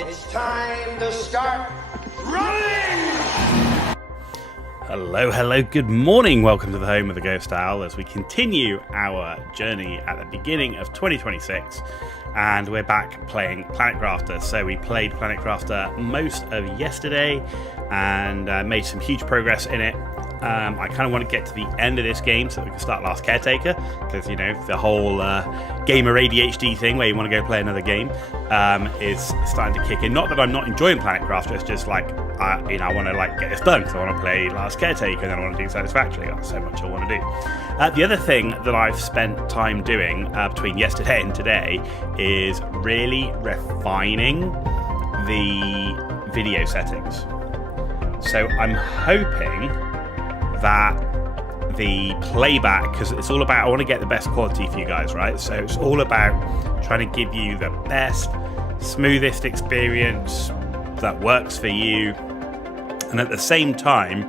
It's time to start running! Hello, good morning. Welcome to the home of the Ghost Owl as we continue our journey at the beginning of 2026. And we're back playing Planet Crafter. So we played Planet Crafter most of yesterday and made some huge progress in it. I kind of want to get to the end of this game so that we can start Last Caretaker, because, you know, the whole gamer ADHD thing where you want to go play another game is starting to kick in. Not that I'm not enjoying Planet Crafter, it's just like, I want to get this done, because I want to play Last Caretaker and then I want to do Satisfactory. That's so much I want to do. The other thing that I've spent time doing between yesterday and today is really refining the video settings. So I'm hoping that the playback, because it's all about, I want to get the best quality for you guys, right? So it's all about trying to give you the best, smoothest experience that works for you. And at the same time,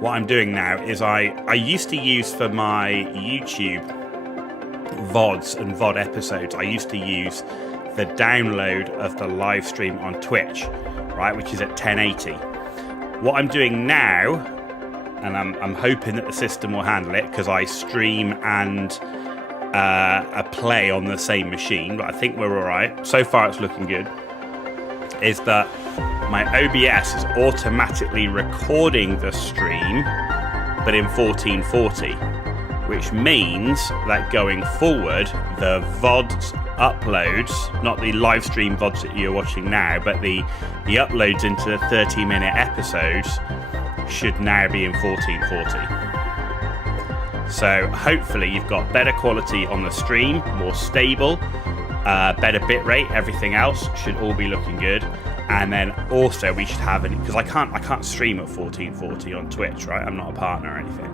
what I'm doing now is I used to use for my YouTube VODs and VOD episodes, I used to use the download of the live stream on Twitch, right, which is at 1080. What I'm doing now, and I'm hoping that the system will handle it, because I stream and play on the same machine, but I think we're all right. So far, it's looking good. Is that my OBS is automatically recording the stream, but in 1440, which means that going forward, the VODs uploads, not the live stream VODs that you're watching now, but the uploads into the 30-minute episodes should now be in 1440. So hopefully you've got better quality on the stream, more stable, better bitrate, everything else should all be looking good. And then also we should have an, because I can't stream at 1440 on Twitch, right? I'm not a partner or anything.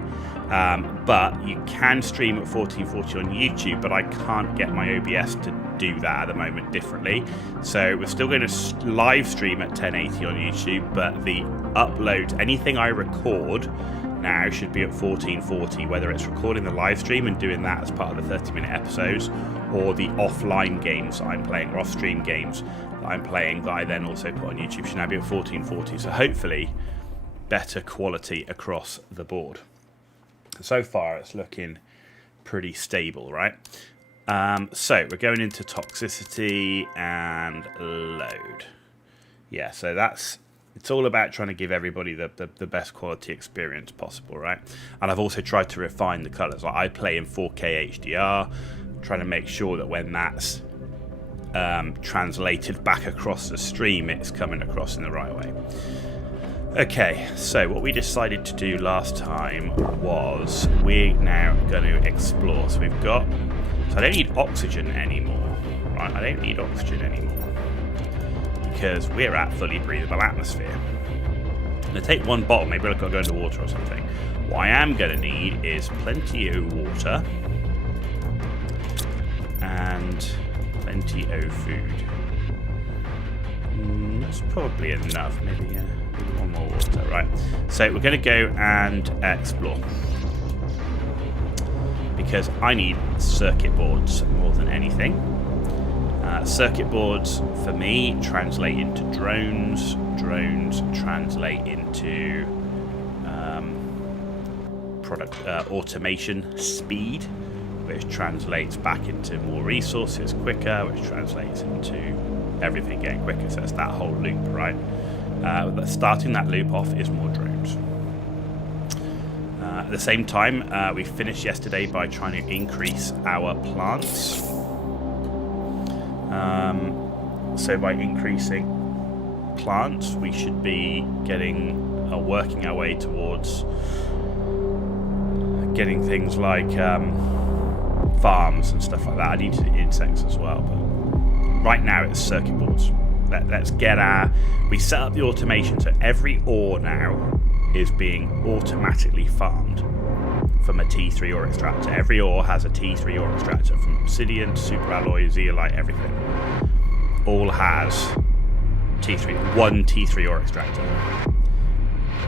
But you can stream at 1440 on YouTube, but I can't get my OBS to do that at the moment differently. So we're still going to live stream at 1080 on YouTube, but the upload, anything I record now should be at 1440, whether it's recording the live stream and doing that as part of the 30-minute episodes, or the offline games that I'm playing, or off-stream games that I'm playing that I then also put on YouTube should now be at 1440. So hopefully better quality across the board. So far it's looking pretty stable, right? So we're going into Toxicity and load. Yeah, so it's all about trying to give everybody the best quality experience possible, right? And I've also tried to refine the colors. Like, I play in 4K HDR, trying to make sure that when that's translated back across the stream, it's coming across in the right way. Okay, so what we decided to do last time was we're now going to explore. So we've got, so I don't need oxygen anymore, right? I don't need oxygen anymore because we're at fully breathable atmosphere. I'm going to take one bottle, maybe I've got to go into water or something. What I am going to need is plenty of water and plenty of food. That's probably enough, maybe one more water, right? So we're going to go and explore, because I need circuit boards more than anything. Circuit boards for me translate into drones. Drones translate into product automation speed, which translates back into more resources quicker, which translates into everything getting quicker. So it's that whole loop, right? Starting that loop off is more drones. At the same time, we finished yesterday by trying to increase our plants. So by increasing plants, we should be working our way towards getting things like farms and stuff like that. I need to do insects as well, but right now it's circuit boards. Let's get we set up the automation, so every ore now is being automatically farmed from a T3 ore extractor. Every ore has a T3 ore extractor, from obsidian, superalloy, zeolite, everything. All has one T3 ore extractor.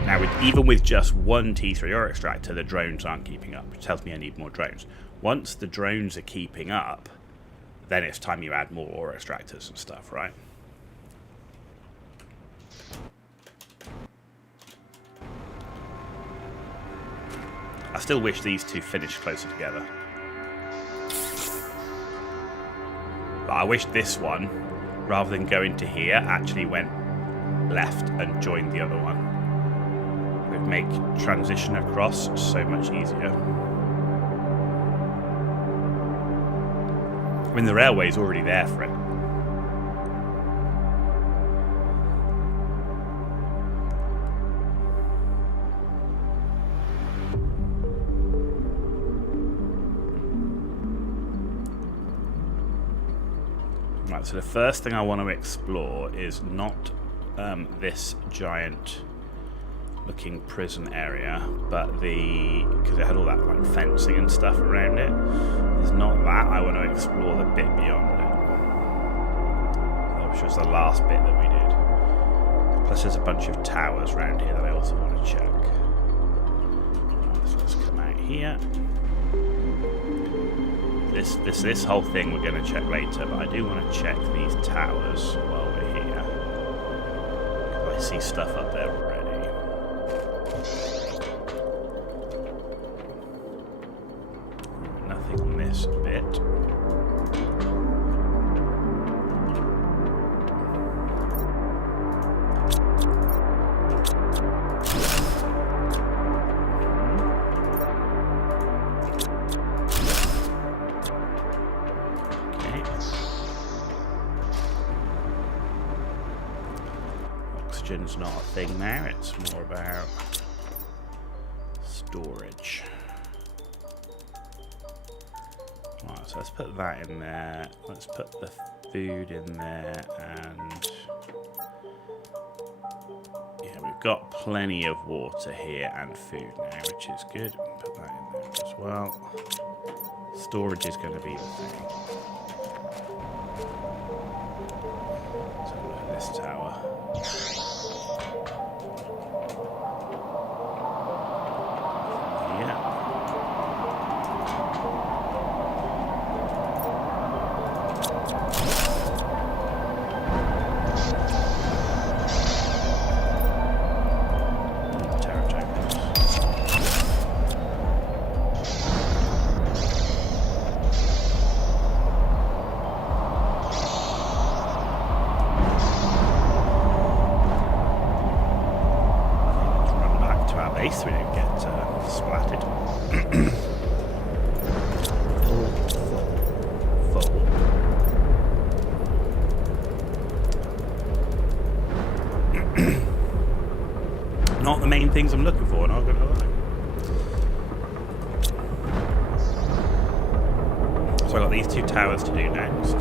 Now, even with just one T3 ore extractor, the drones aren't keeping up, which tells me I need more drones. Once the drones are keeping up, then it's time you add more ore extractors and stuff, right? still wish these two finished closer together. But I wish this one, rather than going to here, actually went left and joined the other one. It would make transition across so much easier. I mean, the railway's already there for it. Right, so the first thing I want to explore is not this giant looking prison area, but because it had all that like fencing and stuff around it. It's not that. I want to explore the bit beyond it, which was the last bit that we did. Plus there's a bunch of towers around here that I also want to check. Right, so let's come out here. This whole thing we're going to check later, but I do want to check these towers while we're here, because I see stuff up there already. Nothing on this bit. Oxygen's not a thing now, it's more about storage. Right, so let's put that in there. Let's put the food in there, and yeah, we've got plenty of water here and food now, which is good. Put that in there as well. Storage is going to be the thing. So look at this tower. So we don't get splattered. Full. Not the main things I'm looking for, not gonna lie. So I've got these two towers to do next.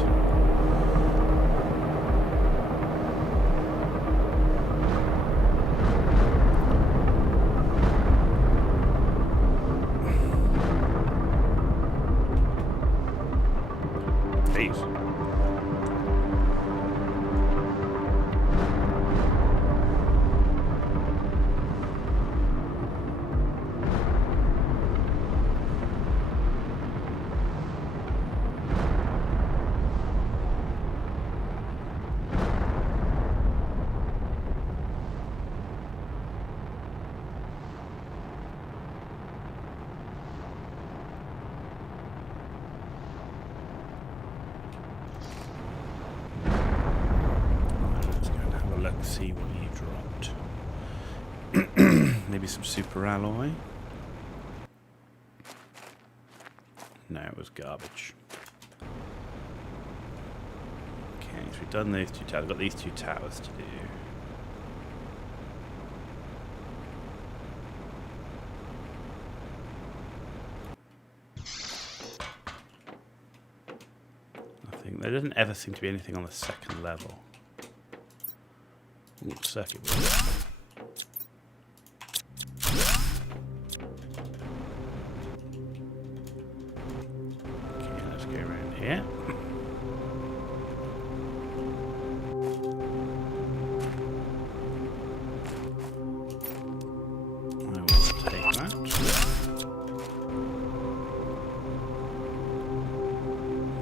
See what you dropped. Maybe some super alloy. No, it was garbage. Okay, so we've done those two towers. I've got these two towers to do. Nothing. There doesn't ever seem to be anything on the second level. Ooh, circuit board. Okay, let's go around here. I will take that.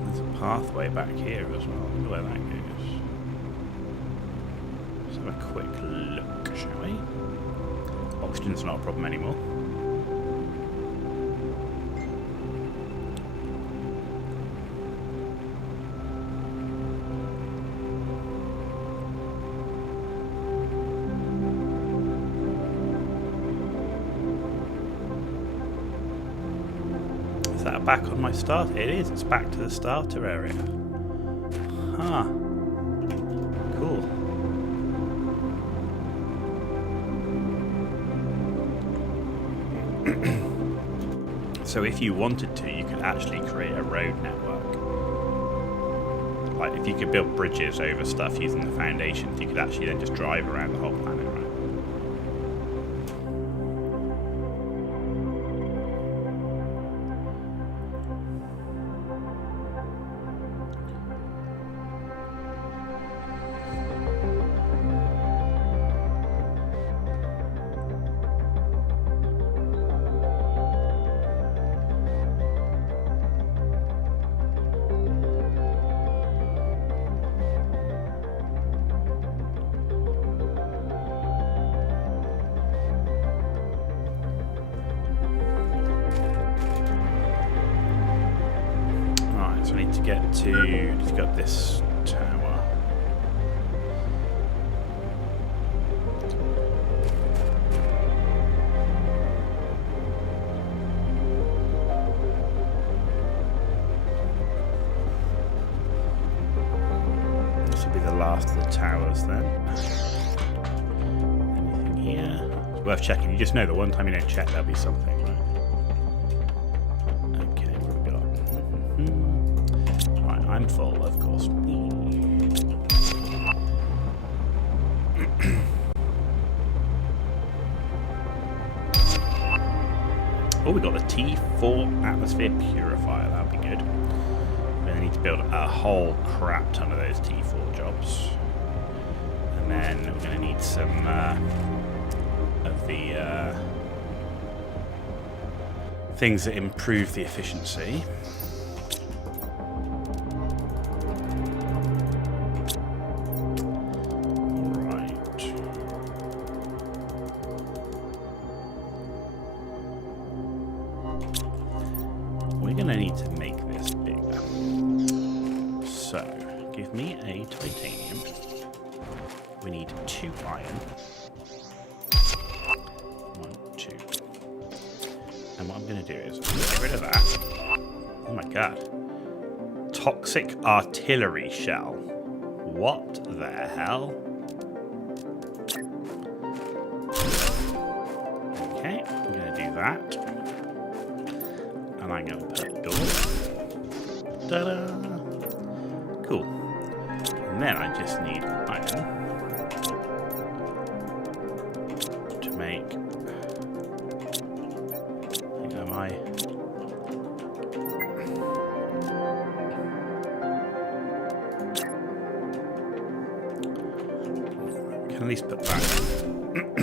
There's a pathway back here as well. I wonder where that goes. Have a quick look, shall we? Oxygen's not a problem anymore. back on my start. It is. It's back to the starter area. Huh. Cool. So if you wanted to, you could actually create a road network. Like if you could build bridges over stuff using the foundations, you could actually then just drive around the whole planet, right? So I need to get up this tower. This will be the last of the towers then. Anything here? It's worth checking. You just know that one time you don't check, there'll be something, right? Okay, what have we got? I'm full, of course. Oh, we got the T4 atmosphere purifier. That'll be good. We're going to need to build a whole crap ton of those T4 jobs. And then we're going to need some of the things that improve the efficiency. We're going to need to make this bigger. So, give me a titanium. We need 2 iron. 1, 2. And what I'm going to do is get rid of that. Oh my god. Toxic artillery shell. What the hell? Okay, I'm going to do that. And I'm going to put doors. Ta-da! Cool. And then I just need iron to make. Am I? Can at least put that. I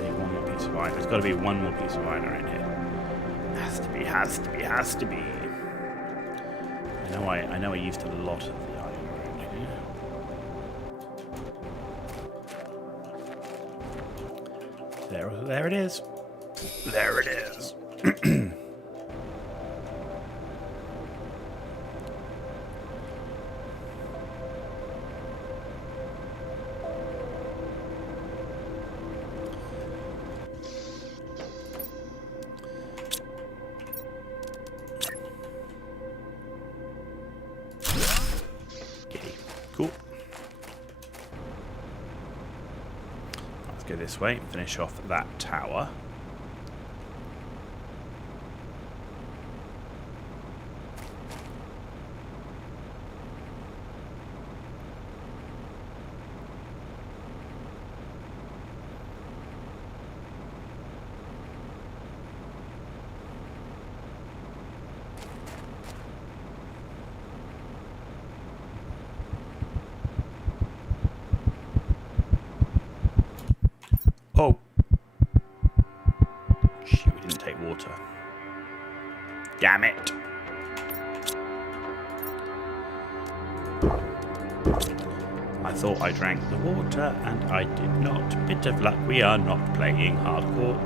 need one more piece of iron. There's got to be one more piece of iron around here. Has to be. I know I used a lot of the iron around here. There it is. There it is. Cool. Let's go this way and finish off that tower. Oh. Shoot, we didn't take water. Damn it. I thought I drank the water and I did not. Bit of luck, we are not playing hardcore.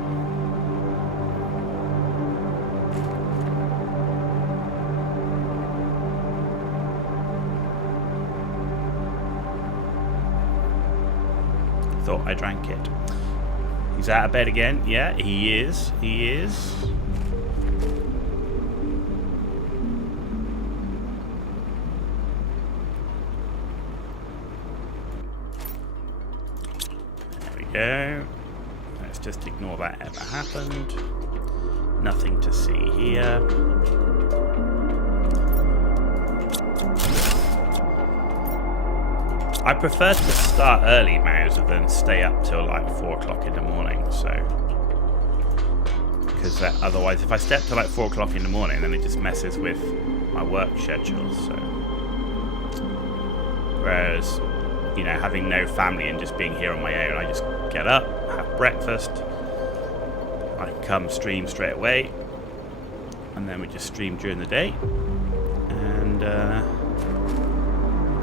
Thought I drank it. He's out of bed again. Yeah, he is. He is. go. Let's just ignore that ever happened. Nothing to see here. I prefer to start early, Mauser, than stay up till like 4 o'clock in the morning, so... Because otherwise, if I stay up till like 4 o'clock in the morning, then it just messes with my work schedule, so... Whereas, you know, having no family and just being here on my own, I just get up, have breakfast, I can come stream straight away, and then we just stream during the day, and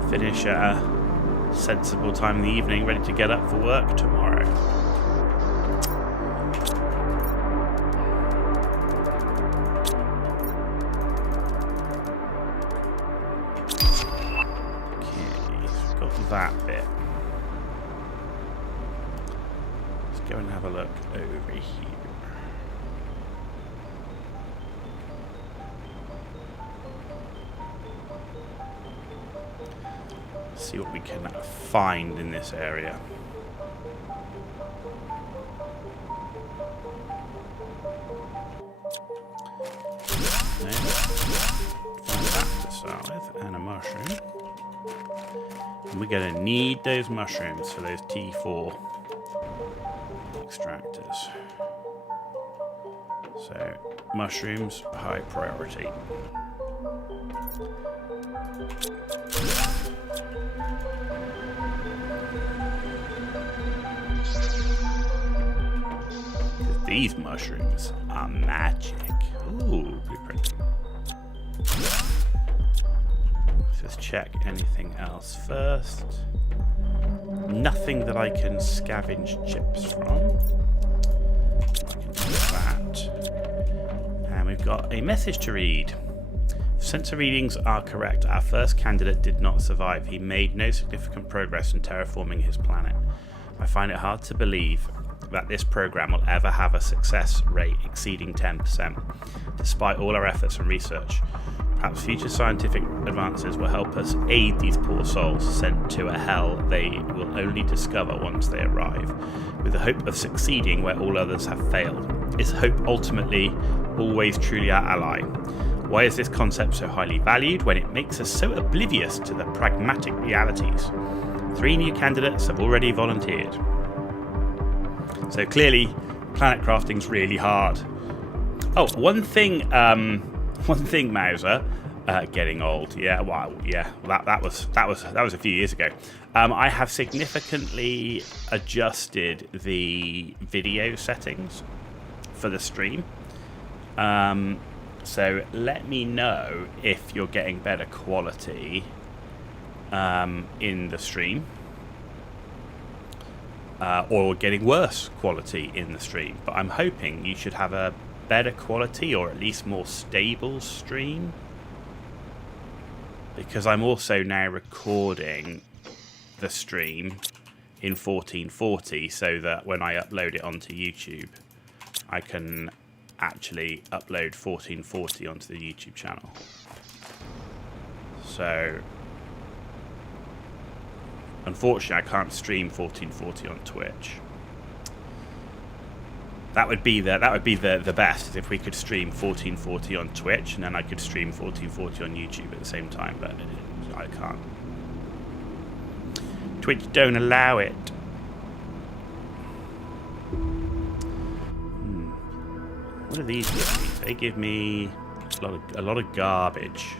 finish at a sensible time in the evening, ready to get up for work tomorrow. That bit. Let's go and have a look over here. See what we can find in this area. No. Find that to start with, and a mushroom. We're going to need those mushrooms for those T4 extractors. So, mushrooms, high priority. These mushrooms are magic. Ooh, blueprint. Let's check anything else first. Nothing that I can scavenge chips from. I can do that. And we've got a message to read. Sensor readings are correct. Our first candidate did not survive. He made no significant progress in terraforming his planet. I find it hard to believe that this program will ever have a success rate exceeding 10%, despite all our efforts and research. Perhaps future scientific advances will help us aid these poor souls sent to a hell they will only discover once they arrive, with the hope of succeeding where all others have failed. Is hope ultimately always truly our ally? Why is this concept so highly valued when it makes us so oblivious to the pragmatic realities? 3 new candidates have already volunteered. So clearly, planet crafting's really hard. Oh, one thing, Mauser, getting old. Yeah, wow, yeah. That was a few years ago. I have significantly adjusted the video settings for the stream. So let me know if you're getting better quality in the stream. Or getting worse quality in the stream. But I'm hoping you should have a better quality or at least more stable stream. Because I'm also now recording the stream in 1440 so that when I upload it onto YouTube, I can actually upload 1440 onto the YouTube channel. So... unfortunately, I can't stream 1440 on Twitch. That would be the best, if we could stream 1440 on Twitch, and then I could stream 1440 on YouTube at the same time, but I can't. Twitch don't allow it. What do these give me? They give me a lot of garbage.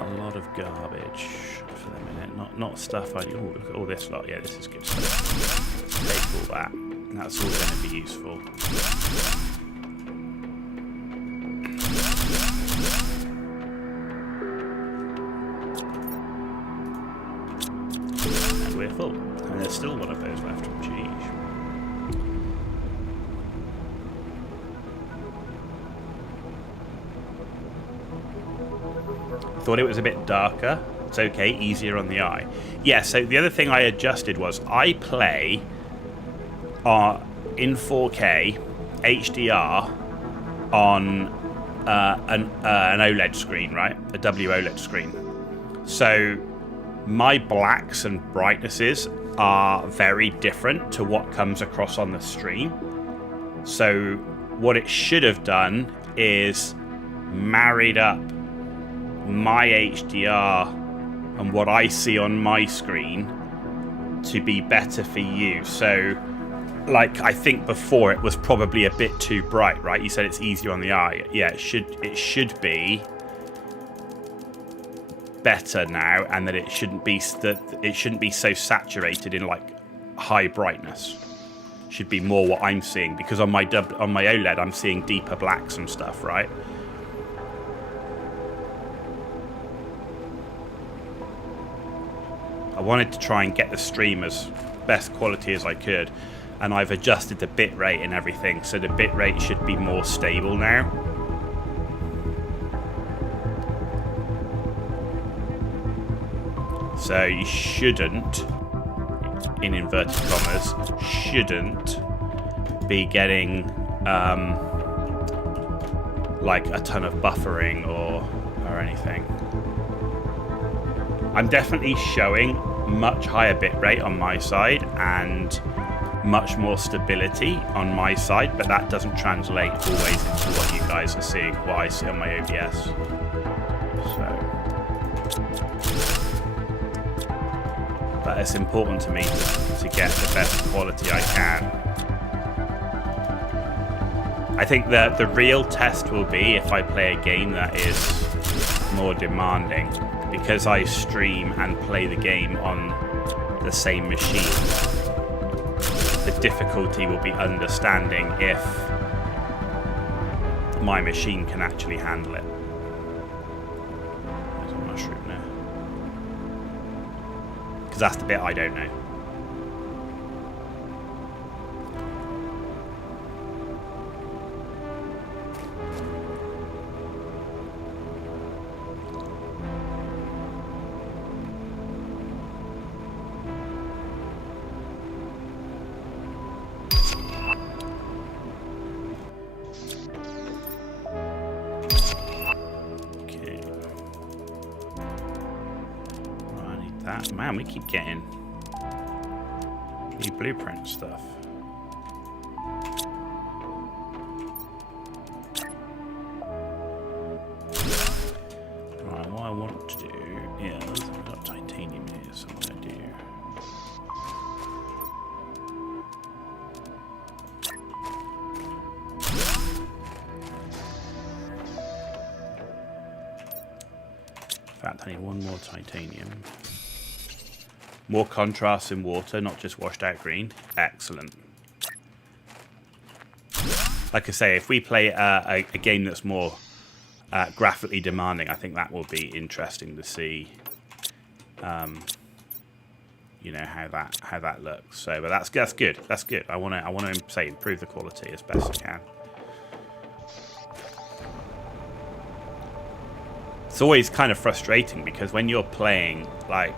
A lot of garbage. For the minute, not stuff I... oh, look at all this lot. Yeah, this is good stuff. Take all that. That's all going to be useful. And we're full. And there's still one of those left. Jeez. Thought it was a bit darker. It's okay, easier on the eye. Yeah, so the other thing I adjusted was I play in 4K HDR on an OLED screen, right? A WOLED screen. So my blacks and brightnesses are very different to what comes across on the stream. So what it should have done is married up my HDR and what I see on my screen to be better for you. So like, I think before it was probably a bit too bright, right? You said it's easier on the eye. Yeah, it should be better now, and that it shouldn't be so saturated in like high brightness. Should be more what I'm seeing, because on my OLED I'm seeing deeper blacks and stuff, right? I wanted to try and get the stream as best quality as I could, and I've adjusted the bit rate and everything, so the bit rate should be more stable now. So you shouldn't, in inverted commas, shouldn't be getting like a ton of buffering or anything. I'm definitely showing much higher bitrate on my side and much more stability on my side, but that doesn't translate always into what you guys are seeing, what I see on my OBS. So, but it's important to me to get the best quality I can. I think that the real test will be if I play a game that is more demanding, because I stream and play the game on the same machine. The difficulty will be understanding if my machine can actually handle it. There's a mushroom there. Because that's the bit I don't know. Man, we keep getting new blueprint stuff. Right, what I want to do is, I've got titanium here, so what I do. In fact, I need one more titanium. More contrast in water, not just washed out green. Excellent. Like I say, if we play a game that's more graphically demanding, I think that will be interesting to see. You know how that looks. So, but that's good. That's good. I want to say improve the quality as best I can. It's always kind of frustrating because when you're playing, like,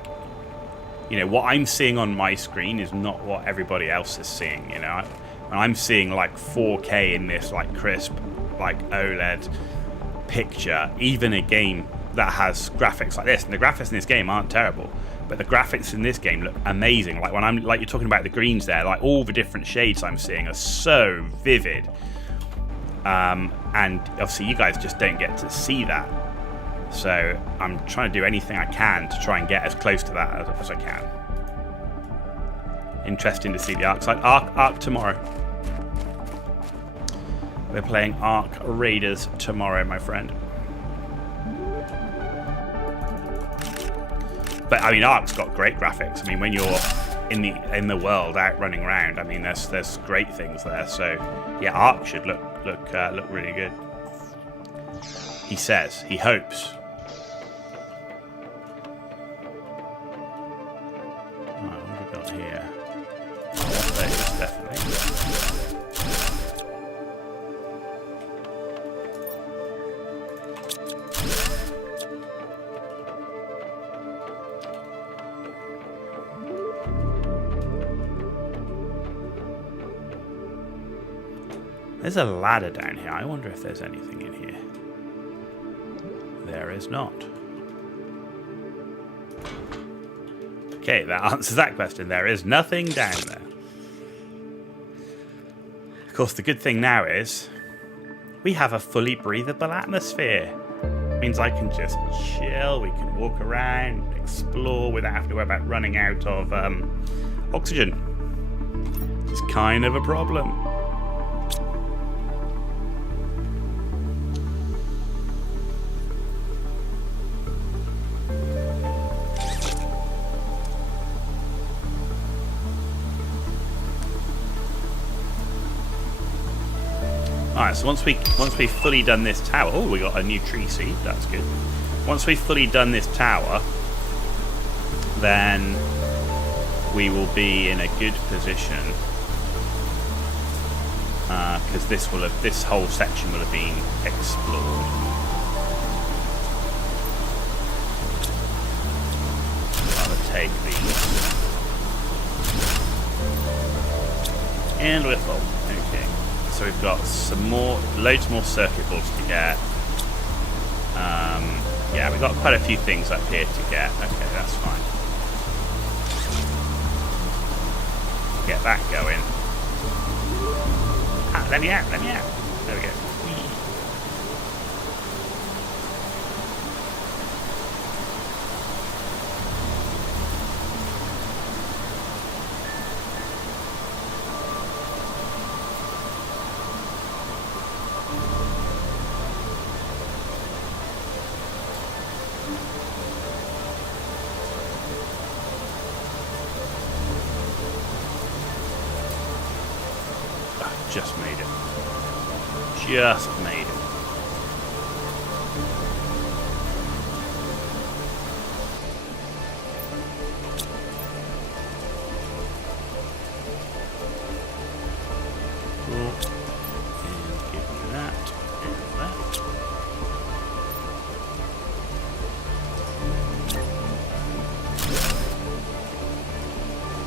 you know, what I'm seeing on my screen is not what everybody else is seeing, you know. I'm seeing like 4K in this like crisp, like OLED picture, even a game that has graphics like this. And the graphics in this game aren't terrible, but the graphics in this game look amazing. Like when I'm like, you're talking about the greens there, like all the different shades I'm seeing are so vivid. And obviously you guys just don't get to see that. So I'm trying to do anything I can to try and get as close to that as I can. Interesting to see the Ark side. Ark tomorrow. We're playing Ark Raiders tomorrow, my friend. But I mean, Ark's got great graphics. I mean, when you're in the world out running around, I mean, there's great things there. So yeah, Ark should look really good. He says. He hopes. Here. Those, definitely. There's a ladder down here. I wonder if there's anything in here. There is not. Okay, that answers that question. There is nothing down there. Of course, the good thing now is we have a fully breathable atmosphere. It means I can just chill, we can walk around, explore without having to worry about running out of oxygen. It's kind of a problem. Alright, so once we've fully done this tower, oh, we got a new tree seed, that's good. Once we've fully done this tower, then we will be in a good position, because this whole section will have been explored. I'll take these, and we're full. Okay. So we've got loads more circuit boards to get. Yeah, we've got quite a few things up here to get. Okay, that's fine. Get that going. Ah, let me out, let me out. There we go. Just made it. Just made it. Cool. And give me that. And that.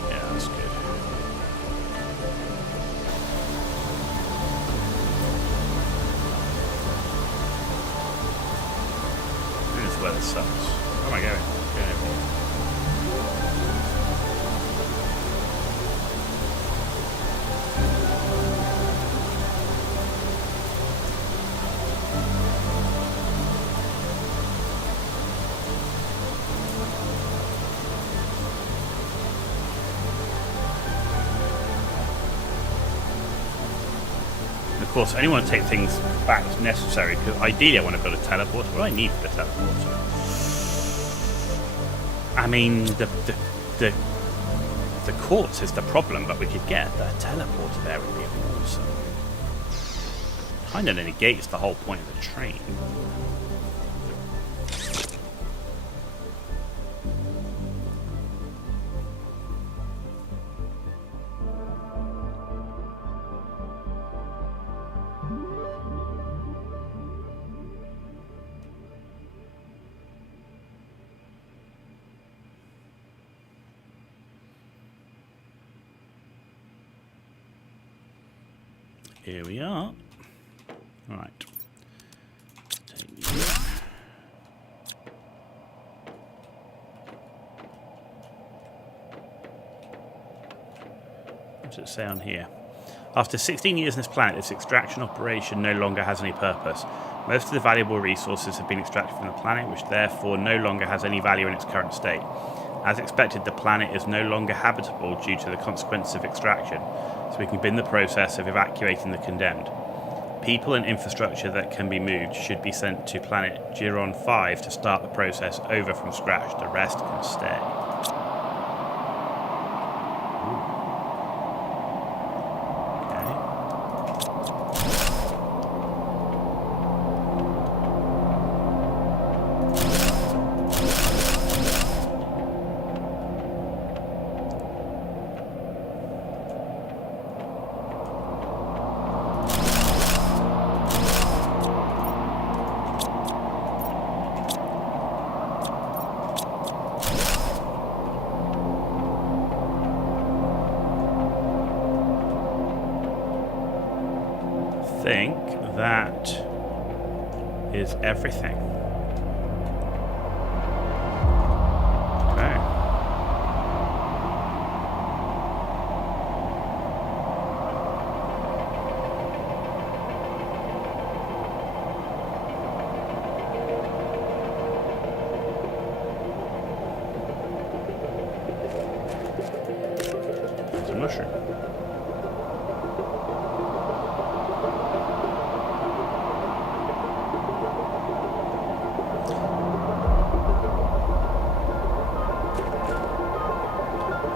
Yeah, that's good. Weather sucks. Where am I going? Going over here. And of course, I only want to take things back as necessary, because ideally I want to build a teleporter. What do I need for the teleporter? I mean, the quartz is the problem, but we could get the teleporter there would be awesome. Kind of negates the whole point of the train. Here we are. Right. Take you. What does it say on here? After 16 years on this planet, this extraction operation no longer has any purpose. Most of the valuable resources have been extracted from the planet, which therefore no longer has any value in its current state. As expected, the planet is no longer habitable due to the consequences of extraction, so we can begin the process of evacuating the condemned. People and infrastructure that can be moved should be sent to planet Giron 5 to start the process over from scratch. The rest can stay. I think that is everything. Okay. mushroom.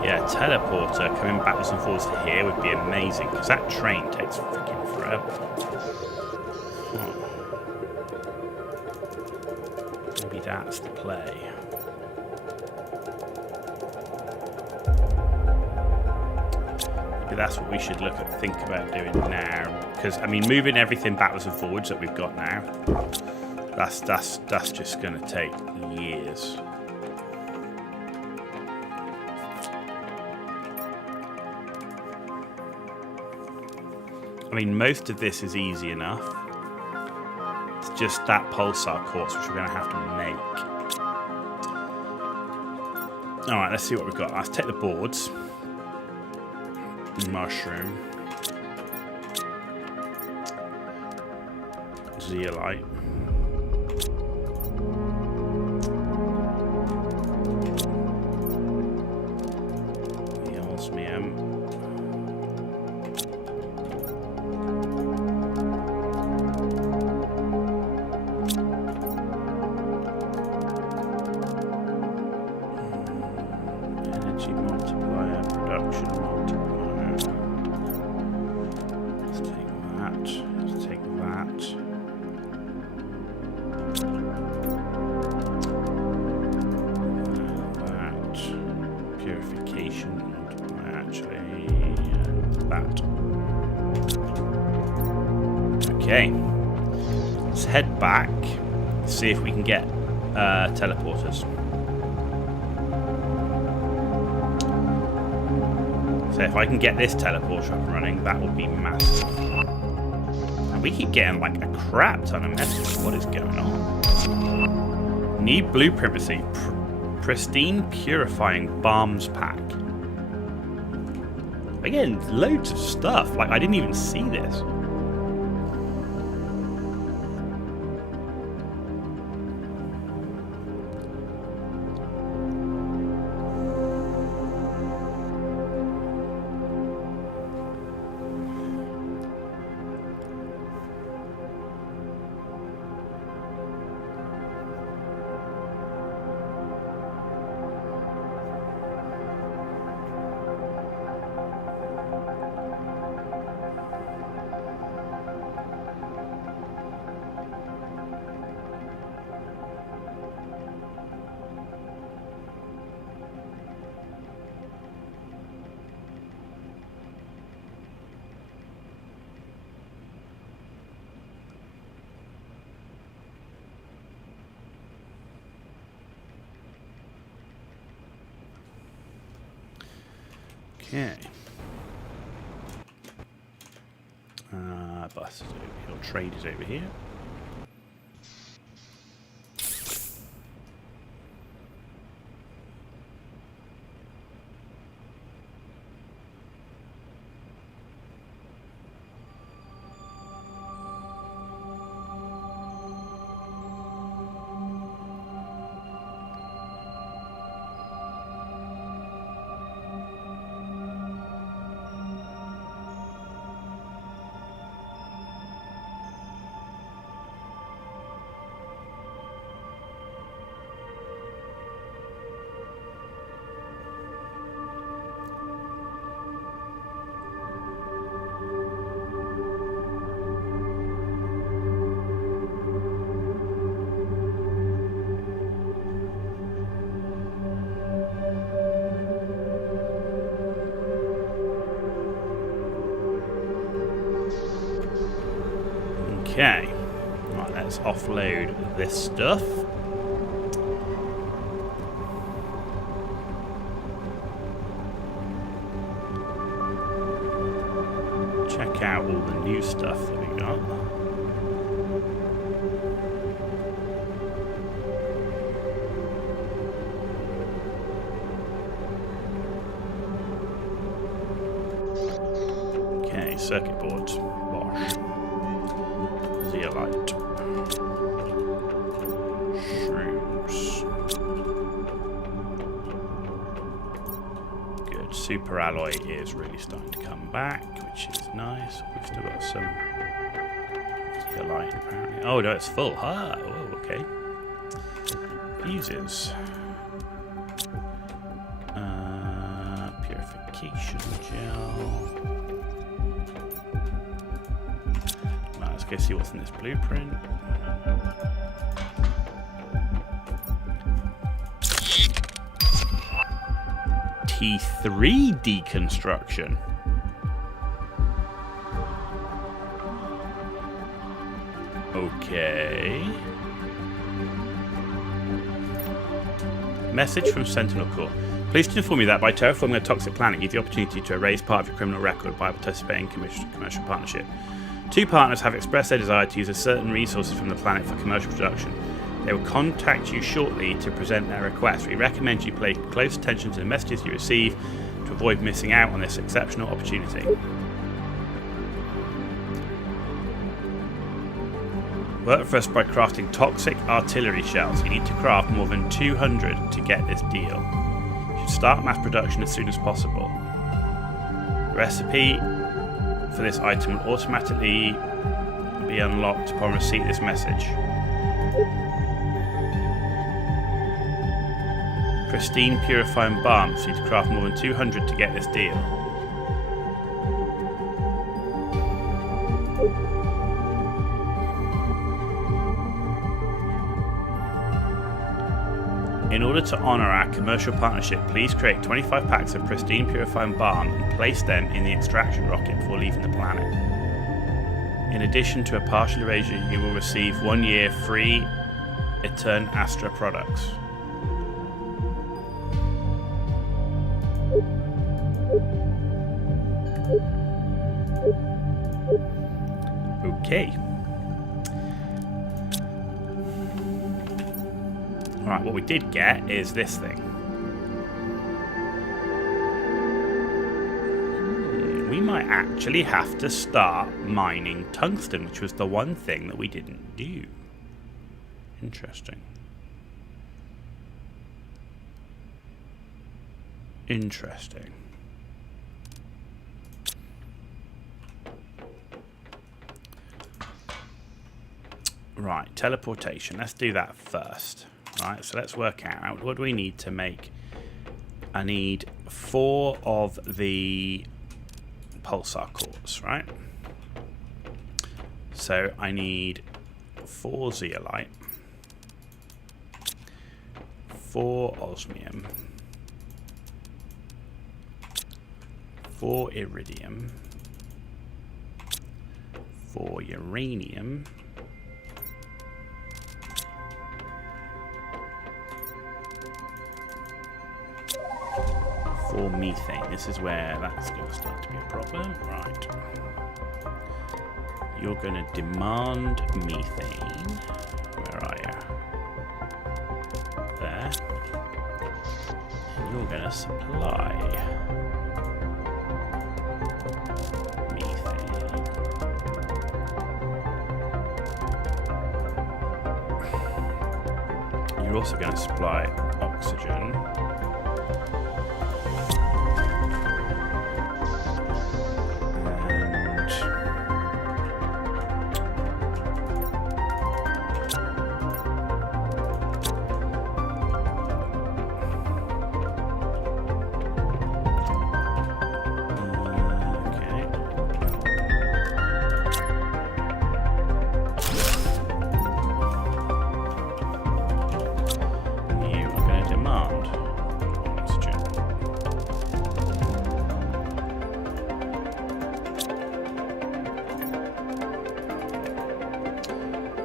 Yeah, teleporter coming backwards and forwards to here would be amazing, because that train takes freaking forever. Oh. Maybe that's the play. Maybe that's what we should think about doing now. Because I mean, moving everything backwards and forwards that we've got now, that's just going to take years. I mean, most of this is easy enough. It's just that pulsar course which we're going to have to make. Alright, let's see what we've got. Let's take the boards. Mushroom. Zeolite. The osmium. Okay, let's head back, see if we can get teleporters. So if I can get this teleporter up and running, that will be massive. And we keep getting like a crap ton of messages. What is going on? Need blueprint receipt. Pristine purifying balms pack. Again, loads of stuff. Like, I didn't even see this. Okay. Bus is over here. Trade is over here. Okay, right, let's offload this stuff. Check out all the new stuff that we got. Okay, circuit boards. Bosh. Zeolite. Shrooms. Good. super alloy is really starting to come back, which is nice. We've still got some light apparently. Oh no, it's full. Ah, oh, okay. Fuses. Purification gel. Right, let's go see what's in this blueprint. T3 deconstruction. Okay. Message from Sentinel Corps. Pleased to inform you that by terraforming a toxic planet, you have the opportunity to erase part of your criminal record by participating in commercial partnership. 2 partners have expressed their desire to use certain resources from the planet for commercial production. They will contact you shortly to present their request. We recommend you pay close attention to the messages you receive to avoid missing out on this exceptional opportunity. Work for us by crafting toxic artillery shells. You need to craft more than 200 to get this deal. You should start mass production as soon as possible. The recipe for this item will automatically be unlocked upon receipt of this message. Pristine purifying balm. So you need to craft more than 200 to get this deal. In order to honour our commercial partnership, please create 25 packs of pristine purifying balm and place them in the extraction rocket before leaving the planet. In addition to a partial erasure, you will receive 1 year free Etern Astra products. Okay. Alright, what we did get is this thing. We might actually have to start mining tungsten, which was the one thing that we didn't do. Interesting. Interesting. Right, teleportation. Let's do that first. Right, so let's work out what do we need to make. I need 4 of the pulsar cores, right? So I need 4 zeolite, 4 osmium, 4 iridium, 4 uranium, 4 methane. This is where that's going to start to be a problem. Right. You're going to demand methane. Where are you? There. And you're going to supply methane. You're also going to supply oxygen.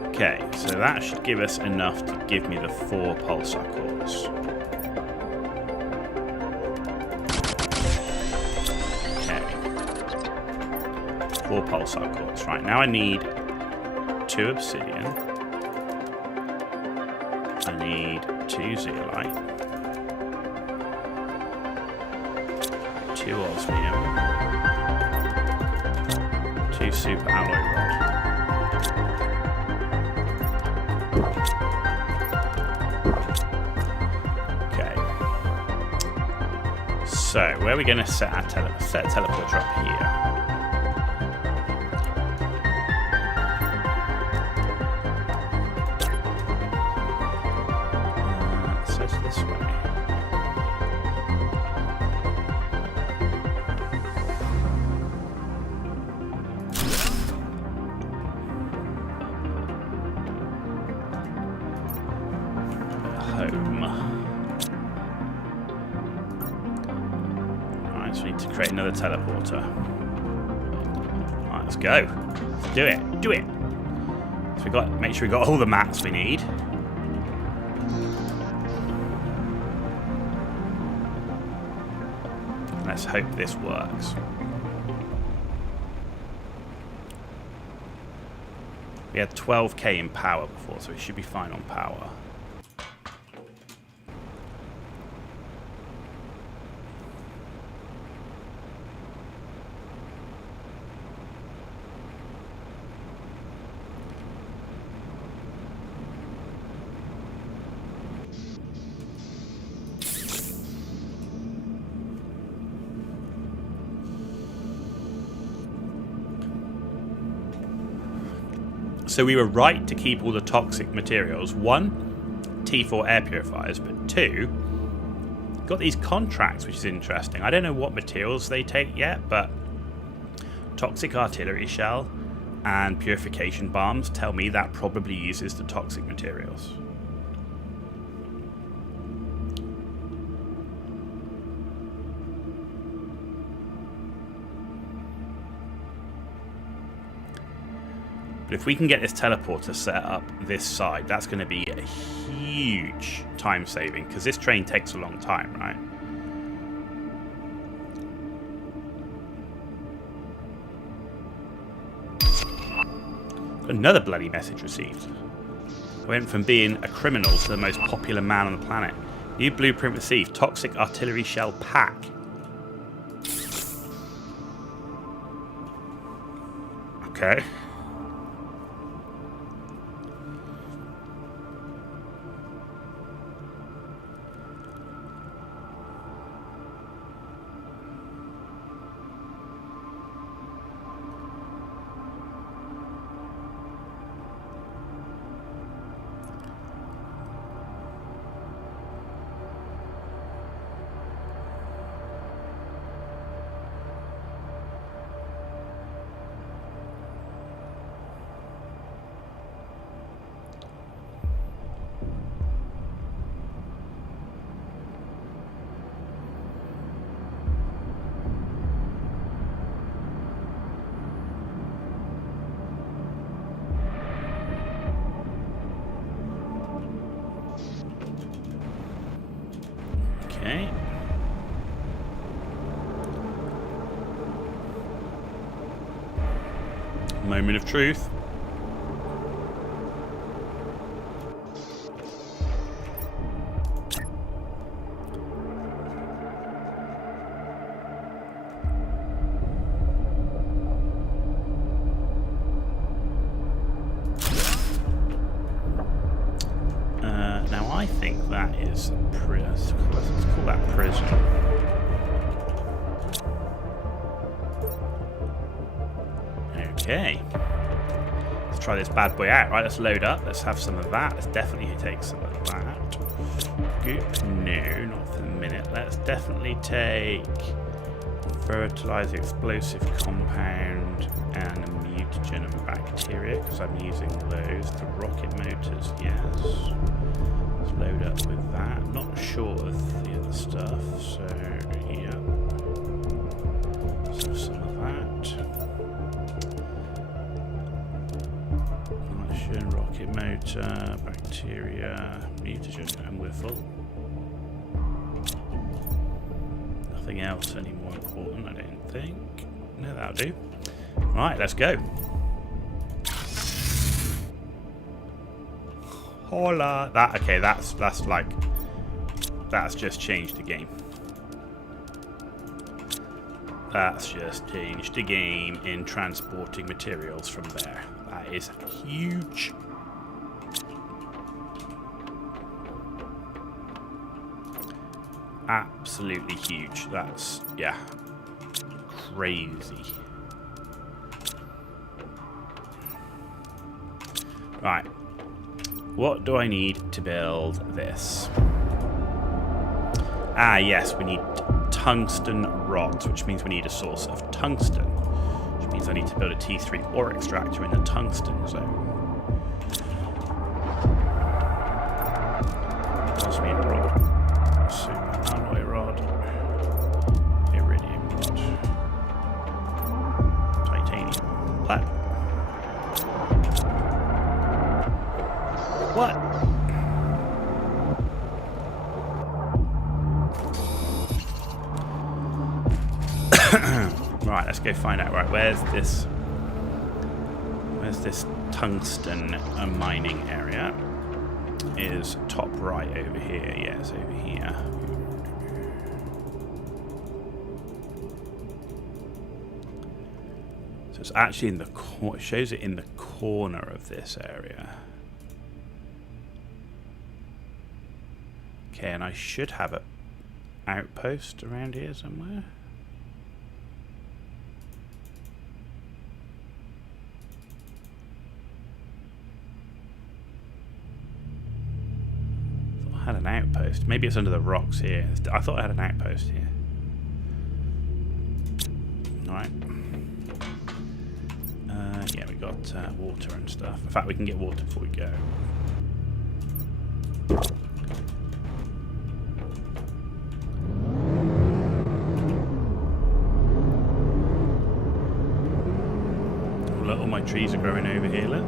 Okay, so that should give us enough to give me the 4 pulsar cores. Okay. 4 pulsar cores. Right, now I need 2 obsidian. I need 2 zeolite. 2 osmium. 2 super alloy rod. So So, where are we going to set our teleporter up here? So it's this way. Home. Alright, so we need to create another teleporter. Alright, let's go. Let's do it. Do it. So we got make sure we got all the mats we need. Let's hope this works. We had 12k in power before, so we should be fine on power. So we were right to keep all the toxic materials. 1, T4 air purifiers, but 2, got these contracts, which is interesting. I don't know what materials they take yet, but toxic artillery shell and purification bombs tell me that probably uses the toxic materials. But if we can get this teleporter set up this side, that's going to be a huge time saving, because this train takes a long time, right? Another bloody message received. I went from being a criminal to the most popular man on the planet. New blueprint received. Toxic artillery shell pack. Okay. Okay. Moment of truth. Now I think that is let's call that prison. Okay. Let's try this bad boy out. Right, let's load up. Let's have some of that. Let's definitely take some of that. Goop, no, not for the minute. Let's definitely take fertilizer, explosive compound, and a mutagen and bacteria, because I'm using those. The rocket motors, yes. Let's load up with that. I'm not sure of the other stuff, so yeah. So some of that. Nitrogen, rocket motor, bacteria, mutagen, and we're full. Nothing else any more important, I don't think. No, that'll do. Right, let's go. Hola. Okay, that's just changed the game. That's just changed the game in transporting materials from there. That is huge. absolutely huge. That's, yeah, crazy. Right. What do I need to build this? Ah, yes, we need tungsten rods, which means we need a source of tungsten, which means I need to build a T3 ore extractor in the tungsten zone. Osmium rod, super alloy rod, iridium rod, titanium, platinum. What? Right, let's go find out. Right, where's this tungsten mining area? Is top right over here. Yeah, it's over here. So it's actually in the it shows it in the corner of this area. Okay, and I should have an outpost around here somewhere. I had an outpost. Maybe it's under the rocks here. I thought I had an outpost here. Alright. Yeah, we got water and stuff. In fact, we can get water before we go. Look, all my trees are growing over here, look.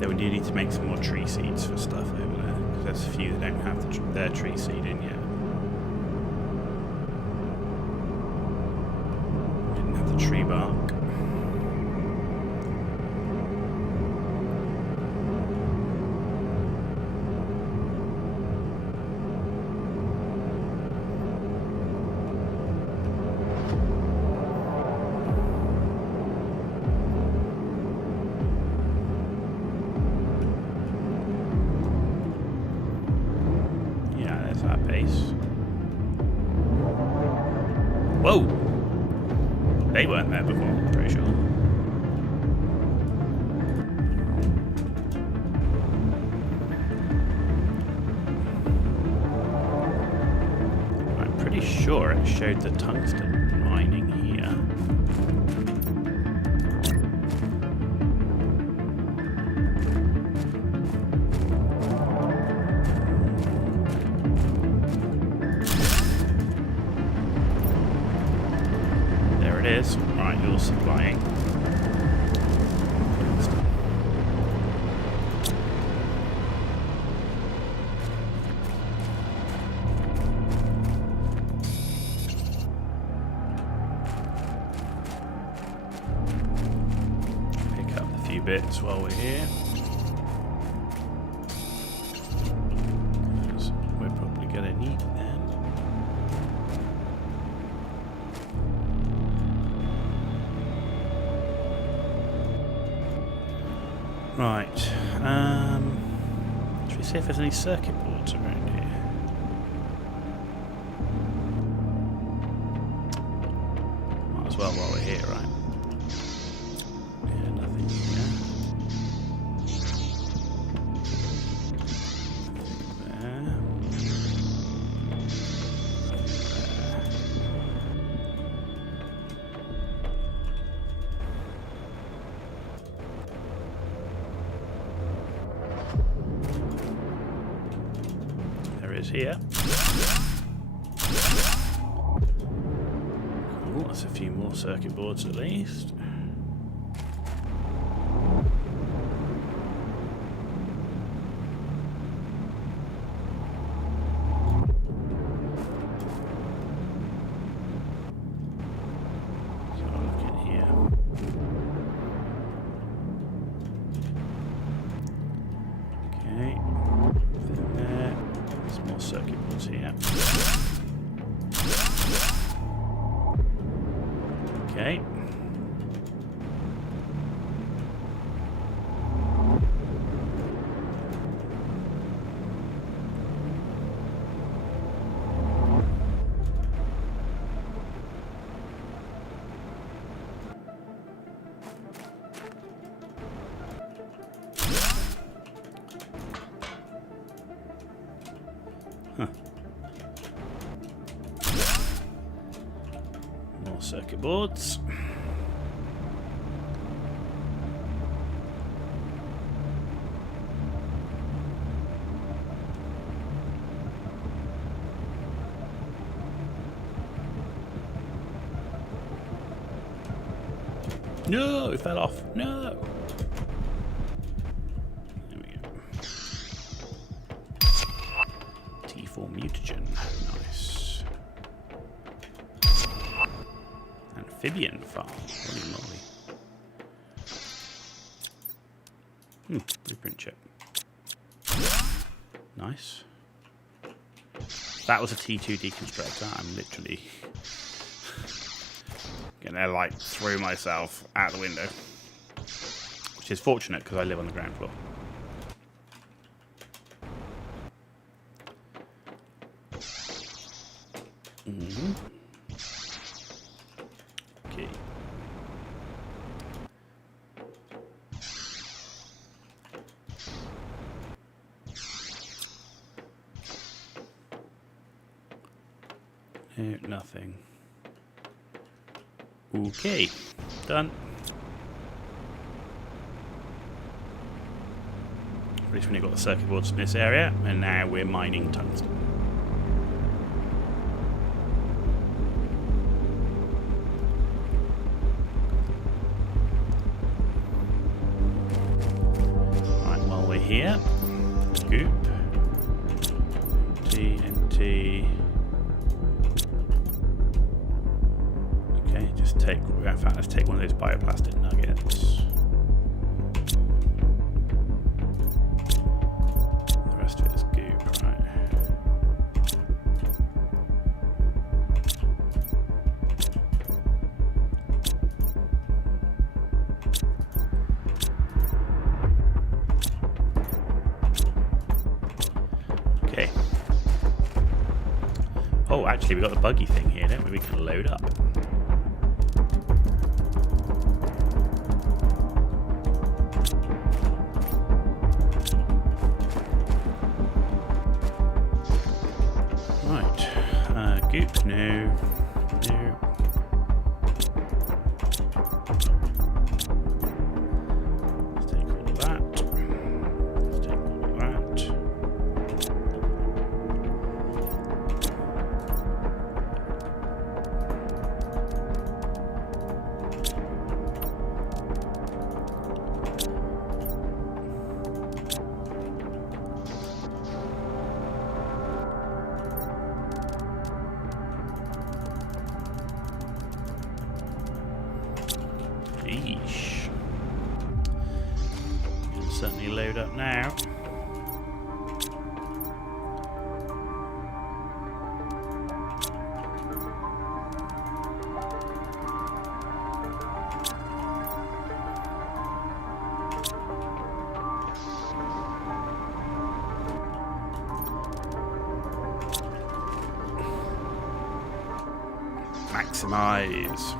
Then we do need to make some more tree seeds for stuff over there, because there's a few that don't have their tree seed in yet. Didn't have the tree bark. Whoa! They weren't there before, I'm pretty sure. I'm pretty sure it showed the tungsten mining here. Is. Right, you're supplying. Pick up a few bits while we're here. Because we're probably going to need them. Right, should we see if there's any circuit boards around here? Might as well while we're here, right? Yeah, nothing here. There. Here. Cool, that's a few more circuit boards at least. So I'll look in here. Okay. There. More circuit boards here. Okay. more circuit boards. No, it fell off. No. There we go. T4 mutagen. Nice. Amphibian farm. Holy moly. Blueprint chip. Nice. That was a T2 deconstructor. I'm literally gonna like throw myself out the window, which is fortunate because I live on the ground floor. Okay. No, nothing. Okay, done. Recently got the circuit boards in this area, and now we're mining tungsten. Right, while we're here, scoop, empty. Just take, in fact, let's take one of those bioplastic nuggets. The rest of it is goop, right? Okay. Oh, actually, we got the buggy thing here, don't we? We can load up. Goop, no. Let's take all of that. Let's take all of that. Eesh. Can certainly load up now. Maximize.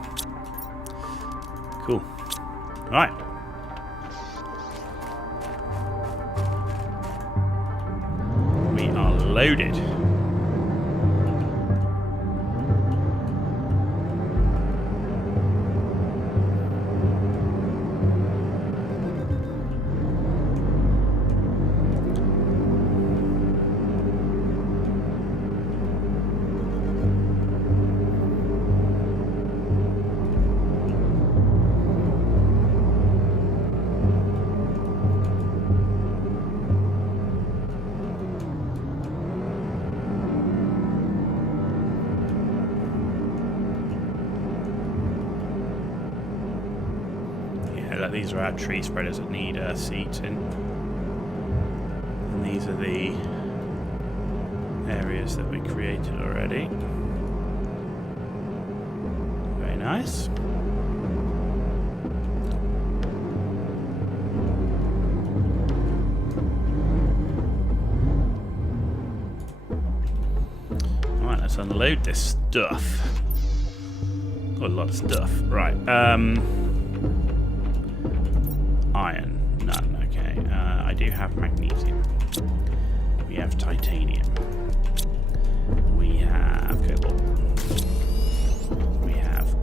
Cool. Right. We are loaded. These are our tree spreaders that need seats in. And these are the areas that we created already. Very nice. Alright, let's unload this stuff. Got a lot of stuff. Right. Iron, none, okay. I do have magnesium. We have titanium. We have cobalt. We have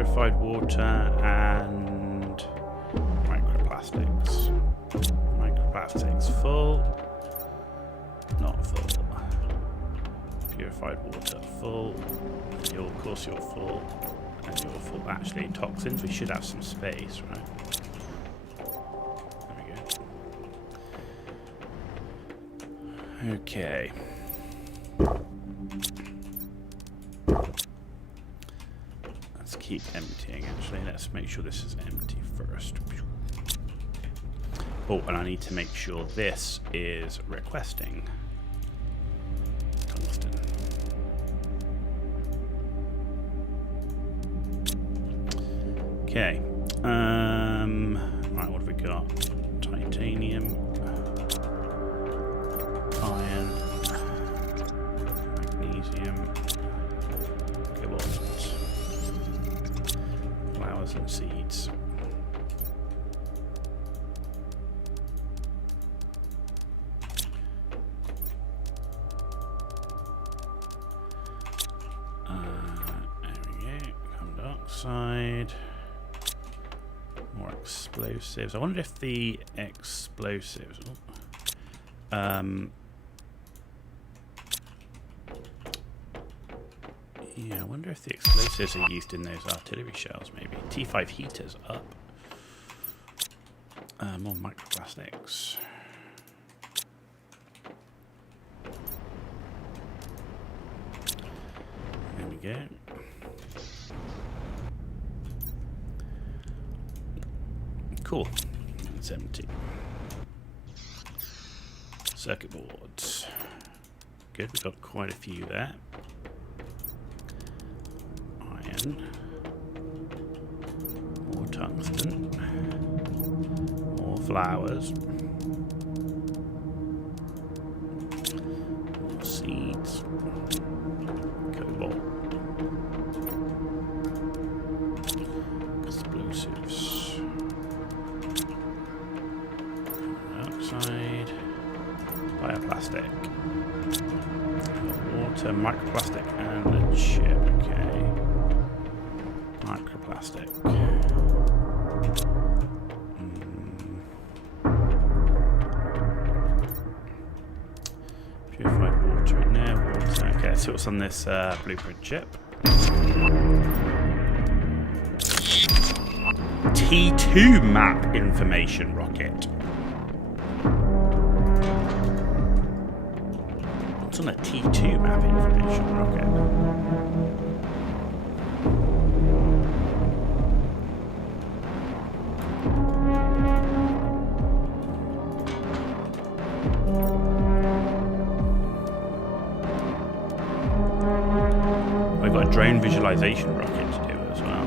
purified water and microplastics. Microplastics full, not full. Purified water full. Of course you're full. And you're full. Actually, toxins, we should have some space, right? There we go. Okay. Let's keep emptying, actually. Let's make sure this is empty first. Oh, and I need to make sure this is requesting tungsten. Okay. Right, what have we got? Titanium, iron, magnesium, cobalt, flowers and seeds. There we go. Carbon dioxide. More explosives. I wonder if the explosives. Yeah, I wonder if the explosives are used in those artillery shells. Maybe T5 heaters up. More microplastics. There we go. Cool. It's empty. Circuit boards. Good, we've got quite a few there. Iron. More tungsten. More flowers. More seeds. Cobalt. Explosives. Dioxide, bioplastic, water, microplastic, and a chip. Okay, microplastic. Purified water in there. Water. Okay, let's see what's on this blueprint chip. T2 map information rocket. On a T2 map information rocket. We've got a drone visualization rocket to do as well.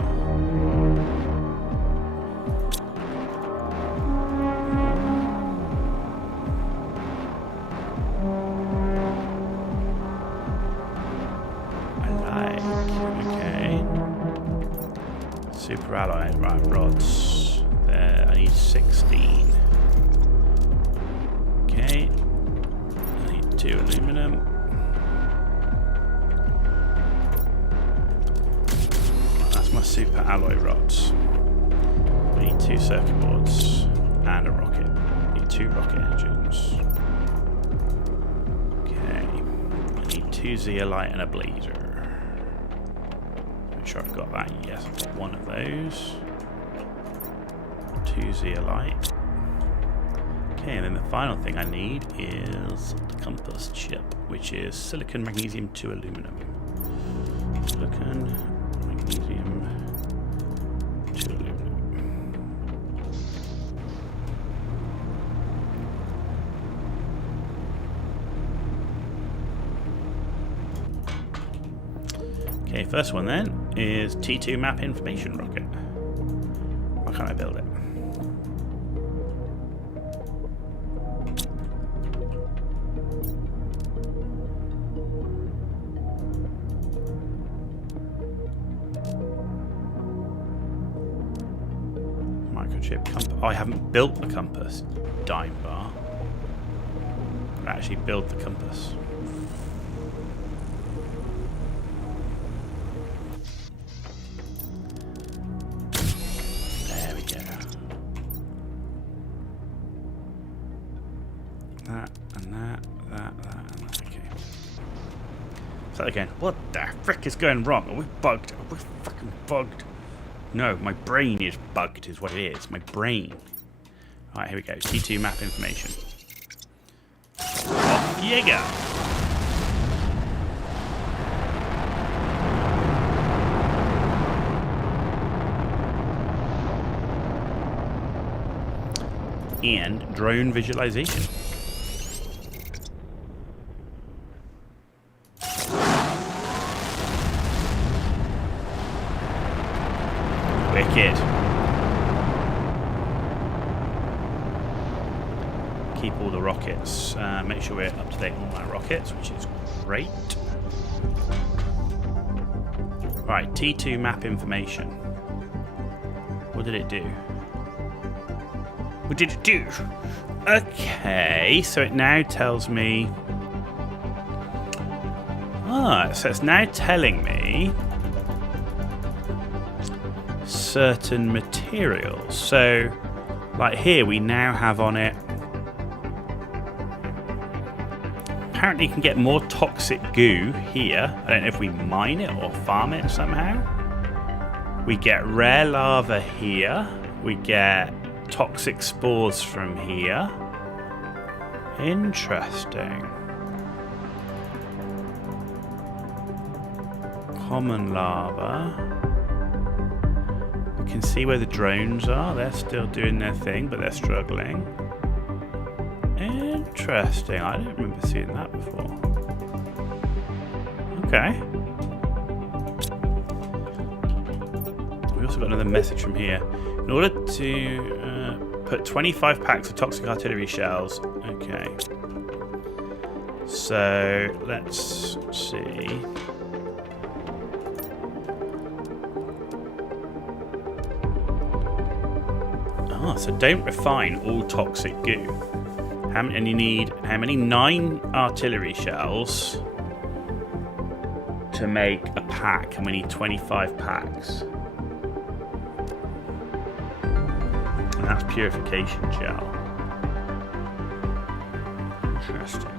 Super alloy, right, rods. There, I need 16. Okay. I need 2 aluminum. That's my super alloy rods. I need 2 circuit boards and a rocket. I need 2 rocket engines. Okay. I need 2 zeolite and a blazer. Sure I've got that. Yes, I've got 1 of those. 2 zeolite. Okay, and then the final thing I need is the compass chip, which is silicon, magnesium, 2 aluminum. Silicon, magnesium, 2 aluminum. Okay, first one then is T2 map information rocket. Why can't I build it? Microchip compass. Oh, I haven't built the compass. Dime bar. I actually build the compass. That and that, and that. Okay. So again, what the frick is going wrong? Are we bugged? Are we fucking bugged? No, my brain is bugged is what it is. My brain. Alright, here we go. T2 map information. Off you go. And drone visualization. Wicked. Keep all the rockets. Make sure we're up to date on all our rockets, which is great. Right, T2 map information. What did it do? What did it do? Okay, so it now tells me... so it's now telling me certain materials. So, like here, we now have on it... Apparently you can get more toxic goo here. I don't know if we mine it or farm it somehow. We get rare lava here. We get toxic spores from here. Interesting. Common lava. We can see where the drones are. They're still doing their thing, but they're struggling. Interesting. I don't remember seeing that before. Okay. We also got another message from here. In order to put 25 packs of toxic artillery shells. Okay. So let's see. So don't refine all toxic goo. And you need how many? 9 artillery shells to make a pack, and we need 25 packs. And that's purification gel. Interesting.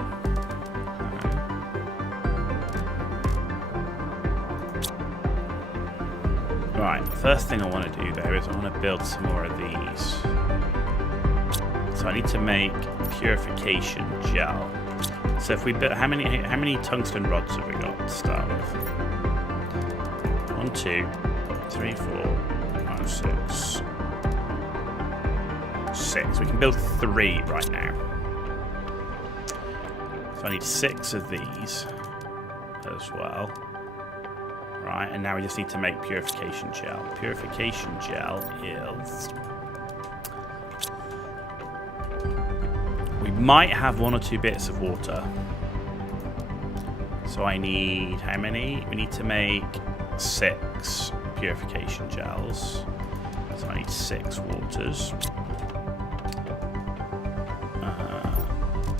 Right, first thing I want to do though is I want to build some more of these. So I need to make purification gel. So if we build, how many tungsten rods have we got to start with? 1, 2, 3, 4, 5, 6. 6. We can build 3 right now. So I need 6 of these as well. Right, and now we just need to make purification gel. Purification gel is... We might have 1 or 2 bits of water. So I need... how many? We need to make 6 purification gels. So I need 6 waters.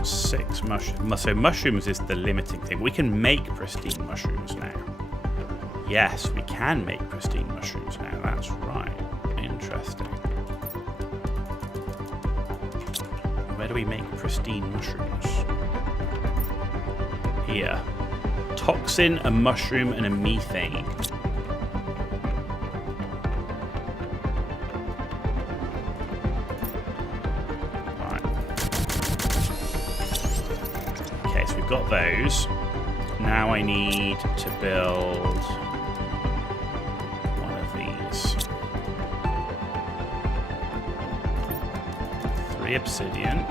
6 mushrooms. So mushrooms is the limiting thing. We can make pristine mushrooms now. Yes, we can make pristine mushrooms now. That's right. Interesting. Where do we make pristine mushrooms? Here. Toxin, a mushroom, and a methane. Right. Okay, so we've got those. Now I need to build... 3 obsidian,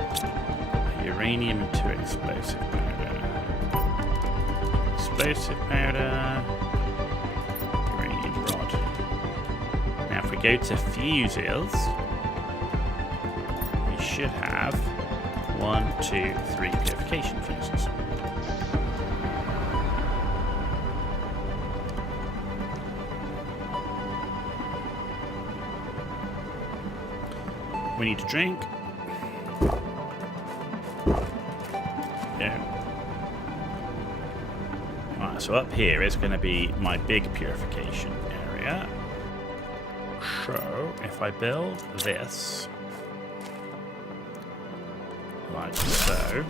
uranium, and 2 explosive powder. Explosive powder, uranium rod. Now if we go to fuses, we should have 1, 2, 3 purification fuses. We need to drink. Right, so up here is going to be my big purification area. So if I build this, Like so.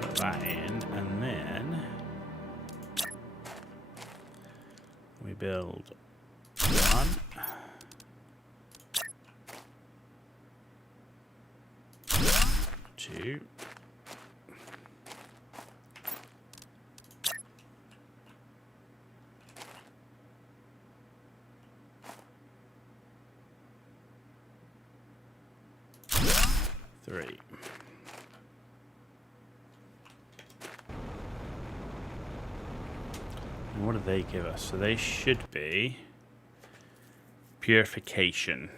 Put that in, and then we build 1. 2. 3. And what do they give us? So they should be purification.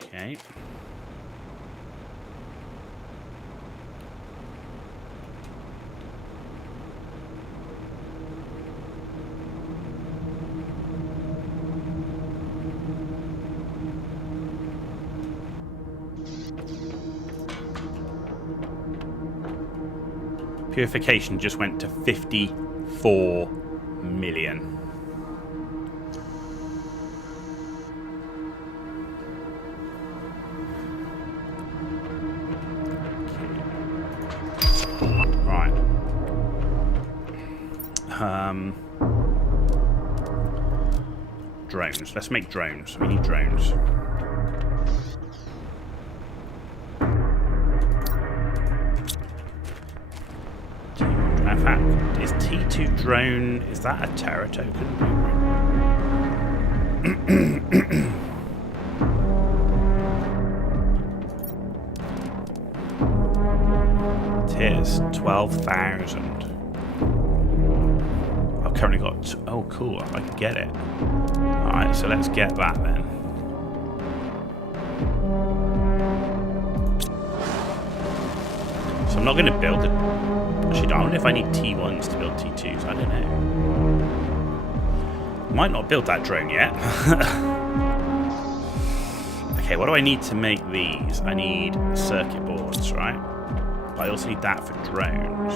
Okay. Purification just went to 54 million. Right. Drones. Let's make drones. We need drones. In fact, is T2 drone, is that a Terra token? It is 12,000. I've currently got, oh cool, I can get it. Alright, so let's get that then. So I'm not going to build it. Actually, I wonder if I need T1s to build T2s. I don't know. Might not build that drone yet. Okay, what do I need to make these? I need circuit boards, right? But I also need that for drones.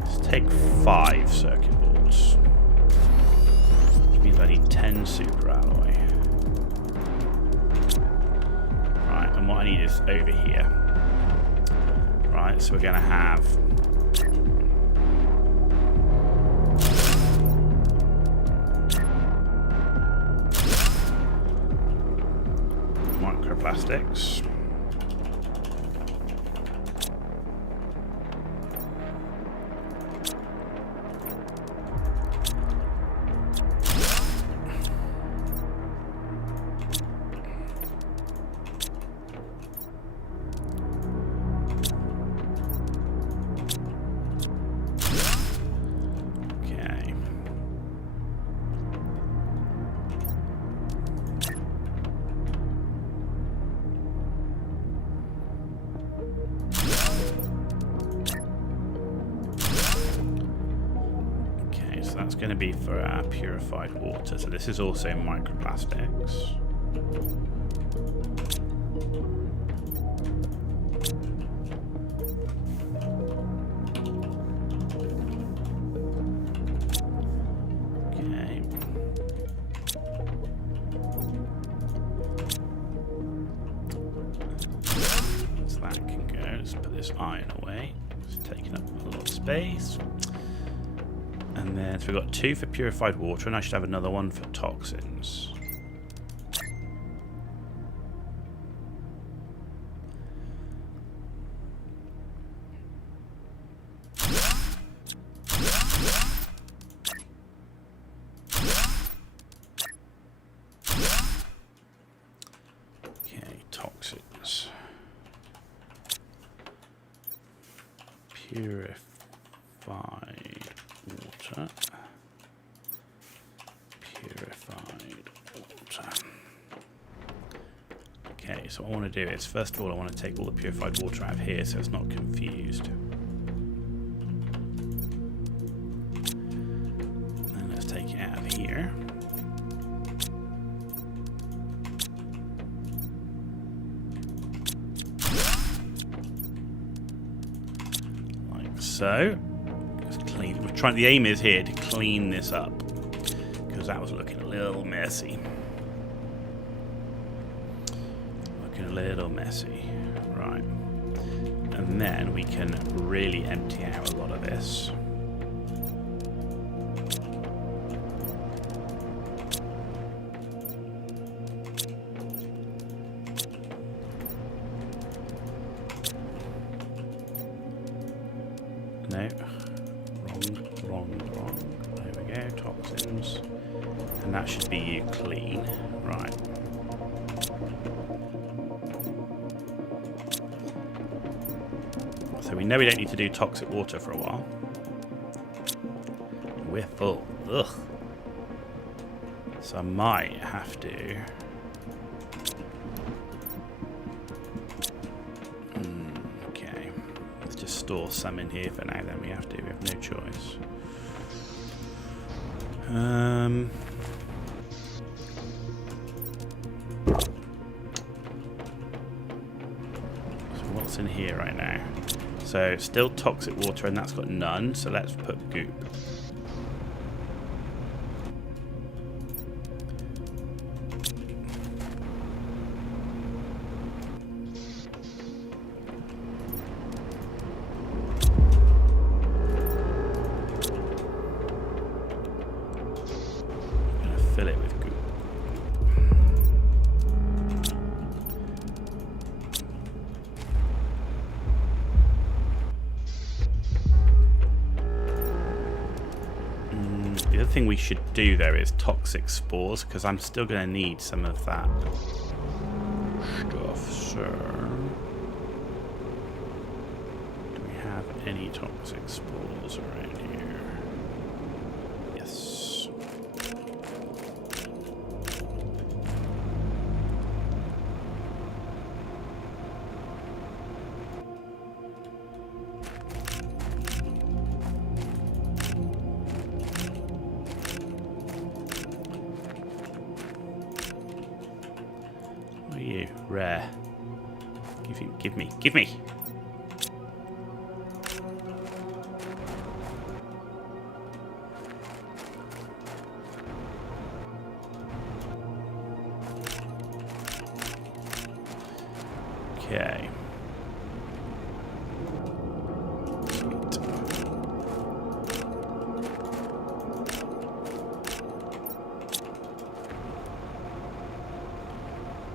Let's take 5 circuit boards. Which means I need 10 super alloy. Right, and what I need is over here. Right, so we're going to have microplastics. That's going to be for our purified water. So this is also microplastics. Okay. So that can go. Let's put this iron away. It's taking up a lot of space. And then so we've got 2 for purified water, and I should have another one for toxins. Okay, toxins. Purified water. Purified water. Okay, so what I want to do is, first of all, I want to take all the purified water out of here so it's not confused. And let's take it out of here. Like so. The aim is here to clean this up, because that was looking a little messy. Looking a little messy. Right. And then we can really empty out a lot of this. No. Wrong. There we go. Toxins. And that should be you clean. Right. So we know we don't need to do toxic water for a while. We're full. Ugh. So I might have to... okay. Let's just store some in here for now, then we have to. We have no choice. So what's in here right now? So still toxic water, and that's got none, so let's put goop. I'm gonna fill it with goop. The other thing we should do though is toxic spores, because I'm still going to need some of that stuff. So, do we have any toxic spores around here? Yes. What are you? Rare. Give me. Okay. Sweet.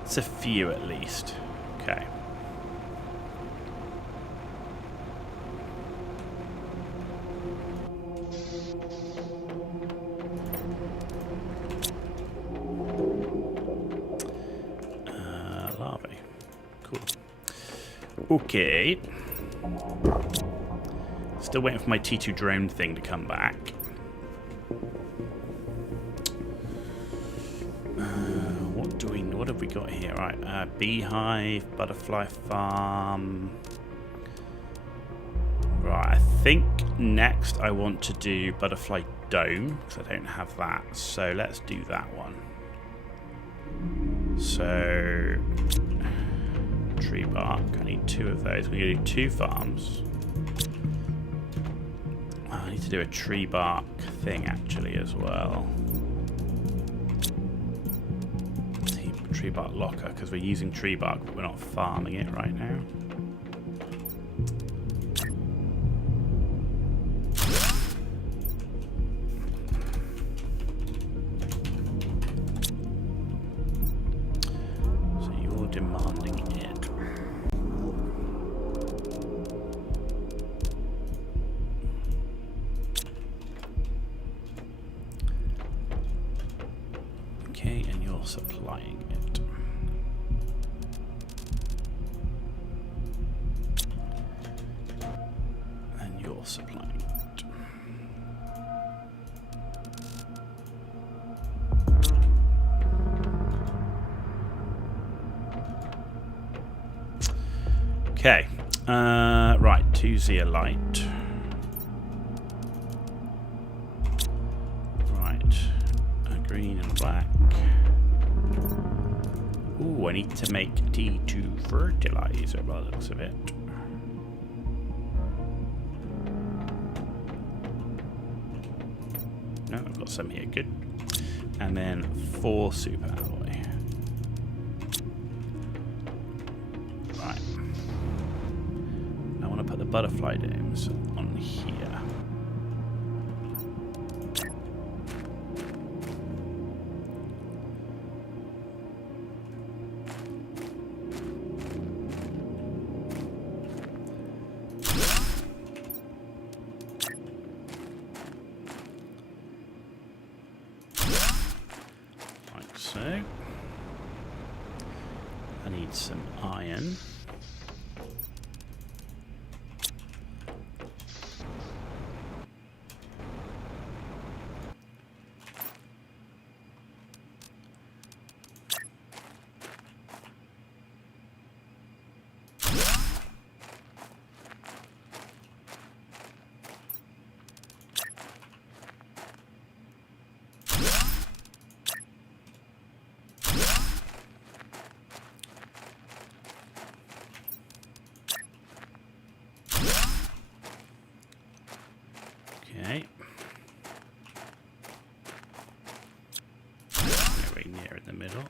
It's a few at least. Okay. Larvae. Cool. Okay. Still waiting for my T2 drone thing to come back. What have we got here? Right, beehive, butterfly farm. Right, I think next I want to do butterfly dome, because I don't have that. So let's do that one. So, tree bark. I need 2 of those. We're going to do 2 farms. I need to do a tree bark thing actually as well. Tree bark locker, because we're using tree bark but we're not farming it right now. So you're demanding it. Okay, and you're supplying it. And you're supplying it. Okay, right, 2 zeolite. Right, a green and black. Ooh, I need to make T2 fertilizer by the looks of it. No, I've got some here, good. And then 4 super alloy. Right. I want to put the butterfly domes on here. So, I need some iron. Okay. Very near in the middle.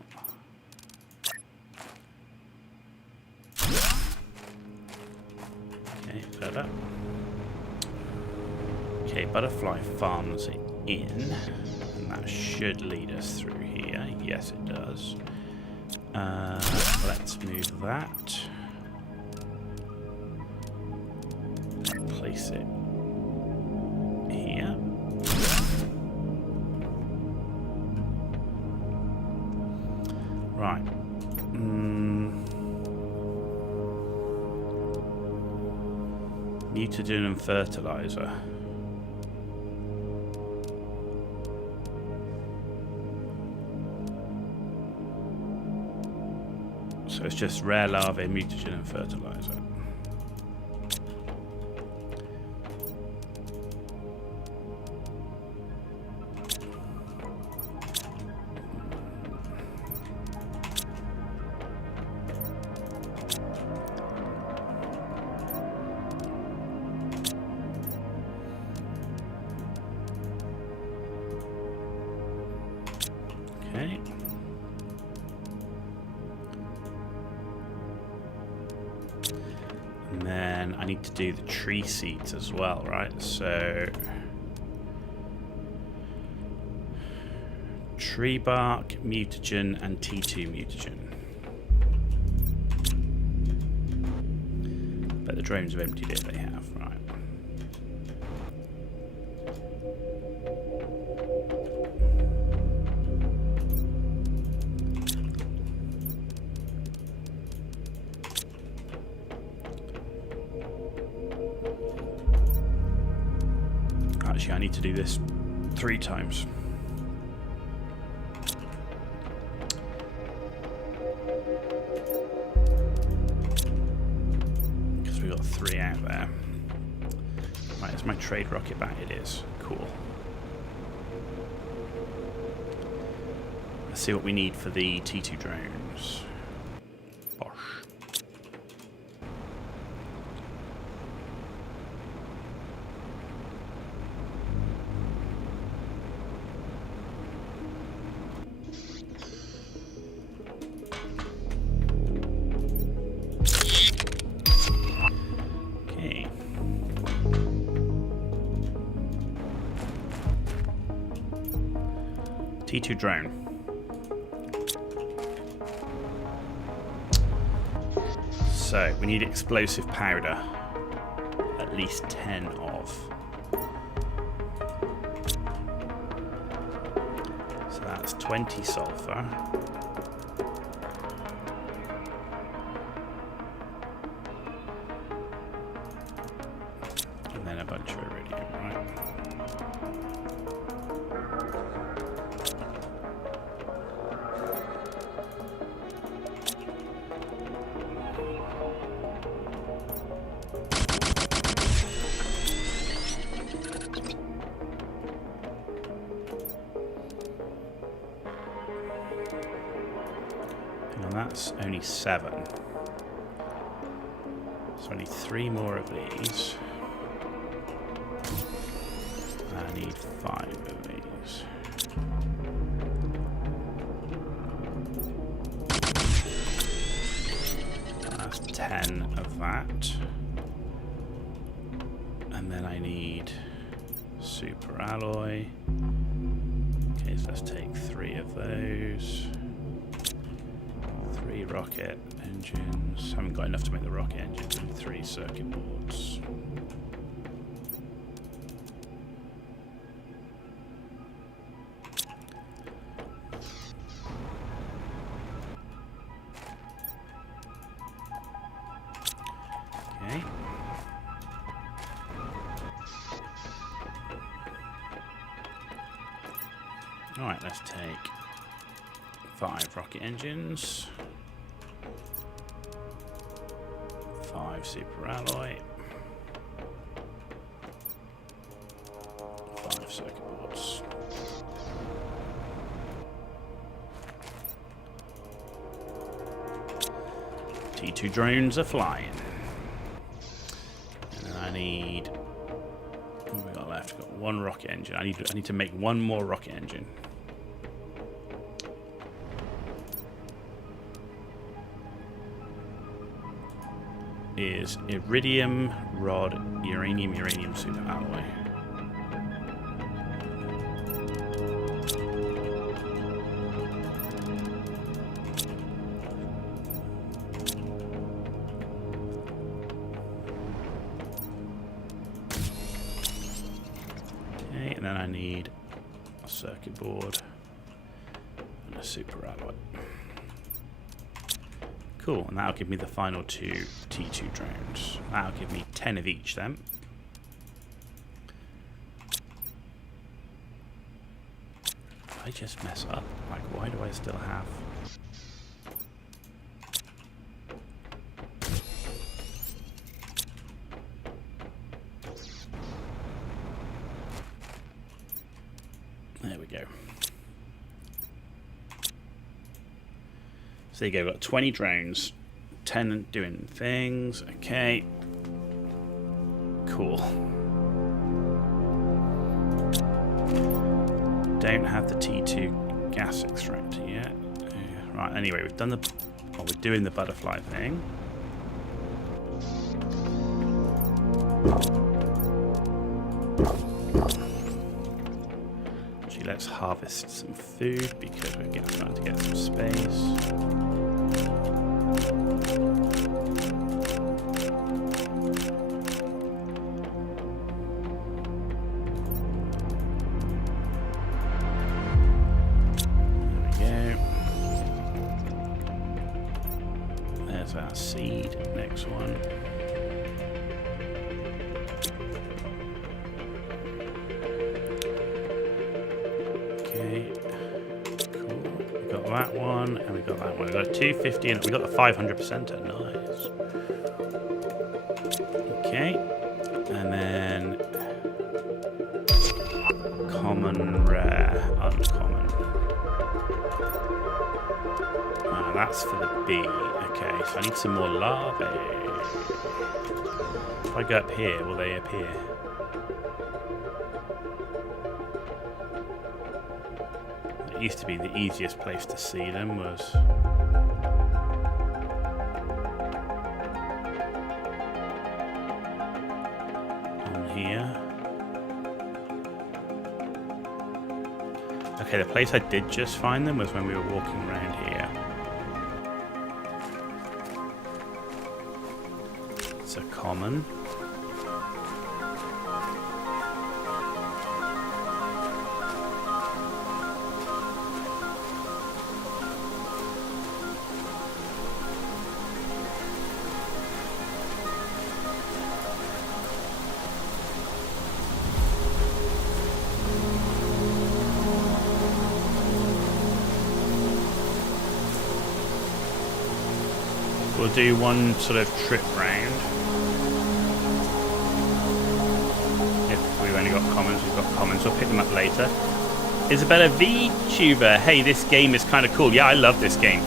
Okay, better. Okay, butterfly farms it in, and that should lead us through here. Yes, it does. Let's move that. Place it here. Right. Mutagen and fertilizer. So it's just rare larvae, mutagen and fertilizer. Okay. And then I need to do the tree seeds as well, right? So tree bark, mutagen, and T2 mutagen. But the drones have emptied it, they have, right? Actually, I need to do this 3 times. Because we've got 3 out there. Right, is my trade rocket back? It is. Cool. Let's see what we need for the T2 drones. Bosh. T2 drone. So, we need explosive powder. At least 10 of. So that's 20 sulfur. And then a bunch of iridium, right? And that's only 7. So I need 3 more of these. I need 5 of these. 10 of that. And then I need super alloy. Okay, so let's take 3 of those. 3 rocket engines. Haven't got enough to make the rocket engines, and 3 circuit boards. Okay. Alright, let's take 5 rocket engines, 5 super alloy, 5 circuit boards. T2 drones are flying. And then I need... what have we got left? Got 1 rocket engine. I need to make 1 more rocket engine. Is iridium, rod, uranium, super alloy. Okay, and then I need a circuit board and a super alloy. Cool, and that'll give me the final 2 T2 drones. That'll give me 10 of each then. Did I just mess up? Like, why do I still have... There we go. So there you go, we've got 20 drones, 10 doing things. Okay. Cool. Don't have the T2 gas extractor yet. Right, anyway, we've done the... well, we're doing the butterfly thing. Actually, let's harvest some food because we're trying to get some space. Our seed, next one. Okay, cool. We got that one, and we got that one. We got a 250, and we got the 500%. Nice. Okay, and then common, rare, uncommon. That's for the bee. Okay, so I need some more larvae. If I go up here, will they appear? It used to be the easiest place to see them was... on here. Okay, the place I did just find them was when we were walking around here. It's a common. We'll do one sort of trip round. If we've only got commons, we've got commons. We'll pick them up later. Isabella VTuber. Hey, this game is kind of cool. Yeah, I love this game.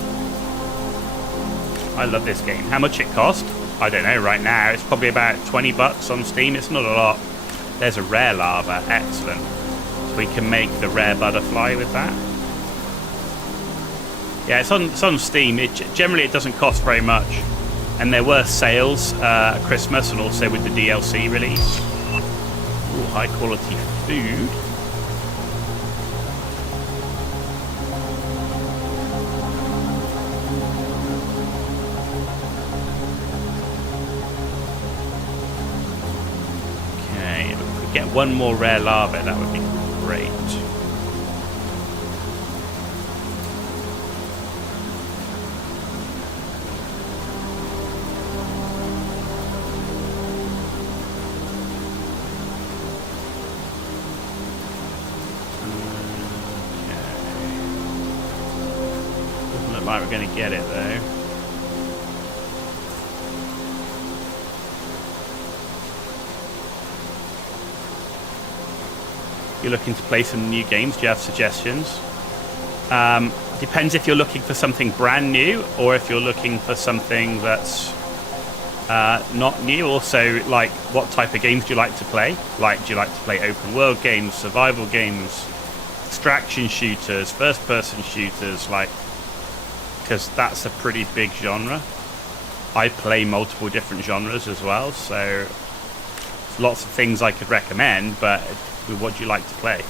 I love this game. How much it cost? I don't know right now. It's probably about $20 on Steam. It's not a lot. There's a rare lava. Excellent. So we can make the rare butterfly with that. Yeah, it's on Steam. Generally, it doesn't cost very much. And there were sales at Christmas and also with the DLC release. Ooh, high quality food. Okay, if we could get one more rare lava, that would be great. Like we're going to get it though. You're looking to play some new games. Do you have suggestions? Depends if you're looking for something brand new or if you're looking for something that's not new. Also, like, what type of games do you like to play? Like, do you like to play open world games, survival games, extraction shooters, first person shooters, like, because that's a pretty big genre. I play multiple different genres as well, so there's lots of things I could recommend, but what do you like to play?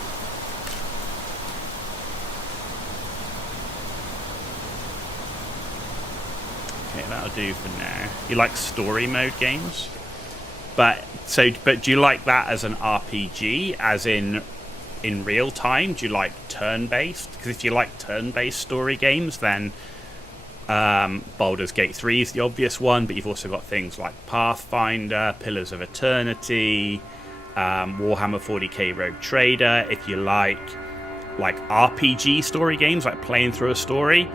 Okay, that'll do for now. You like story mode games? But do you like that as an RPG, as in real time? Do you like turn-based? Because if you like turn-based story games, then Baldur's Gate 3 is the obvious one, but you've also got things like Pathfinder, Pillars of Eternity, Warhammer 40k Rogue Trader. If you like RPG story games, like playing through a story,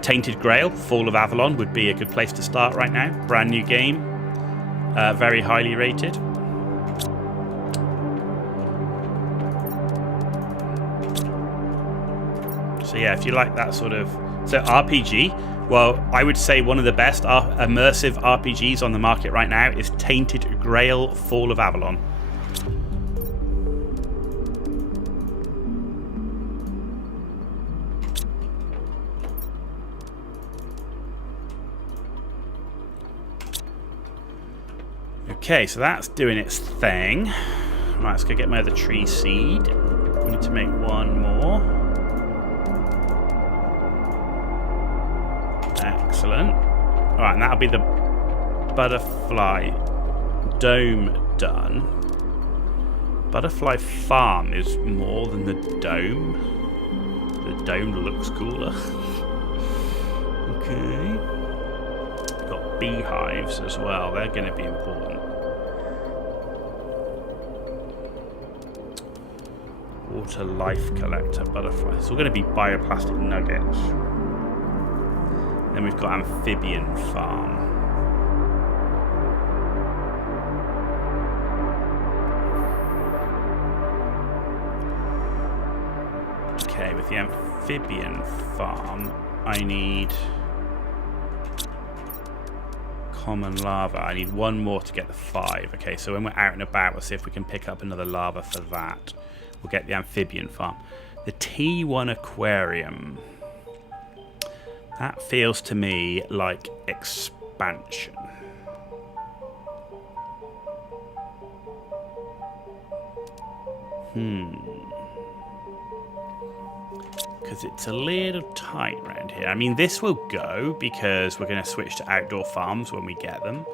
Tainted Grail, Fall of Avalon would be a good place to start right now. Brand new game, very highly rated. So yeah, if you like that sort of... So RPG, well, I would say one of the best immersive RPGs on the market right now is Tainted Grail, Fall of Avalon. Okay, so that's doing its thing. Right, let's go get my other tree seed. We need to make one more. Excellent. Alright, and that'll be the butterfly dome done. Butterfly farm is more than the dome. The dome looks cooler. Okay. Got beehives as well. They're going to be important. Water life collector, butterfly. It's all going to be bioplastic nuggets. Then we've got amphibian farm. Okay, with the amphibian farm, I need common lava. I need one more to get the 5. Okay, so when we're out and about, we'll see if we can pick up another lava for that. We'll get the amphibian farm. The T1 aquarium. That feels to me like expansion. Because it's a little tight around here. I mean, this will go because we're going to switch to outdoor farms when we get them.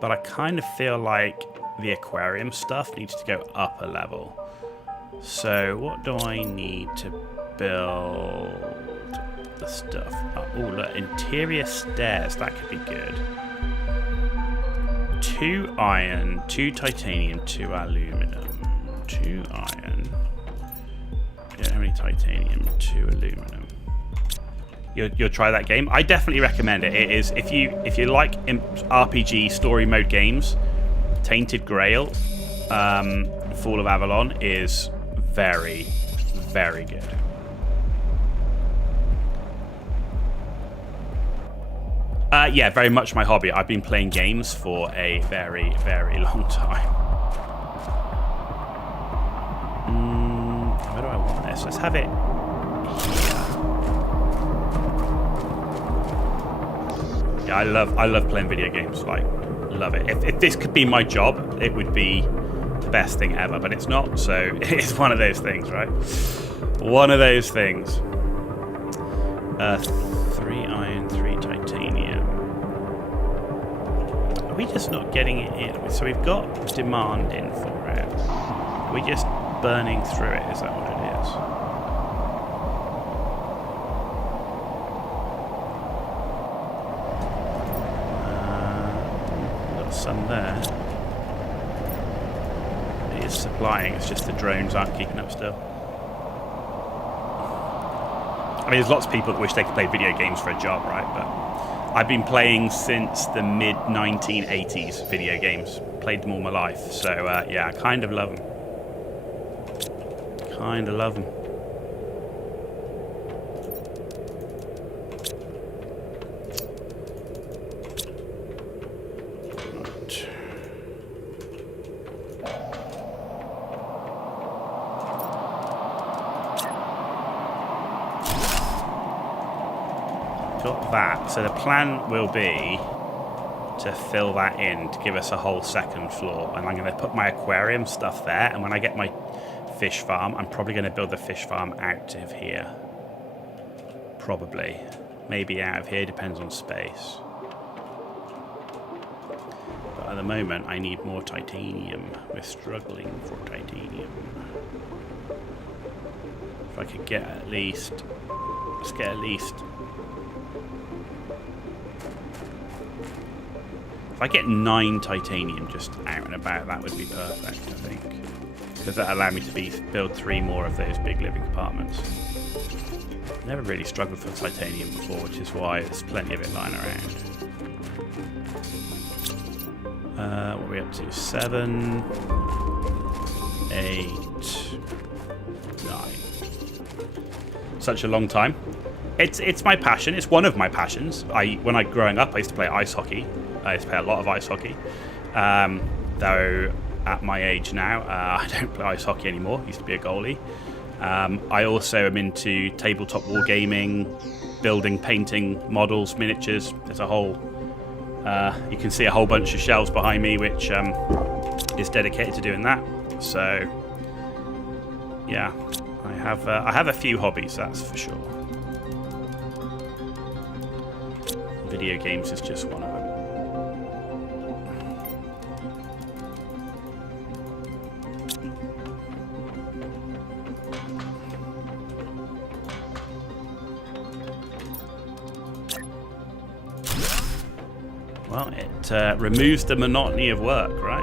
But I kind of feel like the aquarium stuff needs to go up a level. So what do I need to build the stuff up? Oh, look, interior stairs. That could be good. 2 iron, 2 titanium, 2 aluminum. 2 iron. We don't have any titanium, 2 aluminum. You'll try that game. I definitely recommend it. It is, if you like RPG story mode games, Tainted Grail, Fall of Avalon is very, very good. Yeah, very much my hobby. I've been playing games for a very, very long time. Where do I want this? Let's have it here. Yeah, I love playing video games. Like, love it. If this could be my job, it would be the best thing ever. But it's not. So it's one of those things, right? One of those things. 3 iron, 3 titanium. Are we just not getting it in? So we've got demand in for it. Are we just burning through it? Is that what it is? Got some there. It is supplying. It's just the drones aren't keeping up still. I mean, there's lots of people that wish they could play video games for a job, right? But I've been playing since the mid-1980s video games. Played them all my life. So, yeah, I kind of love them. Kind of love them. Got that. So the plan will be to fill that in to give us a whole second floor, and I'm going to put my aquarium stuff there, and when I get my fish farm, I'm probably going to build the fish farm out of here. Probably. Maybe out of here, depends on space. But at the moment I need more titanium. We're struggling for titanium. If I could get at least, let's get at least, if I get 9 titanium just out and about, that would be perfect, I think. Because that allow me to build 3 more of those big living apartments. Never really struggled for titanium before, which is why there's plenty of it lying around. What are we up to? 7, 8, 9. Such a long time. It's my passion. It's one of my passions. When I growing up, I used to play ice hockey. I used to play a lot of ice hockey. Though at my age now, I don't play ice hockey anymore. I used to be a goalie. I also am into tabletop wargaming, building, painting, models, miniatures. There's a whole... you can see a whole bunch of shelves behind me, which is dedicated to doing that. So, yeah, I have a few hobbies, that's for sure. Video games is just one of them. Well, it removes the monotony of work, right?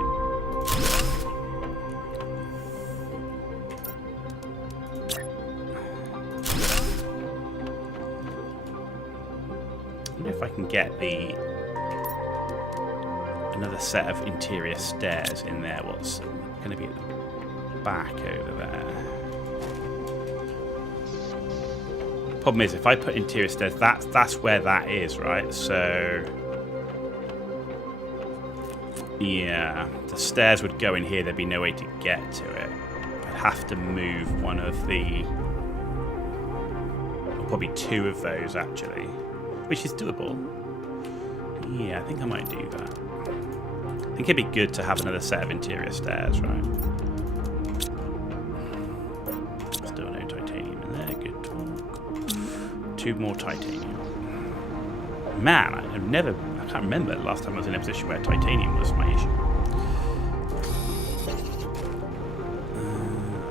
I wonder if I can get another set of interior stairs in there. What's going to be at the back over there? Problem is, if I put interior stairs, that's where that is, right? So... yeah, the stairs would go in here. There'd be no way to get to it. I'd have to move one of the... or probably 2 of those, actually. Which is doable. Yeah, I think I might do that. I think it'd be good to have another set of interior stairs, right? Still no titanium in there. Good talk. 2 more titanium. Man, I can't remember the last time I was in a position where titanium was my issue.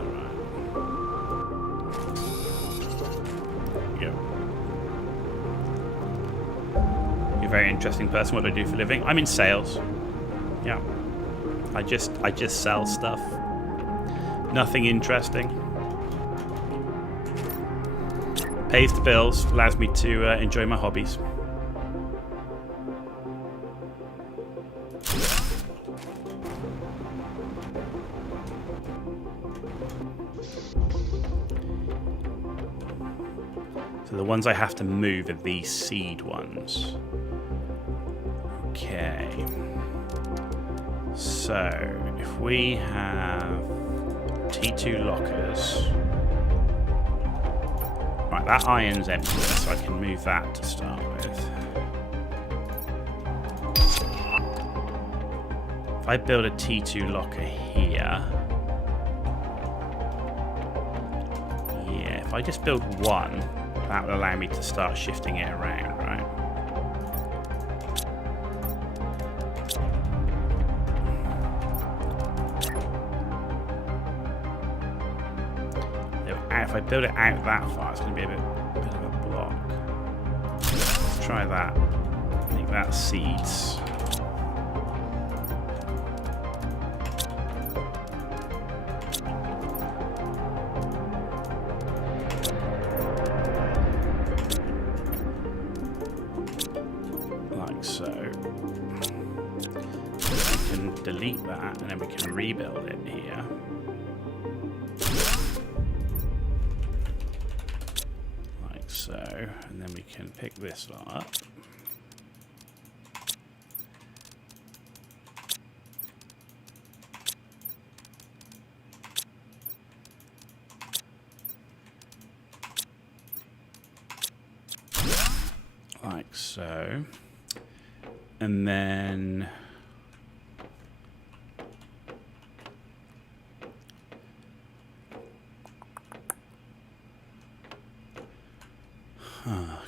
Alright. Go. You're a very interesting person. What do I do for a living? I'm in sales. Yeah. I just sell stuff. Nothing interesting. Pays the bills, allows me to enjoy my hobbies. So the ones I have to move are these seed ones. Okay. So if we have T2 lockers. Right, that iron's empty, so I can move that to start with. If I build a T2 locker here... Yeah, if I just build one, that will allow me to start shifting it around, right? If I build it out that far, it's going to be a bit of a block. Let's try that. Make that seeds. Like so. We can delete that and then we can rebuild it here. So, and then we can pick this lot up. Like so. And then...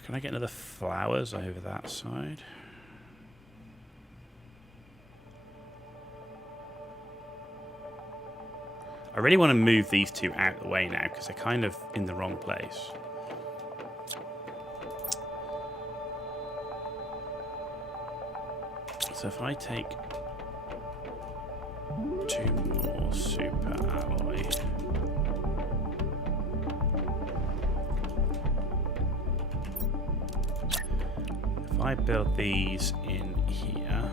Can I get another flowers over that side? I really want to move these two out of the way now because they're kind of in the wrong place. So if I take 2 more super alloy... I build these in here.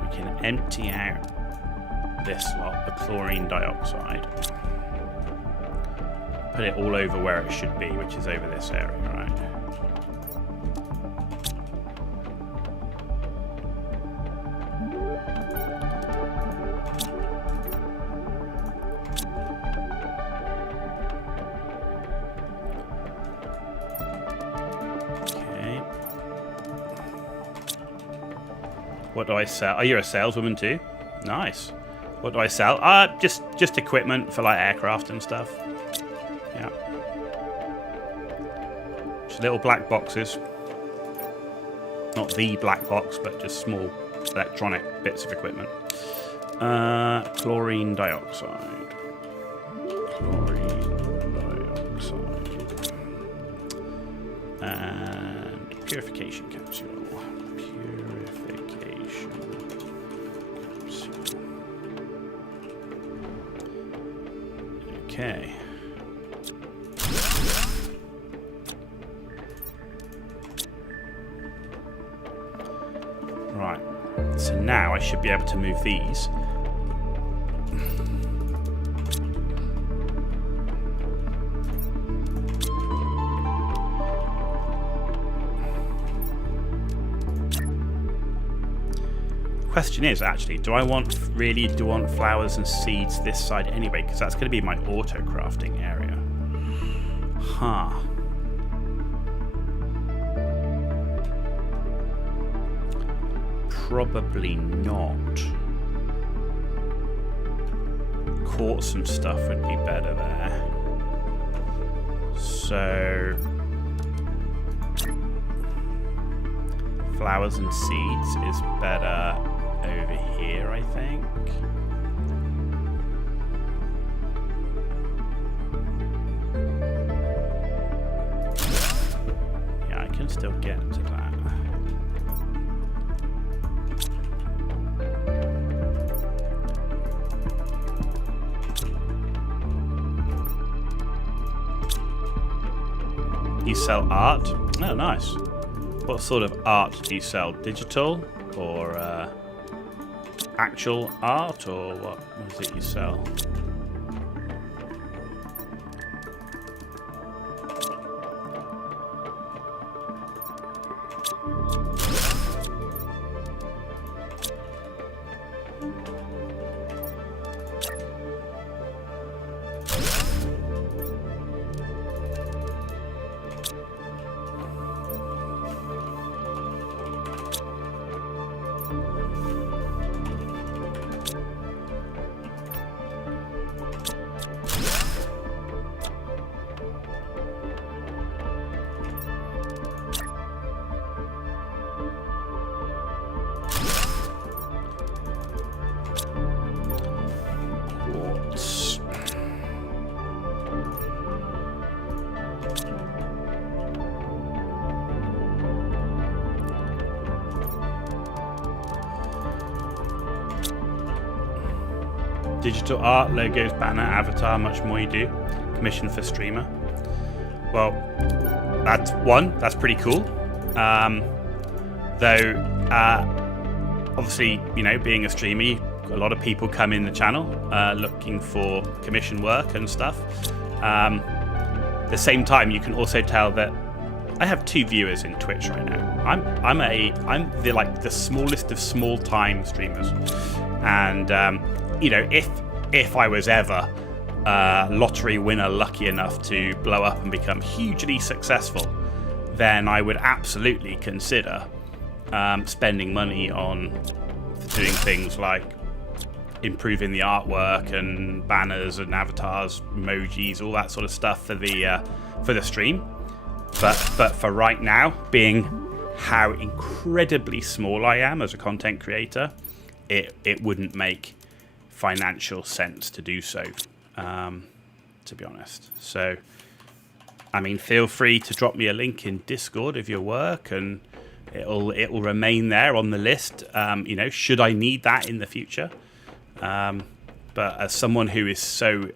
We can empty out this lot, the chlorine dioxide. Put it all over where it should be, which is over this area, right? What do I sell? Oh, you're a saleswoman too? Nice. What do I sell? Just equipment for like aircraft and stuff. Yeah. Just little black boxes. Not the black box, but just small electronic bits of equipment. Chlorine dioxide. Chlorine dioxide. And purification capsule. Okay. Right. So now I should be able to move these. Question is actually, do I want flowers and seeds this side anyway? Because that's going to be my auto crafting area. Huh. Probably not. Quartz and stuff would be better there. So flowers and seeds is better over here, I think. Yeah, I can still get to that. You sell art? Oh, nice. What sort of art do you sell? Digital or actual art, or what is it you sell? Digital art, logos, banner, avatar, much more you do. Commission for streamer. Well, that's pretty cool. Though, obviously, being a streamer, a lot of people come in the channel looking for commission work and stuff. At the same time, you can also tell that I have 2 viewers in Twitch right now. I'm the smallest of small time streamers, and if I was ever lottery winner lucky enough to blow up and become hugely successful, then I would absolutely consider spending money on doing things like improving the artwork and banners and avatars, emojis, all that sort of stuff for the stream. But for right now, being how incredibly small I am as a content creator, it wouldn't make financial sense to do so, to be honest. So, I mean, feel free to drop me a link in Discord of your work, and it'll remain there on the list. Should I need that in the future? But as someone who is so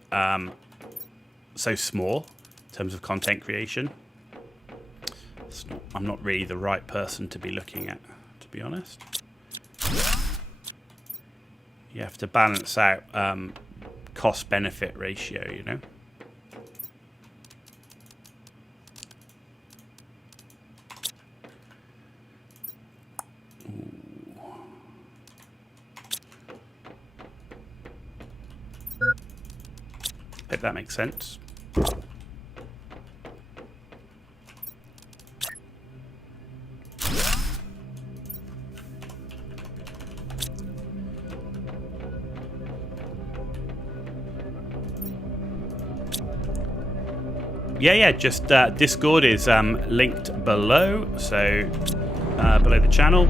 small in terms of content creation, I'm not really the right person to be looking at, to be honest. You have to balance out cost-benefit ratio, Hope that makes sense. Yeah, just Discord is linked below, so below the channel.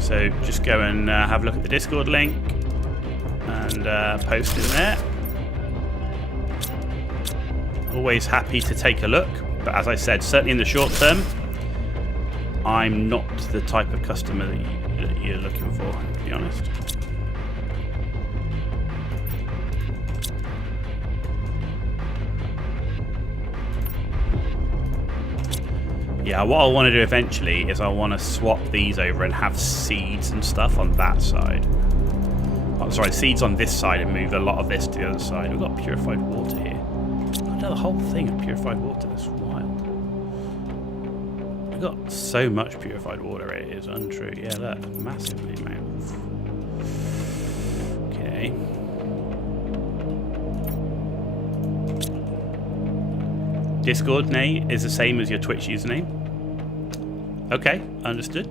So just go and have a look at the Discord link and post in there. Always happy to take a look, but as I said, certainly in the short term, I'm not the type of customer that you're looking for, to be honest. Yeah, what I want to do eventually is I want to swap these over and have seeds and stuff on that side. Oh, sorry, seeds on this side and move a lot of this to the other side. We've got purified water here. I've got a whole thing of purified water. That's wild. We've got so much purified water, it is untrue. Yeah, look, massively amount. Okay. Discord name is the same as your Twitch username. Okay, understood.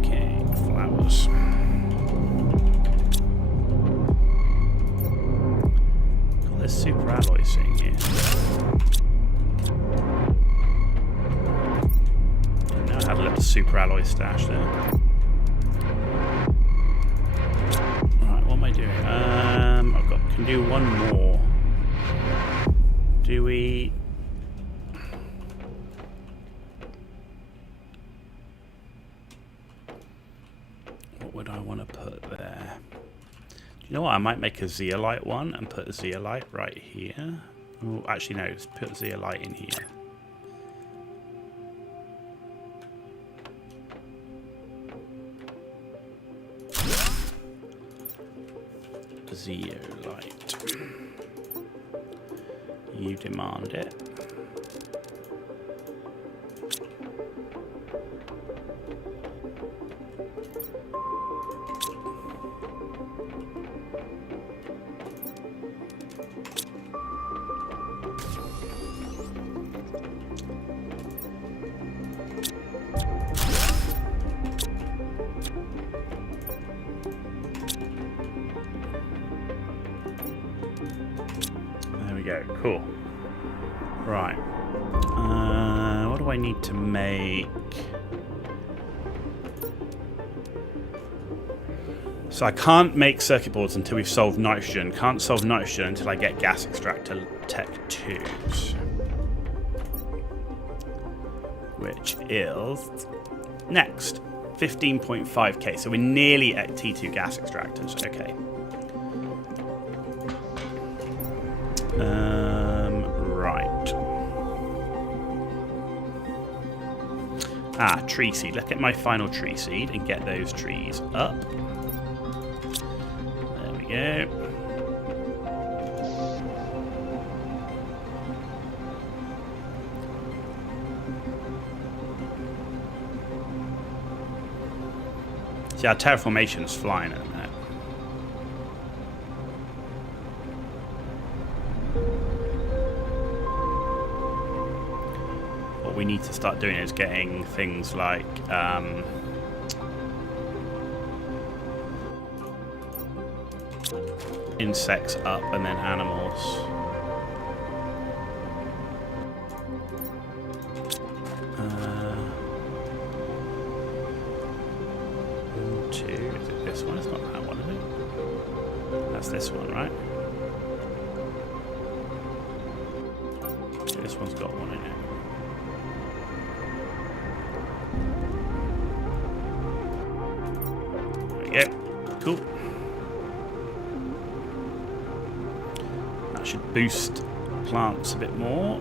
Okay, flowers. Got this super alloy thing here. Super alloy stash there. Right, what am I doing? Can do one more. Do we? What would I want to put there? Do you know what? I might make a zeolite one and put a zeolite right here. Oh, actually no, let's put zeolite in here. Zeolite. You demand it. Cool. Right. What do I need to make? So I can't make circuit boards until we've solved nitrogen. Can't solve nitrogen until I get gas extractor tech tubes. Which is next. 15.5k. So we're nearly at T2 gas extractors. Okay. Right. Tree seed. Let's get my final tree seed and get those trees up. There we go. See, our terraformation's flying at the minute. What we need to start doing is getting things like insects up and then animals. Two. Is it this one? It's not that one, is it? That's this one, right? Okay, this one's got one in it. There we go. Cool. That should boost plants a bit more.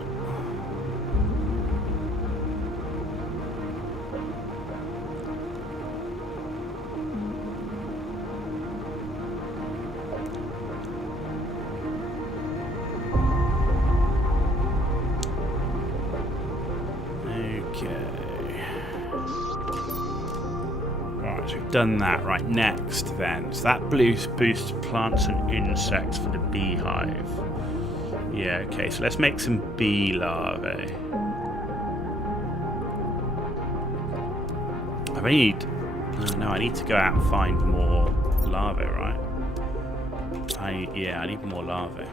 Done that. Right, next then. So that boosts plants and insects for the beehive. Yeah, okay, so let's make some bee larvae. I need... no, I need to go out and find more larvae, right? I need more larvae.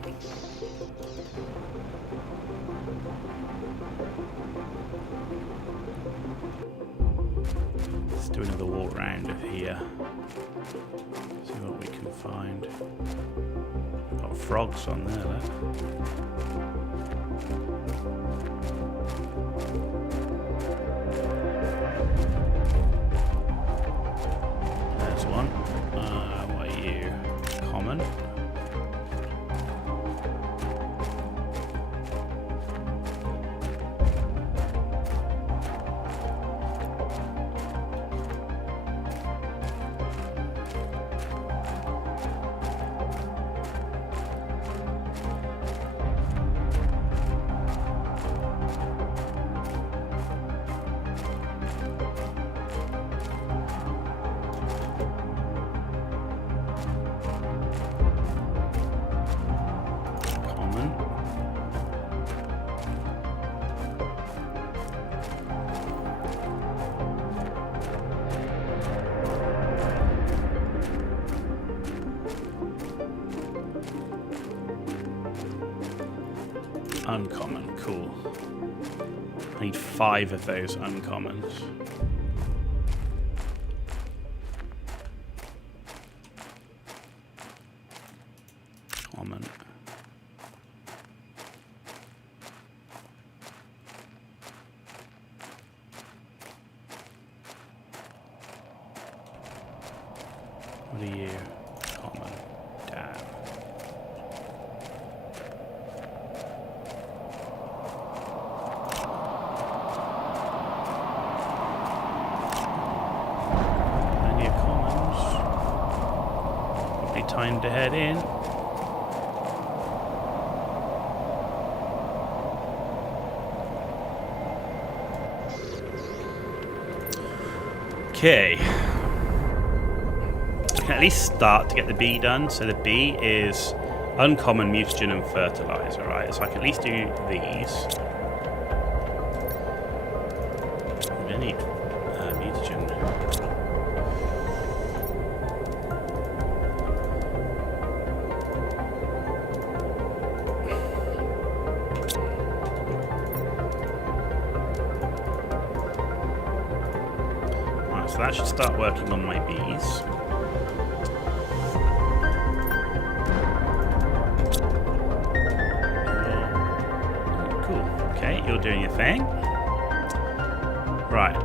Do another walk round of here. See what we can find. Got frogs on there, look. There's one. What are you? Common. Uncommon, cool. I need 5 of those uncommons. Common. What are you? Common. Damn. Time to head in. Okay. We can at least start to get the bee done. So the bee is uncommon, mutagen, and fertilizer, right? So I can at least do these. We need mutagen. So that should start working on my bees. Okay, you're doing your thing. Right,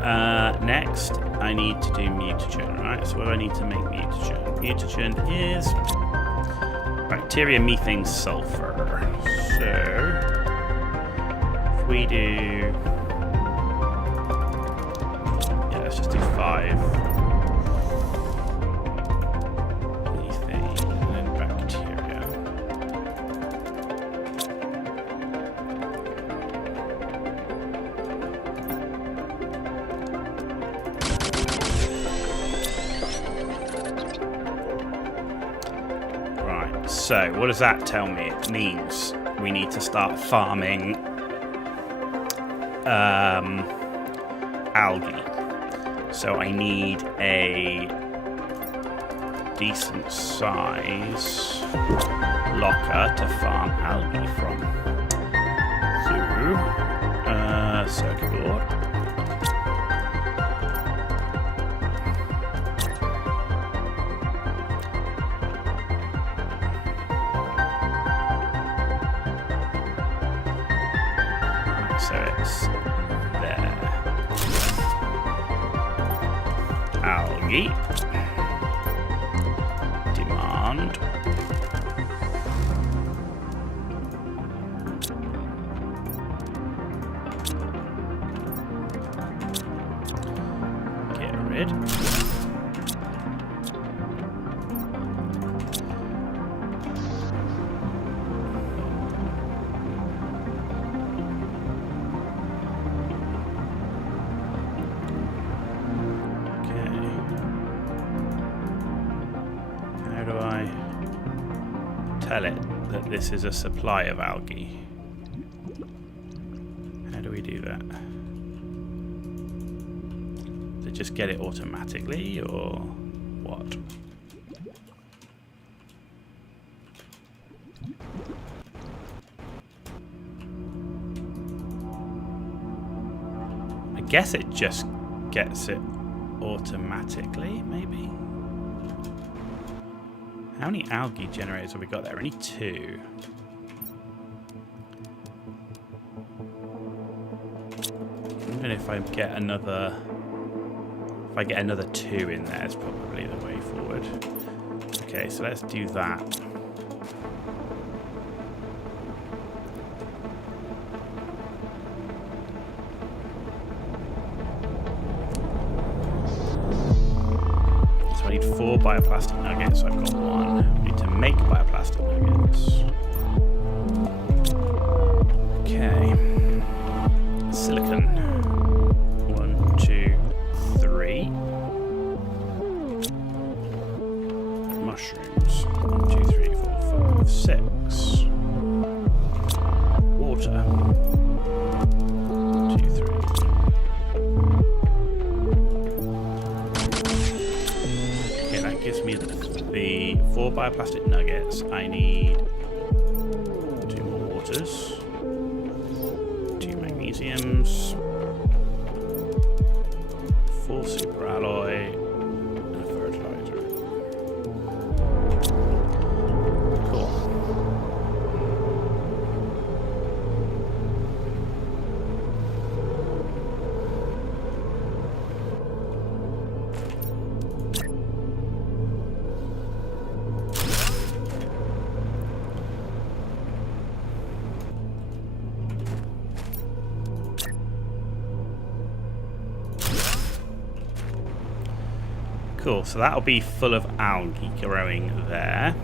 next I need to do mutagen, right? So what do I need to make mutagen? Mutagen is bacteria, methane, sulfur. So if we do, yeah, let's just do 5 methane and then bacteria. Right, so what does that tell me? It means we need to start farming algae. So I need a decent size locker to farm algae from. So, circuit board. So it's there. Algae. Demand. Get rid. Tell it that this is a supply of algae. How do we do that? Does it just get it automatically, or what? I guess it just gets it automatically, maybe? How many algae generators have we got there? Only 2. Even if I get another... If I get another 2 in there, it's probably the way forward. Okay, so let's do that. I need 4 bioplastic nuggets, so I've got 1. I need to make bioplastic nuggets. Okay. Silicon. 1, 2, 3. Mushrooms. 1, 2, 3, 4, 5, 6. Water. 1, 2, 3. Gives me the 4 bioplastic nuggets. I need 2 more waters, 2 magnesiums, 4 super alloy, and a fertilizer. Cool. Cool, so that'll be full of algae growing there.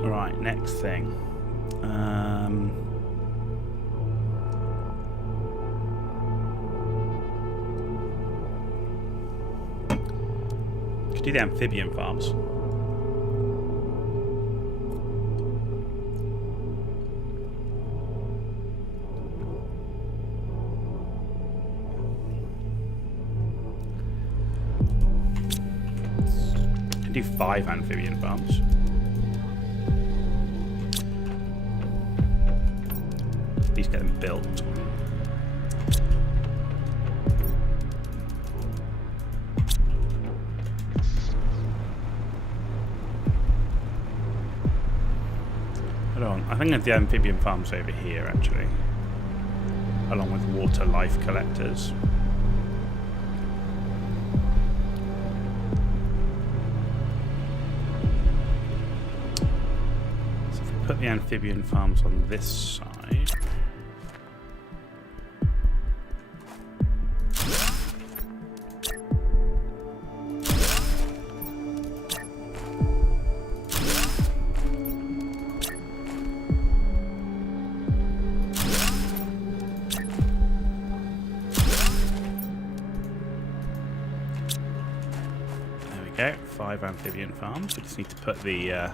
Right, next thing. Could do the amphibian farms. Do 5 amphibian farms. Please get them built. on. I think the amphibian farm's over here, actually. Along with water life collectors. So if we put the amphibian farms on this side. Okay, 5 amphibian farms. We just need to put the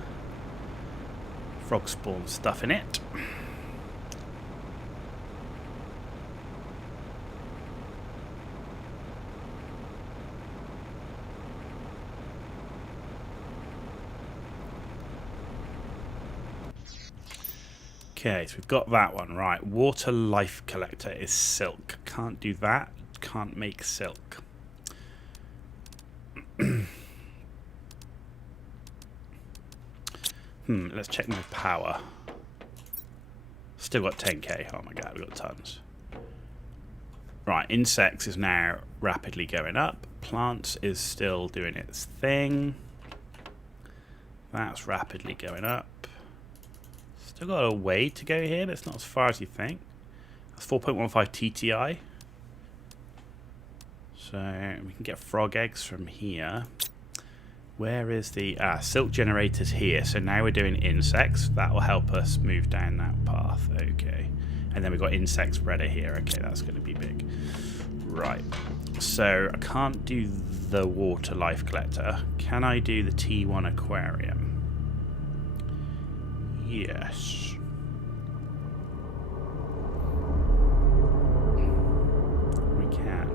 frog spawn stuff in it. Okay, so we've got that one. Right, water life collector is silk. Can't do that. Can't make silk. Let's check my power. Still got 10k. Oh my god, we've got tons. Right, insects is now rapidly going up. Plants is still doing its thing. That's rapidly going up. Still got a way to go here, but it's not as far as you think. That's 4.15 TTI. So we can get frog eggs from here. Where is the silk generators here? So now we're doing insects. That will help us move down that path. Okay. And then we've got insect spreader here. Okay, that's going to be big. Right. So I can't do the water life collector. Can I do the T1 aquarium? Yes. We can.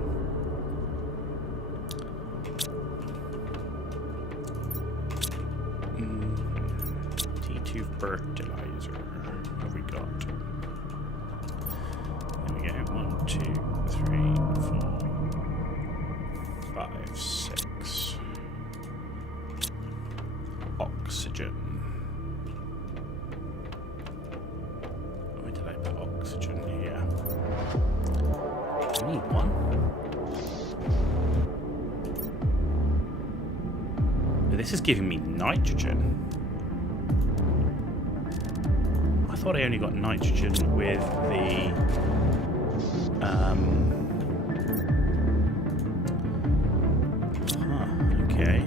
T2 fertilizer. What have we got? There we go. 1, 2, 3, 4, 5, 6. Oxygen. Where did I put oxygen here? I need one. This is giving me nitrogen. I thought I only got nitrogen with the okay.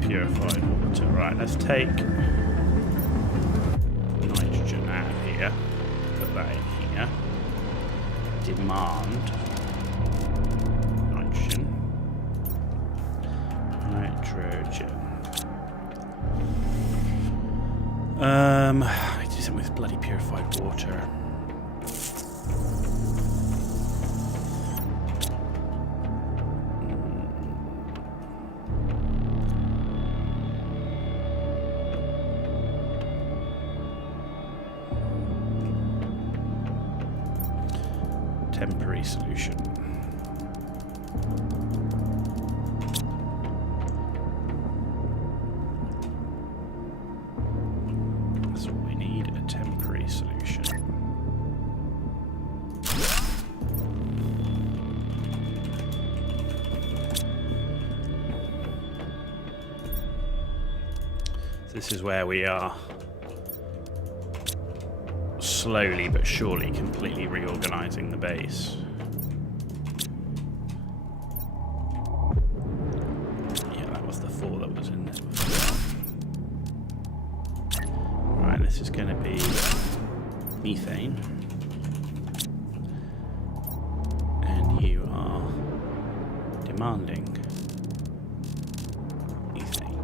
Purified water. Right, let's take nitrogen out of here. Put that in here. Demand nitrogen. Nitrogen. I need to do something with bloody purified water. Temporary solution. That's what we need, a temporary solution. This is where we are slowly but surely completely reorganizing the base. Yeah, that was the 4 that was in there before. Right, this is going to be methane. And you are demanding methane.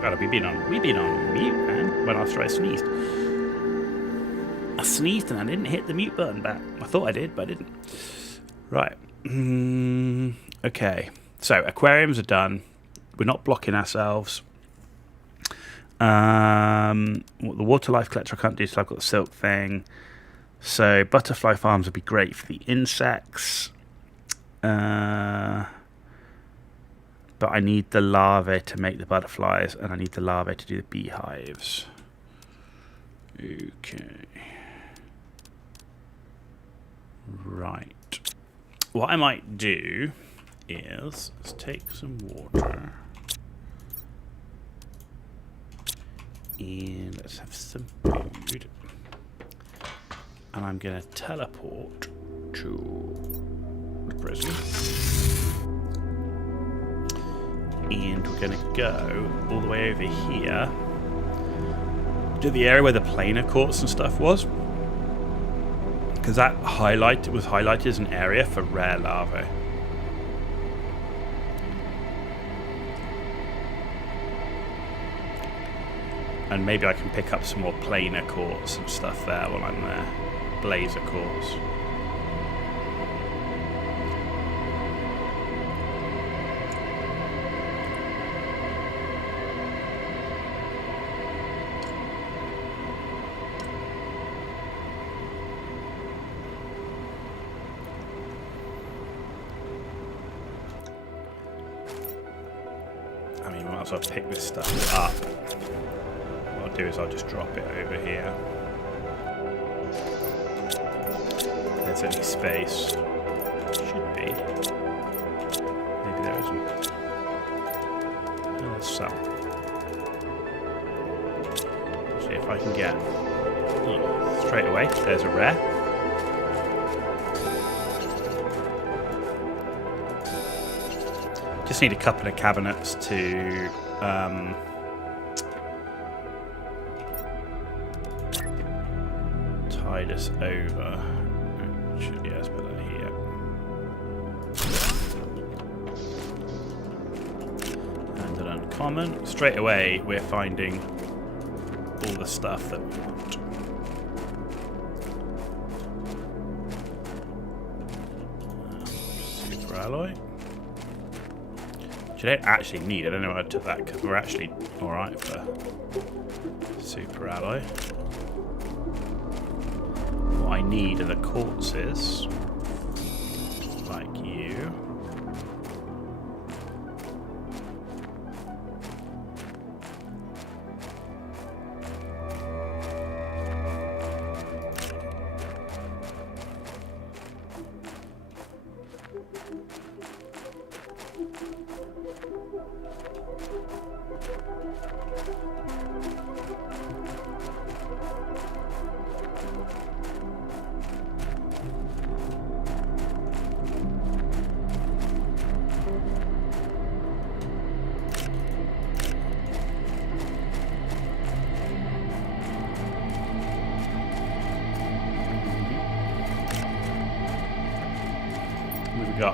God, we've been on mute, man. When after I sneezed. I sneezed and I didn't hit the mute button back. I thought I did, but I didn't. Right. Okay. So aquariums are done. We're not blocking ourselves. The water life collector I can't do till I've got the silk thing. So butterfly farms would be great for the insects. But I need the larvae to make the butterflies, and I need the larvae to do the beehives. Okay. Right. What I might do is let's take some water. And let's have some food. And I'm going to teleport to the prison. And we're going to go all the way over here to the area where the planar courts and stuff was. Because that was highlighted as an area for rare larvae. And maybe I can pick up some more planar courts and stuff there while I'm there. Blazer courts. I mean, we might as well pick this stuff up. What I'll do is I'll just drop it over here. There's any space. Should be. Maybe there isn't. Oh, there's some. See if I can get... Oh, straight away, there's a rare. Just need a couple of cabinets to tide us over. Actually, let's put that here. And an uncommon. Straight away, we're finding all the stuff that we want. Super alloy. Which I don't actually need. I don't know why I took that because we're actually alright for super alloy. What I need are the quartzes, like you.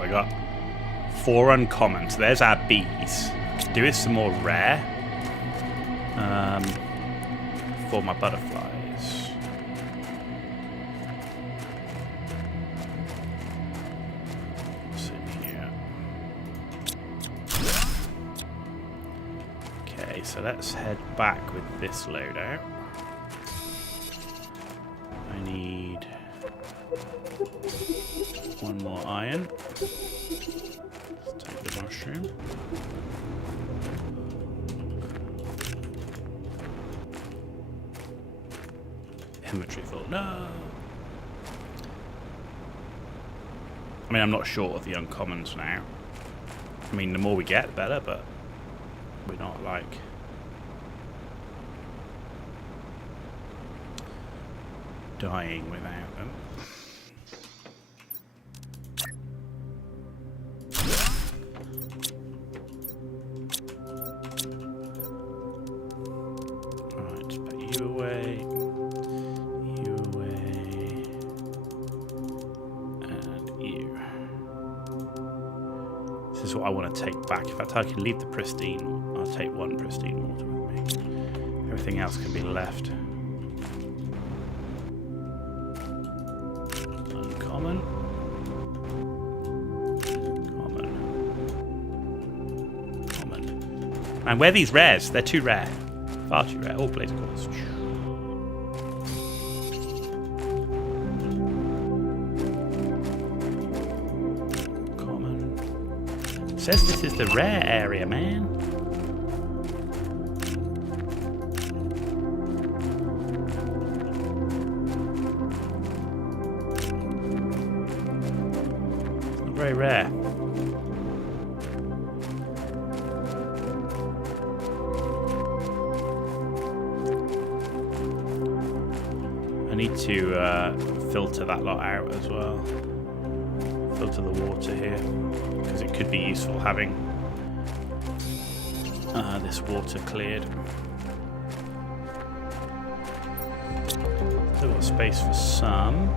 We got 4 uncommons. There's our bees. Do with some more rare for my butterflies. What's in here? Okay, so let's head back with this loadout. I need 1 more iron. Let's take the mushroom. Inventory full. No! I mean, I'm not short of the uncommons now. I mean, the more we get, the better, but we're not like... dying without them. This is what I want to take back. In fact, I can leave the pristine. I'll take 1 pristine water. Everything else can be left. Uncommon. Common. Common. And where are these rares? They're too rare. Far too rare. Oh, blaze of course. Common. It says this is the rare area, man. Very rare. I need to filter that lot out as well. Filter the water here, because it could be useful having this water cleared. Still got space for some.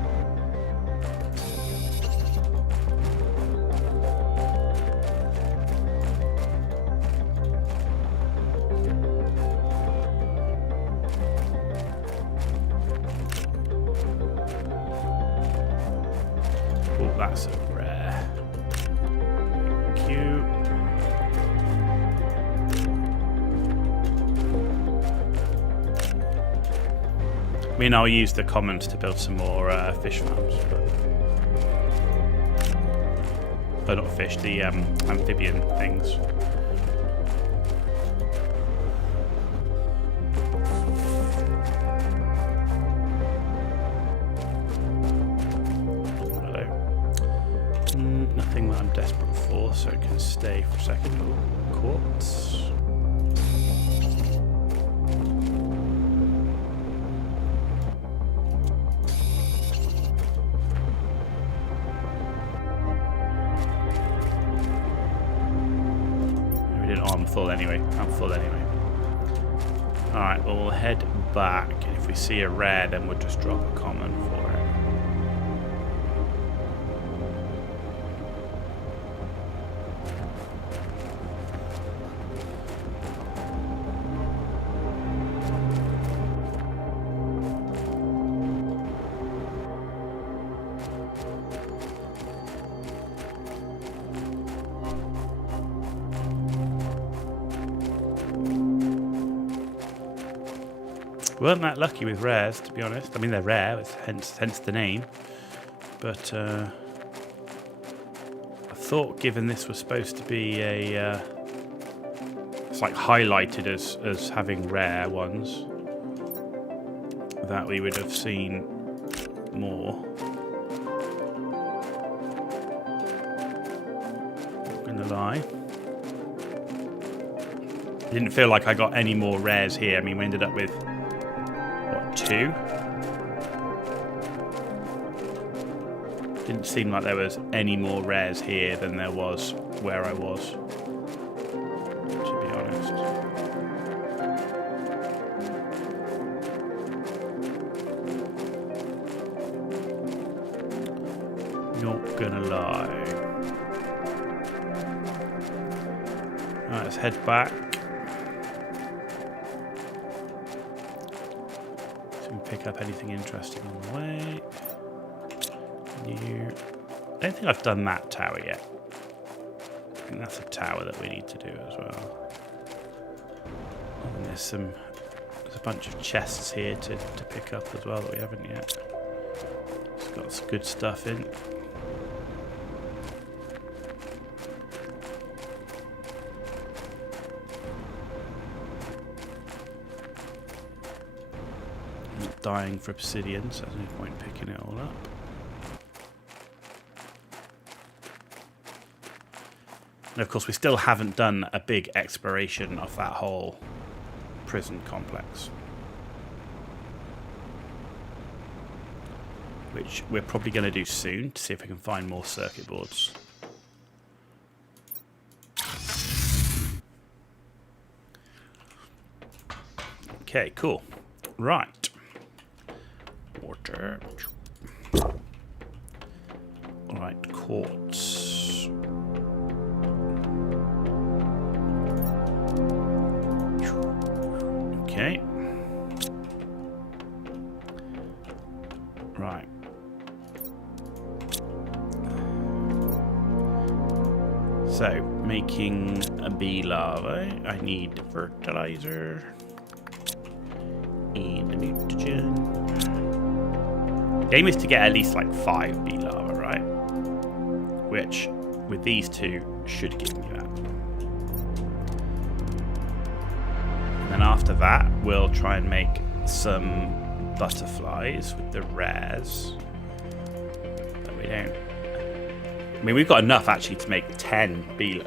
That's a rare. Thank you. I mean, I'll use the commons to build some more fish farms. But not fish, the amphibian things. Nothing that I'm desperate for, so it can stay for a second. Quartz. We didn't. Oh, I'm full anyway. Alright, well, we'll head back. If we see a rare, then we'll just drop a common for it. We weren't that lucky with rares, to be honest. I mean, they're rare, hence the name. But I thought, given this was supposed to be a, it's like highlighted as having rare ones, that we would have seen more. Not gonna lie. Didn't feel like I got any more rares here. I mean, we ended up with 2. Didn't seem like there was any more rares here than there was where I was, to be honest. Not gonna lie. Alright, let's head back. Pick up anything interesting on the way. New. I don't think I've done that tower yet. I think that's a tower that we need to do as well. And there's a bunch of chests here to pick up as well that we haven't yet. It's got some good stuff in. Dying for obsidian, so there's no point picking it all up. And of course, we still haven't done a big exploration of that whole prison complex, which we're probably going to do soon to see if we can find more circuit boards. Okay, cool. Right. Water. Alright, quartz. Okay. Right. So, making a bee larva, I need fertilizer and mutagen. The aim is to get at least like 5 bee larvae, right? Which, with these two, should give me that. And then after that, we'll try and make some butterflies with the rares. But we don't. I mean, we've got enough actually to make 10 bee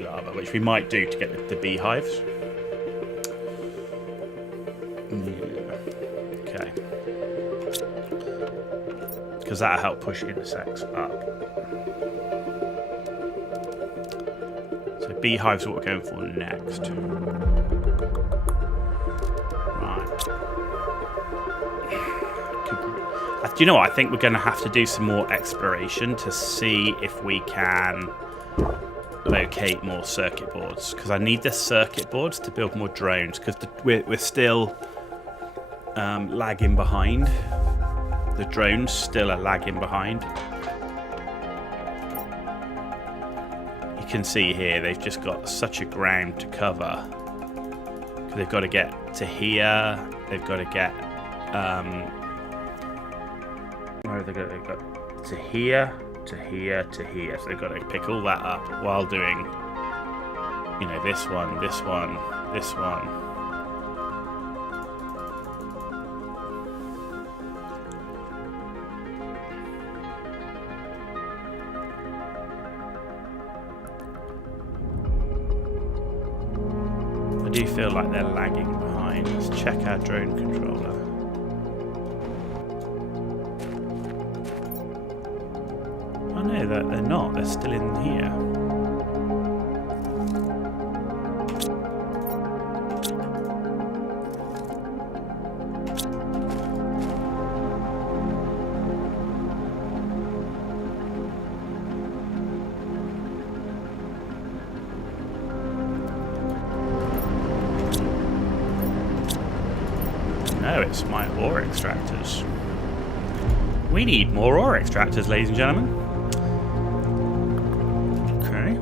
larvae, which we might do to get the beehives. Okay. Because that'll help push insects up. So beehives are what we're going for next. Right. Do you know what? I think we're going to have to do some more exploration to see if we can locate more circuit boards. Because I need the circuit boards to build more drones. Because we're still lagging behind. The drones still are lagging behind. You can see here they've just got such a ground to cover. They've got to get to here. They've got to get where have they got? They've got to here, to here, to here. So they've got to pick all that up while doing, you know, this one, this one, this one. I do feel like they're lagging behind. Let's check our drone controller. Oh no, they're not. They're still in here. No, it's my ore extractors. We need more ore extractors, ladies and gentlemen. Okay.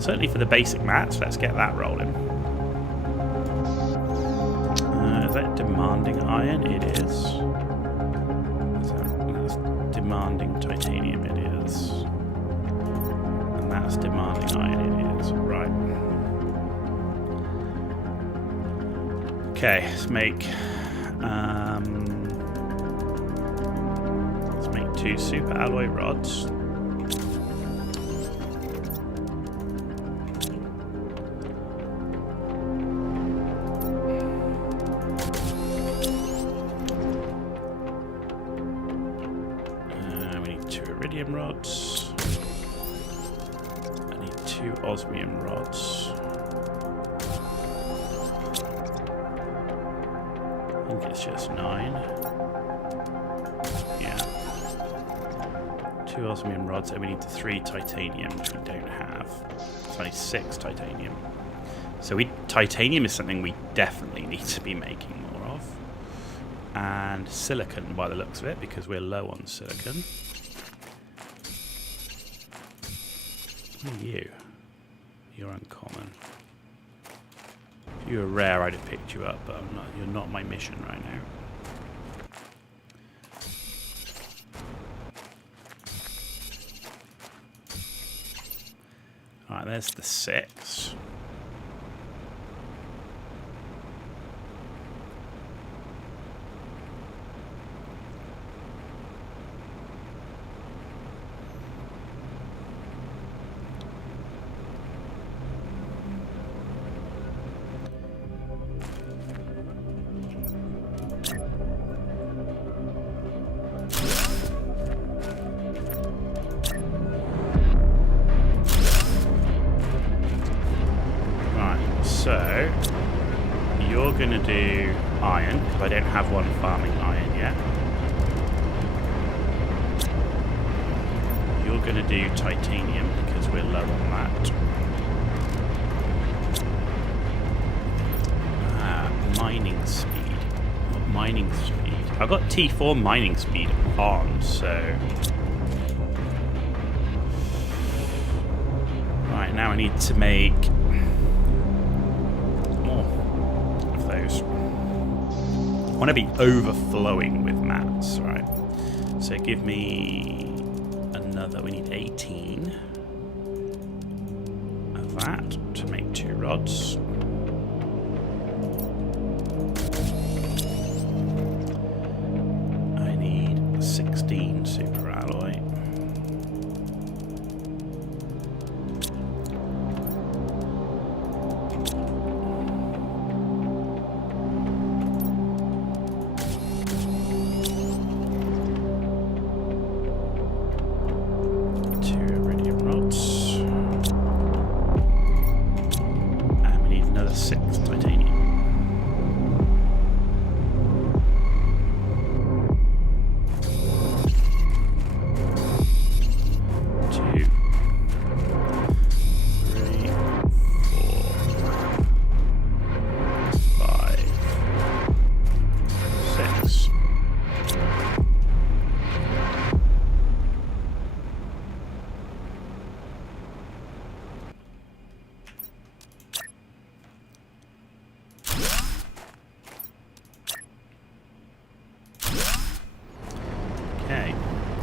Certainly for the basic mats, let's get that rolling. Is that demanding iron? It is. That's demanding titanium, it is. And that's demanding iron, it is. Right. Okay, let's make 2 super alloy rods. We need 2 iridium rods. I need 2 osmium rods. I think it's just 9. Yeah. 2 osmium rods, and we need the 3 titanium, which we don't have. It's only 6 titanium. So titanium is something we definitely need to be making more of. And silicon, by the looks of it, because we're low on silicon. Who are you? You're uncommon. If you were rare, I'd have picked you up, but I'm not. You're not my mission right now. Alright, there's the 6. So, you're going to do iron, because I don't have one farming iron yet. You're going to do titanium, because we're low on that. mining speed. I've got T4 mining speed on, so... Right, now I need to make more of those. I want to be overflowing with mats, right? So give me another, we need 18 of that to make 2 rods. I need 16 super alloy.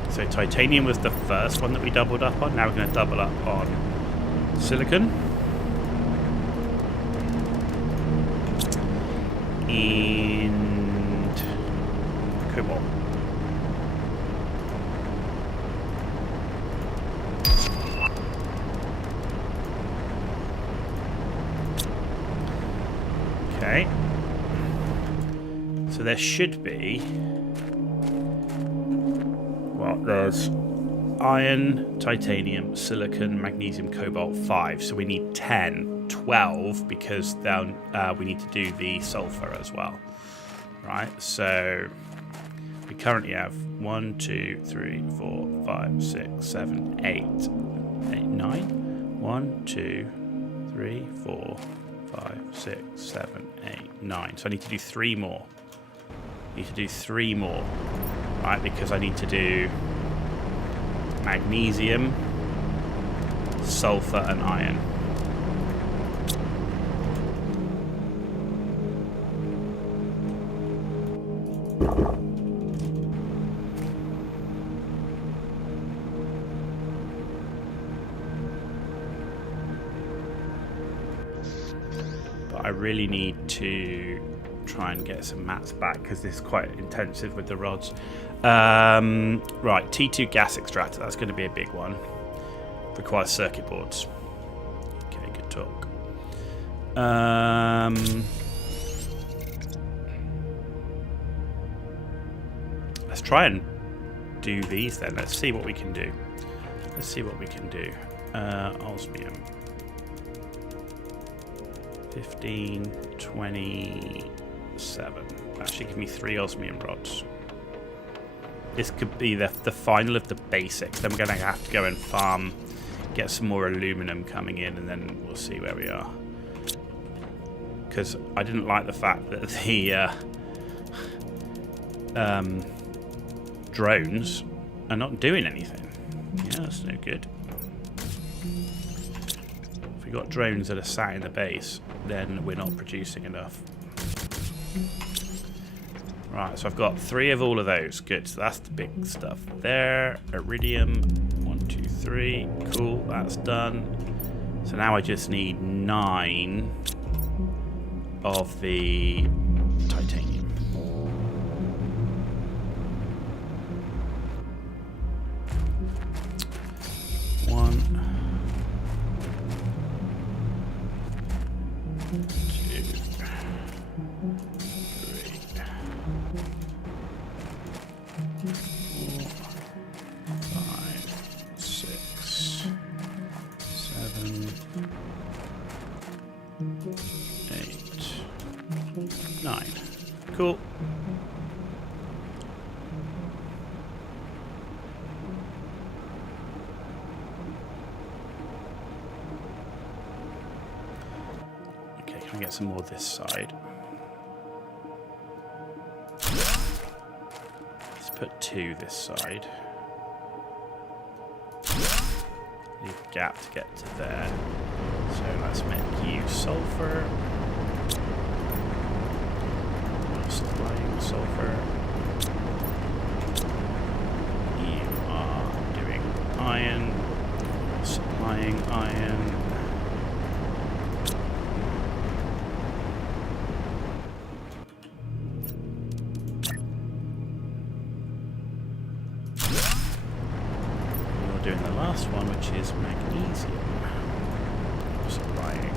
So titanium was the first one that we doubled up on. Now we're going to double up on silicon. And cobalt. Okay. So there should be... There's iron, titanium, silicon, magnesium, cobalt, 5. So we need 10, 12, because then we need to do the sulfur as well. Right, so we currently have 1, 2, 3, 4, 5, 6, 7, 8, 9. 1, 2, 3, 4, 5, 6, 7, 8, 9. So I need to do 3 more. Right, because I need to do magnesium, sulfur, and iron. But I really need to try and get some mats back because this is quite intensive with the rods. Right, T2 gas extractor, that's going to be a big one. Requires circuit boards. Okay, good talk. Let's try and do these then. Let's see what we can do. Osmium. 15, 27. Actually, give me 3 osmium rods. This could be the final of the basics. Then we're going to have to go and farm, get some more aluminum coming in, and then we'll see where we are. Because I didn't like the fact that the drones are not doing anything. Yeah, that's no good. If we've got drones that are sat in the base, then we're not producing enough. Right, so I've got 3 of all of those. Good, so that's the big stuff there. Iridium, 1, 2, 3. Cool, that's done. So now I just need 9 of the titanium. Cool. Okay, can I get some more this side? put 2 this side. Leave a gap to get to there. So let's make you sulfur. Supplying sulfur. You are doing iron. Supplying iron. You're doing the last one, which is magnesium. Supplying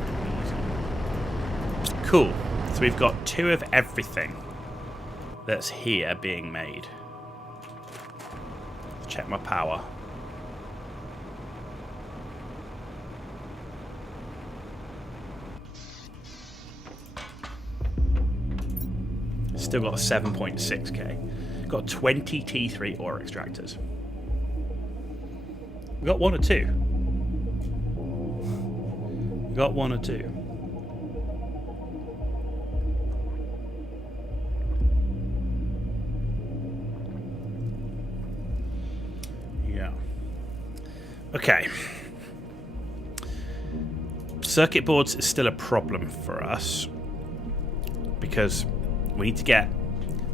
magnesium. Cool. So we've got 2 of everything that's here being made. Check my power. Still got 7.6k. Got 20 T3 ore extractors. We got 1 or 2. We got 1 or 2. Yeah. Okay. Circuit boards is still a problem for us because we need to get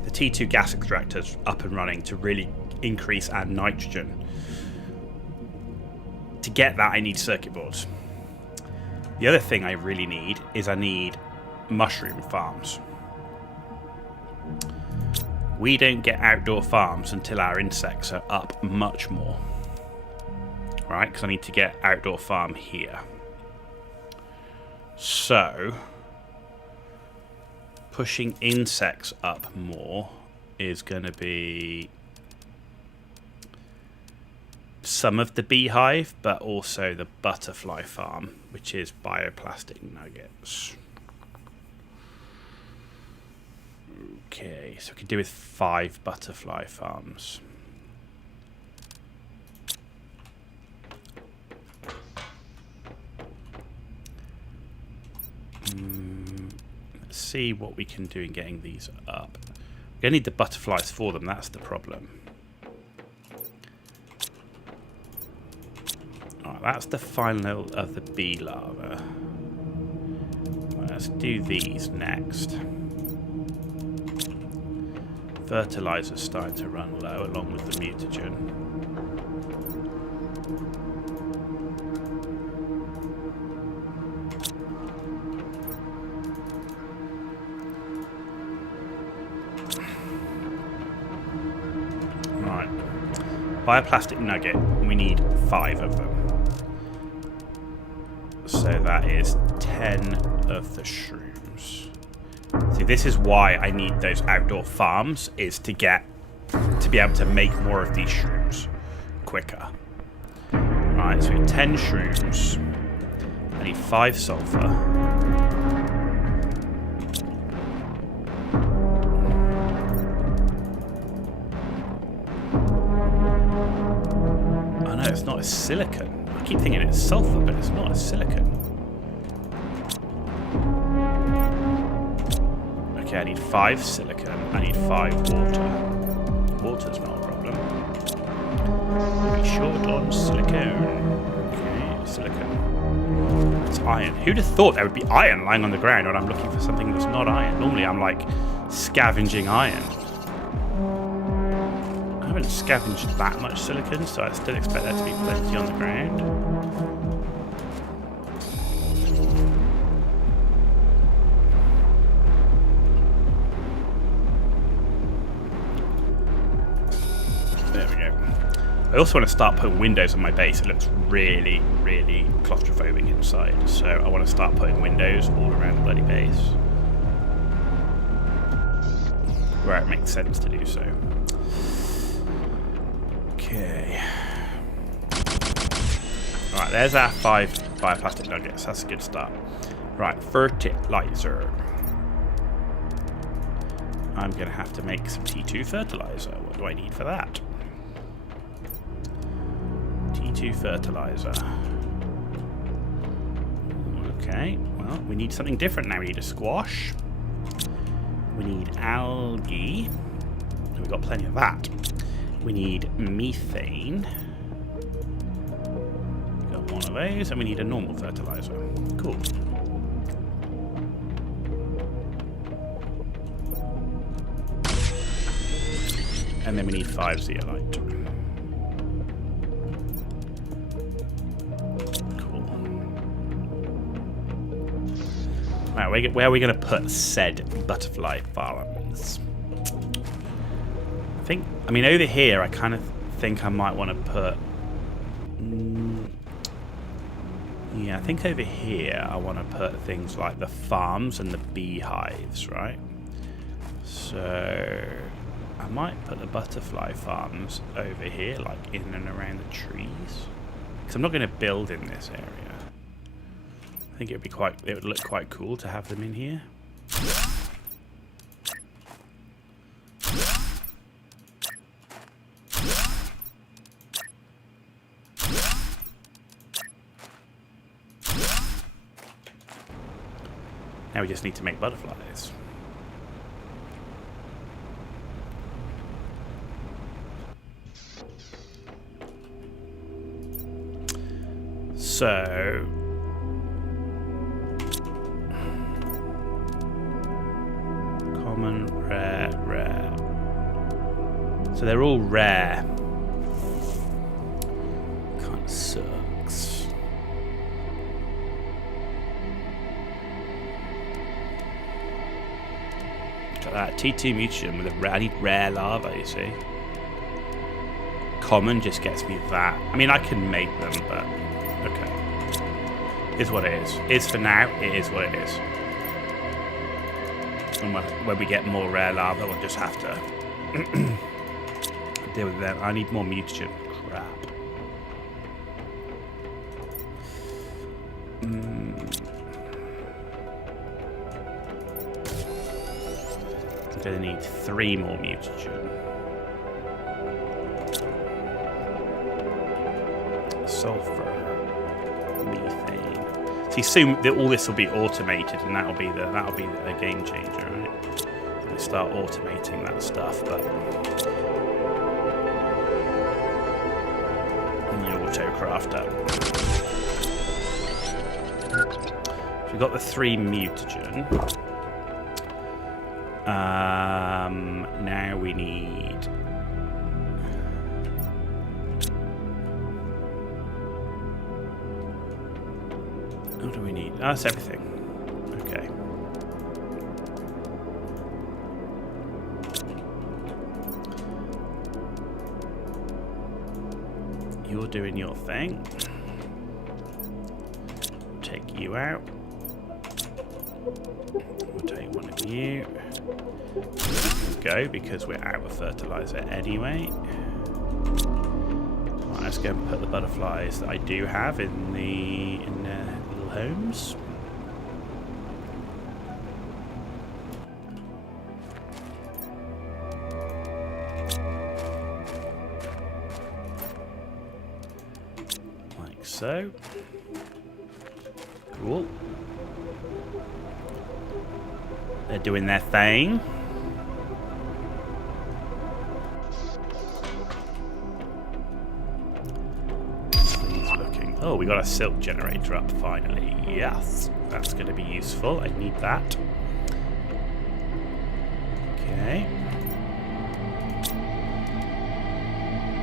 the T2 gas extractors up and running to really increase our nitrogen. To get that, I need circuit boards. The other thing I really need is I need mushroom farms. We don't get outdoor farms until our insects are up much more. Right? Because I need to get outdoor farm here. So pushing insects up more is going to be some of the beehive, but also the butterfly farm, which is bioplastic nuggets. Okay, so we can do with 5 butterfly farms. Let's see what we can do in getting these up. We're going to need the butterflies for them, that's the problem. Alright, that's the final of the bee larva. Let's do these next. Fertilizer's starting to run low along with the mutagen. Right. Bioplastic nugget, we need 5 of them. So that is 10 of the shrooms. See, this is why I need those outdoor farms, is to be able to make more of these shrooms quicker. Right, so we have 10 shrooms. I need 5 sulfur. Oh no, it's not a silicon. I keep thinking it's sulfur, but it's not a silicon. Okay, I need 5 silicon. I need 5 water. Water's not a problem. Be short on silicon. Okay, silicon. That's iron. Who'd have thought there would be iron lying on the ground when I'm looking for something that's not iron? Normally I'm like scavenging iron. I haven't scavenged that much silicon, so I still expect there to be plenty on the ground. There we go. I also want to start putting windows on my base. It looks really, really claustrophobic inside, so I want to start putting windows all around the bloody base. Where it makes sense to do so. Okay. Alright, there's our 5 bioplastic nuggets. That's a good start. Right, fertilizer. I'm going to have to make some T2 fertilizer. What do I need for that? T2 fertilizer. Okay, well, we need something different now. We need a squash. We need algae. We've got plenty of that. We need methane. We've got one of those, and we need a normal fertilizer. Cool. And then we need 5 zeolite. Cool. Right, where are we going to put said butterfly farms? I mean, over here, I kind of think I might want to put... yeah, I think over here, I want to put things like the farms and the beehives, right? So... I might put the butterfly farms over here, like in and around the trees. Because I'm not going to build in this area. I think it would look quite cool to have them in here. Now we just need to make butterflies. So, common, rare, rare. So they're all rare. Kind of sucks. Look at that, T2 mutagen with a rare. I need rare lava, you see. Common just gets me that. I mean, I can make them, but. Okay. Is what it is. Is for now, it is what it is. And when we get more rare lava, we'll just have to deal with them. I need more mutagen. Crap. I'm going to need 3 more mutagen. Sulfur, methane. See, soon all this will be automated, and that'll be the game changer, right? We start automating that stuff, but and the auto crafter. So we've got the 3 mutagen. Now we need. What do we need? Oh, that's everything. Okay. You're doing your thing. Take you out. We'll take one of you. Go because we're out of fertilizer anyway. Right, let's go and put the butterflies that I do have in the little homes. Like so. Cool. They're doing their thing. Oh, we got a silk generator up finally. Yes, that's going to be useful. I need that. Okay.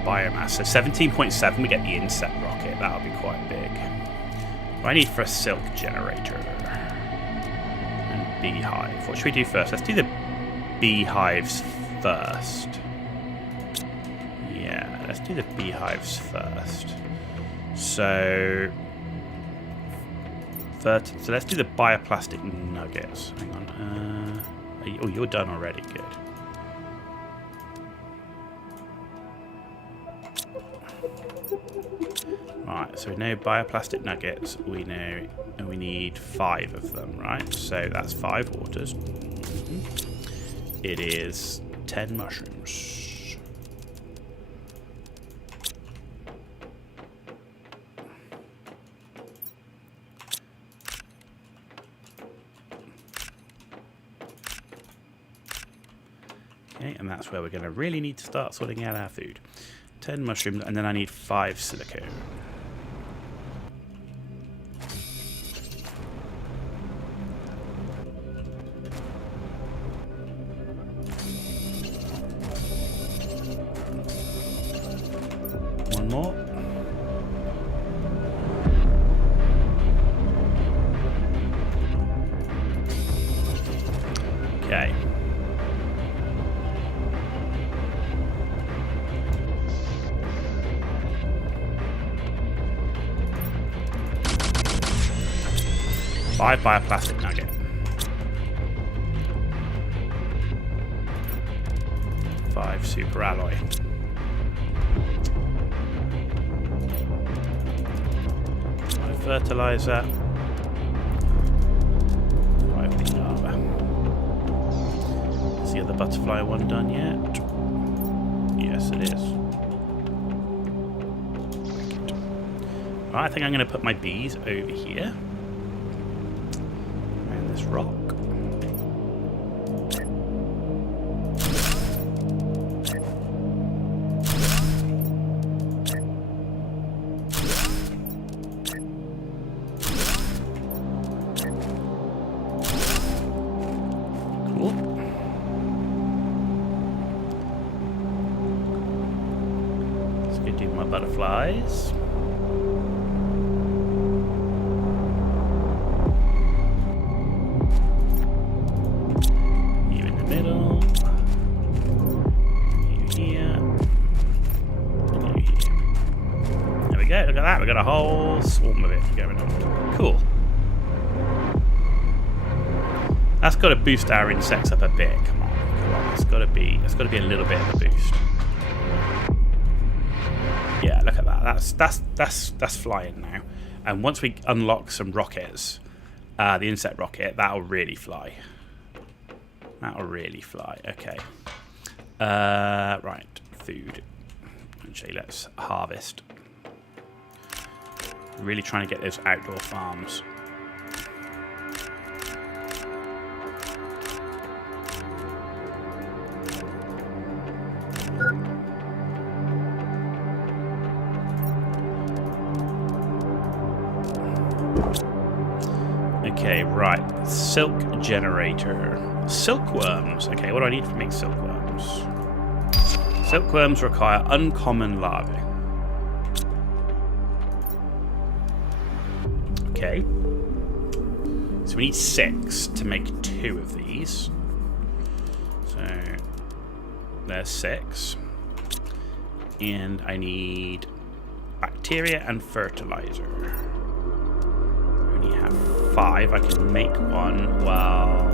Biomass. So 17.7, we get the insect rocket. That'll be quite big. What do I need for a silk generator? And beehive. What should we do first? Let's do the beehives first. Yeah, let's do the beehives first. So let's do the bioplastic nuggets. Hang on. Oh, you're done already. Good. Right. So we know bioplastic nuggets. We know, and we need 5 of them. Right. So that's 5 waters. It is 10 mushrooms. Okay, and that's where we're going to really need to start sorting out our food. 10 mushrooms, and then I need 5 silicone. One more. Okay. Buy a plastic nugget. 5 super alloy. 5 fertilizer. 5 the lava. Is the other butterfly one done yet? Yes, it is. Right, I think I'm going to put my bees over here. This rock. Cool. Let's go do my butterflies. Look at that, we've got a whole swarm of it going on. Cool. That's got to boost our insects up a bit. Come on. It's got to be a little bit of a boost. Yeah, look at that. That's flying now. And once we unlock some rockets, the insect rocket, that'll really fly. Okay. Right, food. Actually, let's harvest. Really trying to get those outdoor farms. Okay, right. Silk generator. Silkworms. Okay, what do I need to make silkworms? Silkworms require uncommon larvae. Okay. So we need 6 to make 2 of these. So there's 6. And I need bacteria and fertilizer. I only have 5. I can make one while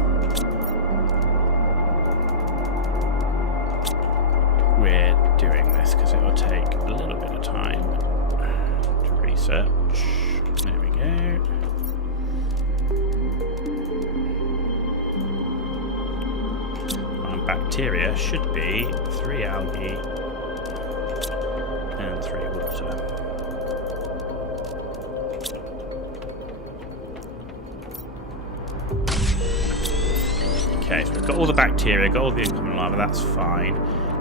we're doing this, because it will take a little bit of time to research. There we go. Bacteria should be 3 algae and 3 water. Okay, so we've got all the bacteria, got all the incoming lava, that's fine.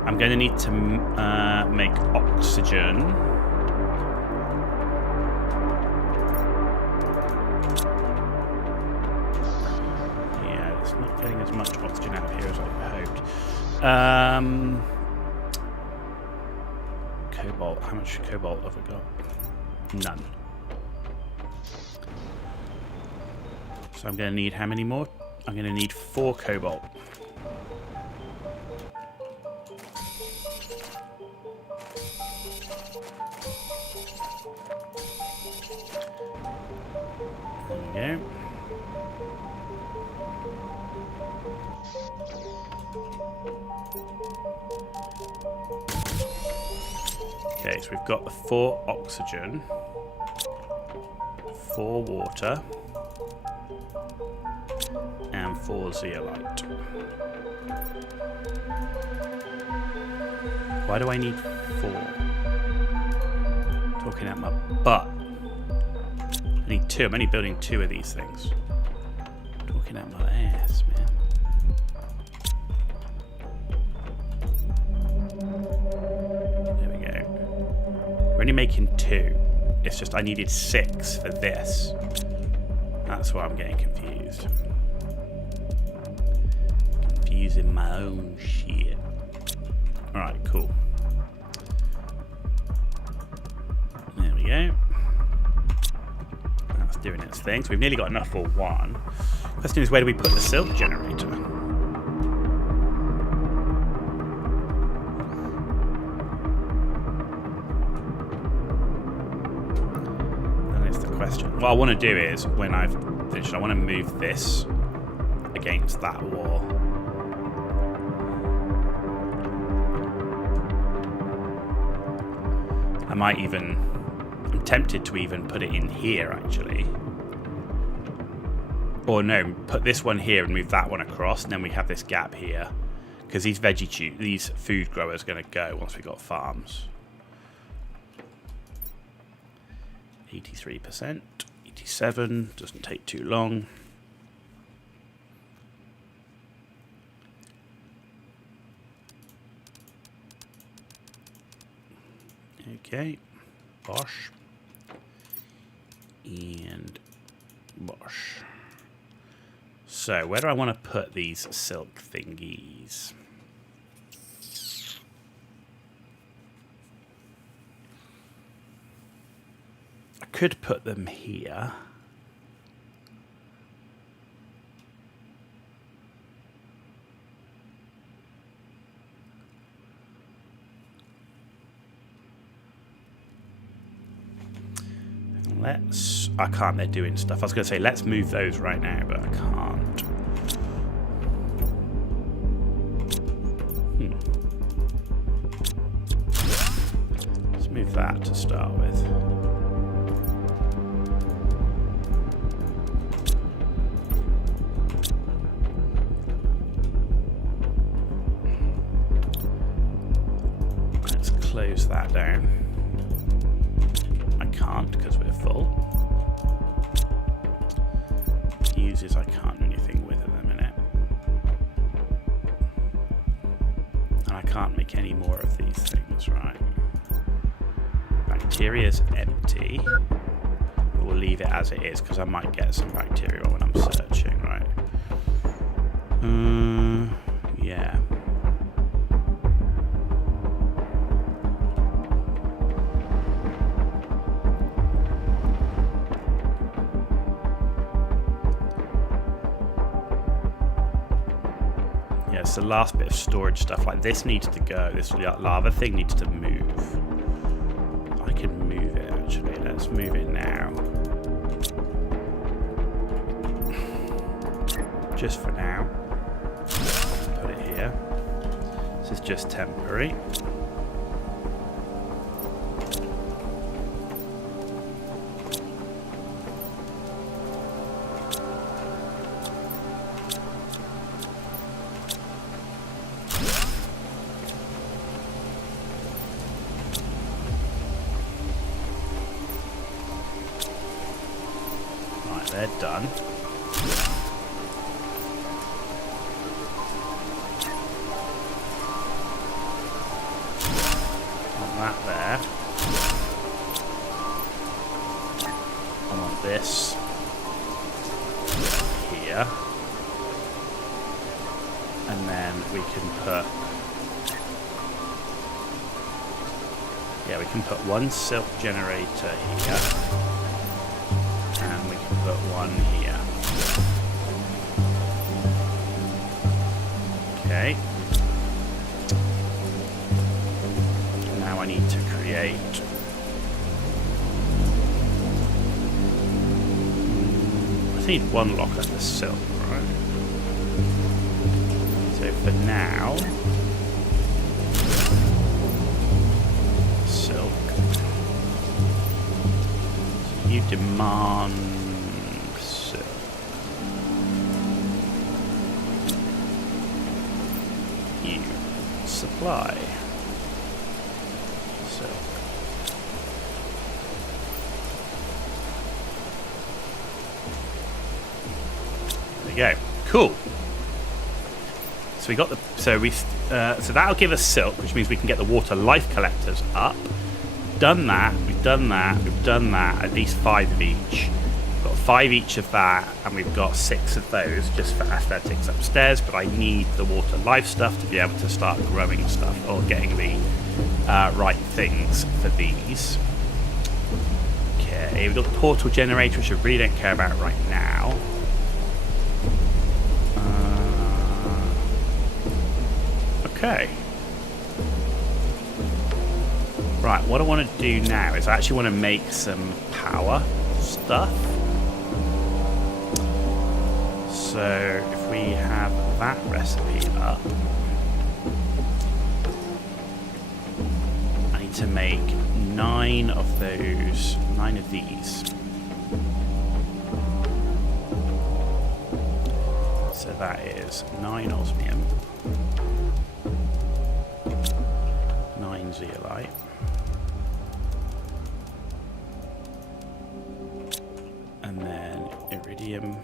I'm going to need to make oxygen. Yeah, it's not getting as much oxygen out of here as I hoped. Cobalt. How much cobalt have we got? None. So I'm going to need how many more? I'm going to need 4 cobalt. There we go. Okay, so we've got the 4 oxygen, 4 water, and 4 zeolite. Why do I need 4? Talking out my butt. I need 2. I'm only building 2 of these things. Talking out my ass, man. We're only making 2. It's just I needed 6 for this. That's why I'm getting confused. Confusing my own shit. Alright, cool. There we go. That's doing its thing. So we've nearly got enough for 1. Question is, where do we put the silk generator? Question. What I want to do is, when I've finished, I want to move this against that wall. I might even... I'm tempted to even put it in here, actually. Or no, put this one here and move that one across, and then we have this gap here. Because these these food growers are going to go once we've got farms. 83%, 87, doesn't take too long. Okay, bosh. And bosh. So, where do I want to put these silk thingies? Could put them here. I can't, they're doing stuff. I was going to say, let's move those right now, but I can't. Let's move that to start with. Close that down. I can't because we're full. Fuses I can't do anything with at the minute. And I can't make any more of these things, right? Bacteria's empty. We'll leave it as it is because I might get some bacteria when I'm searching, right? Yeah. It's the last bit of storage stuff. Like this needs to go. This lava thing needs to move. I can move it actually. Let's move it now. Just for now. Put it here. This is just temporary. They're done. Want that there. I want this here. And then we can put... Yeah, we can put one silk generator here. And we can put one here. Okay. Now I need to create... I need one locker for silk, right? So for now... Silk. So you demand silk. You supply silk. There we go. Cool. So we got the so that'll give us silk, which means we can get the water life collectors up. we've done that. We've done that. We've done that. At least 5 of each. We've got 5 each of that, and we've got 6 of those just for aesthetics upstairs. But I need the water life stuff to be able to start growing stuff or getting the right things for these. Okay, we've got the portal generator, which I really don't care about right now. Okay. Right, what I want to do now is I actually want to make some power stuff. So if we have that recipe up, I need to make 9 of those, 9 of these. So that is 9 osmium, 9 zeolite, and then iridium,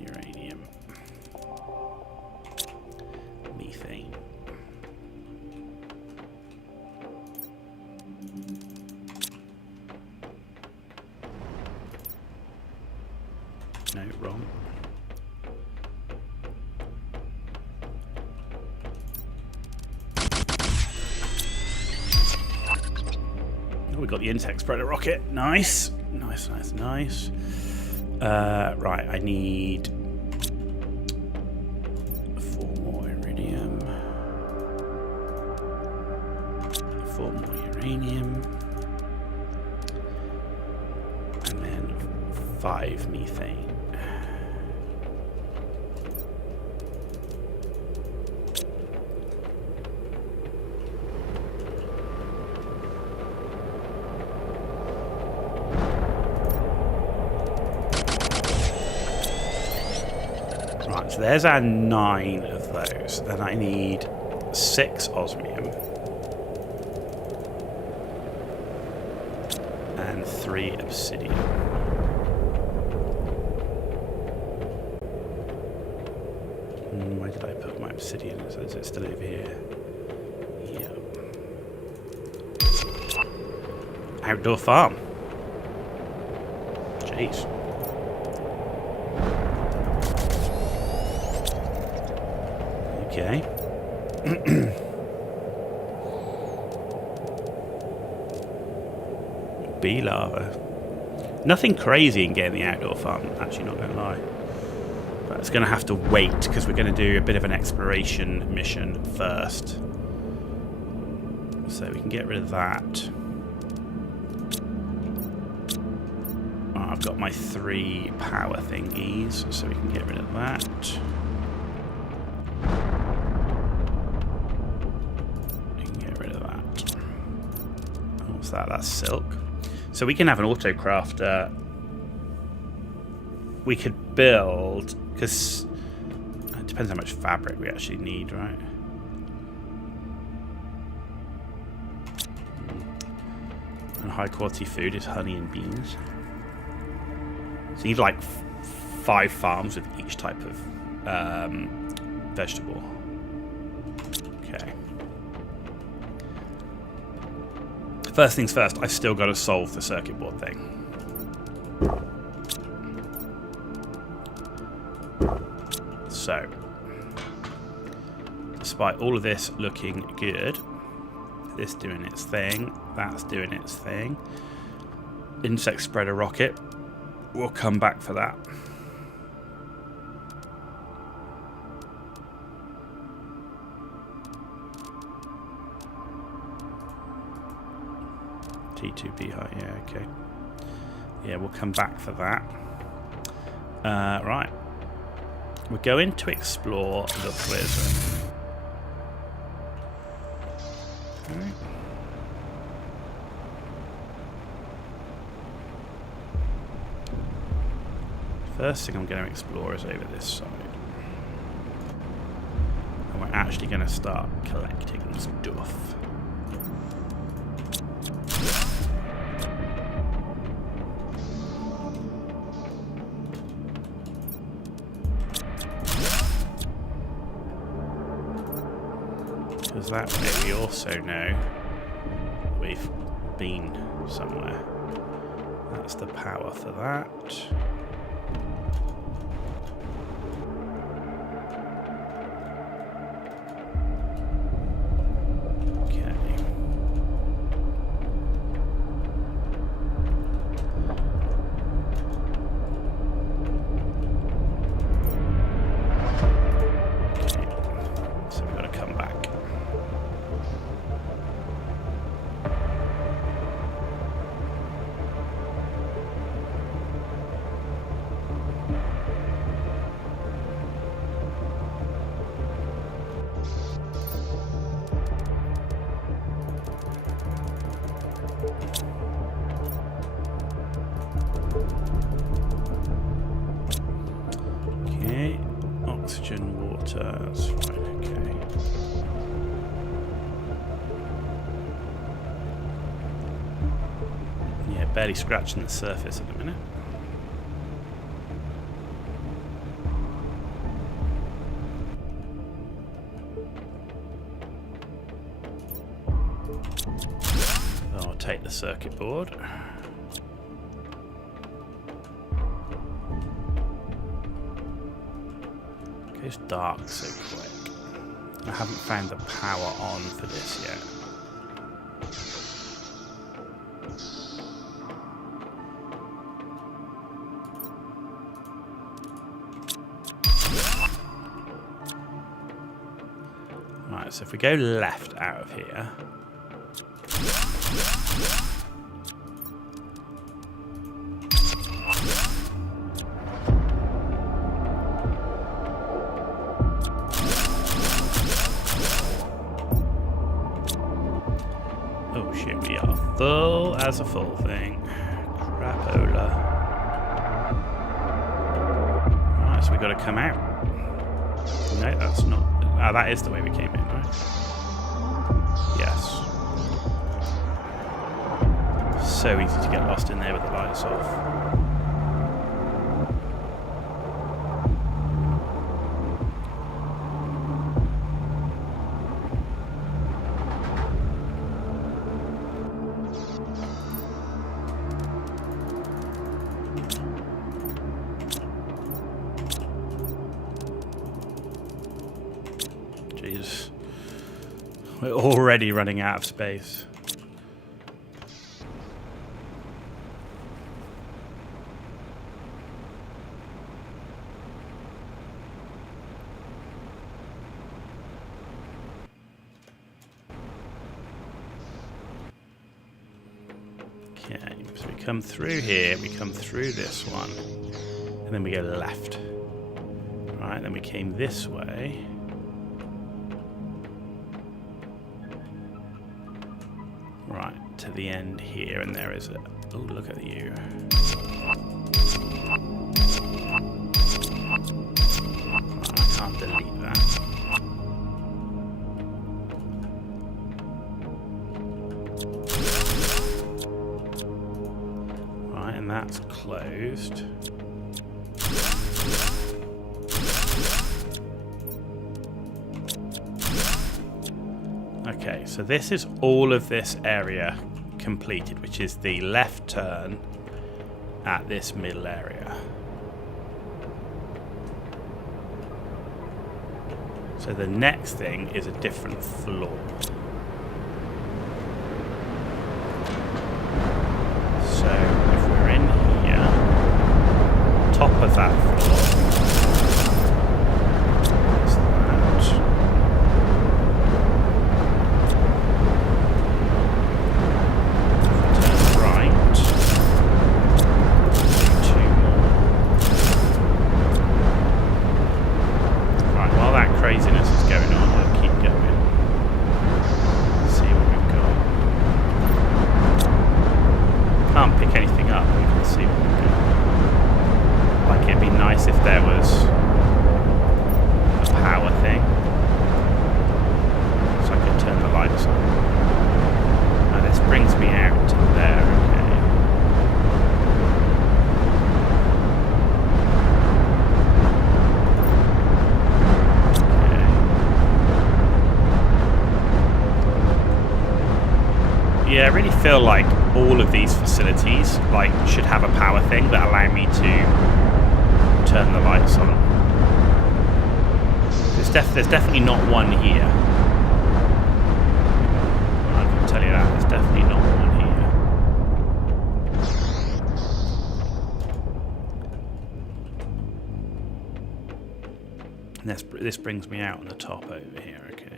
uranium, methane. No, wrong. Oh, we got the insect spreader rocket. Nice. Nice, nice, nice. Right, I need 4 more iridium, 4 more uranium, and then 5 methane. So there's our 9 of those. Then I need 6 osmium and 3 obsidian. Where did I put my obsidian? Is it still over here? Yeah. Outdoor farm. Jeez. Okay. Bee larva. Nothing crazy in getting the outdoor farm, actually, not going to lie. But it's going to have to wait because we're going to do a bit of an exploration mission first. So we can get rid of that. I've got my 3 power thingies, so we can get rid of that. That's silk. So we can have an auto crafter. We could build, because it depends how much fabric we actually need, right? And high quality food is honey and beans. So you need like 5 farms with each type of vegetable. Okay. First things first, I've still got to solve the circuit board thing. So, despite all of this looking good, this doing its thing, that's doing its thing, insect spreader rocket, we'll come back for that. T2P high, yeah, okay. Yeah, we'll come back for that. Right. We're going to explore the prison. Okay. First thing I'm going to explore is over this side. And we're actually going to start collecting stuff. Because that way we also know have been somewhere. That's the power for that. Okay, oxygen, water, that's fine, okay. Yeah, barely scratching the surface at the minute. I'll take the circuit board. It's dark so quick. I haven't found the power on for this yet. Right, so if we go left out of here. Full as a full thing. Crapola. Right, so we got to come out. No, that's not. Ah, that is the way we came in, right? Yes. So easy to get lost in there with the lights off. Jeez. We're already running out of space. Okay, so we come through here, we come through this one, and then we go left. Right, then we came this way. Right, to the end here, and there is a... Oh, look at you. Right, I can't delete that. Right, and that's closed. Okay, so this is all of this area completed, which is the left turn at this middle area. So the next thing is a different floor. So if we're in here, top of that floor, craziness is going on, I'll keep going. See what we've got. Can't pick anything up, we can see what we've got. Like it'd be nice if there Yeah, I really feel like all of these facilities like should have a power thing that allow me to turn the lights on. There's definitely not one here. I can tell you that. There's definitely not one here. And this brings me out on the top over here, okay.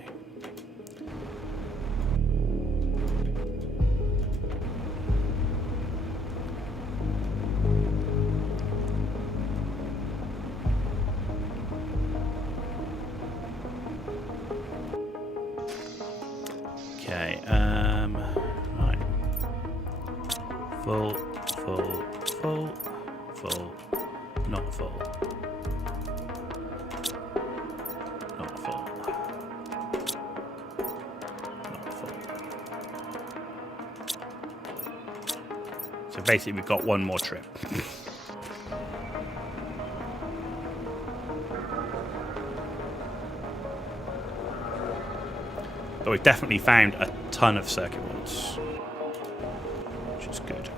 Okay, right. Full, not full. Not full. Not full. So basically we've got one more trip. But we've definitely found a ton of circuit boards, which is good.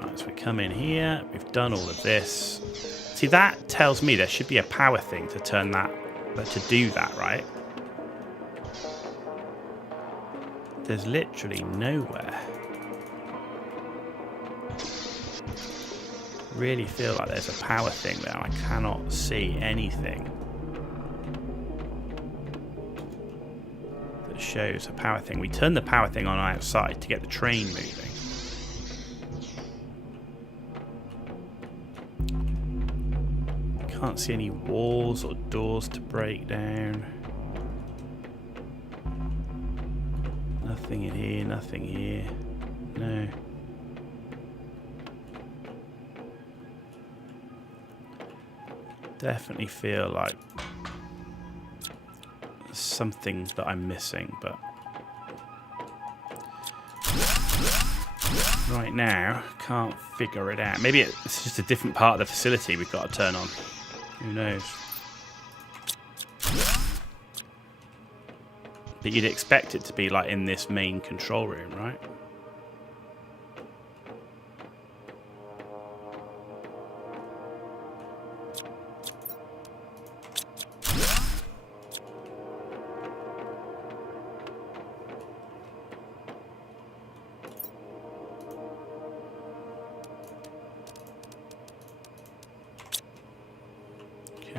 Right, so we come in here, we've done all of this. See, that tells me there should be a power thing to turn that, to do that, right? There's literally nowhere. Really feel like there's a power thing there. I cannot see anything that shows a power thing. We turned the power thing on outside to get the train moving. Can't see any walls or doors to break down. Nothing in here, nothing here. No. Definitely feel like something that I'm missing, but right now can't figure it out. Maybe it's just a different part of the facility we've got to turn on. Who knows? But you'd expect it to be like in this main control room, right?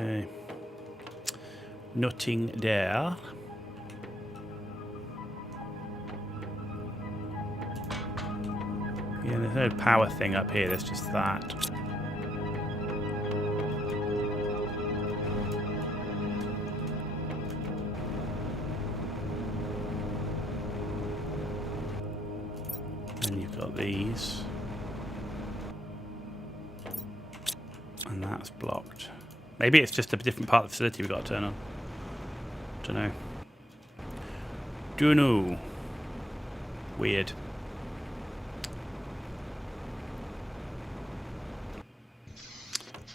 Okay. Nothing there. Yeah, there's no power thing up here, there's just that. And you've got these. And that's blocked. Maybe it's just a different part of the facility we've got to turn on. Dunno. Dunno. Weird.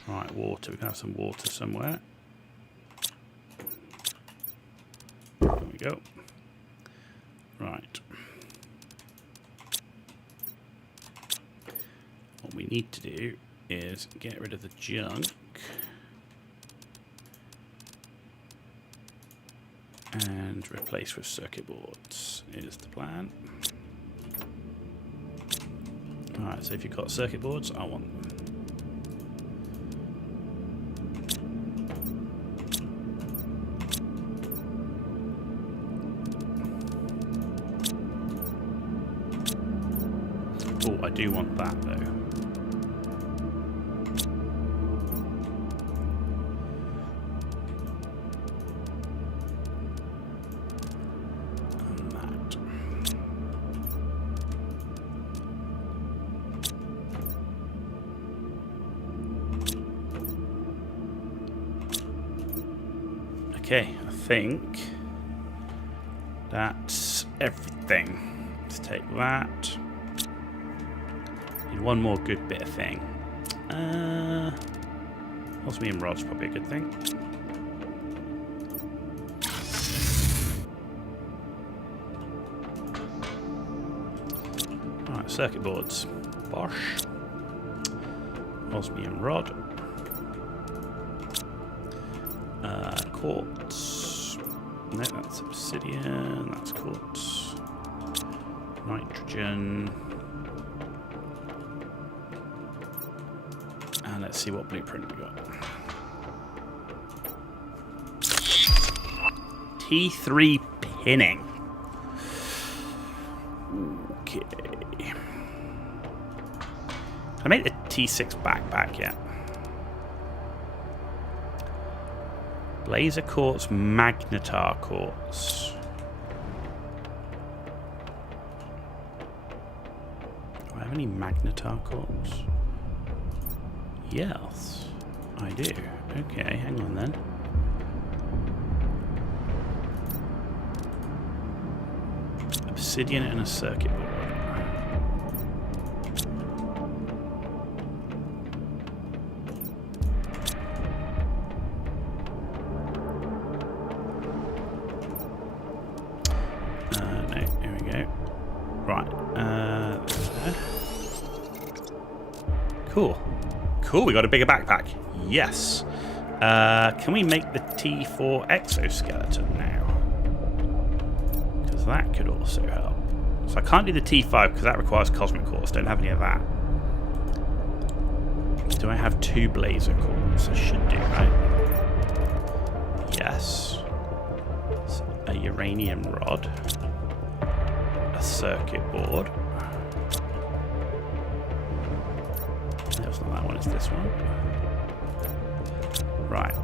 Right, water. We can have some water somewhere. There we go. Right. What we need to do is get rid of the junk. And replace with circuit boards is the plan. Alright, so if you've got circuit boards, I want them. Oh, I do want that though. And that. Okay, I think that's everything. Let's take that. Need one more good bit of thing. Osmium rod's probably a good thing. circuit boards. Bosh. Osmium rod. Quartz. No, that's obsidian. That's quartz. Nitrogen. And let's see what blueprint we got. T3 pinning. Okay. I made the T6 backpack yet. Laser quartz, magnetar quartz. Do I have any magnetar quartz? Yes, I do. Okay, hang on then. Obsidian and a circuit board. No, here we go. Right. There. Cool. Cool, we got a bigger backpack. Yes. Can we make the T4 exoskeleton now? Because that could also help. So I can't do the T5 because that requires cosmic quartz. Don't have any of that. Do I have 2 blazer quartz? I should do, right? Yes. So a uranium rod. A circuit board. That's not that one, it's this one. Right.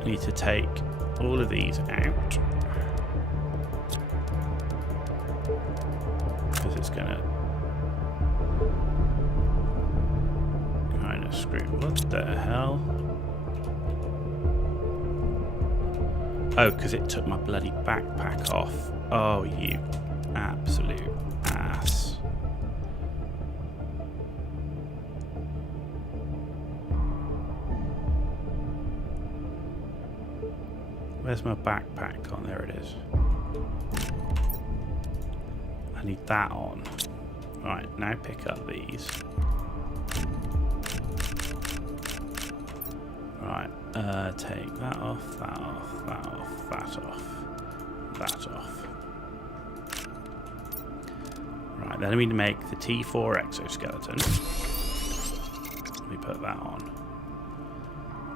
I need to take all of these out. Because it's going to kind of screw. What the hell? Oh, because it took my bloody backpack off. Oh, you absolute ass. Where's my backpack? Oh, there it is. I need that on. Right, now pick up these. Right, take that off, that off, that off, that off, that off. Right, then we need to make the T4 exoskeleton. Let me put that on.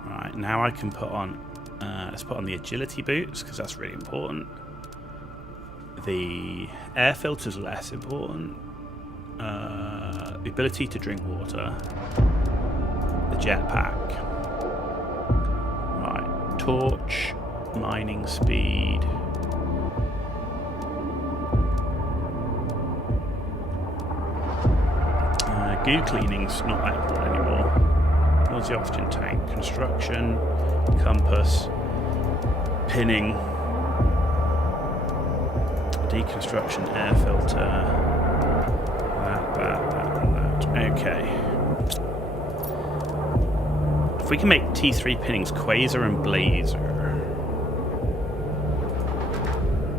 Right, now I can put on, let's put on the agility boots, because that's really important. The air filter's less important. The ability to drink water. The jetpack. Right, torch, mining speed. Goo cleaning's not that important anymore. What's the oxygen tank? Construction, compass, pinning, deconstruction, air filter, that. Okay. If we can make T3 pinnings, quasar and blazer.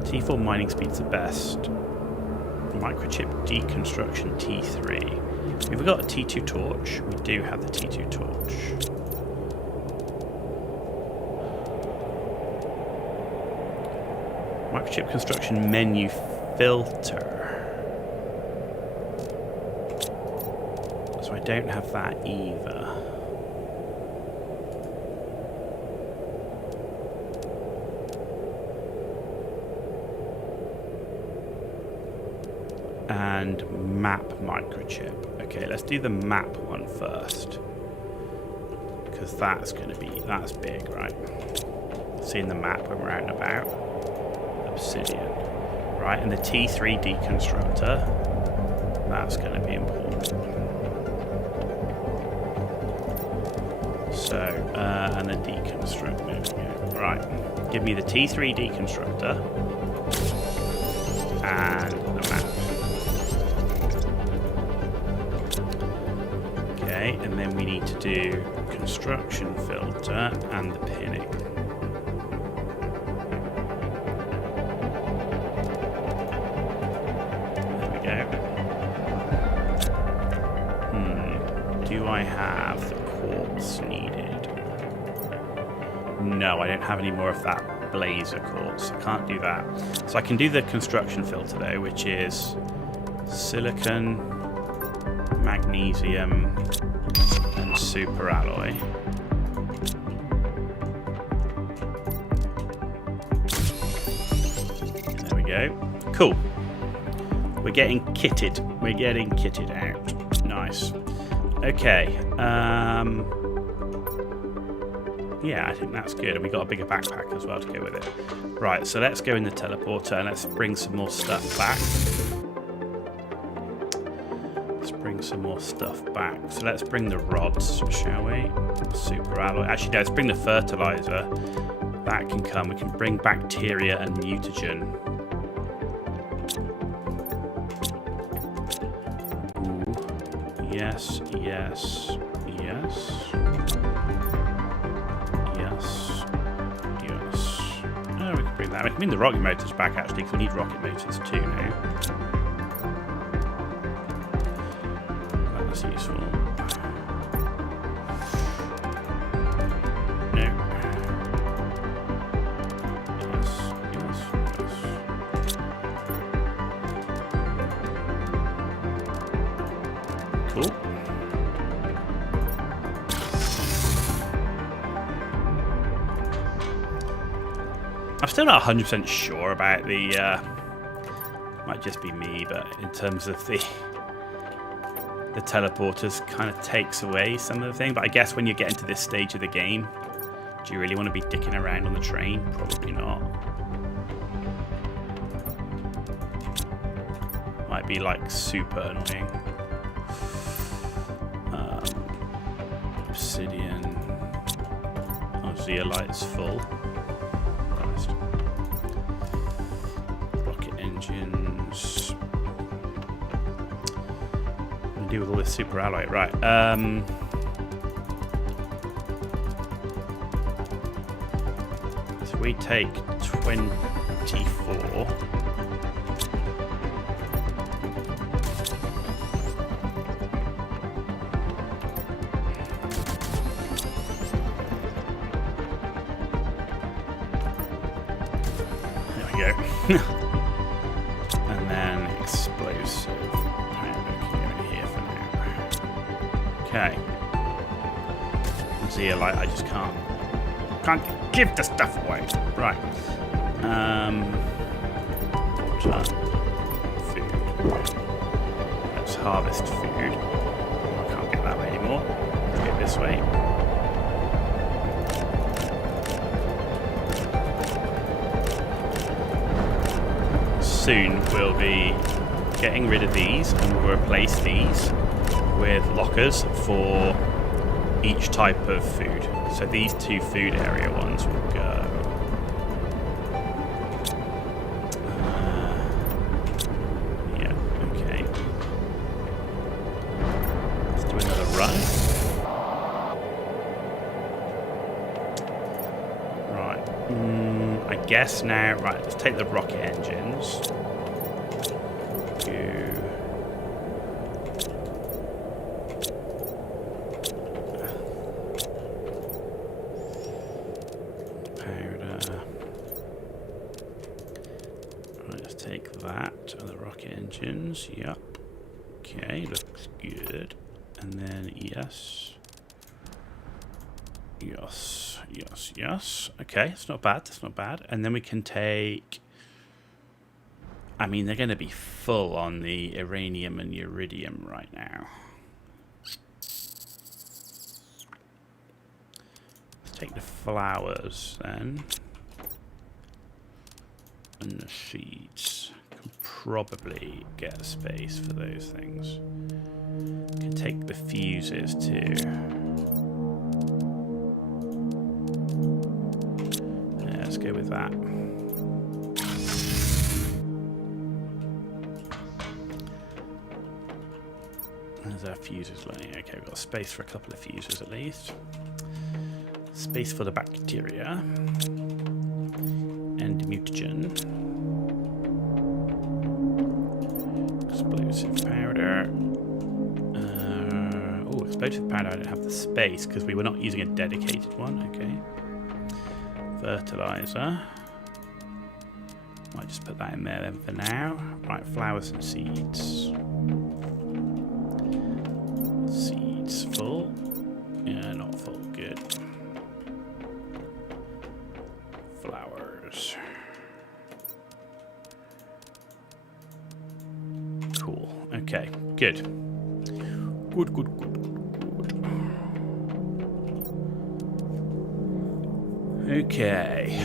T4 mining speed's the best. Microchip deconstruction T3. If we got a T2 torch, we do have the T2 torch. Microchip construction menu filter. So I don't have that either. And map microchip. Okay, let's do the map one first. Because that's going to be, that's big, right? Seeing the map when we're out and about. Obsidian. Right, and the T3 deconstructor. That's going to be important. So, and the deconstructor. Right, give me the T3 deconstructor. And the map. And then we need to do construction filter and the pinning. There we go. Do I have the quartz needed? No, I don't have any more of that blazer quartz. I can't do that. So I can do the construction filter though, which is silicon, magnesium, and super alloy. There we go. Cool. We're getting kitted. We're getting kitted out. Nice. Okay. Yeah, I think that's good. And we got a bigger backpack as well to go with it. Right, so let's go in the teleporter and let's bring some more stuff back. Let's bring some more stuff back. So let's bring the rods, shall we? Super alloy. Actually, no, let's bring the fertilizer. That can come. We can bring bacteria and mutagen. Ooh. Yes, yes, yes. Bring that. I can bring the rocket motors back actually, because we need rocket motors too now. That's useful. No. Yes, yes, yes. Cool. I'm still not 100% sure about the, might just be me, but in terms of the teleporters kind of takes away some of the thing. But I guess when you get into this stage of the game, do you really want to be dicking around on the train? Probably not. Might be like super annoying. Obsidian. Oh, zeolite's full. Rocket engines. What do I do with all this super alloy? Right. So we take 24. And then explosive. Over here for now. Okay. Zeolite, I just can't give the stuff away. Right. Water. Food. Let's harvest food. I can't get that way anymore. Let's get this way. Soon we'll be getting rid of these and we'll replace these with lockers for each type of food. So these two food area ones will go. Yeah, okay. Let's do another run. Right. I guess now, right, let's take the rocket engines. Engines, yep. Okay, looks good. And then yes. Yes, yes, yes. Okay, it's not bad, that's not bad. And then we can take... I mean, they're going to be full on the uranium and iridium right now. Let's take the flowers then. And the seeds. Probably get a space for those things. Can take the fuses too. Yeah, let's go with that. There's our fuses learning. Okay, we've got space for a couple of fuses at least. Space for the bacteria. And mutagen. Explosive powder. Oh, explosive powder, I don't have the space because we were not using a dedicated one. Okay. Fertilizer. Might just put that in there then for now. Right, flowers and seeds. Seeds full. Yeah, not full. Good. Flowers. Cool. Okay, good. Good, good, good, good, good. Okay.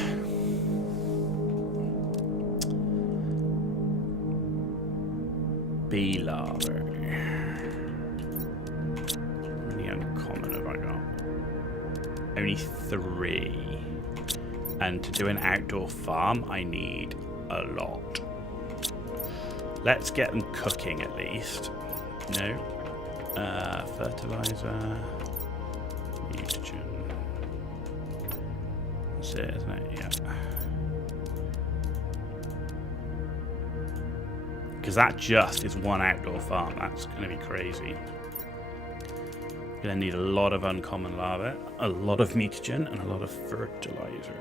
Bee larvae. How many uncommon have I got? Only 3. And to do an outdoor farm, I need a lot. Let's get them cooking at least. No. Fertilizer. Mutagen. That's it, isn't it? Yeah. Because that just is one outdoor farm. That's going to be crazy. Going to need a lot of uncommon larvae, a lot of mutagen, and a lot of fertilizer.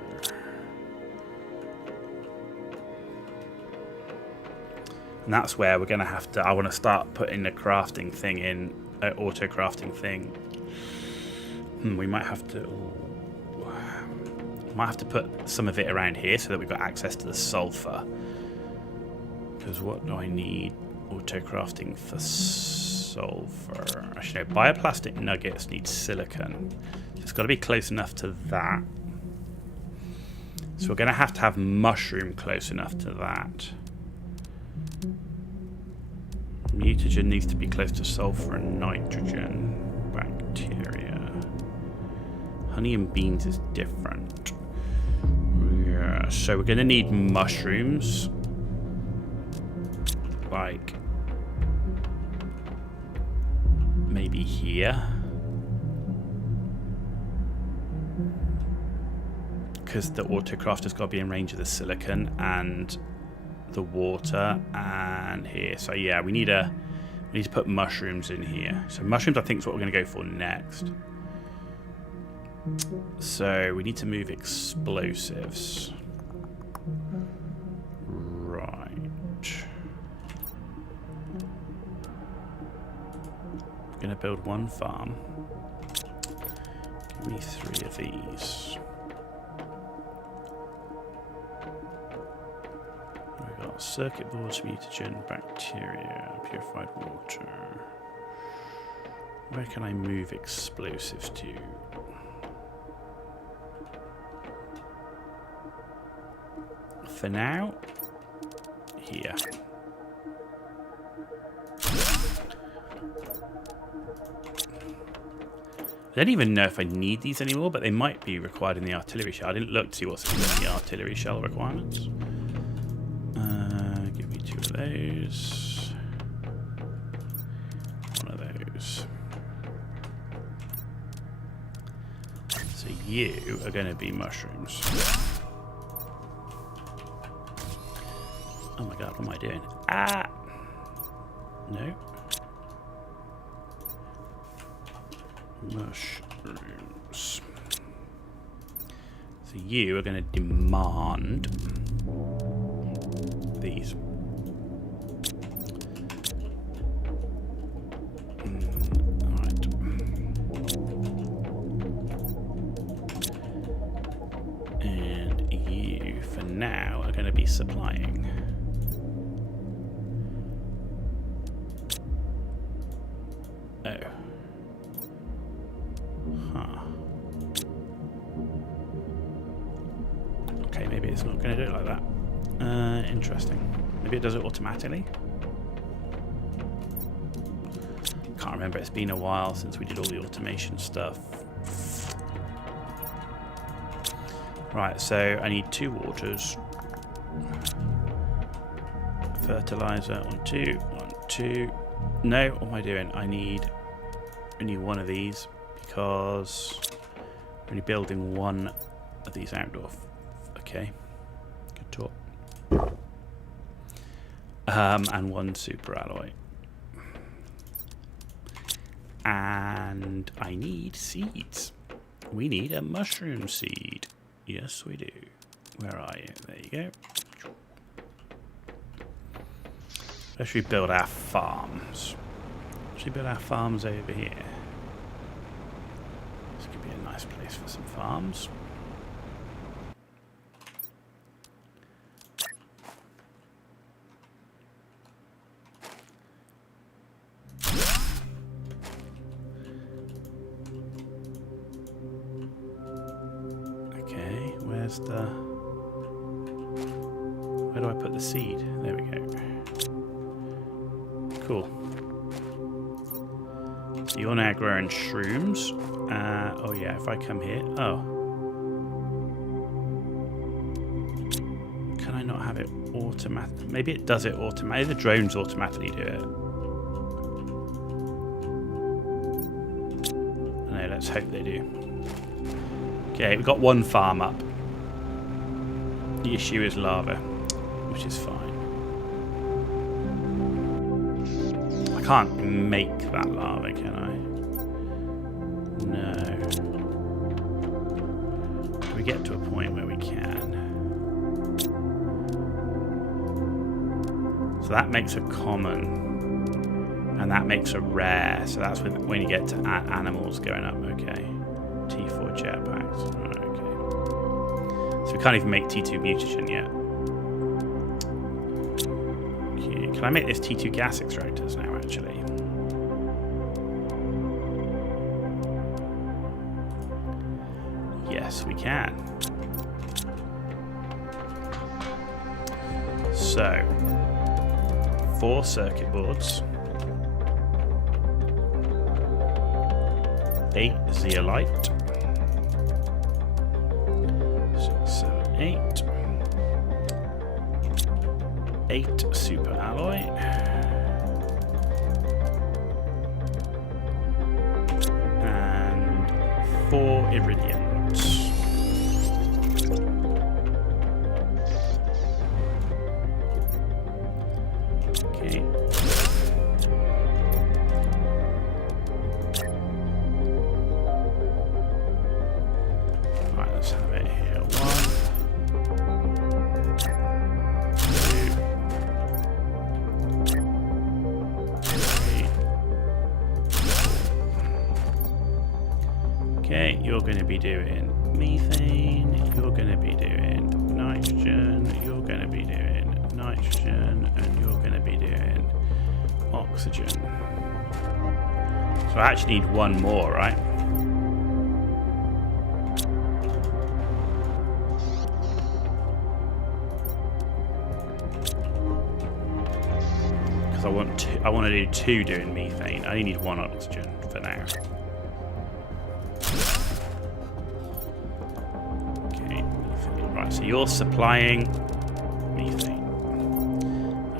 And that's where we're going to have to... I want to start putting the crafting thing in, auto crafting thing. We might have to... might have to put some of it around here so that we've got access to the sulfur. Because what do I need? Auto crafting for sulfur. Actually, no, bioplastic nuggets need silicon. So it's got to be close enough to that. So we're going to have mushroom close enough to that. Mutagen needs to be close to sulfur and nitrogen. Bacteria. Honey and beans is different. Yeah, so we're going to need mushrooms. Like maybe here, because the autocrafter's got to be in range of the silicon and the water, and here. So yeah, we need to put mushrooms in here. So mushrooms, I think, is what we're going to go for next. So we need to move explosives. Right. Going to build one farm. Give me 3 of these. We've got circuit boards, mutagen, bacteria, purified water. Where can I move explosives to? For now, here. I don't even know if I need these anymore, but they might be required in the artillery shell. I didn't look to see what's in the artillery shell requirements. Give me 2 of those. 1 of those. So you are going to be mushrooms. Oh my god, what am I doing? Ah! No. Mushrooms. So you are going to demand these. Alright. And you, for now, are going to be supplying. Oh. Okay, maybe it's not going to do it like that. Interesting. Maybe it does it automatically. Can't remember. It's been a while since we did all the automation stuff. Right, so I need 2 waters. Fertilizer on 2, on 2. No, what am I doing? I need only 1 of these because I'm only building 1 of these outdoor. Okay, good talk. And 1 super alloy. And I need seeds. We need a mushroom seed. Yes, we do. Where are you? There you go. Where should we build our farms? Should we build our farms over here? This could be a nice place for some farms. Okay, where's the... Where do I put the seed? There we go. Cool. So you're now growing shrooms. Oh yeah, if I come here... Oh. Can I not have it automatic? Maybe it does it automatically. The drones automatically do it. No, let's hope they do. Okay, we've got one farm up. The issue is lava, which is fine. I can't make that lava, can I? No. Do we get to a point where we can? So that makes a common, and that makes a rare. So that's when you get to animals going up. Okay. T4 jetpacks. Right, okay. So we can't even make T2 mutagen yet. Okay. Can I make this T2 gas extractors now, actually? Yes, we can. So, 4 circuit boards. 8 zeolite. 6, 7, 8. 8 super alloy. And 4 iridiums. Okay. Right, let's have it here. 1, 2, 3, 4. Okay, you're going to be doing methane, you're going to be doing nitrogen, you're going to be doing nitrogen, and you're going to be doing oxygen. So I actually need one more, right? Because I want to do 2 doing methane. I only need 1 oxygen for now. Okay, methane. Right, so you're supplying methane.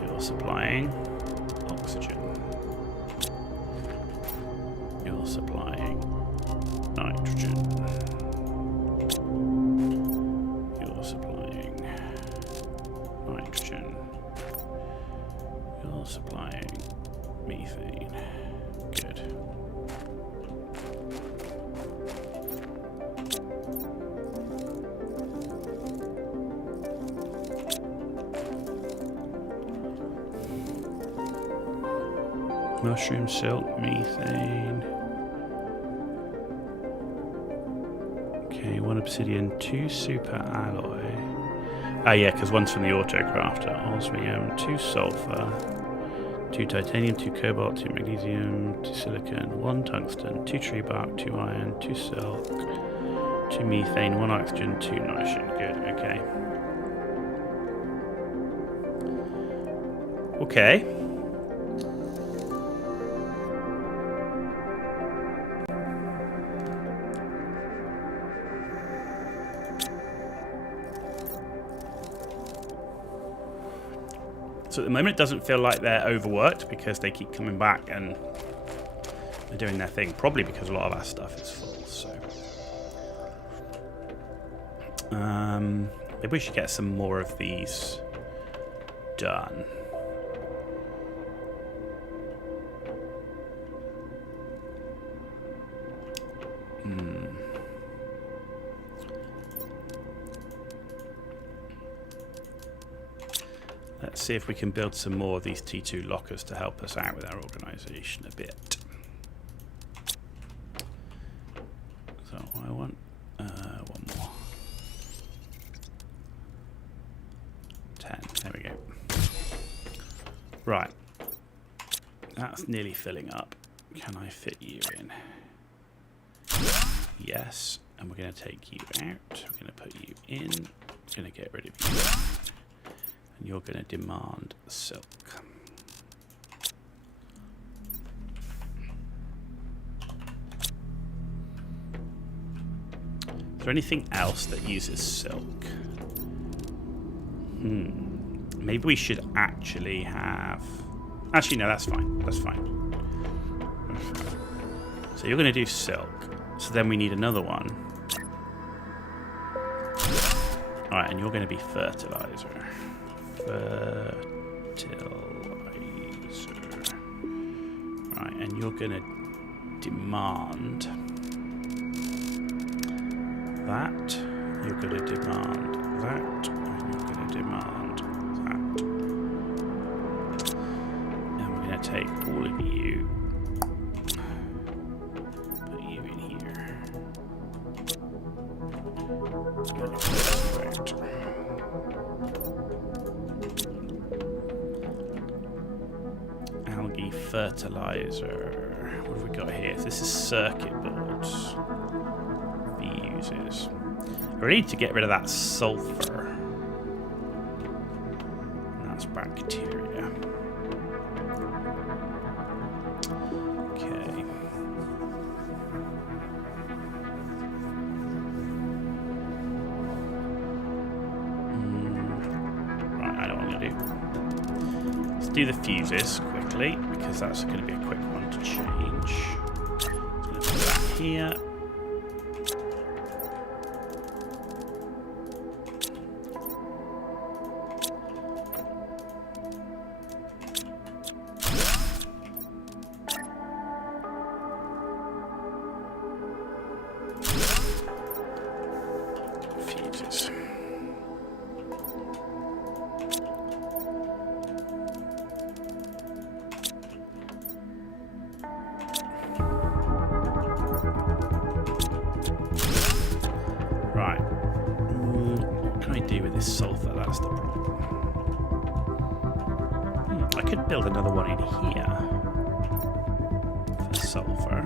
You're supplying oxygen. You're supplying nitrogen. You're supplying nitrogen. You're supplying methane. Good. Mushroom, silk, methane. Okay, 1 obsidian, 2 super alloy. Ah, yeah, because one's from the autocrafter. Osmium, 2 sulfur, 2 titanium, 2 cobalt, 2 magnesium, 2 silicon, 1 tungsten, 2 tree bark, 2 iron, 2 silk, 2 methane, 1 oxygen, 2 nitrogen. Good, okay. Okay. So at the moment it doesn't feel like they're overworked because they keep coming back and they're doing their thing. Probably because a lot of our stuff is full, so. Maybe we should get some more of these done. Let's see if we can build some more of these T2 lockers to help us out with our organisation a bit. So I want one more. 10. There we go. Right. That's nearly filling up. Can I fit you in? Yes. And we're going to take you out. We're going to put you in. We're going to get rid of you. And you're going to demand silk. Is there anything else that uses silk? Maybe we should actually have... Actually, no, that's fine. That's fine. So you're going to do silk. So then we need another one. Alright, and you're going to be fertilizer. Fertilizer. Right, and you're going to demand that. You're going to demand that. And you're going to demand that. And we're going to take all of you. Put you in here. Algae fertilizer. What have we got here? This is circuit boards. Fuses. I need to get rid of that sulfur. And that's bacteria. Okay. Right, I know what I'm going to do. Let's do the fuses quickly, because that's going to be a quick one to change. So I'm going to put that here. Sulfur, that's the problem. I could build another one in here for sulfur.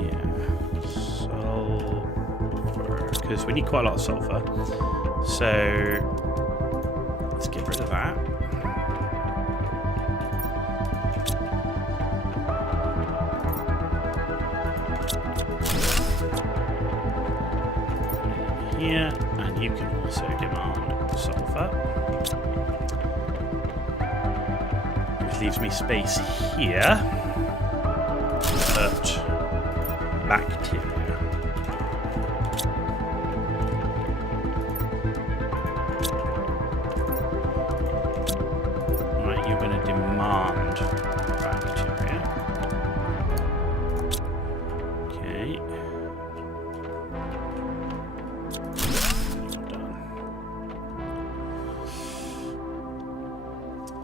Yeah, sulfur, because we need quite a lot of sulfur. So let's get rid of that. Here, and you can also demand sulfur, which leaves me space here, but bacteria. Right, you're going to demand bacteria. Okay.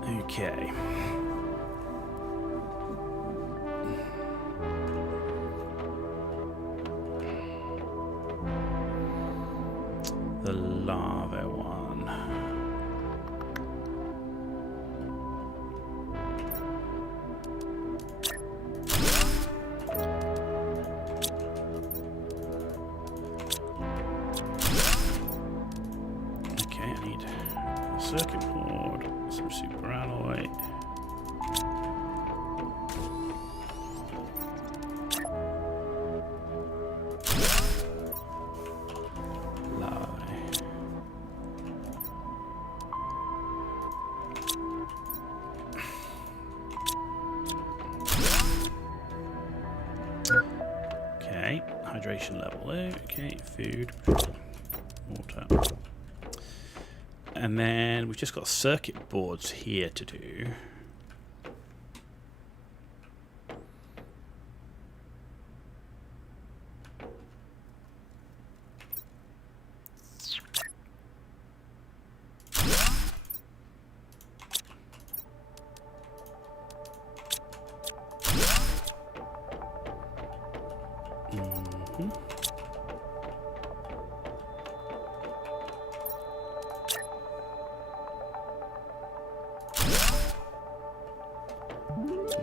Okay. The lava one. Okay, I need a circuit board, some super alloy. Okay, hydration level low. Okay, food, water. And then we've just got circuit boards here to do.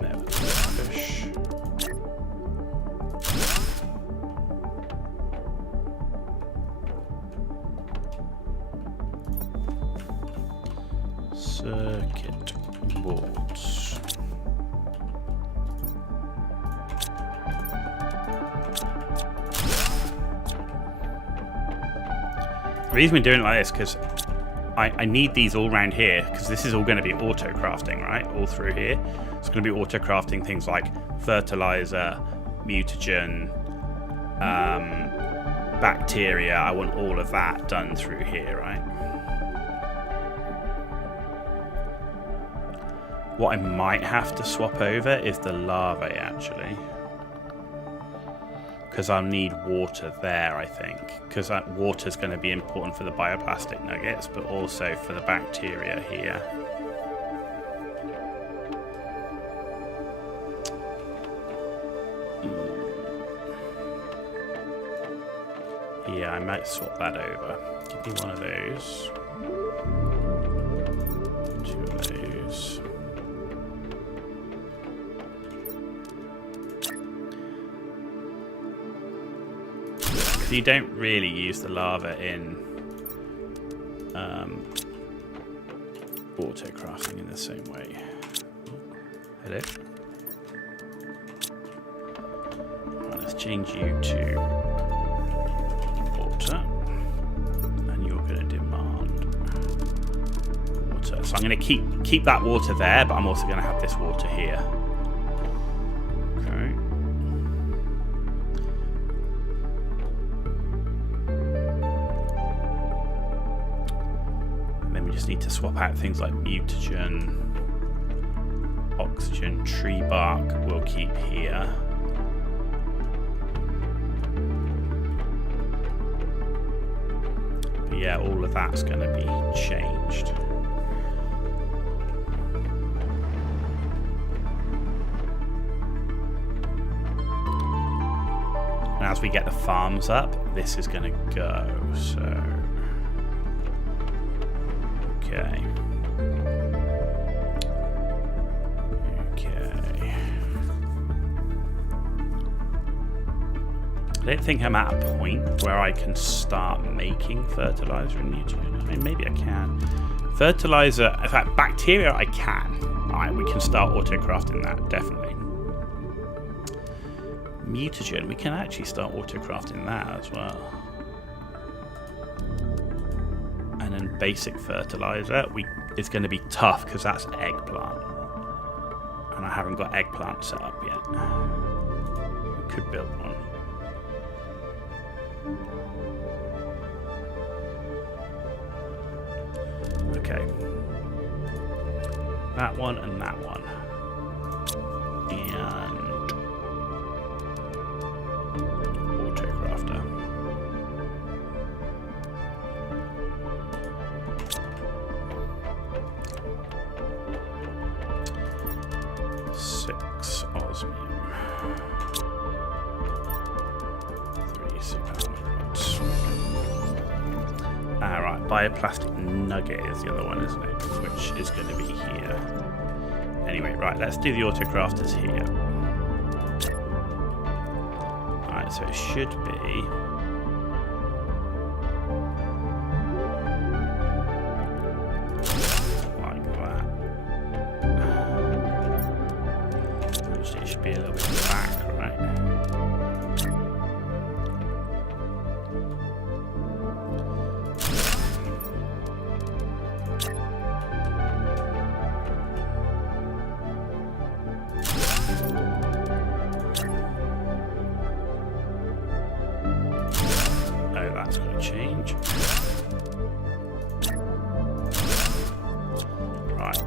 Never push. Circuit boards. The reason we're doing it like this because I need these all around here because this is all going to be auto crafting, right? All through here. It's going to be auto crafting things like fertilizer, mutagen, bacteria. I want all of that done through here, right? What I might have to swap over is the larvae, actually. Because I'll need water there, I think. Because water is going to be important for the bioplastic nuggets, but also for the bacteria here. Yeah, I might swap that over. Give me one of those. Two of those. You don't really use the lava in auto crafting in the same way. Hello. Right, let's change you to water, and you're going to demand water. So I'm going to keep that water there, but I'm also going to have this water here. Okay. Just need to swap out things like mutagen, oxygen, tree bark we'll keep here. But yeah, all of that's going to be changed. And as we get the farms up, this is going to go, so... Okay. I don't think I'm at a point where I can start making fertilizer and nutrient. I mean, maybe I can. Fertilizer, in fact, bacteria I can. Alright, we can start auto-crafting that, definitely. Mutagen, we can actually start auto-crafting that as well. And then basic fertilizer, it's going to be tough because that's eggplant. And I haven't got eggplant set up yet. We could build one. Okay. That one and that one. And auto-crafter. Osmium. 3 superhelmets. Alright, bioplastic nugget is the other one, isn't it? Which is going to be here. Anyway, right, let's do the autocrafters here. Alright, so it should be... be a little bit back, right? Oh, that's going to change. Right.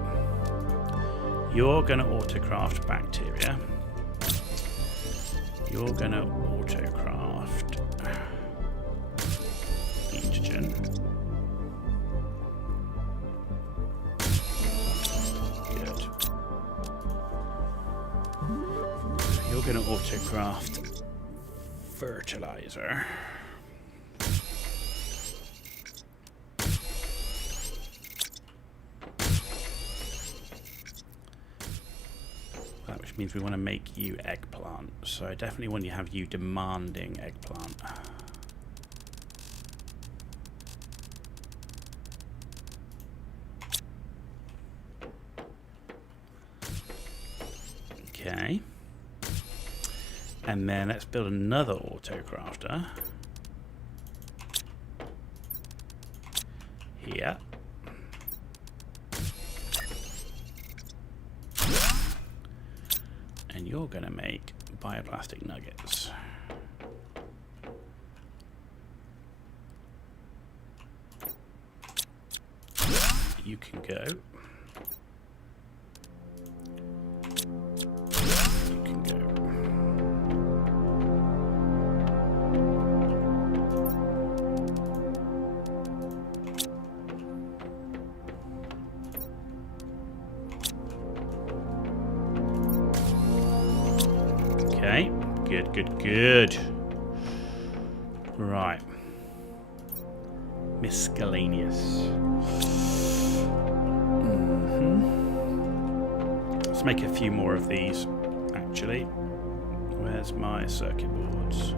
You're going to autocraft bacteria. You're going to auto-craft nitrogen. Good. You're going to auto-craft fertilizer. which means we want to make you eggplant. So I definitely want to have you demanding eggplant. Okay. And then let's build another autocrafter. Here. And you're going to make bioplastic nuggets. You can go. You can go. Okay, good. Right. Miscellaneous. Let's make a few more of these, actually. Where's my circuit boards?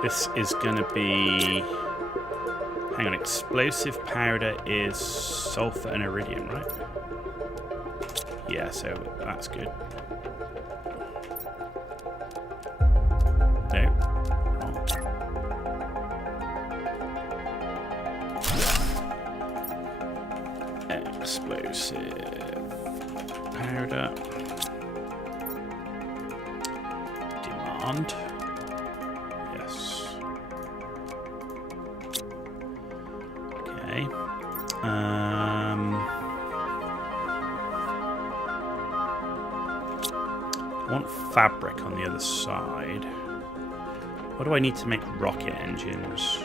This is going to be... Hang on, explosive powder is sulfur and iridium, right? Yeah, so that's good. No. Wrong. Explosive powder. Demand. I want fabric on the other side. What do I need to make rocket engines?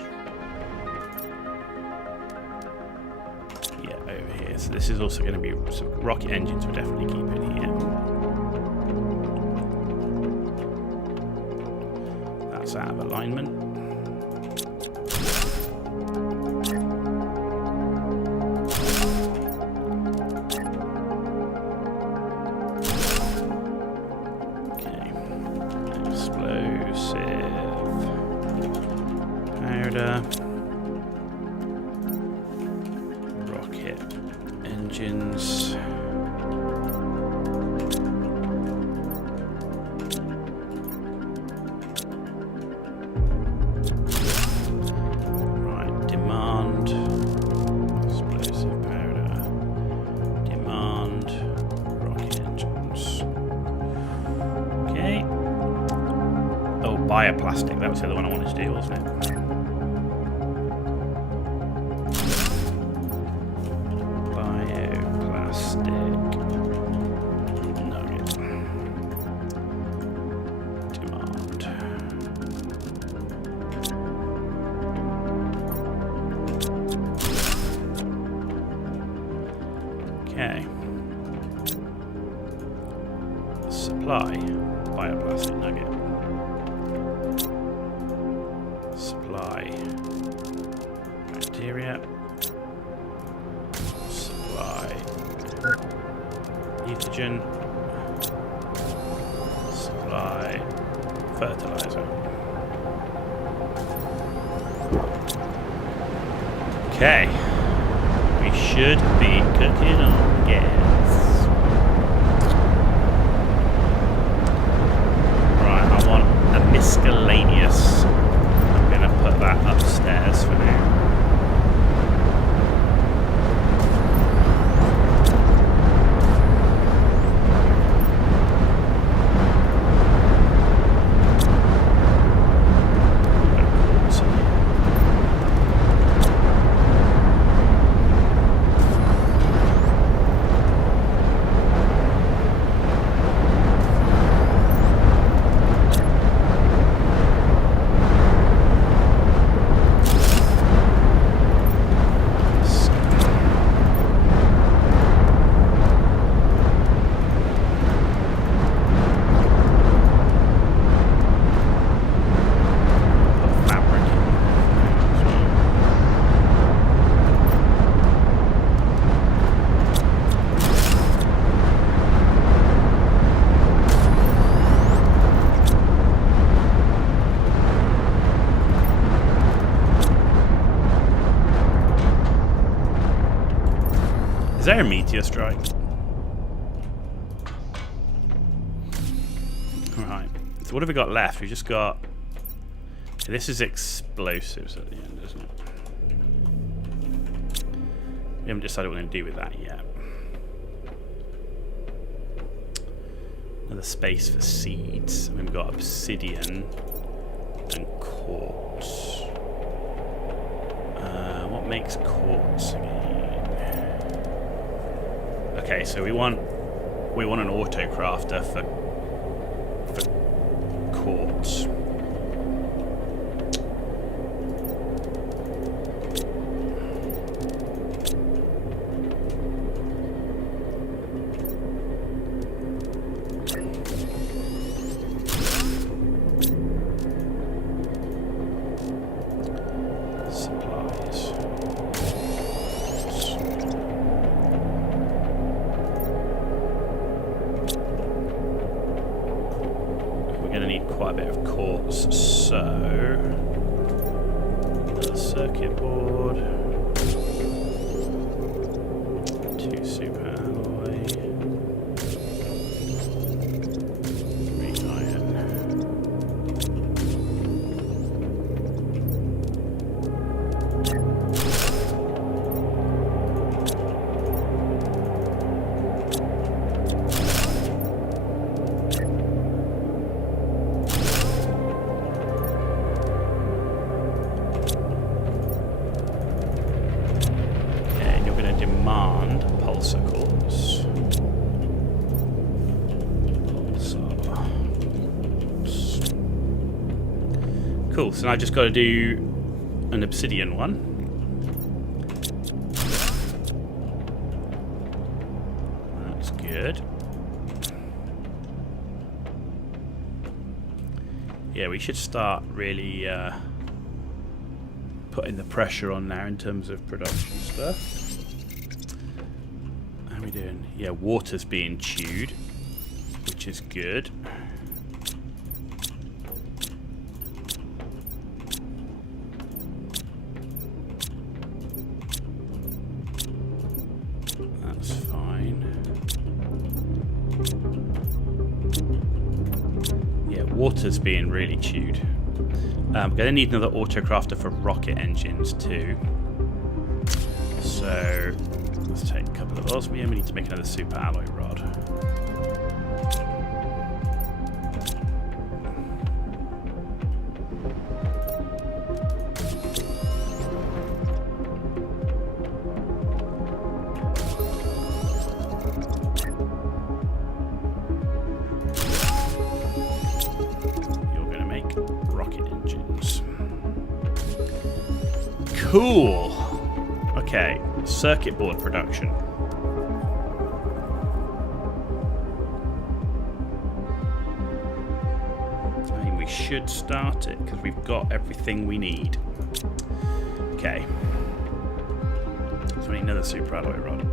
Yeah, over here. So this is also going to be... So rocket engines we're definitely keeping here. That's out of alignment. Rocket engines. Right, demand. Explosive powder. Demand. Rocket engines. Okay. Oh, bioplastic. That was the other one I wanted to do, wasn't it? Okay. Supply bioplastic nugget. Supply bacteria. Supply ethogen. Supply fertilizer. Okay. We should be cooking on gas. Right, I want a miscellaneous. I'm going to put that upstairs for now. Is there a meteor strike? Alright. So what have we got left? We've just got... This is explosives at the end, isn't it? We haven't decided what we're going to do with that yet. Another space for seeds. And we've got obsidian and quartz. What makes quartz again? Okay, so we want an auto crafter for quartz. Circuit board, 2 super alloy, 3 iron. Demand pulsar cores. Cool, so now I just got to do an obsidian one. That's good. Yeah, we should start really putting the pressure on now in terms of production stuff. How are we doing? Yeah, water's being chewed, which is good. That's fine. Yeah, water's being really chewed. I'm going to need another autocrafter for rocket engines too. So let's take a couple of osmium. We need to make another super alloy rod. Cool. Okay, circuit board production. I think we should start it because we've got everything we need. Okay. So we need another super alloy rod.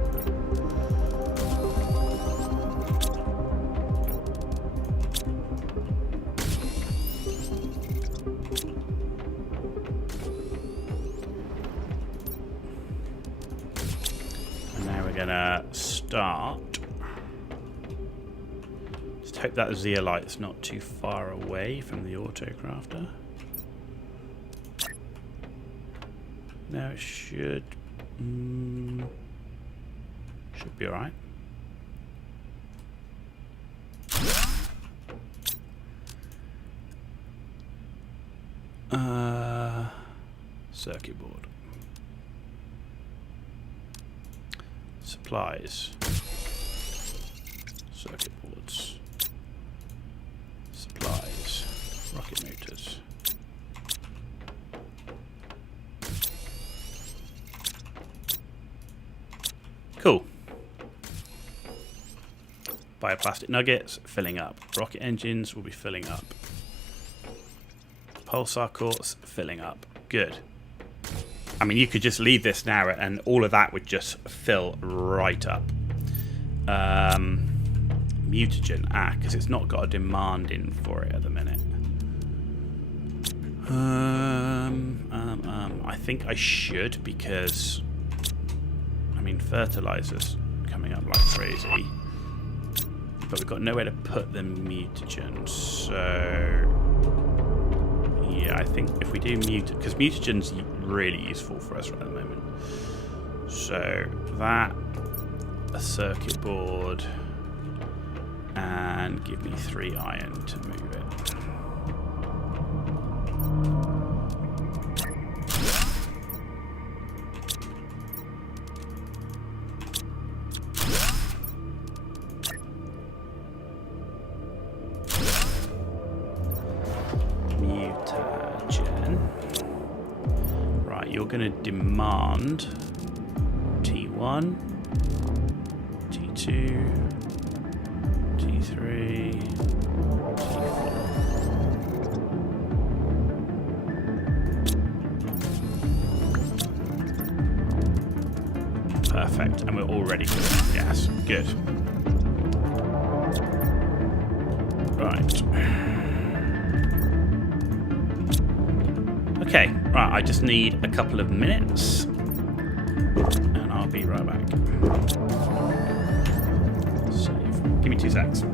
Gonna start. Just hope that zeolite's not too far away from the autocrafter. No, it should be alright. Circuit board. Supplies. Circuit boards. Supplies. Rocket motors. Cool. Bioplastic nuggets filling up. Rocket engines will be filling up. Pulsar cores filling up. Good. I mean, you could just leave this now and all of that would just fill right up. Mutagen. Because it's not got a demand in for it at the minute. I think I should because... I mean, mean, fertilizer's coming up like crazy. But we've got nowhere to put the mutagens, so... Yeah, I think if we do because mutagen's really useful for us right at the moment. So that, a circuit board, and give me 3 iron to move it. You're going to demand T1, T2, T3, T4. Perfect, and we're all ready for the gas. Good. Right. Okay, right, I just need a couple of minutes and I'll be right back. Save. Give me 2 secs.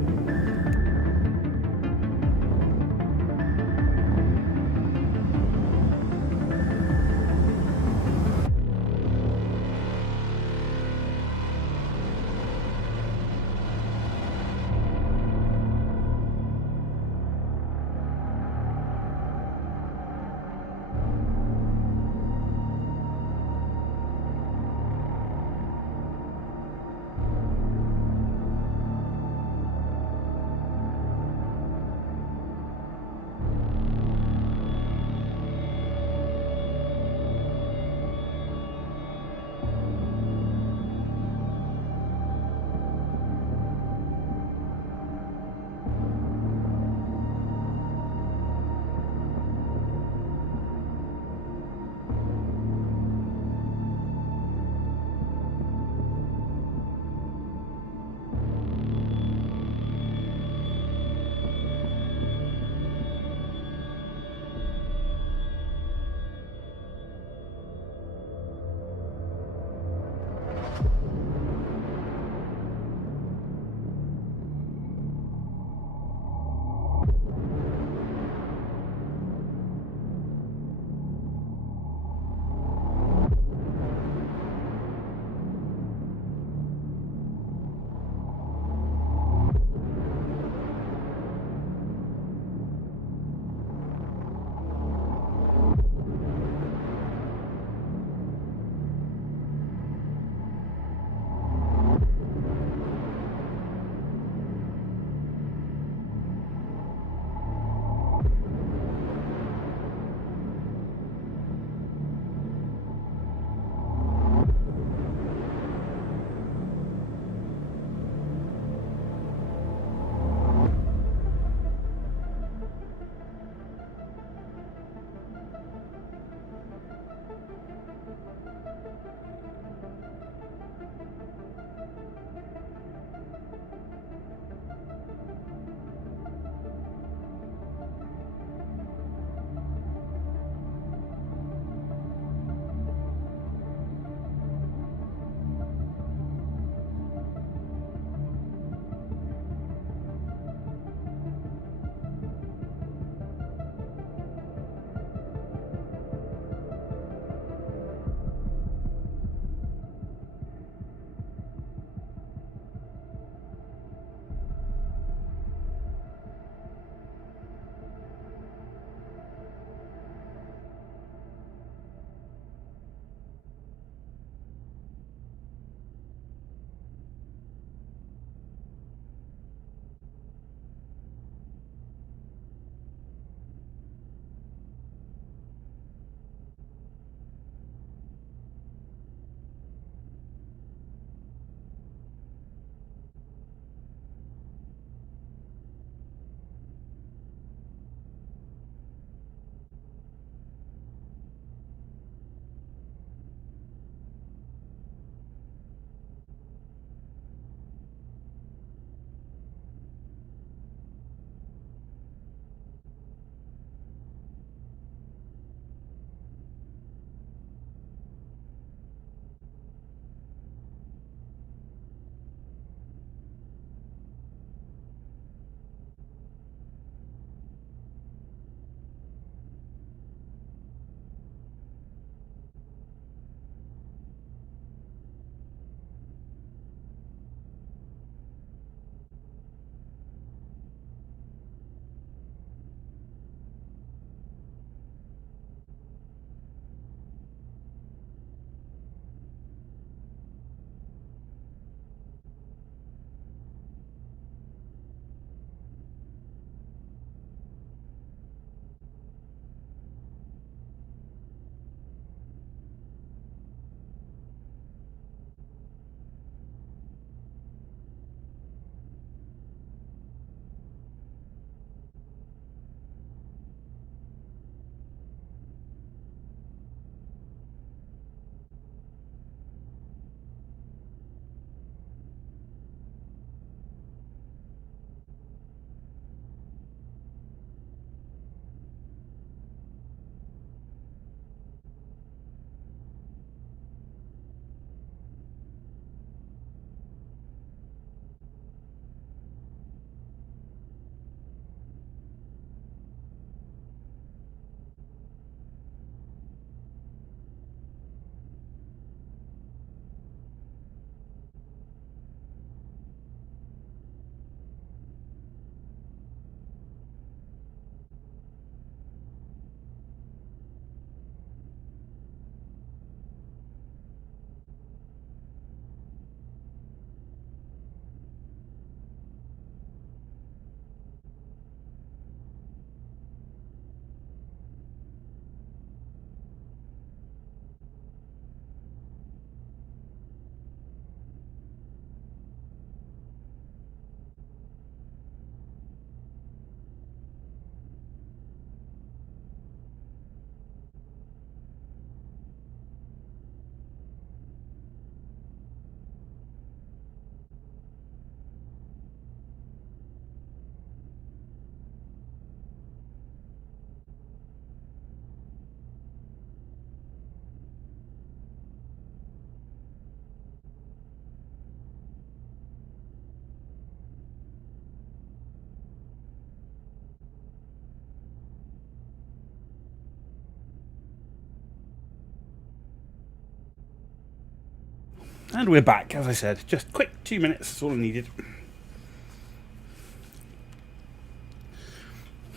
And we're back, as I said. Just quick 2 minutes, that's all I needed.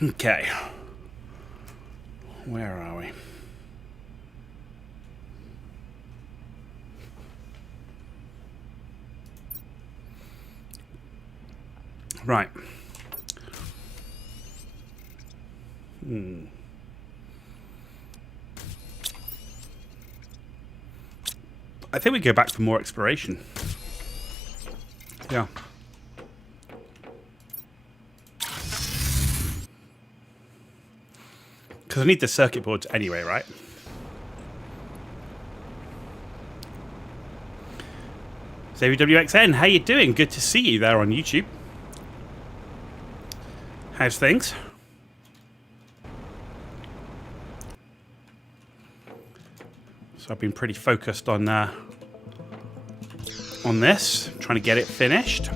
Okay. Where are we? Right. I think we go back for more exploration. Yeah. Because I need the circuit boards anyway, right? So WXN, how you doing? Good to see you there on YouTube. How's things? So I've been pretty focused on this, trying to get it finished.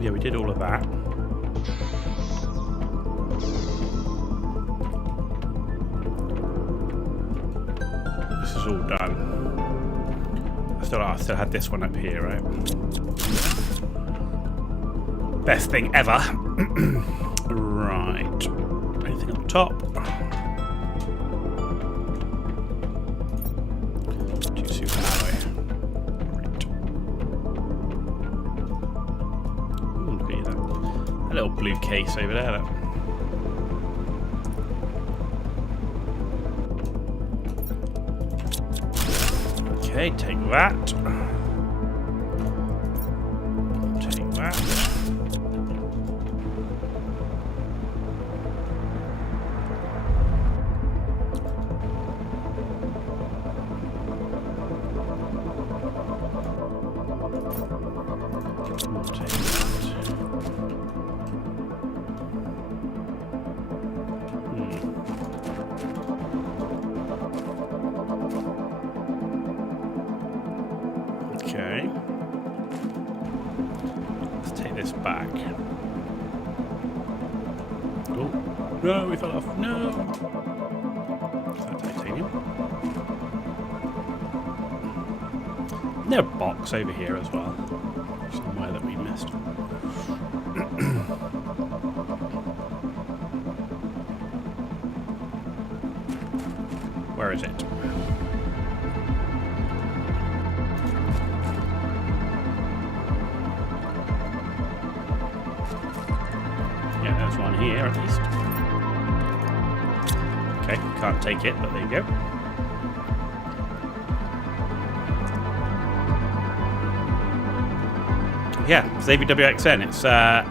Yeah, we did all of that. This is all done. I still had this one up here, right? Best thing ever. Right. Anything up top? Too super alloy. Right. Ooh, look at that. A little blue case over there. Look. Okay, take that. Take that. Take that. Okay. Let's take this back. Oh, no, we fell off. No. Is that titanium? Is there a box over here as well? Somewhere that we missed. Where is it? There's one here at least. Okay, can't take it, but there you go. Yeah, Xavier WXN,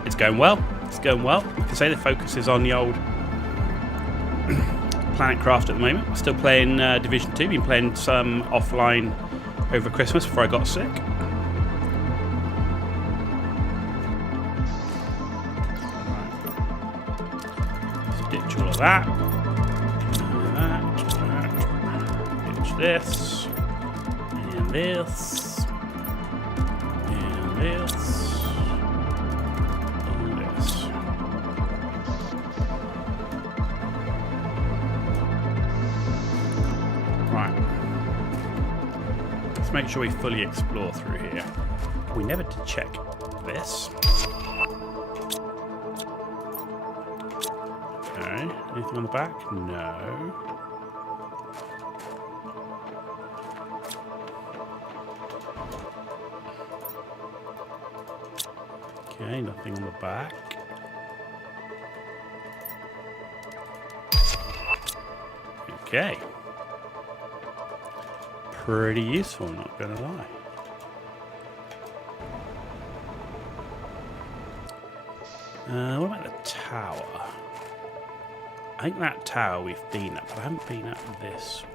it's going well. It's going well. You can say the focus is on the old Planet Craft at the moment. I'm still playing Division 2. Been playing some offline over Christmas before I got sick. Ditch all of that. Ditch this. And this. And this. And this. Right. Let's make sure we fully explore through here. We never did check this. Anything on the back? No. Okay, nothing on the back. Okay. Pretty useful, not gonna lie. What about the tower? I think that tower we've been at, but I haven't been at this one.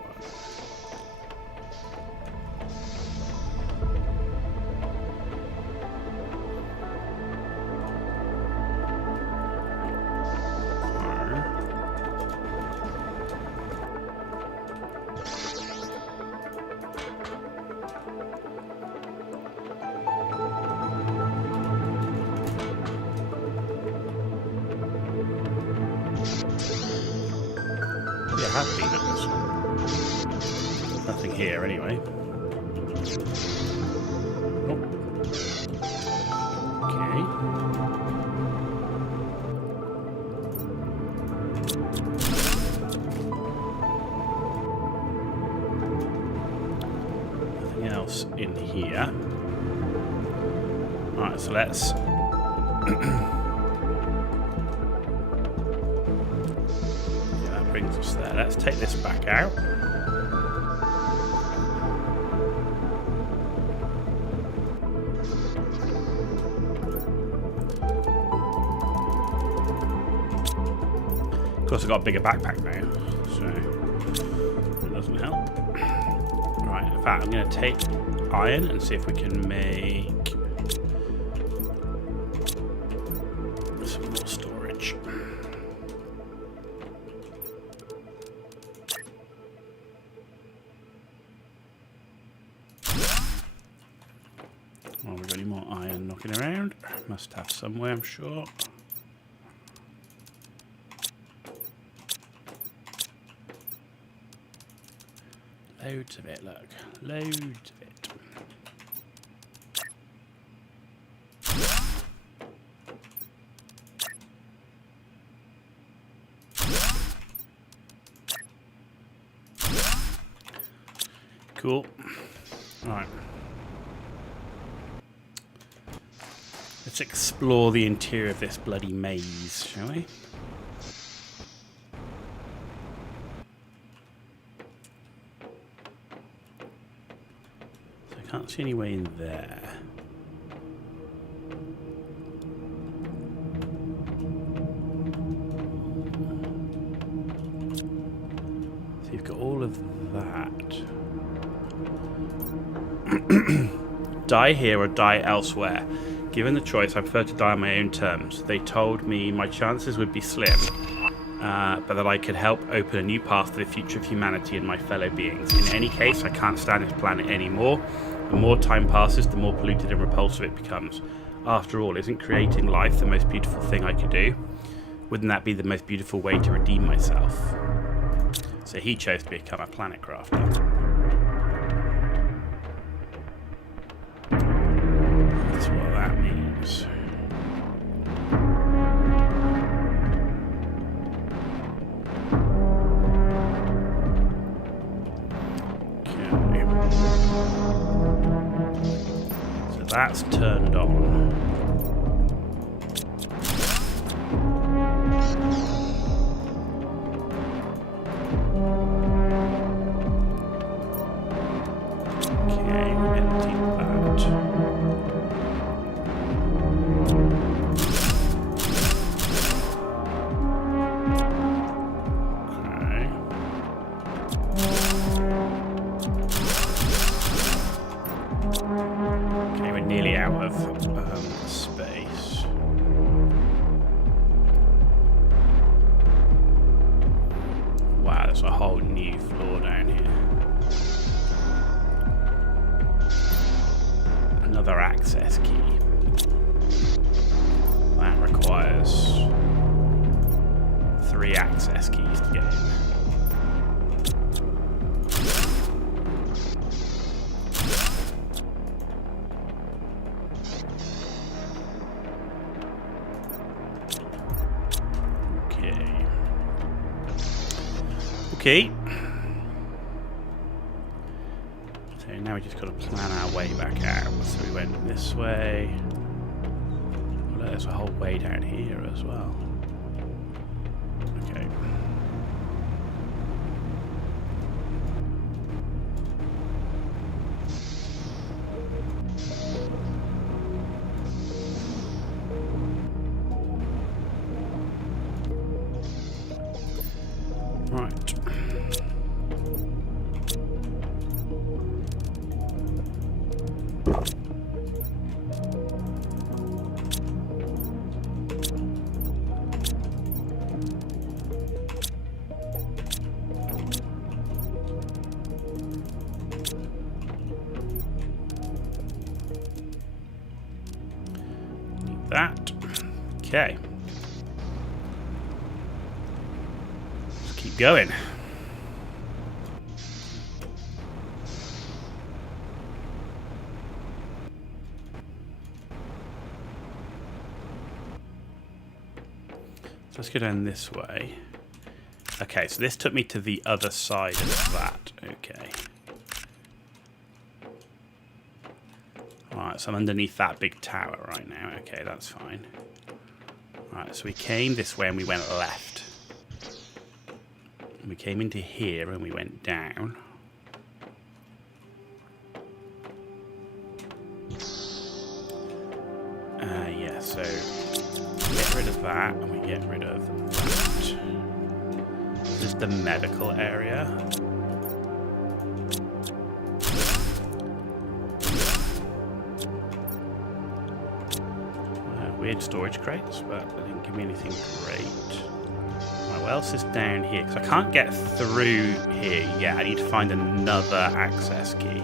have been at this one. Nothing here, anyway. Oh. Okay. Nothing else in here. Alright, so let's... brings us there. Let's take this back out. Of course, I've got a bigger backpack now, so it doesn't help. Right, in fact, I'm going to take iron and see if we can make some more storage. Oh, we've got any more iron knocking around? Must have somewhere, I'm sure. Loads of it, look. Loads of it. Cool. Alright. Let's explore the interior of this bloody maze, shall we? So I can't see any way in there. So you've got all of that. Die here or die elsewhere. Given the choice, I prefer to die on my own terms. They told me my chances would be slim, but that I could help open a new path to the future of humanity and my fellow beings. In any case, I can't stand this planet anymore. The more time passes, the more polluted and repulsive it becomes. After all, isn't creating life the most beautiful thing I could do? Wouldn't that be the most beautiful way to redeem myself? So he chose to become a planet crafter. That's what that means. Okay. So that's turned on. A whole new floor down here. Another access key. That requires 3 access keys to get in. Okay. So now we just got to plan our way back out. So we went this way. Well, there's a whole way down here as well. Okay. Right. Need that. Okay. Let's keep going. Let's go down this way. Okay, so this took me to the other side of that. Okay. Alright, so I'm underneath that big tower right now. Okay, that's fine. Alright, so we came this way and we went left. We came into here and we went down. Yeah, so we get rid of that and we get rid of that. This is the medical area. Weird storage crates, but they didn't give me anything great. Right, what else is down here? Because I can't get through here yet. I need to find another access key.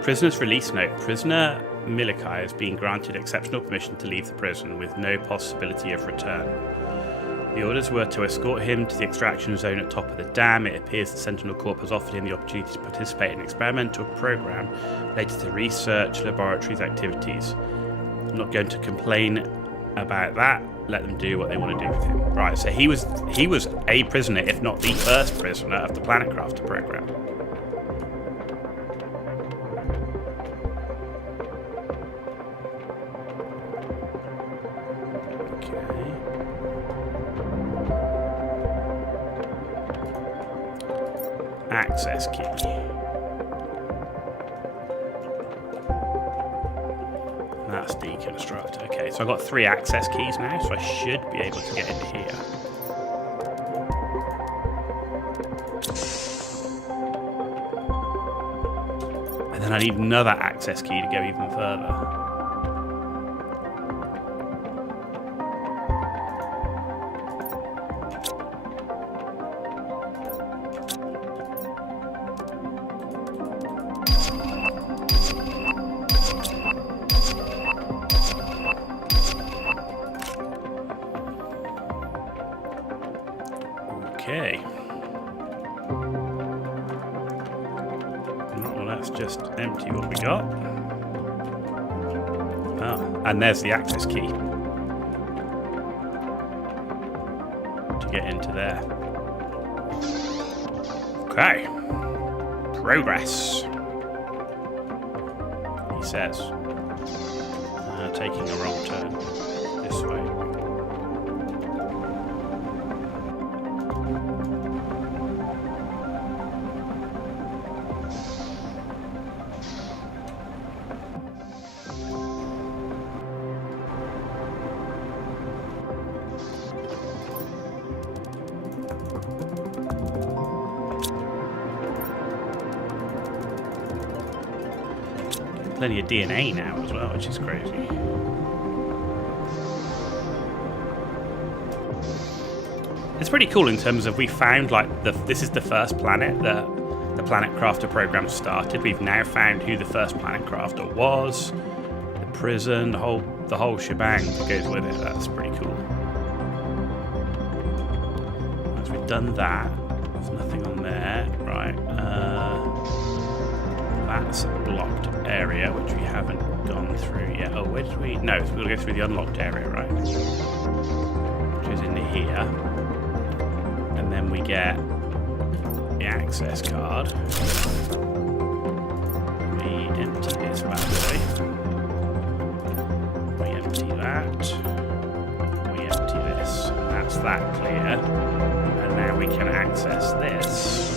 Prisoner's release note. Prisoner Milikai has been granted exceptional permission to leave the prison with no possibility of return. The orders were to escort him to the extraction zone at top of the dam. It appears the Sentinel Corp has offered him the opportunity to participate in an experimental program related to research laboratories activities. I'm not going to complain about that. Let them do what they want to do with him. Right, so he was a prisoner, if not the first prisoner of the Planet Crafter program. Access key. That's deconstruct. Okay, so I've got 3 access keys now, so I should be able to get in here. And then I need another access key to go even further. Okay. Well, let's just empty what we got. Oh, and there's the access key to get into there. Okay. Progress, he says. Taking a wrong turn this way. Plenty of DNA now as well, which is crazy. It's pretty cool in terms of we found this is the first planet that the Planet Crafter program started. We've now found who the first Planet Crafter was, the prison, the whole shebang that goes with it. That's pretty cool. Once we've done that, there's nothing on there, right? That's a blocked area, which we haven't gone through yet. Oh, where did we? No, so we'll go through the unlocked area, right? Which is in here. And then we get the access card. We empty this bad boy. We empty that. We empty this. That's that clear. And now we can access this.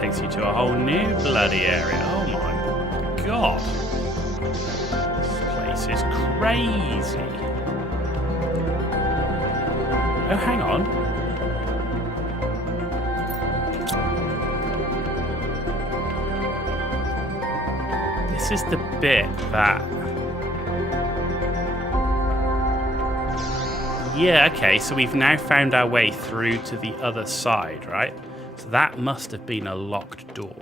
Takes you to a whole new bloody area. Oh my god. This place is crazy. Oh, hang on. This is the bit that... Yeah, okay, so we've now found our way through to the other side, right? So that must have been a locked door.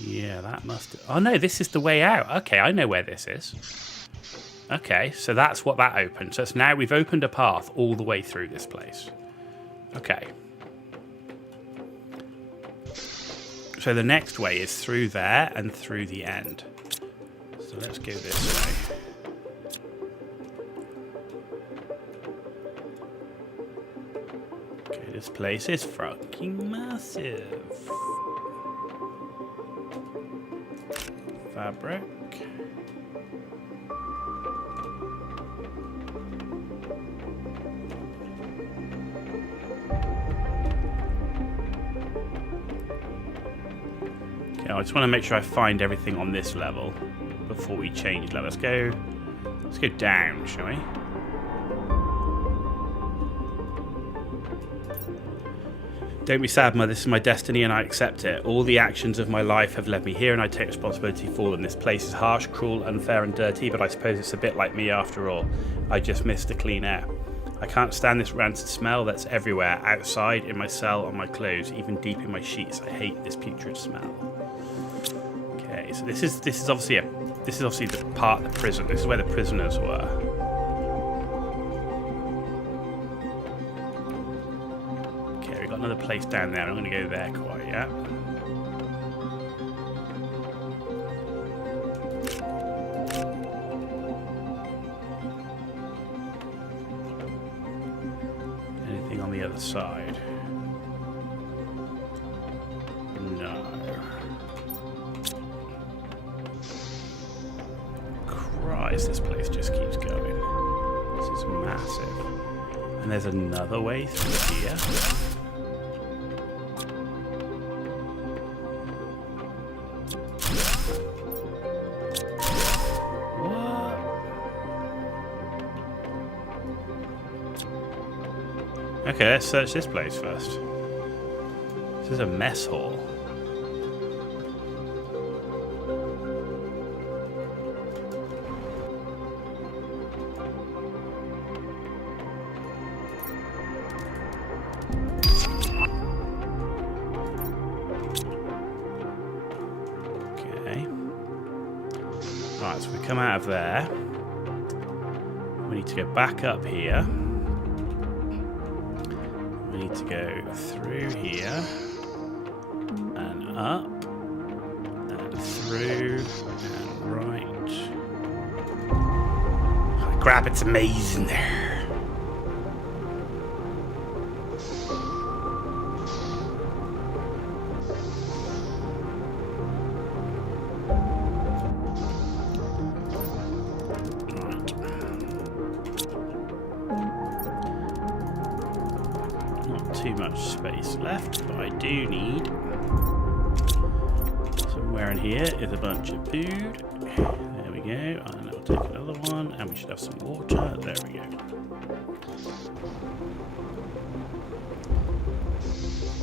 Yeah, that must have... Oh, no, this is the way out. Okay, I know where this is. Okay, so that's what that opened. So it's now we've opened a path all the way through this place. Okay. So the next way is through there and through the end. So let's go this way. Okay, this place is fucking massive. Fabric. Okay, I just want to make sure I find everything on this level before we change level. Let's go down, shall we? Don't be sad, Mother. This is my destiny and I accept it. All the actions of my life have led me here and I take responsibility for them. This place is harsh, cruel, unfair and dirty, but I suppose it's a bit like me after all. I just miss the clean air. I can't stand this rancid smell that's everywhere, outside, in my cell, on my clothes, even deep in my sheets. I hate this putrid smell. Okay, so this is obviously the part of the prison. This is where the prisoners were. Another place down there. I'm not going to go there quite yet. Anything on the other side? No. Christ, this place just keeps going. This is massive. And there's another way through here. Okay, let's search this place first. This is a mess hall. Okay. Right, so we come out of there. We need to go back up here. We need to go through here and up and through and right. Oh, crap, it's a maze in there. Too much space left, but I do need somewhere in here is a bunch of food. There we go, and I'll take another one, and we should have some water. There we go.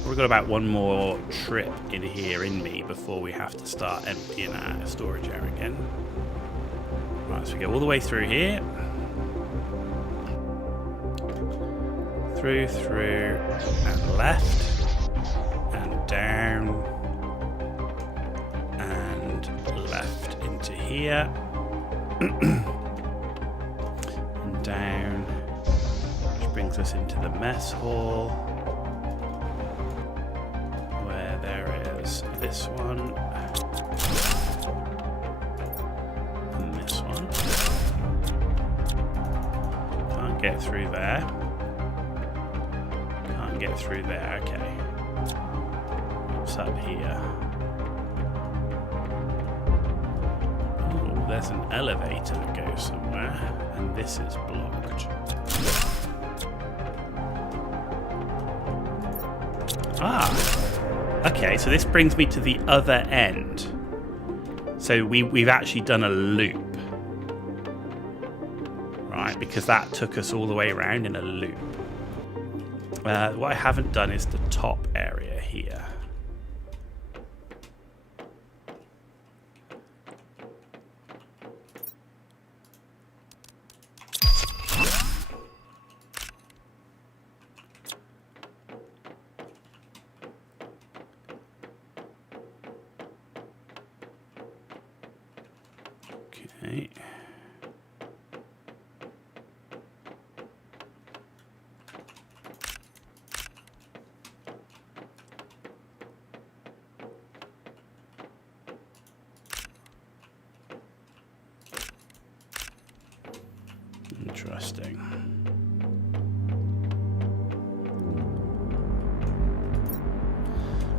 We've got about one more trip in here in me before we have to start emptying our storage area again. Right, so we go all the way through here. Through, and left, and down, and left into here, and down, which brings us into the mess hall, where there is this one, and this one. Can't get through there. Get through there, okay. What's up here? Oh, there's an elevator that goes somewhere, and this is blocked. Ah! Okay, so this brings me to the other end. So we've actually done a loop. Right, because that took us all the way around in a loop. What I haven't done is the top area here. Okay. Interesting.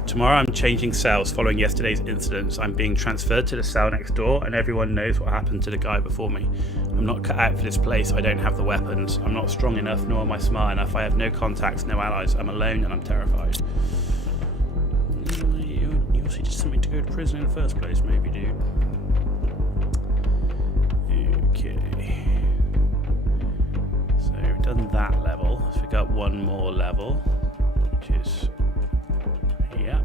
Tomorrow I'm changing cells following yesterday's incidents. I'm being transferred to the cell next door and everyone knows what happened to the guy before me. I'm not cut out for this place. I don't have the weapons. I'm not strong enough, nor am I smart enough. I have no contacts, no allies. I'm alone and I'm terrified. You also just something to go to prison in the first place, maybe, dude. Okay. So we've done that level. So we got one more level, which is... yeah.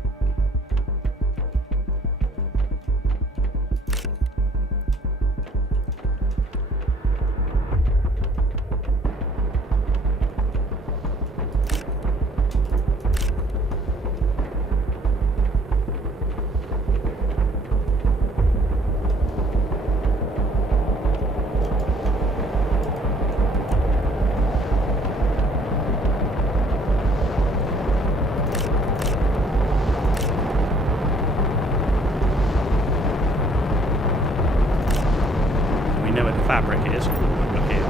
Fabric is. Look here.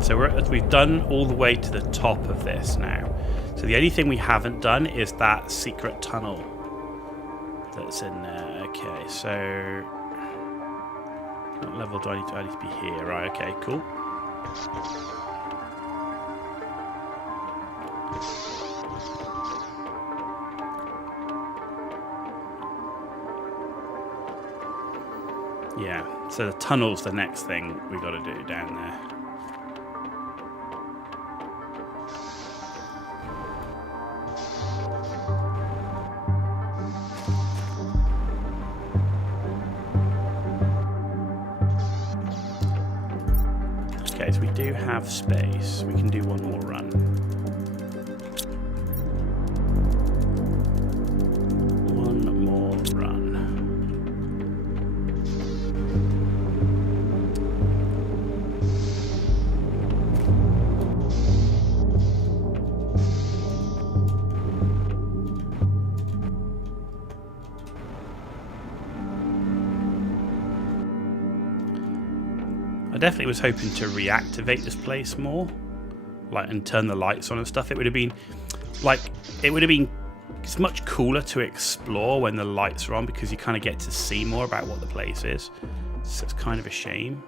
So we've done all the way to the top of this now. So the only thing we haven't done is that secret tunnel that's in there. Okay, so what level do I need to? I need to be here, right? Okay, cool. Yeah, so the tunnel's the next thing we got to do down there. Okay, so we do have space. We can do one more run. One more run. I definitely was hoping to reactivate this place more, like, and turn the lights on and stuff. It would have been, like, it's much cooler to explore when the lights are on because you kind of get to see more about what the place is. So it's kind of a shame.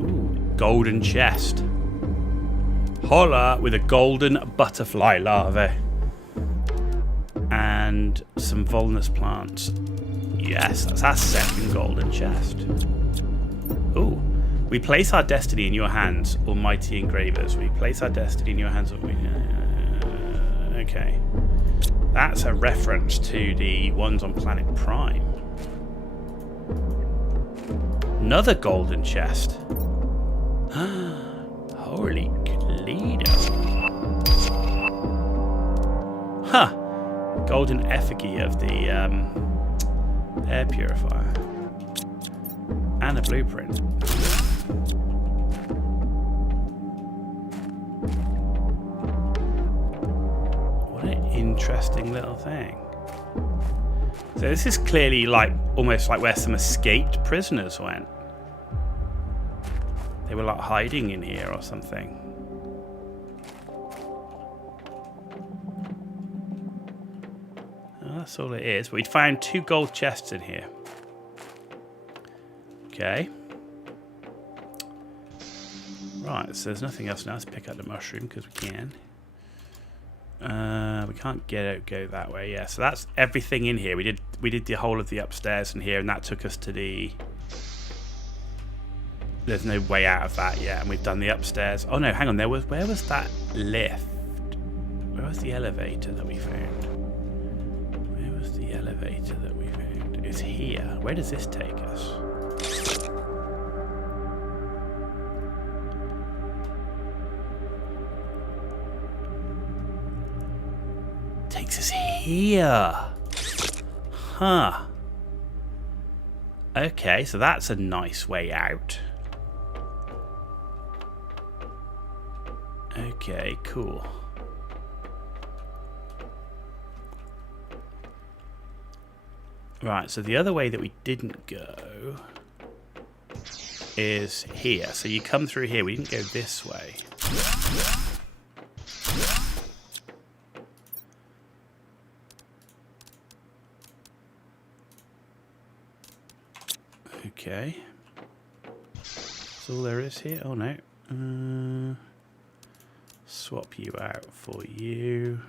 Ooh, golden chest. Holla with a golden butterfly larvae. And some vulnus plants. Yes, that's our second golden chest. Ooh. We place our destiny in your hands, almighty engravers. We place our destiny in your hands. Okay. That's a reference to the ones on Planet Prime. Another golden chest. Holy Toledo. Huh. Golden effigy of the air purifier. And a blueprint. What an interesting little thing. So this is clearly like almost like where some escaped prisoners went. They were like hiding in here or something. That's all it is. We'd found 2 gold chests in here. Okay. Right, so there's nothing else now. Let's pick up the mushroom because we can. We can't go that way. Yeah, so that's everything in here. We did the whole of the upstairs in here, and that took us to the... There's no way out of that yet, and we've done the upstairs. Oh no, hang on. Where was that lift? Where was the elevator that we found? The elevator that we found is here. Where does this take us? takes us here. Huh. Okay, so that's a nice way out. Okay, cool. Right, so the other way that we didn't go is here. So you come through here. We didn't go this way. Okay. That's all there is here. Oh no. Swap you out for you.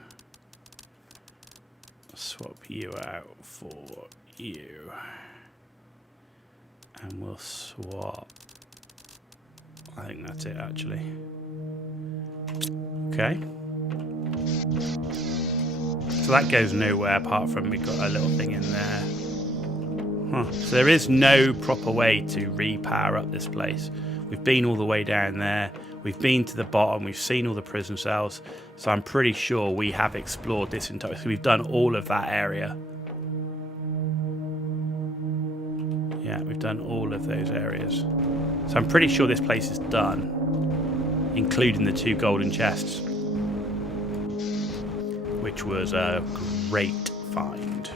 Swap you out for you. And we'll swap. I think that's it actually. Okay. So that goes nowhere apart from we've got a little thing in there. Huh. So there is no proper way to repower up this place. We've been all the way down there. We've been to the bottom. We've seen all the prison cells. So I'm pretty sure we have explored this entire... So we've done all of that area. Yeah, we've done all of those areas. So I'm pretty sure this place is done. Including the 2 golden chests. Which was a great find.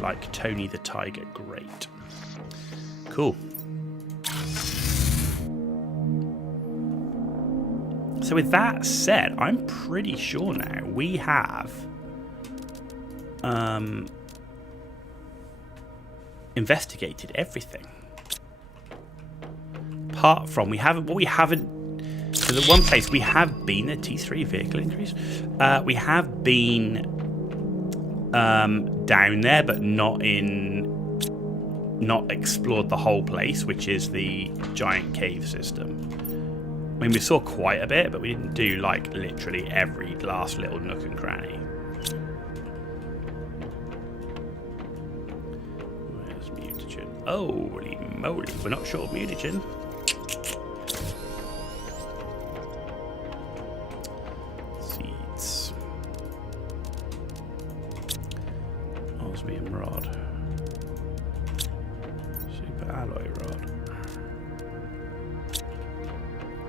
Like Tony the Tiger, great. Cool. So with that said, I'm pretty sure now we have investigated everything. Apart from so the one place we have been at T3 vehicle injuries. We have been down there, but not explored the whole place, which is the giant cave system. I mean, we saw quite a bit, but we didn't do, like, literally every last little nook and cranny. Where's mutagen? Holy moly, we're not short of mutagen. Seeds. Osmium rod. Super alloy rod.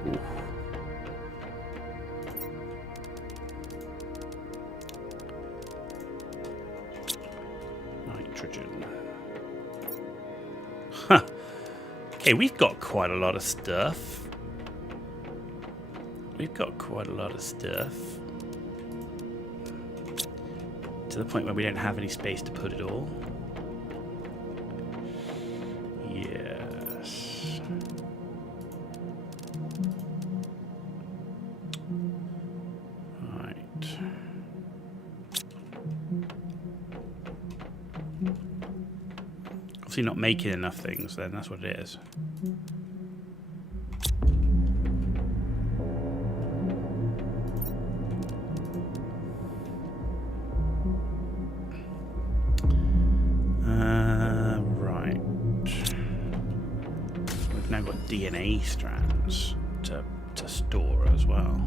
Ooh. Nitrogen. Huh. Okay, we've got quite a lot of stuff. To the point where we don't have any space to put it all. Yes. Right. Obviously not making enough things then, that's what it is. DNA strands to store as well.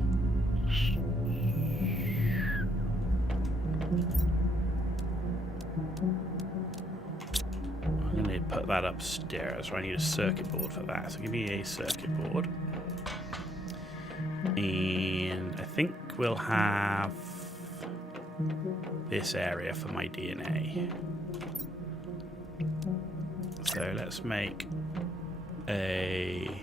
I'm going to put that upstairs, so I need a circuit board for that. So give me a circuit board. And I think we'll have this area for my DNA. So let's make hang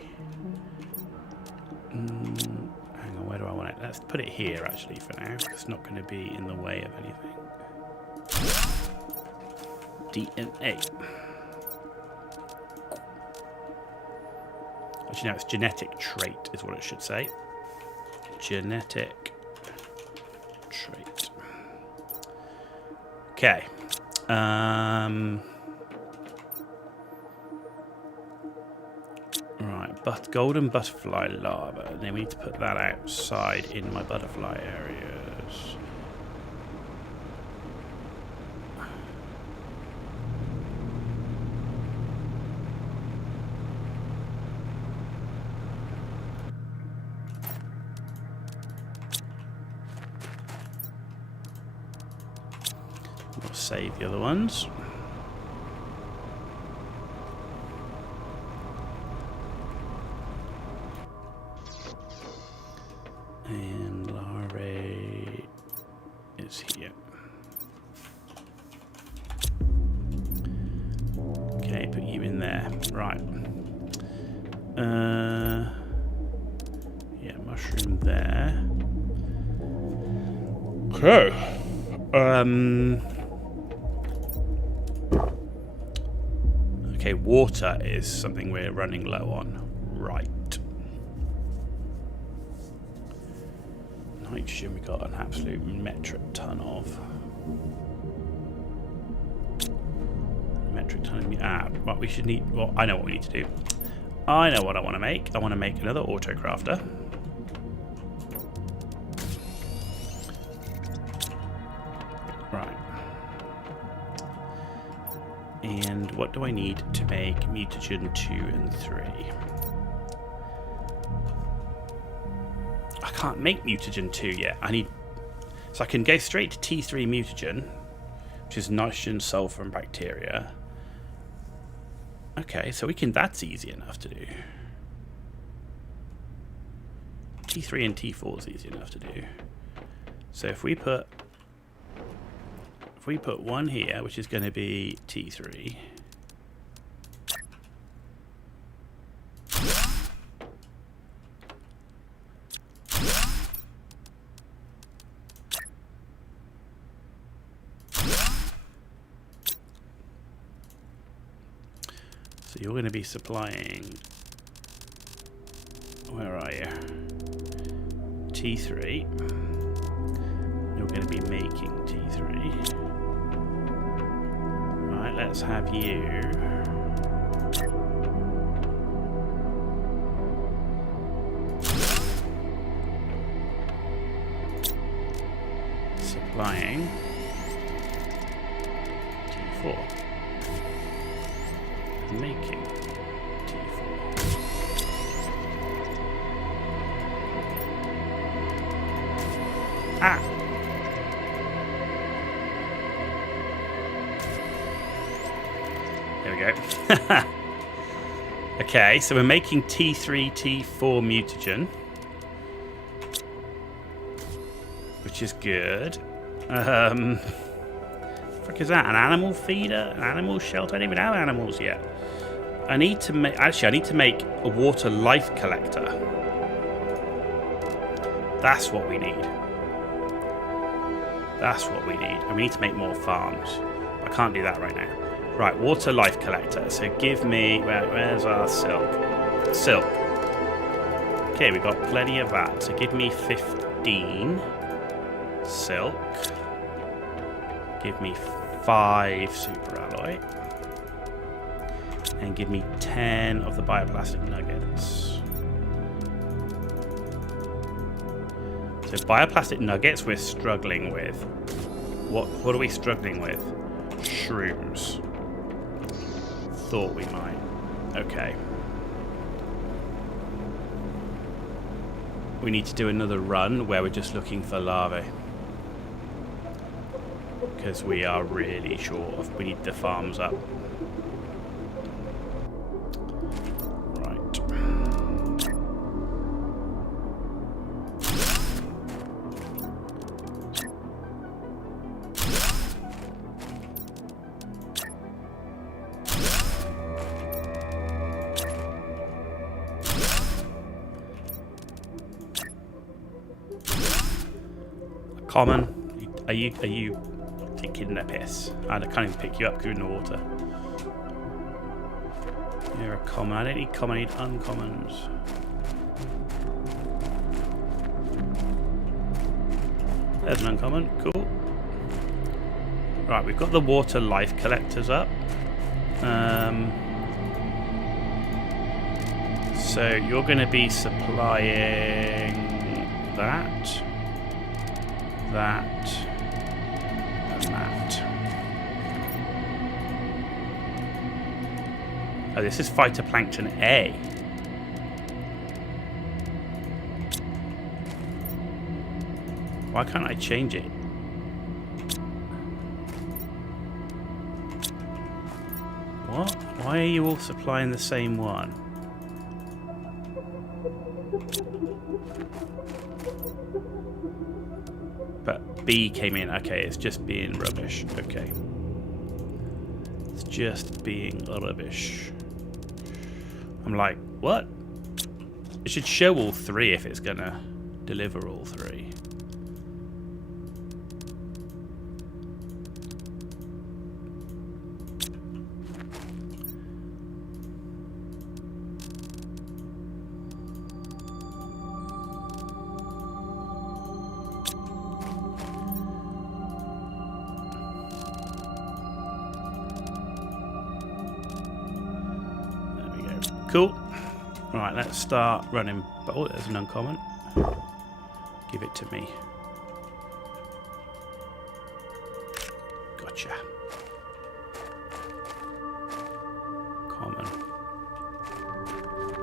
on, where do I want it? Let's put it here actually for now. It's not going to be in the way of anything. DNA. Actually, no, it's genetic trait is what it should say. Genetic trait. Okay. But golden butterfly larva, and then we need to put that outside in my butterfly areas. We'll save the other ones. And larvae is here. Okay, put you in there. Right. Yeah, mushroom there. Okay. Okay, water is something we're running low on. Right. Nitrogen we got an absolute metric ton of. Metric ton of what we should need. Well, I know what we need to do. I know what I want to make. I want to make another auto crafter. Right. And what do I need to make mutagen 2 and 3? I can't make mutagen 2 yet. I need... So I can go straight to T3 mutagen, which is nitrogen, sulfur, and bacteria. Okay, so we can... That's easy enough to do. T3 and T4 is easy enough to do. So if we put one here, which is going to be T3. So you're going to be supplying, where are you? T3. You're going to be making T3. Right, let's have you. Supplying T4. Making T4. Ah! There we go. Okay, so we're making T3, T4 mutagen, which is good. Frick is that? An animal feeder? An animal shelter? I don't even have animals yet. I need to make... Actually, I need to make a water life collector. That's what we need. That's what we need. And we need to make more farms. I can't do that right now. Right, water life collector. So give me... Where's our silk? Silk. Okay, we've got plenty of that. So give me 15 silk. Give me 5 super alloy. And give me 10 of the bioplastic nuggets. So bioplastic nuggets we're struggling with. What are we struggling with? Shrooms. Thought we might. Okay. We need to do another run where we're just looking for larvae. Because we are really short of... We need the farms up. Common, are you taking the piss? I can't even pick you up because you're in the water. You're a common. I don't need common, I need uncommons. There's an uncommon, cool. Right, we've got the water life collectors up. So you're going to be supplying that. That and that. Oh, this is phytoplankton A. Why can't I change it? What? Why are you all supplying the same one? But B came in. Okay, it's just being rubbish. Okay. It's just being rubbish. I'm like, what? It should show all three if it's gonna deliver all three. Cool. Right, let's start running. Oh, there's an uncommon. Give it to me. Gotcha. Common.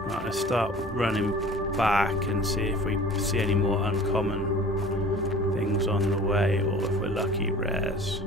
Right, let's start running back and see if we see any more uncommon things on the way, or if we're lucky, rares.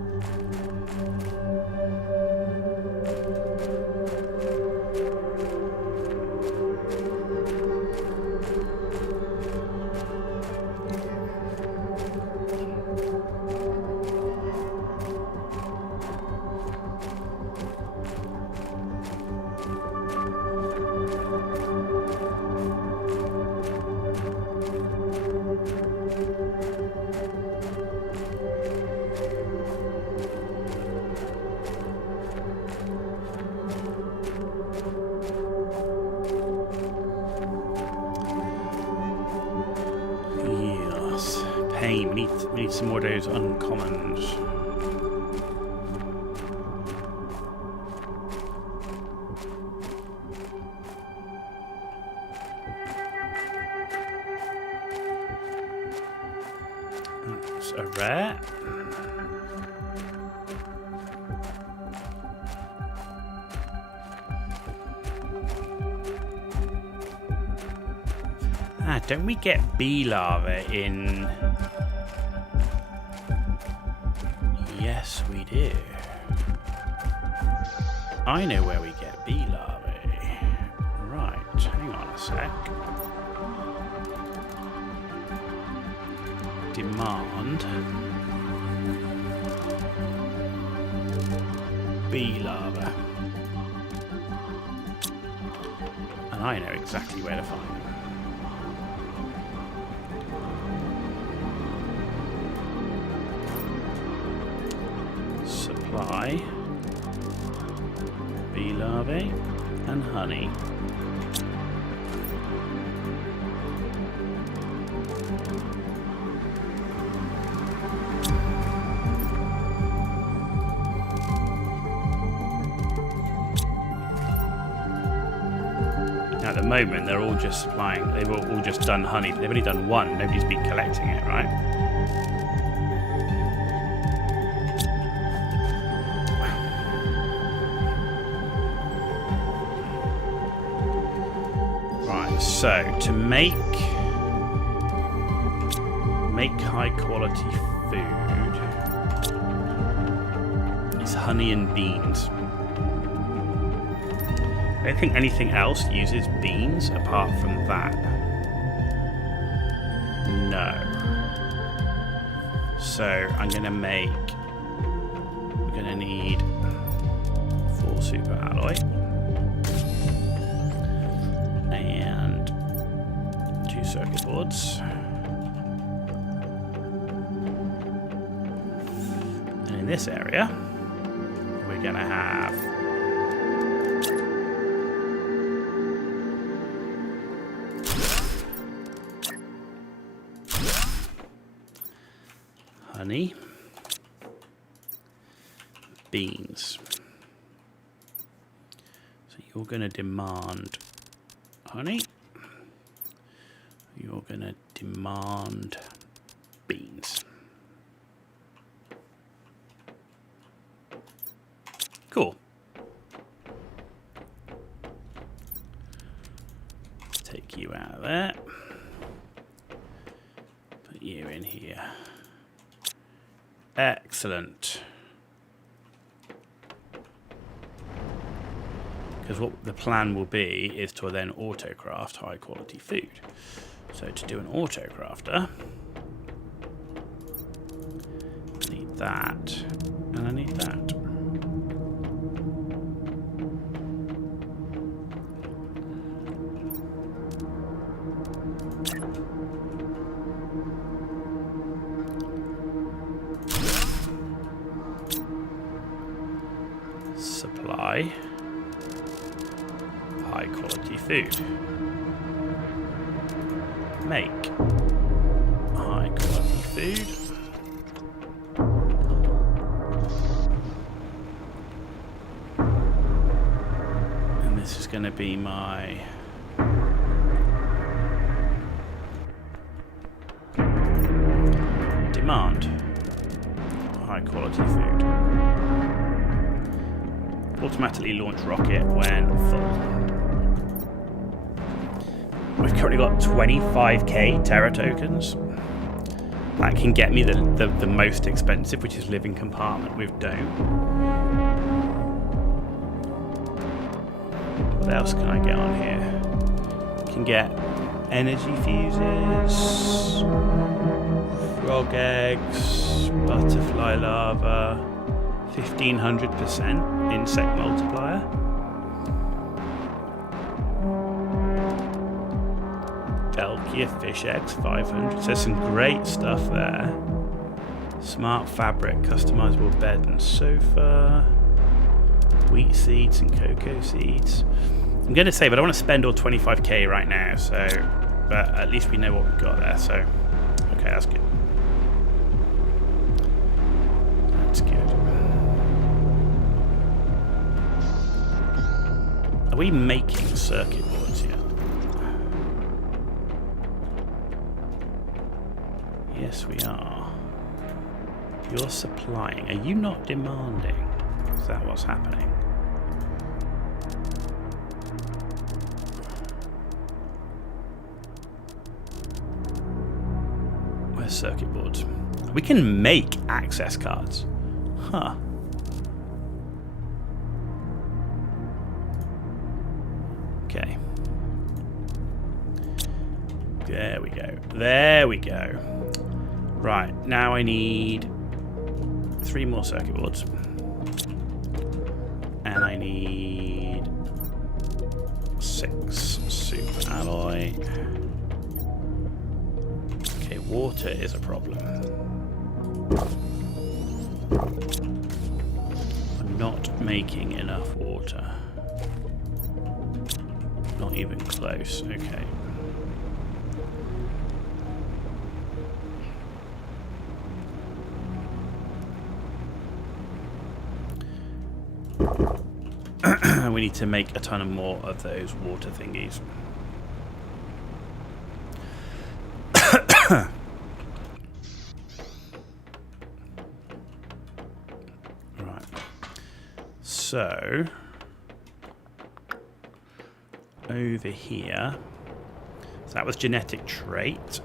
We need some more of those uncommons. That's a rare. Don't we get bee larvae in... Yes, we do. I know where we get bee larvae. Right, hang on a sec. Demand bee larvae. And I know exactly where to find them. Supply bee larvae and honey. Now at the moment they're all just supplying, they've all just done honey, but they've only done one, nobody's been collecting it, right? So, to make high quality food is honey and beans. I don't think anything else uses beans apart from that. No. So, I'm going to make... We're going to need 4 super alloy. Circuit boards. And in this area, we're going to have honey, beans. So you're going to demand honey. You're going to demand beans. Cool. Take you out of there. Put you in here. Excellent. Because what the plan will be is to then autocraft high quality food. So to do an autocrafter, I need that, and I need that. Supply high quality food. Make high quality food. And this is going to be my demand. High quality food. Automatically launch rocket when full. We've currently got 25k Terra tokens. That can get me the most expensive, which is living compartment with dome. What else can I get on here? Can get energy fuses, frog eggs, butterfly larva, 1500% insect multiplier. Belkia fish eggs, 500. So some great stuff there. Smart fabric, customizable bed and sofa. Wheat seeds and cocoa seeds. I'm going to say, but I want to spend all 25k right now. So, but at least we know what we've got there. So, okay, that's good. That's good. Are we making circuit boards yet? Yes, we are. You're supplying. Are you not demanding? Is that what's happening? Where's circuit boards? We can make access cards. Huh. Okay. There we go. There we go. Right, now I need 3 more circuit boards. And I need 6 super alloy. Okay, water is a problem. I'm not making enough water. Not even close, okay. We need to make a ton of more of those water thingies. Right. So over here. So that was genetic trait.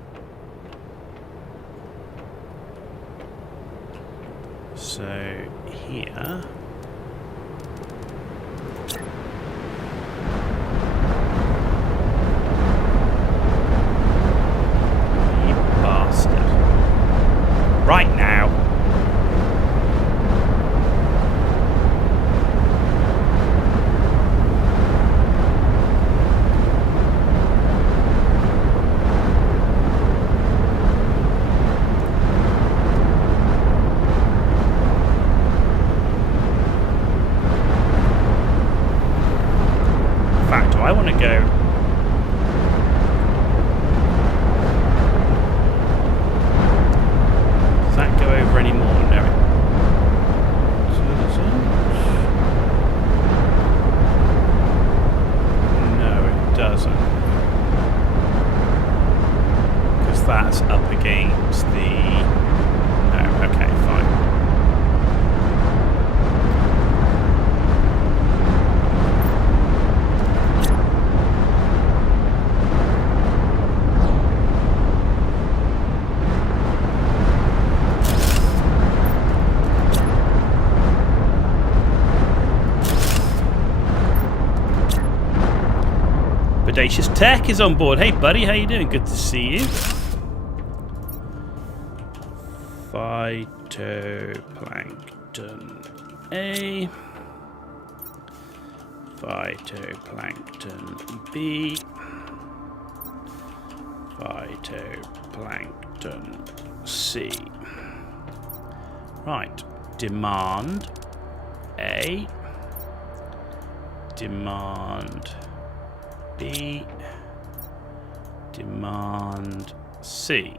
So here. Right now. In fact, do I want to go? Anymore? No, it doesn't. Because that's up against the... No, okay, fine. Audacious Tech is on board. Hey, buddy, how you doing? Good to see you. Phytoplankton A. Phytoplankton B. Phytoplankton C. Right. Demand A. Demand B. Demand C.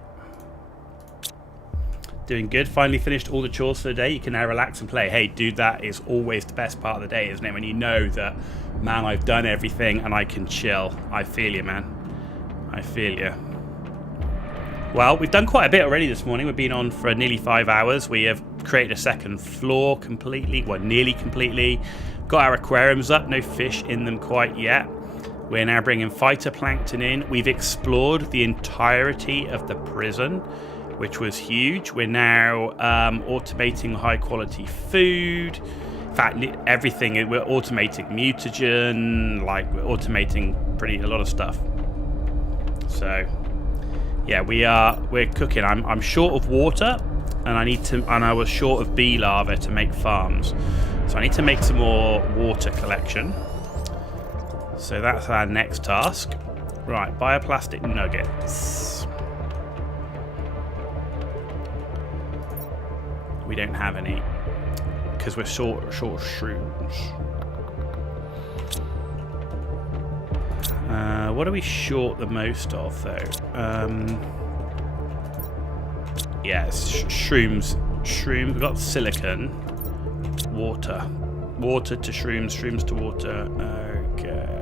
Doing good. Finally finished all the chores for the day. You can now relax and play. Hey, dude, that is always the best part of the day, isn't it? When you know that, man, I've done everything and I can chill. I feel you, man. I feel you. Well, we've done quite a bit already this morning. We've been on for nearly 5 hours. We have created a second floor completely. Well, nearly completely. Got our aquariums up. No fish in them quite yet. We're now bringing phytoplankton in. We've explored the entirety of the prison, which was huge. We're now automating high quality food. In fact, everything. We're automating mutagen, like we're automating a lot of stuff. So yeah, we're cooking. I'm short of water, and I was short of bee larvae to make farms. So I need to make some more water collection. So that's our next task. Right, bioplastic nuggets. We don't have any because we're short of shrooms. What are we short the most of, though? Yes, shrooms. We've got silicon, water to shrooms to water. Okay.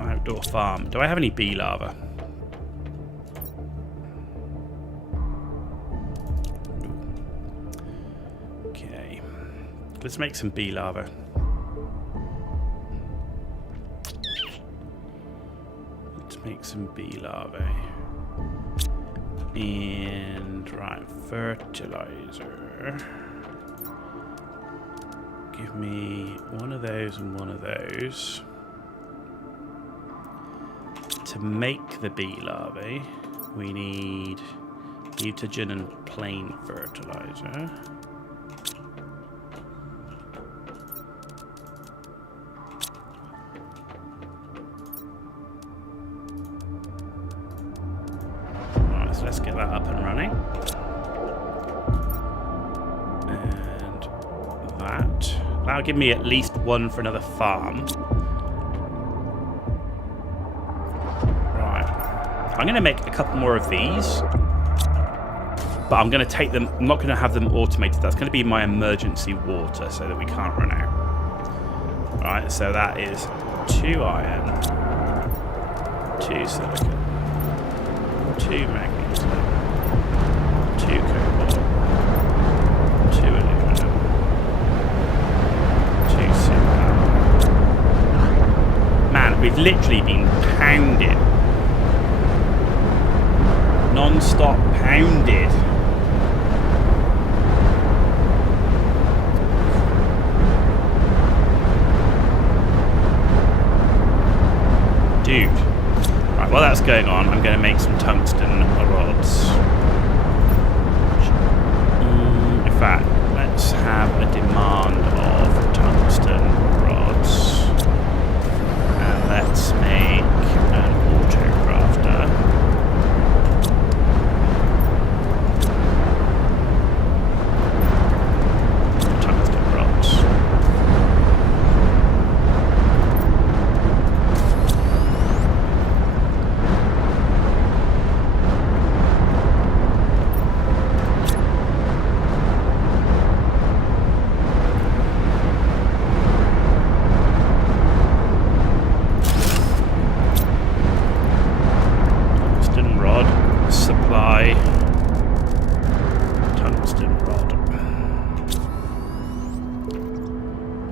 Outdoor farm. Do I have any bee larvae? Let's make some bee larvae. Let's make some bee larvae. And right, fertilizer. Give me one of those and one of those. To make the bee larvae, we need mutagen and plain fertilizer. Let's get that up and running. And that'll give me at least one for another farm. Right. I'm going to make a couple more of these. But I'm going to take them, I'm not going to have them automated. That's going to be my emergency water so that we can't run out. Right, so that is 2 iron, 2 silicon, 2 magnesium. 2 cobalt, 2 aluminum, 2 silver. Man, we've literally been pounded. Non-stop pounded. Dude. Right, while that's going on, I'm going to make some tungsten rods. In fact, let's have a demand of tungsten rods. And let's make an autografter. Tungsten rods.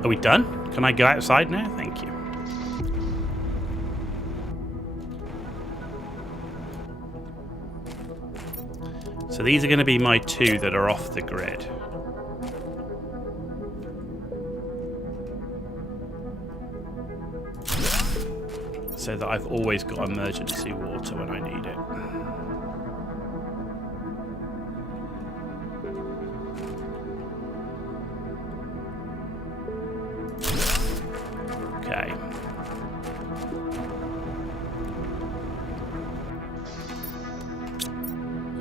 Are we done? Can I go outside now? Thank you. So these are going to be my 2 that are off the grid. so that I've always got emergency water when I need it. Okay.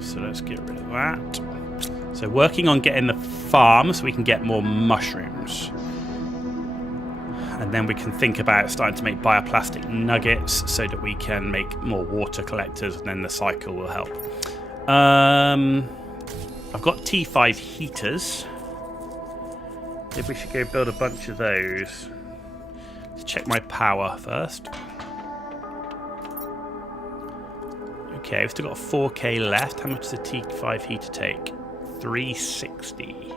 So let's get rid of that. So working on getting the farm so we can get more mushrooms. And then we can think about starting to make bioplastic nuggets so that we can make more water collectors, and then the cycle will help. I've got T5 heaters. Maybe we should go build a bunch of those. Let's check my power first. Okay, we've still got 4K left. How much does a T5 heater take? 360.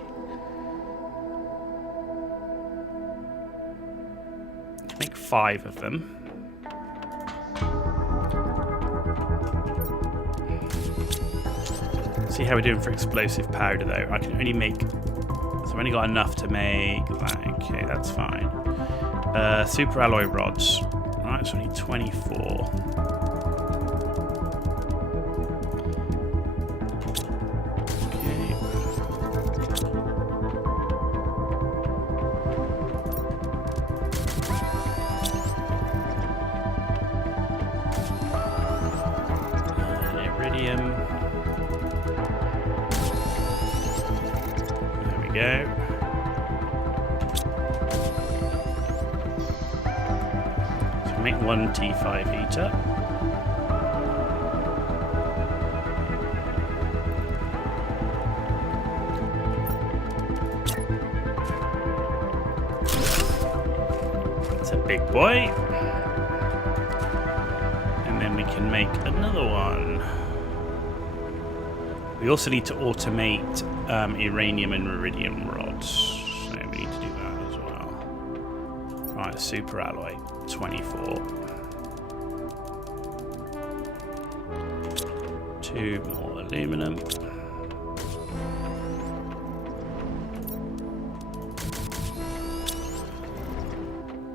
Make 5 of them. See how we're doing for explosive powder though. I can only make, so I've only got enough to make that. Okay, that's fine. Super alloy rods. Right, so I need 24. Go. So make one T5 heater. That's a big boy. And then we can make another one. We also need to automate uranium and iridium rods, so we need to do that as well. Right, super alloy, 24. 2 more aluminum.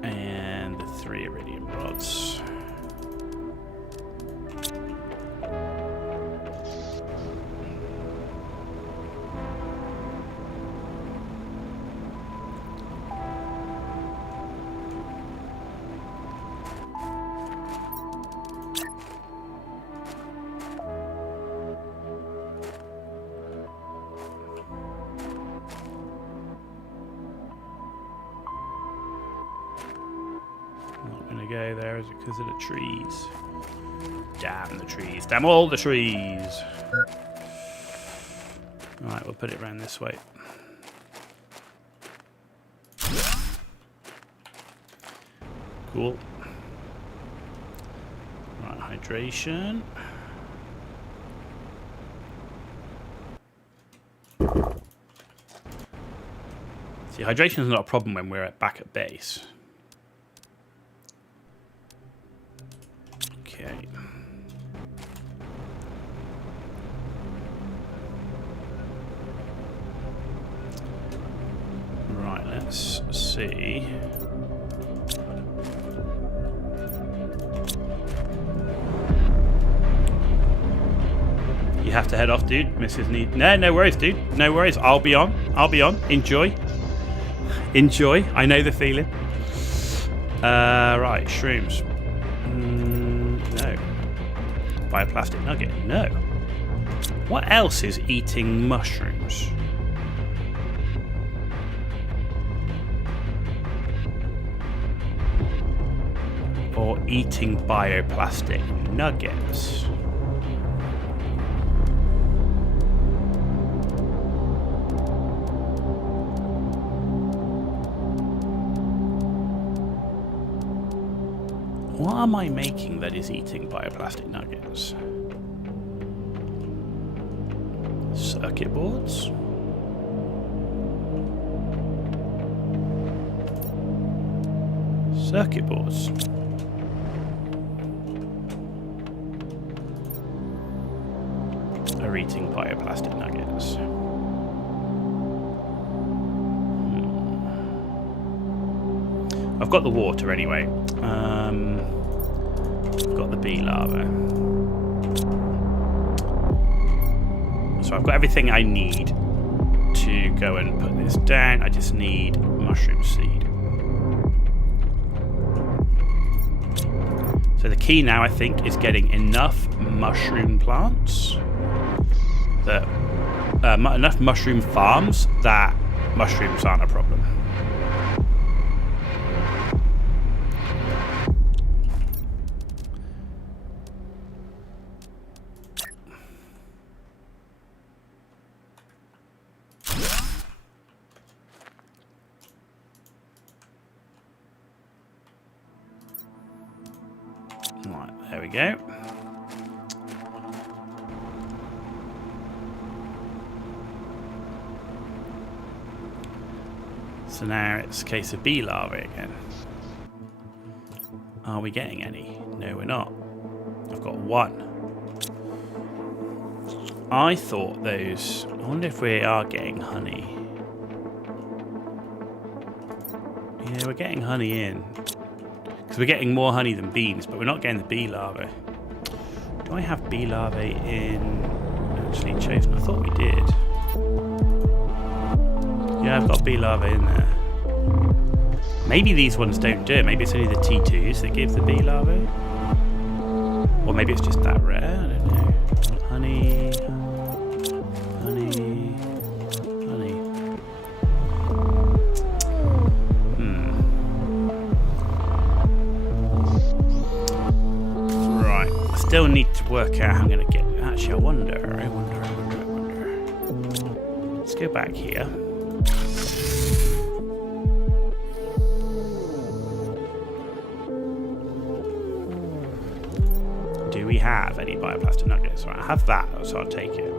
And the 3 iridium rods. Go there, is it because of the trees? Damn the trees. Damn all the trees. Alright, we'll put it around this way. Cool. Right, hydration. See, hydration is not a problem when we're back at base. Okay. Right, let's see. You have to head off, dude. Mrs. Need. No worries, dude. No worries. I'll be on. Enjoy. I know the feeling. Right, shrooms. No. Bioplastic nugget. No. What else is eating mushrooms? Or eating bioplastic nuggets? What am I making that is eating bioplastic nuggets? Circuit boards? Circuit boards. Are eating bioplastic nuggets. I've got the water anyway. bee larvae. So I've got everything I need to go and put this down. I just need mushroom seed. So the key now, I think, is getting enough mushroom plants that enough mushroom farms that mushrooms aren't a problem. Right, there we go. So now it's a case of bee larvae again. Are we getting any? No, we're not. I've got one. I thought those... I wonder if we are getting honey. Yeah, we're getting honey in. Because we're getting more honey than bees, but we're not getting the bee larvae. Do I have bee larvae in actually chosen? I thought we did. Yeah, I've got bee larvae in there. Maybe these ones don't do it. Maybe it's only the T2s that give the bee larvae. Or maybe it's just that rare. I don't know. Honey. Honey. Honey. Right. I still need to work out how I'm going to get... Actually, I wonder. Let's go back here. Do we have any bioplastic nuggets? Right, I have that, so I'll take it.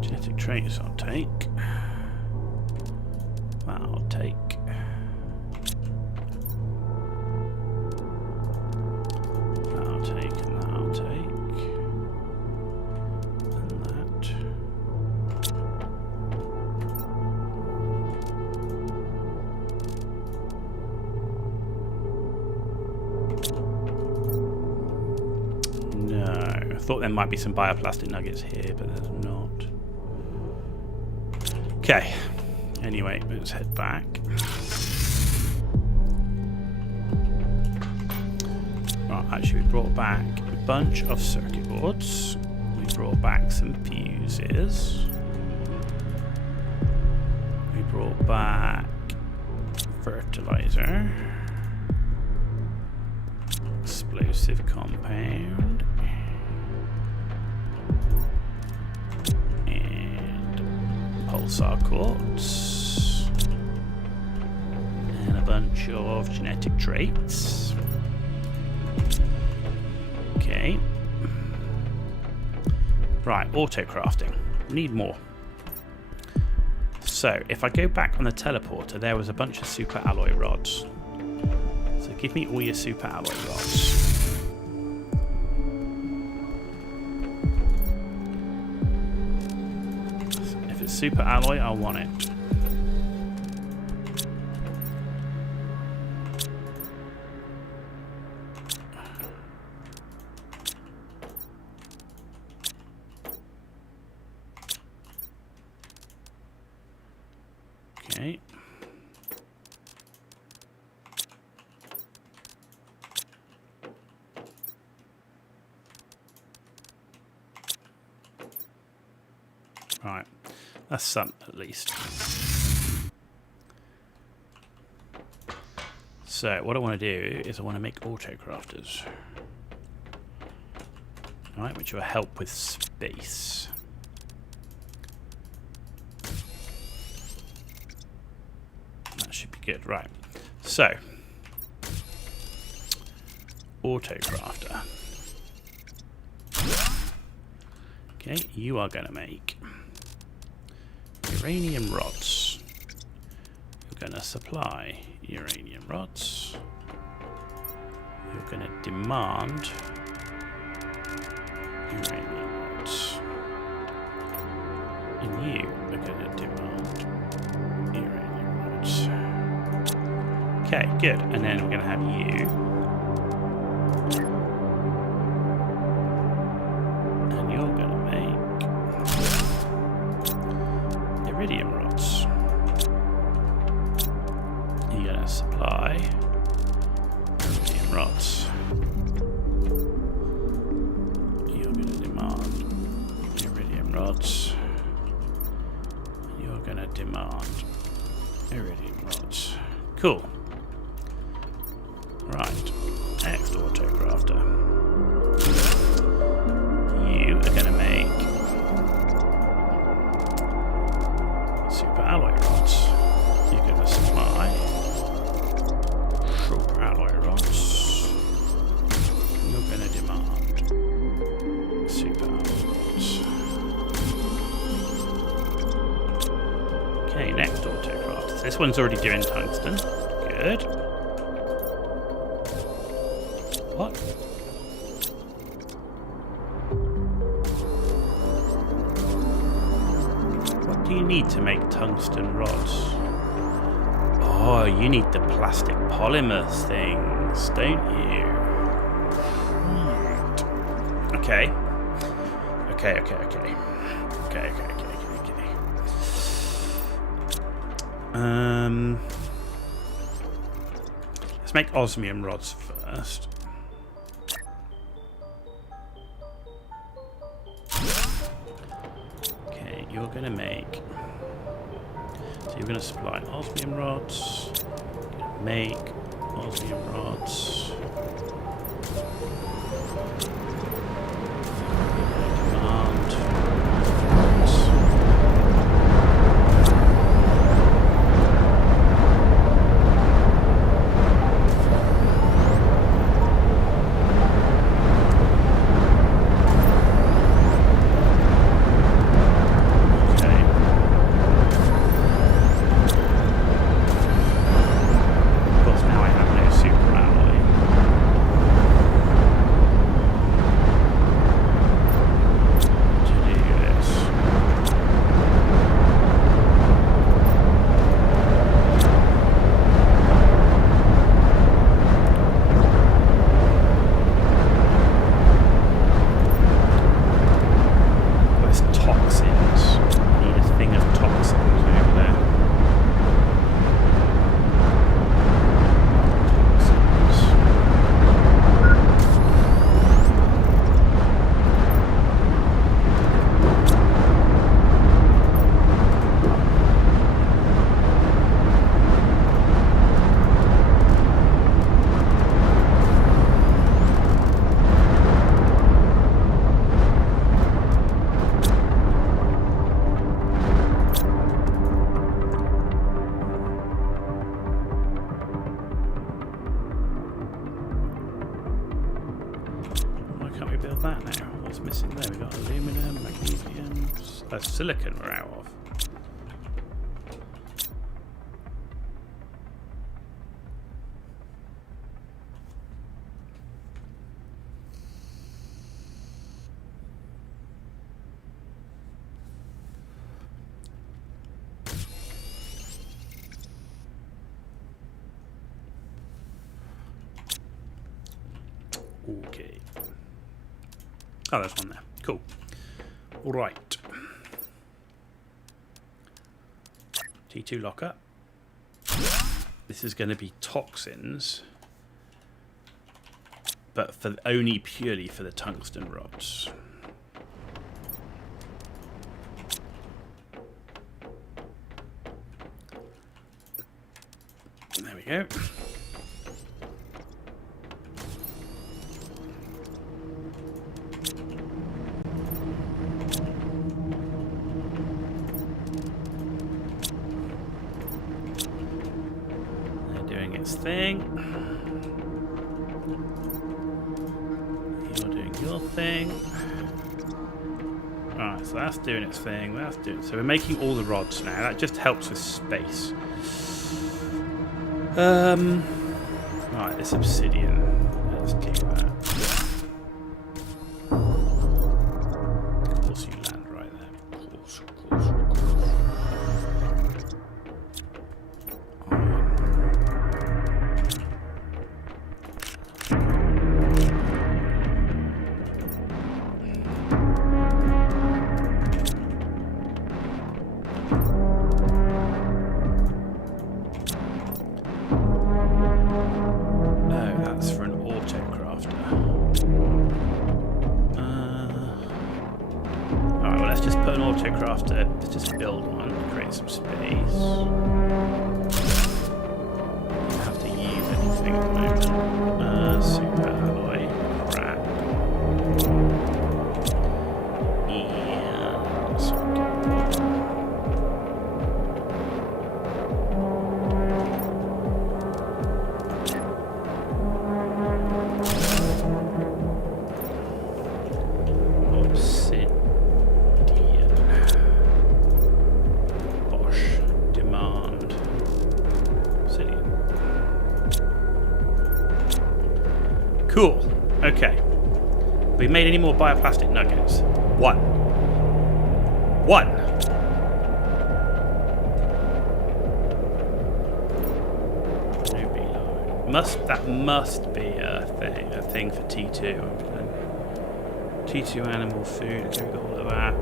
Genetic traits I'll take. That I'll take. That I'll take, and that I'll take. And that. No. I thought there might be some bioplastic nuggets here, but there's not. Okay, anyway, let's head back. Right, actually we brought back a bunch of circuit boards. We brought back some fuses. We brought back fertilizer. Explosive compound. Pulsar quartz and a bunch of genetic traits. Okay. Right, auto crafting. We need more. So if I go back on the teleporter, there was a bunch of super alloy rods. So give me all your super alloy rods. Super alloy, I want it. Okay. Right. That's some, at least. So, what I want to do is I want to make auto-crafters. Alright, which will help with space. That should be good. Right. So, Autocrafter. Okay, you are going to make uranium rods. You're going to supply uranium rods. You're going to demand uranium rods. And you are going to demand uranium rods. Okay, good. And then we're going to have you. And you're going to make iridium rods. You're going to supply iridium rods. You're going to demand iridium rods. You're going to demand iridium rods. Cool. Right. Next autocrafter. You are going to make super alloy rods. You're going to supply super alloy rods. You're going to demand super alloy rods. Okay, next autocraft. This one's already doing tungsten. Good. What? What do you need to make tungsten rods? Oh, you need the plastic polymer things, don't you? Okay. Okay. Let's make osmium rods first. Okay, you're going to make... So you're going to supply osmium rods. Make osmium rods. Demand. That now. What's missing there? We've got aluminum, magnesium, silicon we're out of. Okay. Oh, there's one there. Cool. All right. T2 locker. This is going to be toxins, but for only purely for the tungsten rods. There we go. Thing. you're doing your thing. Alright, so that's doing its thing. So we're making all the rods now. That just helps with space. Right, this obsidian. Let's do that. Of course you land right there. Of course. Let's just build one, create some space. Don't have to use anything at the moment. Super alloy, crap. Yeah, so cool. Okay. Have we made any more bioplastic nuggets? One. That must be a thing for T2. T2 animal food. Okay, we got all of that.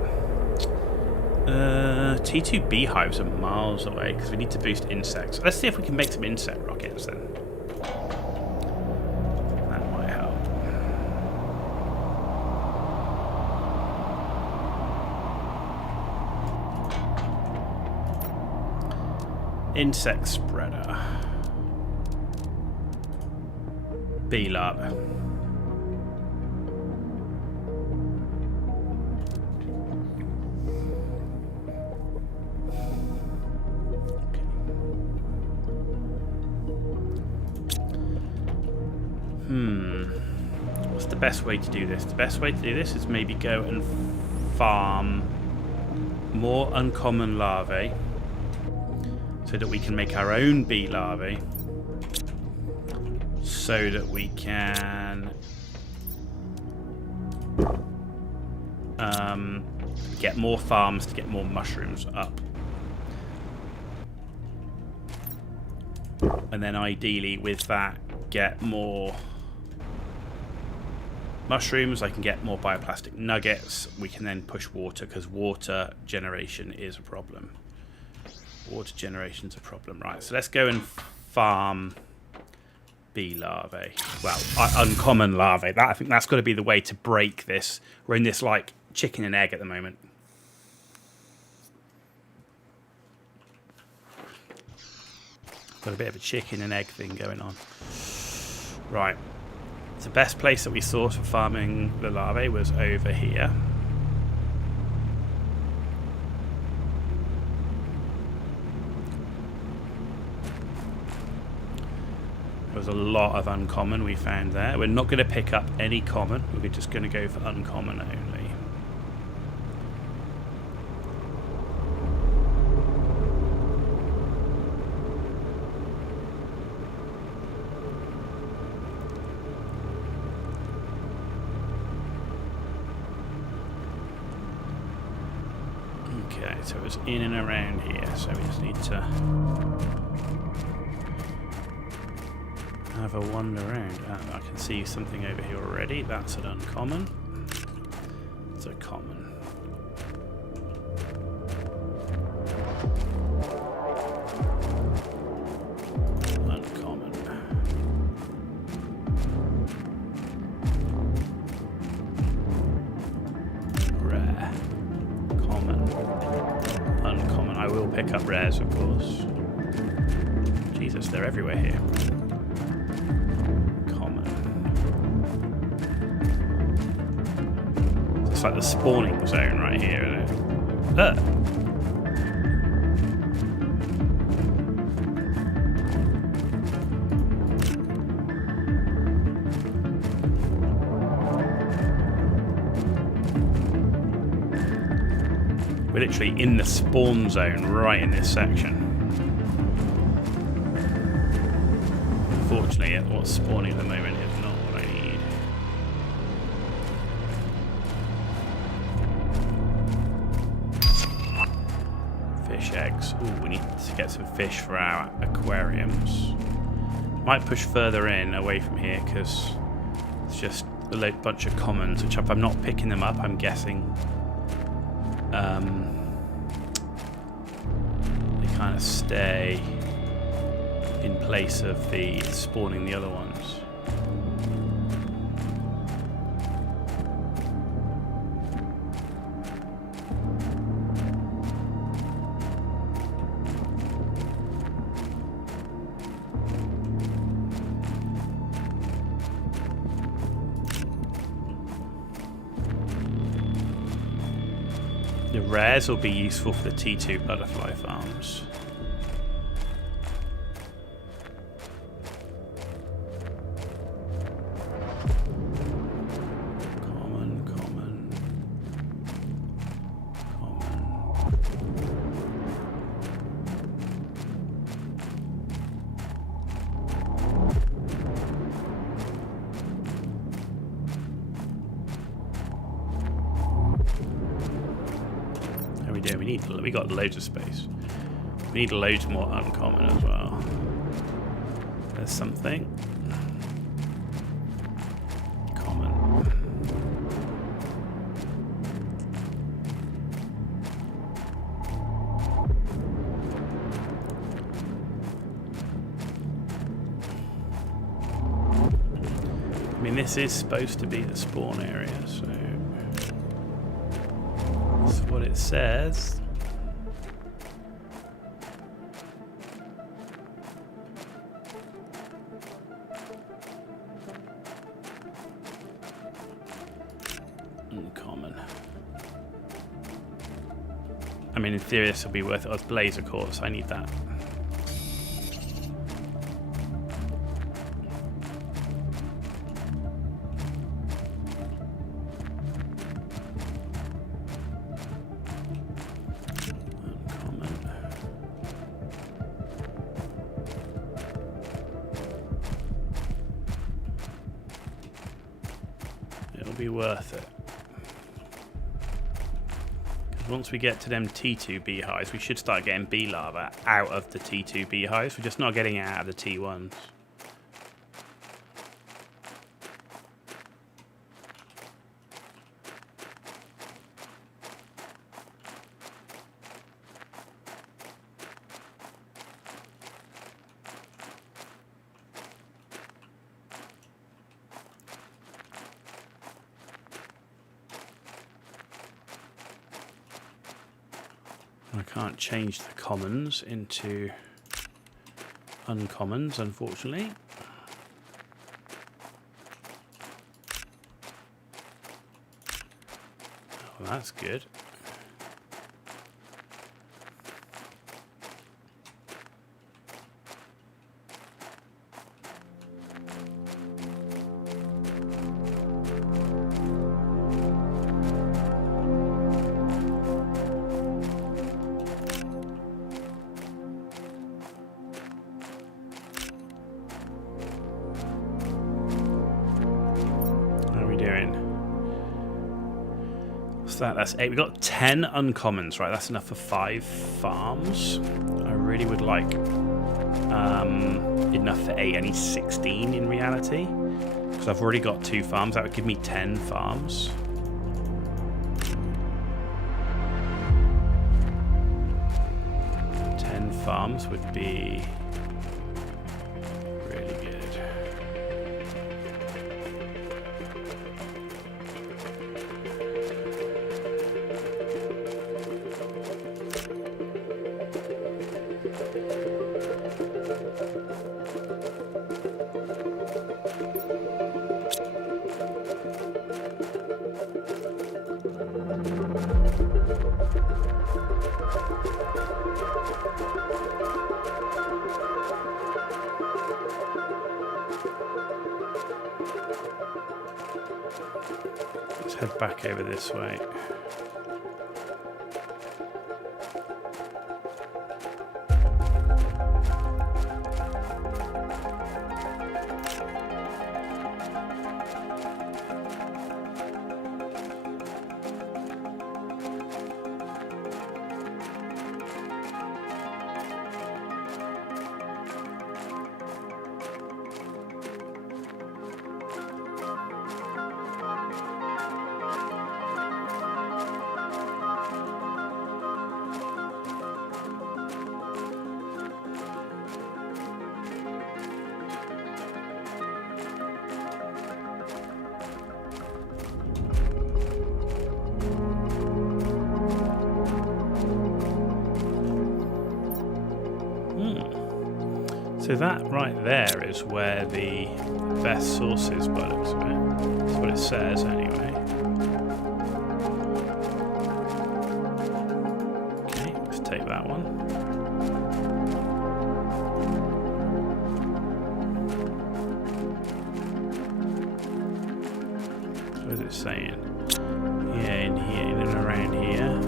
T2 beehives are miles away because we need to boost insects. Let's see if we can make some insect rockets then. Insect spreader. Bee larva. What's the best way to do this? The best way to do this is maybe go and farm more uncommon larvae, so that we can make our own bee larvae, so that we can get more farms to get more mushrooms up. And then ideally with that, get more mushrooms, I can get more bioplastic nuggets. We can then push water, because water generation is a problem. Water generation's a problem. Right, so let's go and farm bee larvae. Well, uncommon larvae. I think that's got to be the way to break this. We're in this, like, chicken and egg at the moment. Got a bit of a chicken and egg thing going on. Right. So the best place that we saw for farming the larvae was over here. There was a lot of uncommon we found there. We're not going to pick up any common. We're just going to go for uncommon only. Okay, so it was in and around here, so we just need to have a wander around. I can see something over here already. That's an uncommon. It's a common. Uncommon. Rare. Common. Uncommon. I will pick up rares, of course. Jesus, they're everywhere here. It's like the spawning zone right here, isn't it? We're literally in the spawn zone right in this section. Unfortunately, what's spawning at the moment is not what I need. Fish eggs. Ooh, we need to get some fish for our aquariums. Might push further in away from here because it's just a bunch of commons, which if I'm not picking them up, I'm guessing they kind of stay in place of the spawning the other ones. The rares will be useful for the T2 butterfly farms. Common. We got loads of space. We need loads more uncommon as well. There's something. Common. I mean, this is supposed to be the spawn area, so that's what it says. Uncommon. I mean, in theory, this will be worth it. Oh, it's Blazer Quartz. I need that. Uncommon. It'll be worth it. Once we get to them T2 beehives, we should start getting bee larvae out of the T2 beehives. We're just not getting it out of the T1s. I can't change the commons into uncommons, unfortunately. Oh, that's good. That's 8. We got 10 uncommons, right? That's enough for 5 farms. I really would like enough for 8. I need 16 in reality, because I've already got 2 farms. That would give me 10 farms. Farms would be really good. Head back over this way. So that right there is where the best source is by the looks of it. That's what it says anyway. Okay, let's take that one. What is it saying? Yeah, in here, in and around here.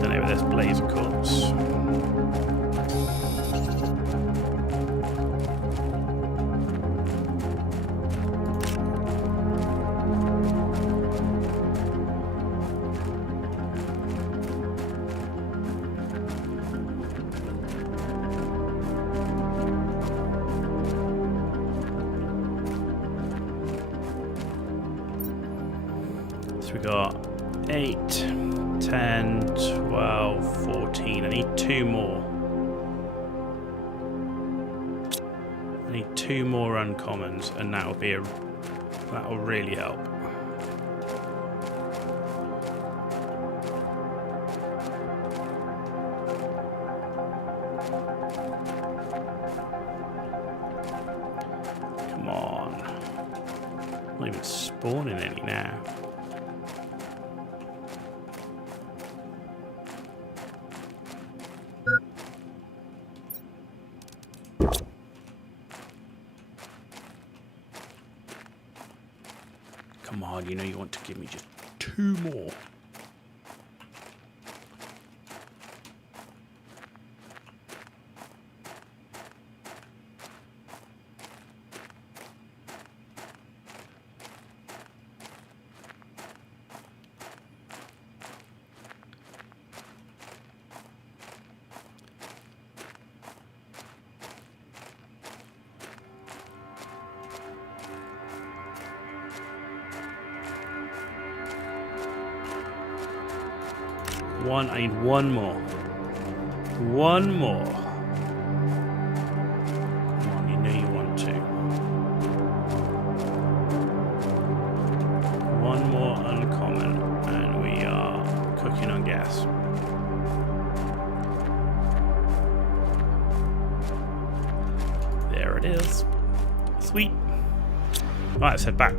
Then over there's blaze of quartz. So we got 8, 10, 12, 14. I need 2 more. I need 2 more uncommons, and that will really help. Come on. I'm not even spawning any now. Come on, you know you want to give me just 2 more. I need 1 more. 1 more. Come on, you know you want to. 1 more uncommon, and we are cooking on gas. There it is. Sweet. Right, let's head back.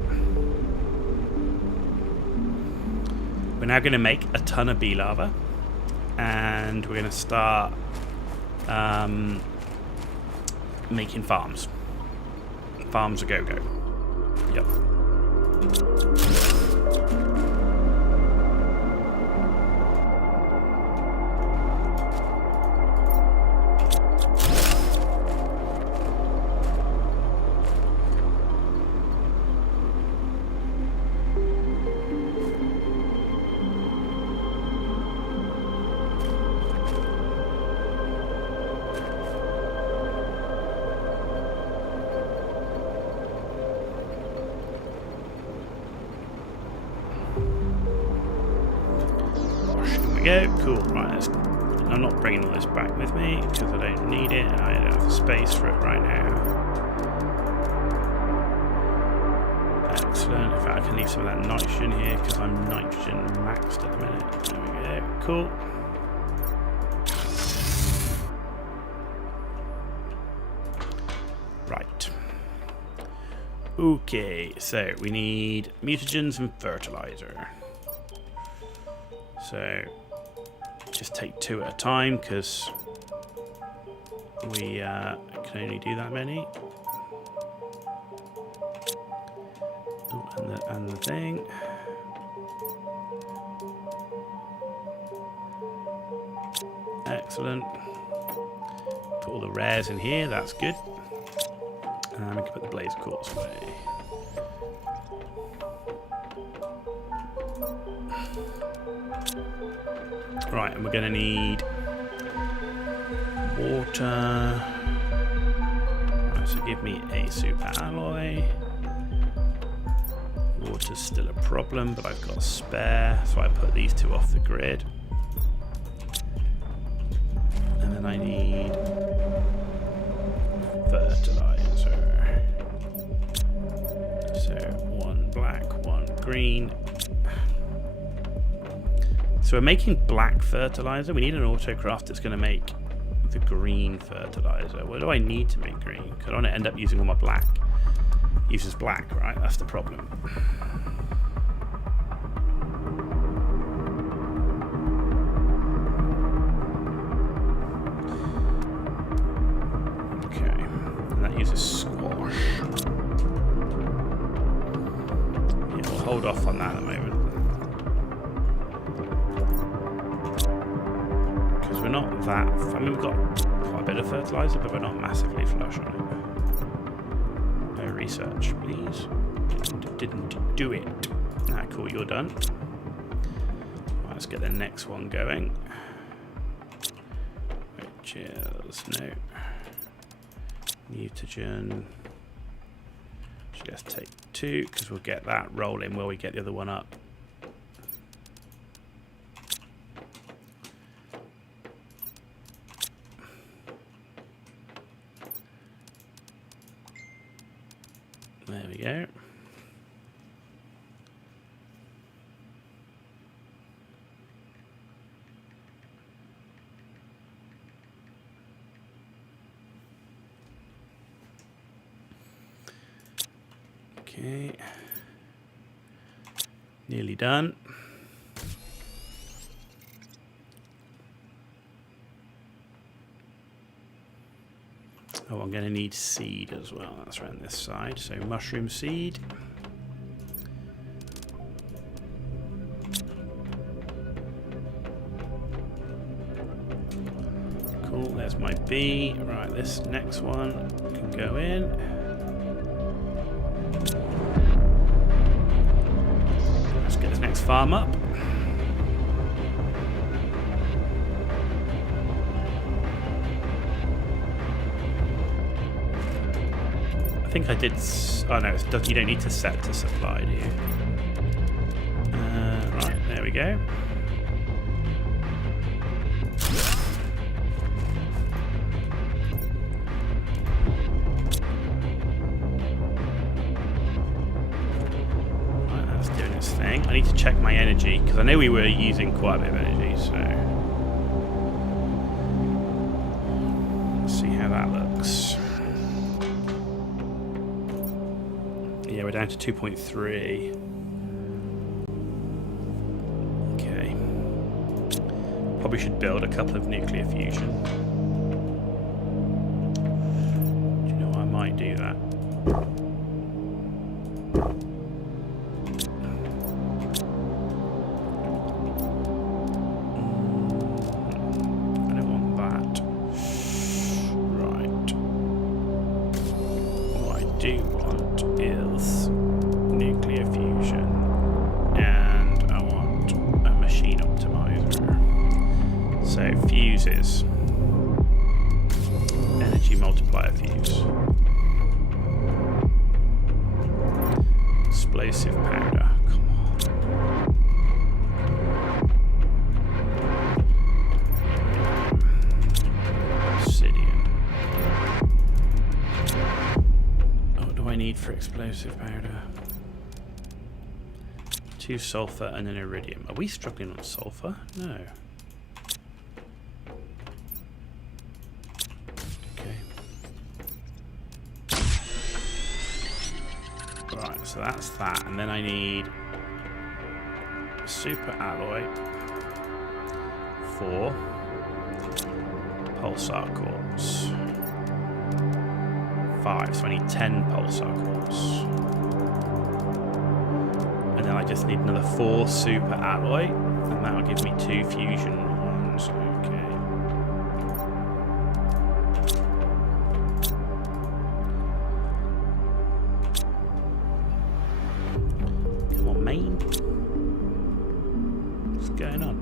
We're now going to make a ton of bee larvae, and we're going to start making farms. Farms a go-go. Yep. Go. Cool. Right, I'm not bringing all this back with me because I don't need it and I don't have the space for it right now. Excellent. In fact, I can leave some of that nitrogen here because I'm nitrogen maxed at the minute. There we go. Cool. Right. Okay, so we need mutagens and fertilizer. So just take 2 at a time because we can only do that many. Ooh, and the thing. Excellent. Put all the rares in here, that's good. And we can put the blaze quartz away. Right, and we're going to need water. Right, so give me a super alloy. Water's still a problem, but I've got a spare, so I put these 2 off the grid. And then I need fertilizer. So 1 black, 1 green. So we're making black fertilizer. We need an autocraft that's going to make the green fertilizer. What do I need to make green? Because I want to end up using all my black. Uses black, right? That's the problem. Okay, and that uses squash. Yeah, we'll hold off on that at the moment. We're not that. I mean, we've got quite a bit of fertilizer, but we're not massively flush on it. No research, please. Didn't do it. Ah, cool, you're done. Right, let's get the next one going. Which is no mutagen. Just take 2 because we'll get that rolling while we get the other one up. There we go. Okay. Nearly done. Oh, I'm going to need seed as well. That's around this side. So mushroom seed. Cool, there's my bee. Right, this next one can go in. Let's get this next farm up. I think I did. Oh no, you don't need to set to supply, do you? Right, there we go. Right, that's doing its thing. I need to check my energy because I know we were using quite a bit of energy, so let's see how that looks. Yeah, we're down to 2.3. Okay. Probably should build a couple of nuclear fusion. Do you know what? I might do that. I don't want that. Right. What I do want is nuclear fusion, and I want a machine optimizer. So fuses, energy multiplier fuse, explosive powder. Come on. Obsidian. What do I need for explosive powder? 2 sulfur and an iridium. Are we struggling on sulfur? No. Okay. Right, so that's that. And then I need super alloy for pulsar quartz. 5, so I need 10 pulsar quartz. And then I just need another 4 super alloy, and that'll give me 2 fusion ones. Okay. Come on, main. What's going on?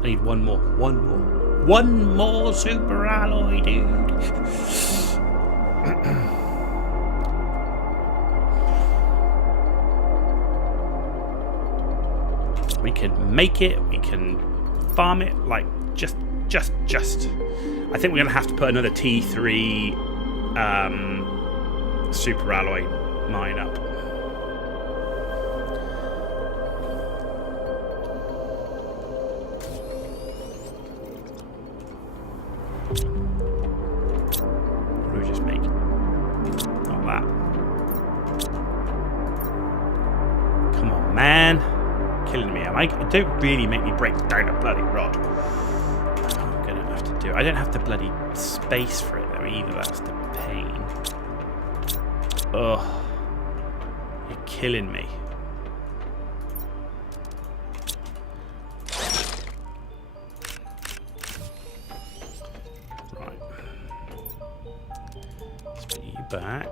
I need one more super alloy, dude. We can make it. We can farm it. Like, just. I think we're going to have to put another T3 super alloy mine up. What do we just make? Not that. Come on, man. Killing me. Don't really make me break down a bloody rod. I'm going to have to do it. I don't have the bloody space for it, though, either. That's the pain. Ugh. You're killing me. Right. Let's put you back.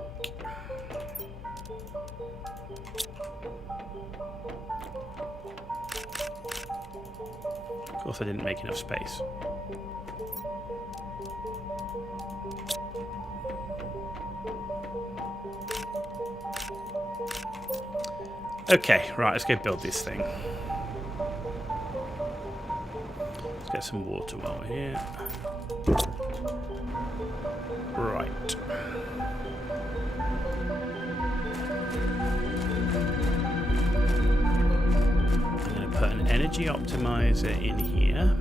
Of course I didn't make enough space. Okay, right, let's go build this thing. Let's get some water while we're here. Right. I'm going to put an energy optimizer in here.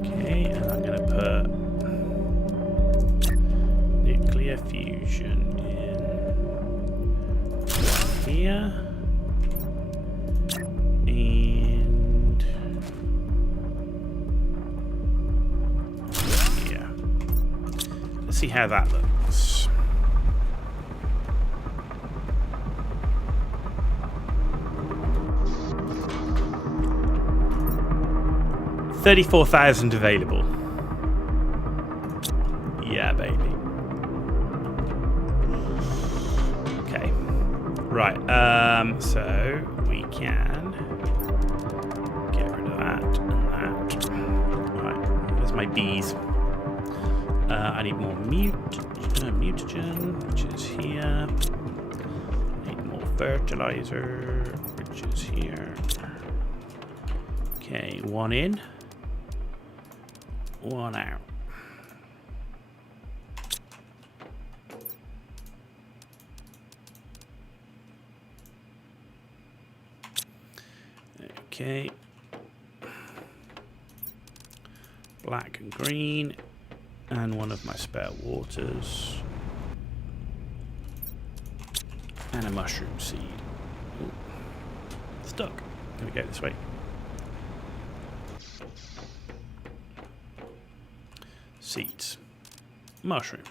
Okay, and I'm going to put nuclear fusion in here. And yeah. Let's see how that looks. $34,000 available. Yeah, baby. Okay. Right. So we can get rid of that and that. Right. There's my bees. I need more mutagen, which is here. I need more fertilizer, which is here. Okay, one in. One out. Okay. Black and green. And one of my spare waters. And a mushroom seed. Ooh. Stuck. Gonna go this way. Seeds. Mushroom.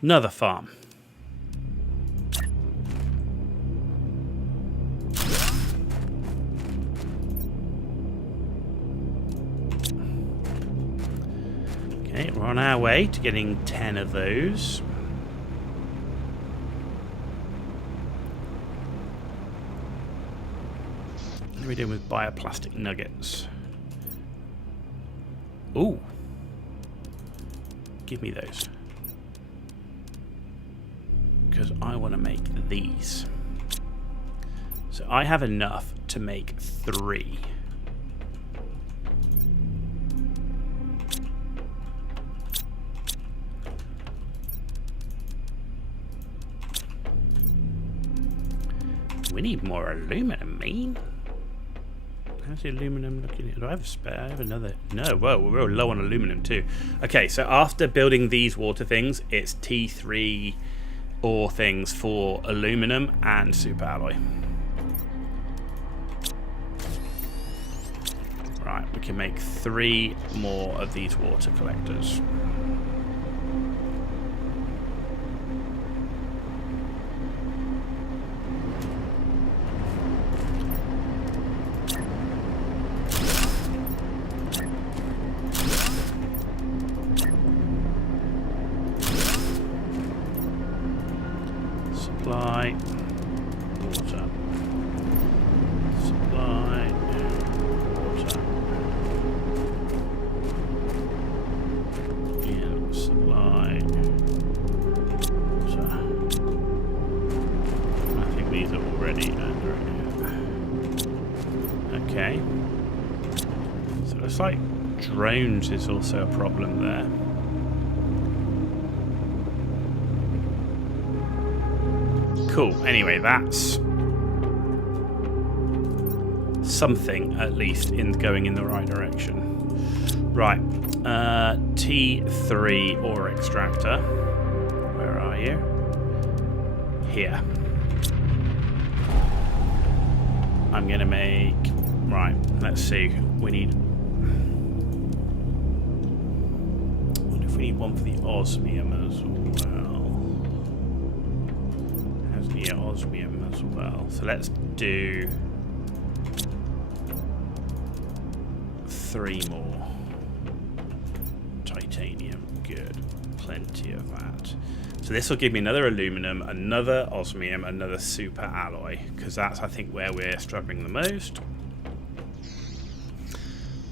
Another farm. Okay, we're on our way to getting 10 of those. What are we doing with bioplastic nuggets? Ooh. Give me those. Because I want to make these. So I have enough to make 3. We need more aluminum, man. How's the aluminum looking? Do I have a spare? I have another. No, whoa, we're real low on aluminum too. Okay, so after building these water things, it's T3 ore things for aluminum and super alloy. Right, we can make 3 more of these water collectors. Supply. Water. Supply. Water. And supply. Water. I think these are already under it. Okay. So it looks like drones is also a problem there. Cool. Anyway, that's something at least in going in the right direction. Right. T3 ore extractor. Where are you? Here. I'm going to make... Right. Let's see. We need... What if we need one for the osmium as well? Yeah, osmium as well. So let's do 3 more. Titanium, good. Plenty of that. So this will give me another aluminum, another osmium, another super alloy, because that's, I think, where we're struggling the most.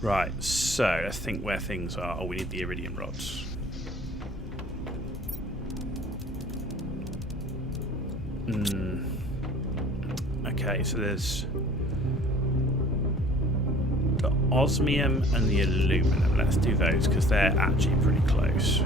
Right, so let's think where things are. Oh, we need the iridium rods. Okay, so there's the osmium and the aluminum. Let's do those because they're actually pretty close.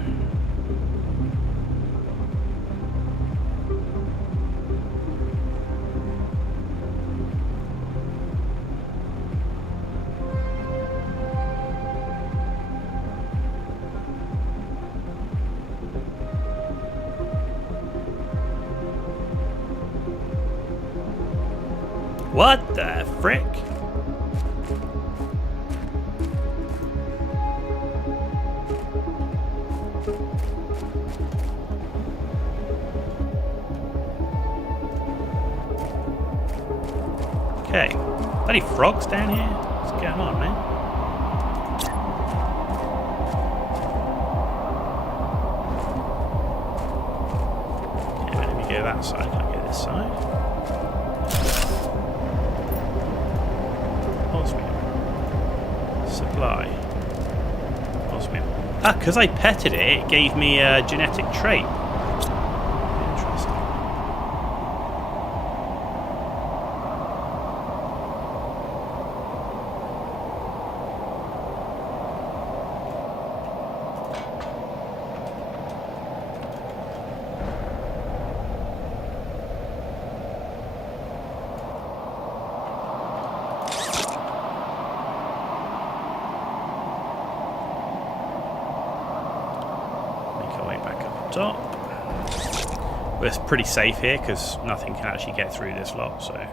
What the frick? Okay. Bloody frogs down here? What's going on, man? Okay, let me go that side. Can I go this side? Osmium. Supply. Osmium. Ah, because I petted it, it gave me a genetic trait. Interesting. Top. But it's pretty safe here because nothing can actually get through this lot, so.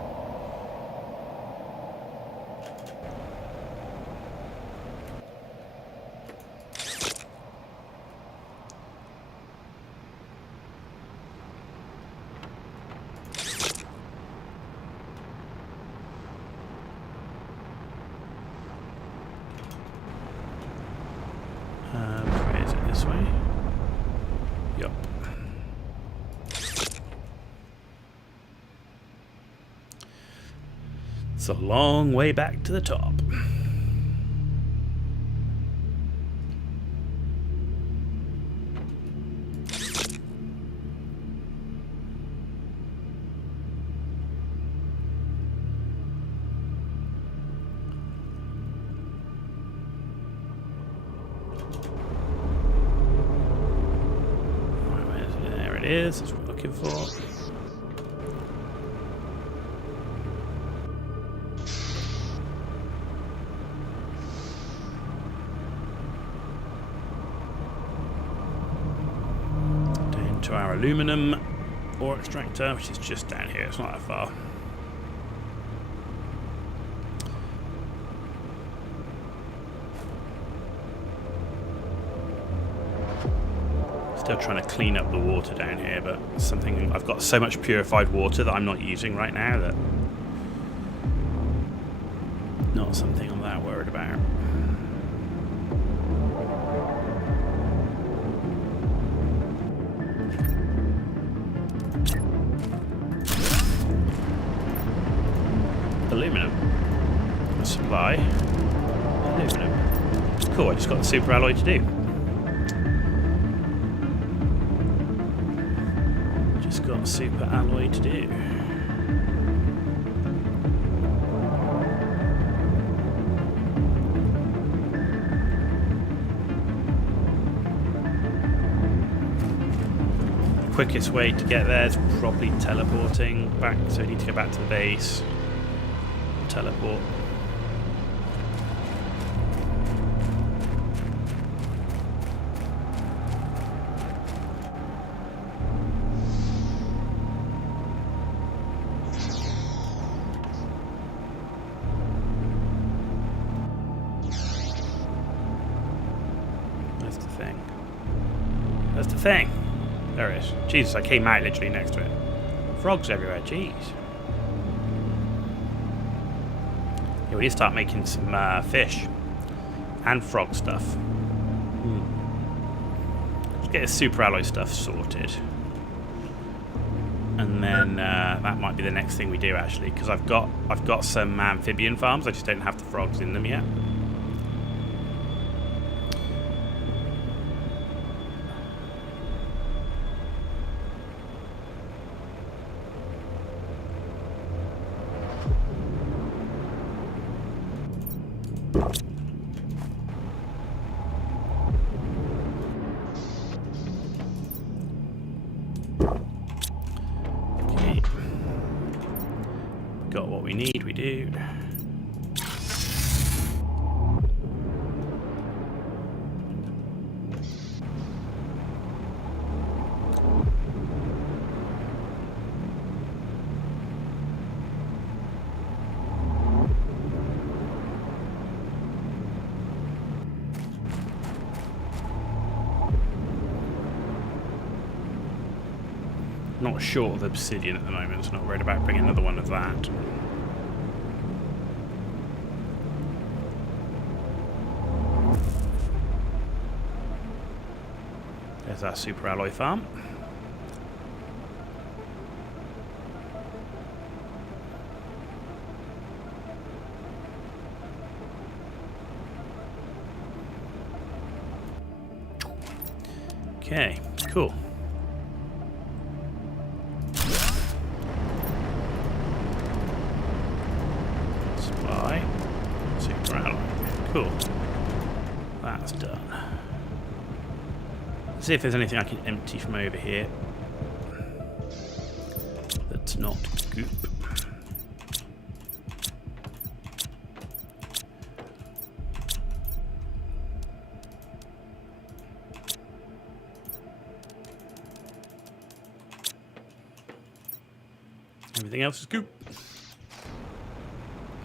Where is it? This way? Yep. It's a long way back to the top. There it is. That's what we're looking for. To our aluminum ore extractor, which is just down here. It's not that far. Still trying to clean up the water down here, but something I've got so much purified water that I'm not using right now that not something I'm that worried about. aluminum. A supply. Aluminum. Cool, I just got the super alloy to do. Just got a super alloy to do. Quickest way to get there is probably teleporting back, so we need to go back to the base, teleport. That's the thing. That's the thing. There it is. Jesus, I came out literally next to it. Frogs everywhere, jeez. Yeah, we need to start making some fish. And frog stuff. Let's get the super alloy stuff sorted. And then that might be the next thing we do actually, because I've got some amphibian farms, I just don't have the frogs in them yet. Got what we need, we do. Not short of obsidian at the moment, so not worried about bringing another one of that. There's our super alloy farm. Okay, cool. Supply. Super alloy. Cool. That's done. Let's see if there's anything I can empty from over here that's not goop. Everything else is goop.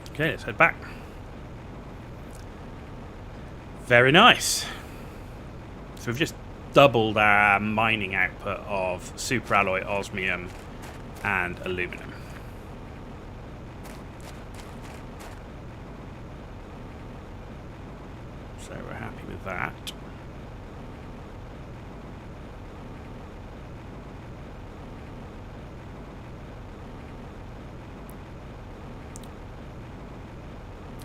Okay, let's head back. Very nice. So we've just doubled our mining output of super alloy, osmium, and aluminum. So we're happy with that.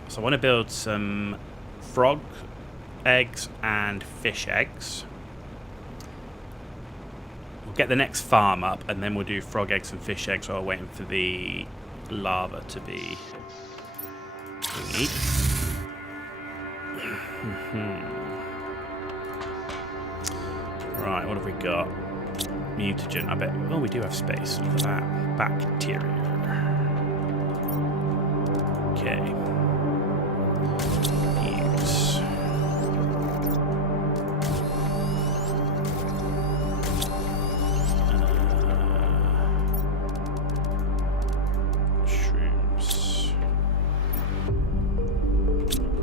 So I want to build some frog eggs and fish eggs. We'll get the next farm up and then we'll do frog eggs and fish eggs while we're waiting for the lava to be thingied. Right, what have we got? Mutagen, I bet. Oh, we do have space. Look at that. Bacteria. Okay.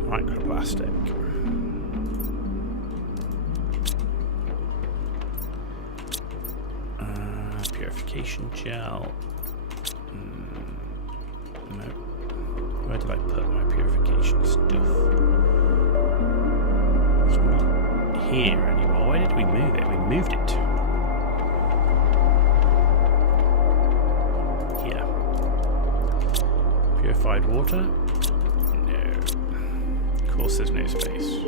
Microplastic. Purification gel. No. Where did I put my purification stuff? It's not here anymore. Where did we move it? We moved it. purified water? No. Of course there's no space.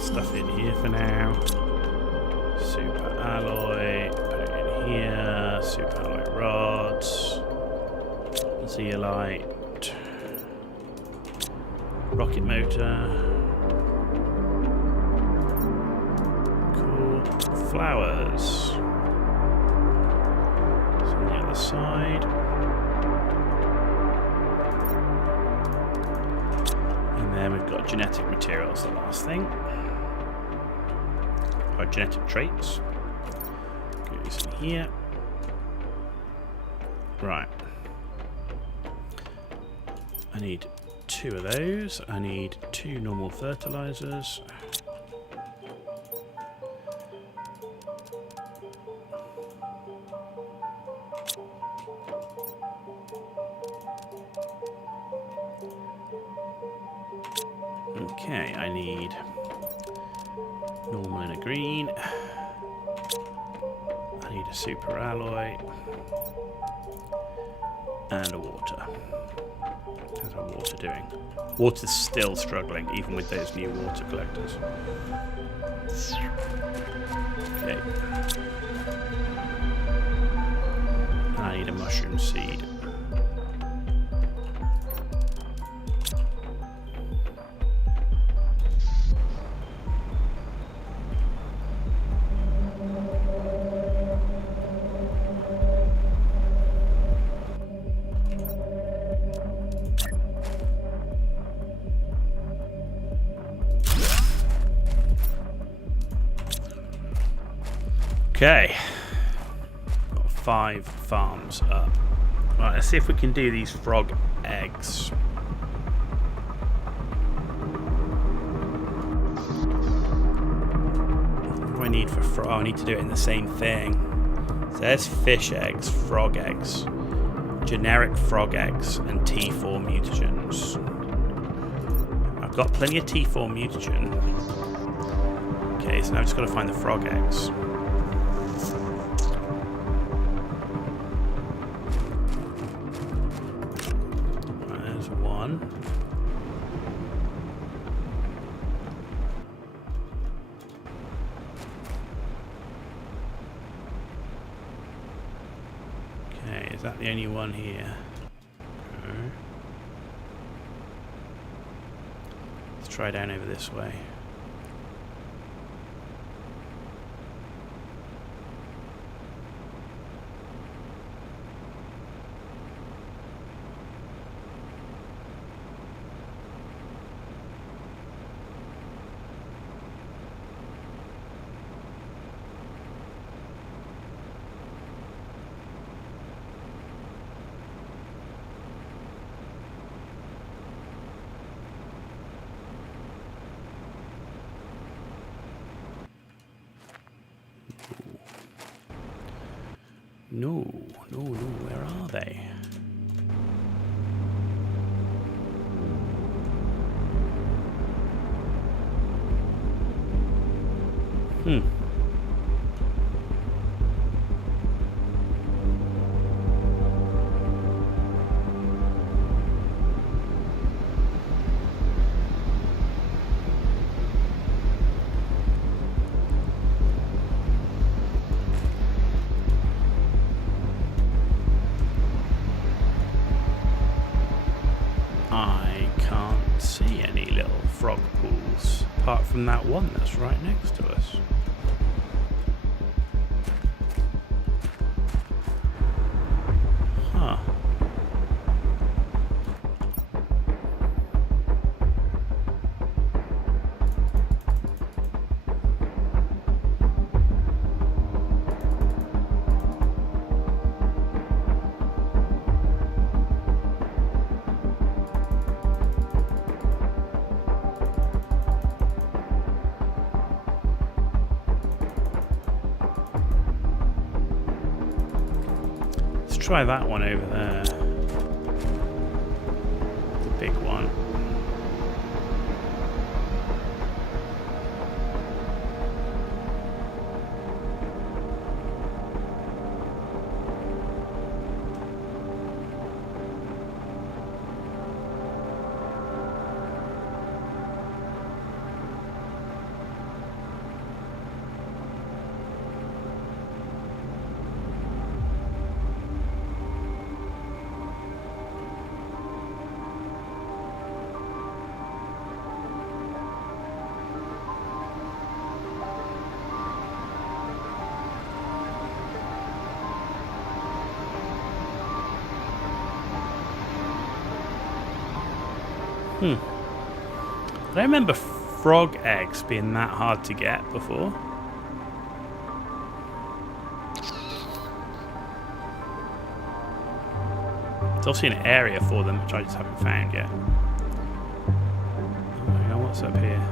Stuff in here for now. Super alloy. Put it in here. Super alloy rods. Zeolite. Rocket motor. Cool. Flowers. It's on the other side. And then we've got genetic materials, the last thing. Or genetic traits. Goes in here. Right. I need 2 of those. I need 2 normal fertilizers. Okay, I need normal and a green. I need a super alloy and a water. How's our water doing? Water's still struggling, even with those new water collectors. Okay. I need a mushroom seed. Okay, got 5 farms up. Right, let's see if we can do these frog eggs. What do I need for frog? Oh, I need to do it in the same thing. So there's fish eggs, frog eggs, generic frog eggs, and T4 mutagens. I've got plenty of T4 mutagen. Okay, so now I've just got to find the frog eggs. Okay, is that the only one here? No. Let's try down over this way. No, where are they? I can't see any little frog pools apart from that one that's right next to us. Huh. Try that one over there. The big one. I don't remember frog eggs being that hard to get before. There's obviously an area for them which I just haven't found yet. Oh my god, what's up here?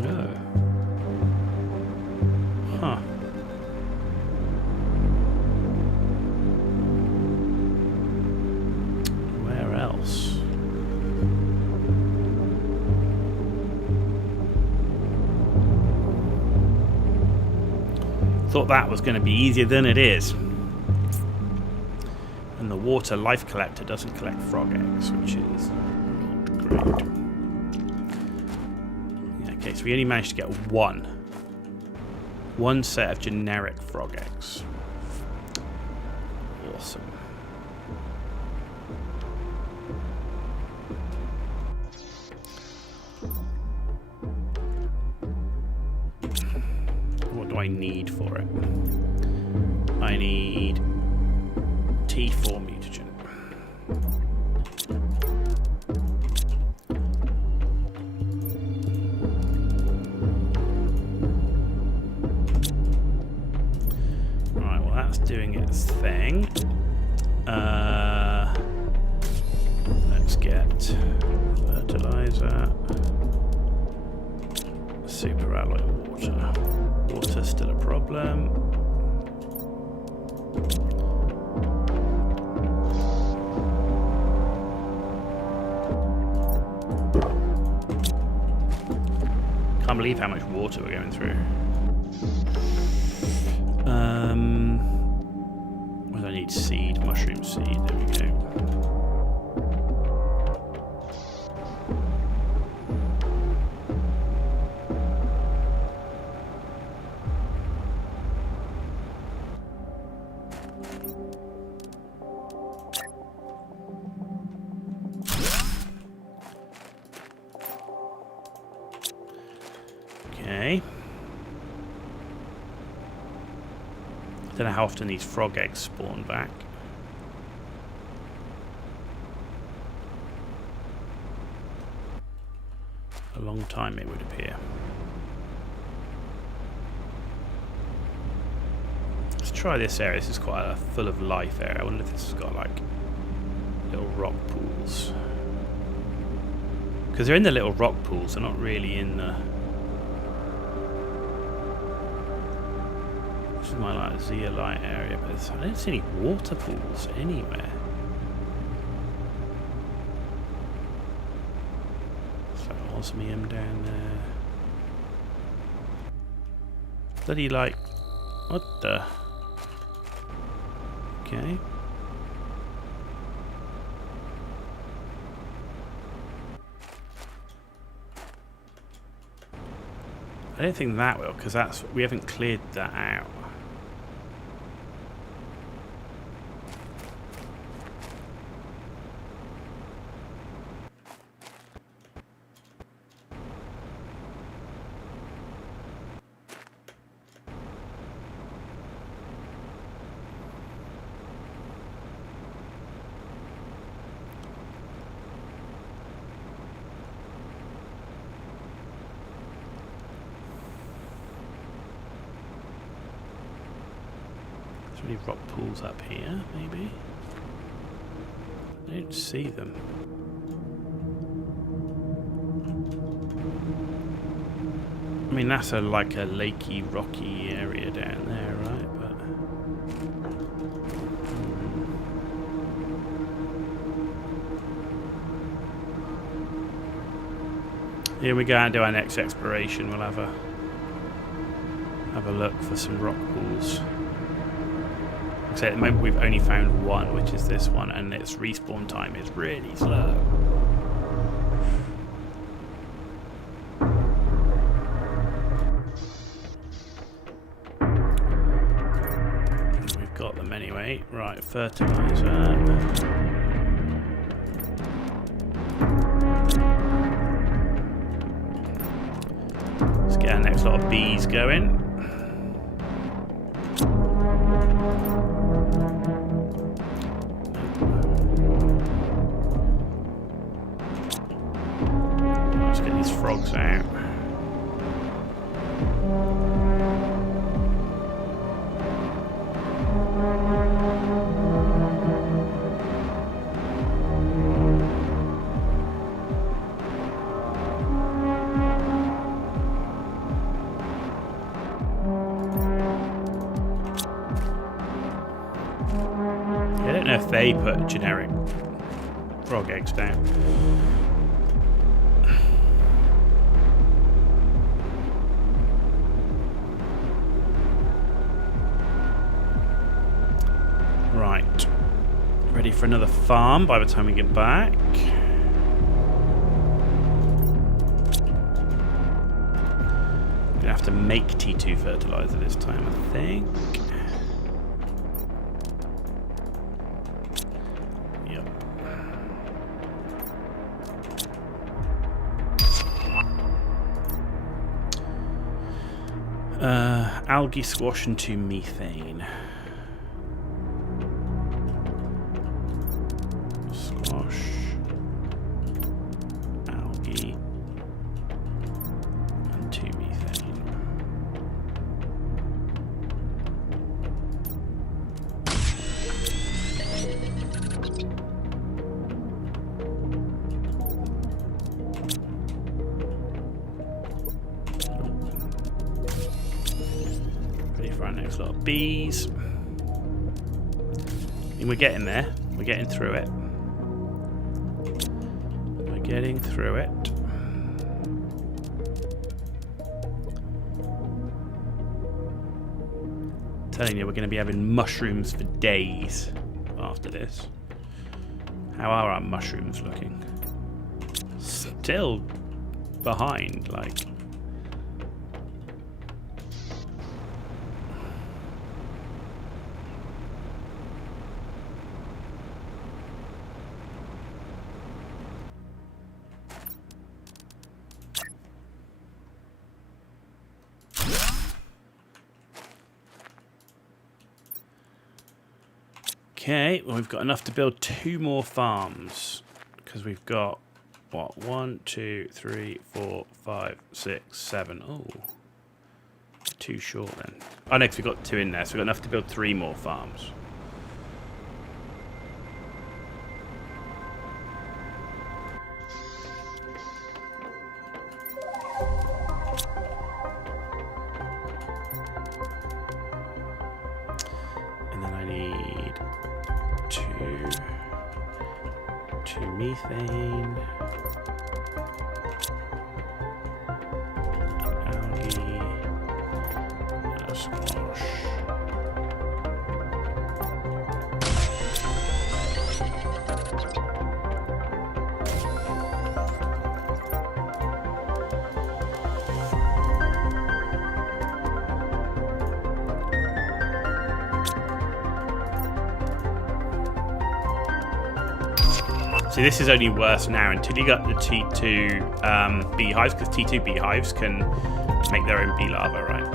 No. Huh. Where else? Thought that was going to be easier than it is. And the water life collector doesn't collect frog eggs, which is not great. Okay, so we only managed to get one set of generic frog eggs. Awesome. What do I need for it? I need T4 mutagen. Right, well that's doing its thing. Let's get fertilizer. Super alloy water. Water's still a problem. Can't believe how much water we're going through. What do I need? Seed, mushroom seed. There we go. Okay. I don't know how often these frog eggs spawn back. A long time, it would appear. Let's try this area. This is quite a full of life area. I wonder if this has got like little rock pools. Because they're in the little rock pools, they're not really in the... This is my like zeolite area, but I don't see any water pools anywhere. So osmium down there. Bloody like... What the... Okay. I don't think that will, because that's we haven't cleared that out. Any rock pools up here, maybe? I don't see them. I mean, that's like a lakey, rocky area down there, right? But here we go and do our next exploration. We'll have a look for some rock pools. So at the moment we've only found one, which is this one, and its respawn time is really slow. We've got them anyway. Right, fertilizer. Let's get our next lot of bees going. frogs out. I don't know if they put generic frog eggs down. Right. Ready for another farm by the time we get back. Gonna have to make T2 fertilizer this time, I think. Algae squash into methane. Squash. Algae. Into methane. Next lot of bees. And we're getting there. We're getting through it. We're getting through it. Telling you, we're going to be having mushrooms for days after this. How are our mushrooms looking? Still behind, like. Okay, well, we've got enough to build 2 more farms because we've got what, 1, 2, 3, 4, 5, 6, 7. Oh, too short then. Oh, next we've got 2 in there, so we've got enough to build 3 more farms. And then I need 2 methane. Algae. And a squash. See, this is only worse now until you got the T2 beehives, because T2 beehives can make their own bee larvae, right?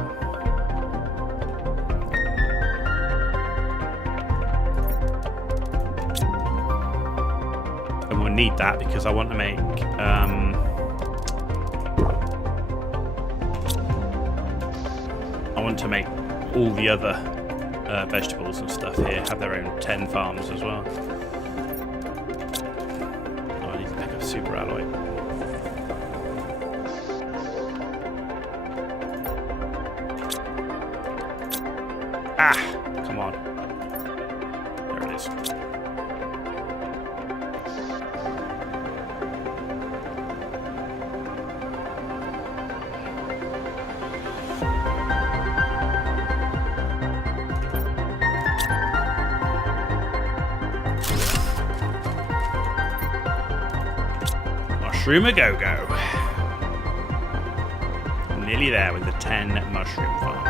And we'll need that because I want to make all the other vegetables and stuff here have their own 10 farms as well. Super alloy. Ah, come on. There it is. Mushroom a go-go. Nearly there with the 10 mushroom farms.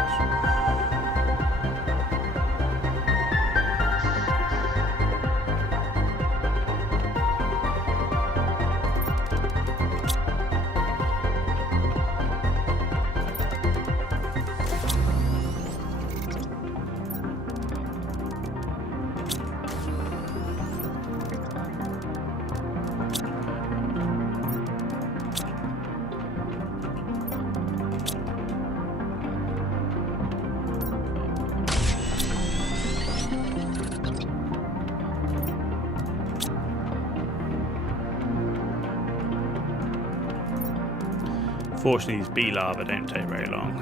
Fortunately, these bee larvae don't take very long.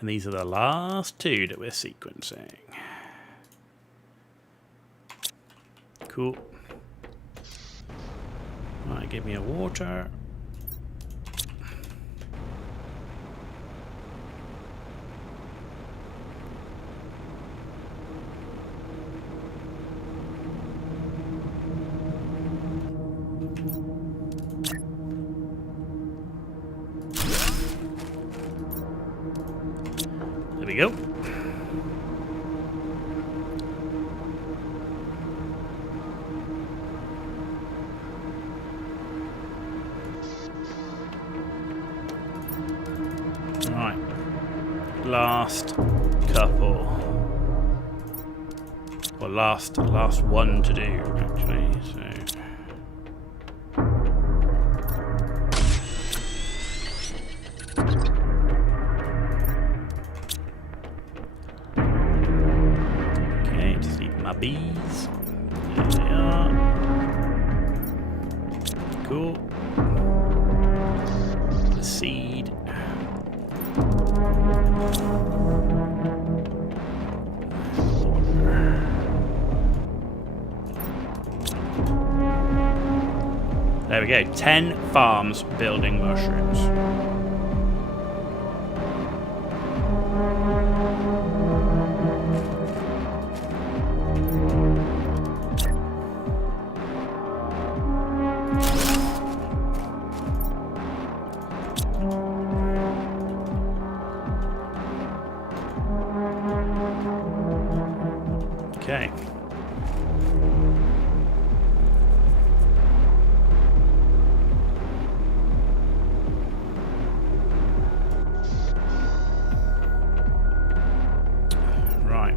And these are the last two that we're sequencing. Cool. Right, give me a water. There we go. Right. Last couple. Or last one to do, actually. So. Bees. There they are. Cool. The seed. There we go. 10 farms building mushrooms. Okay. Right.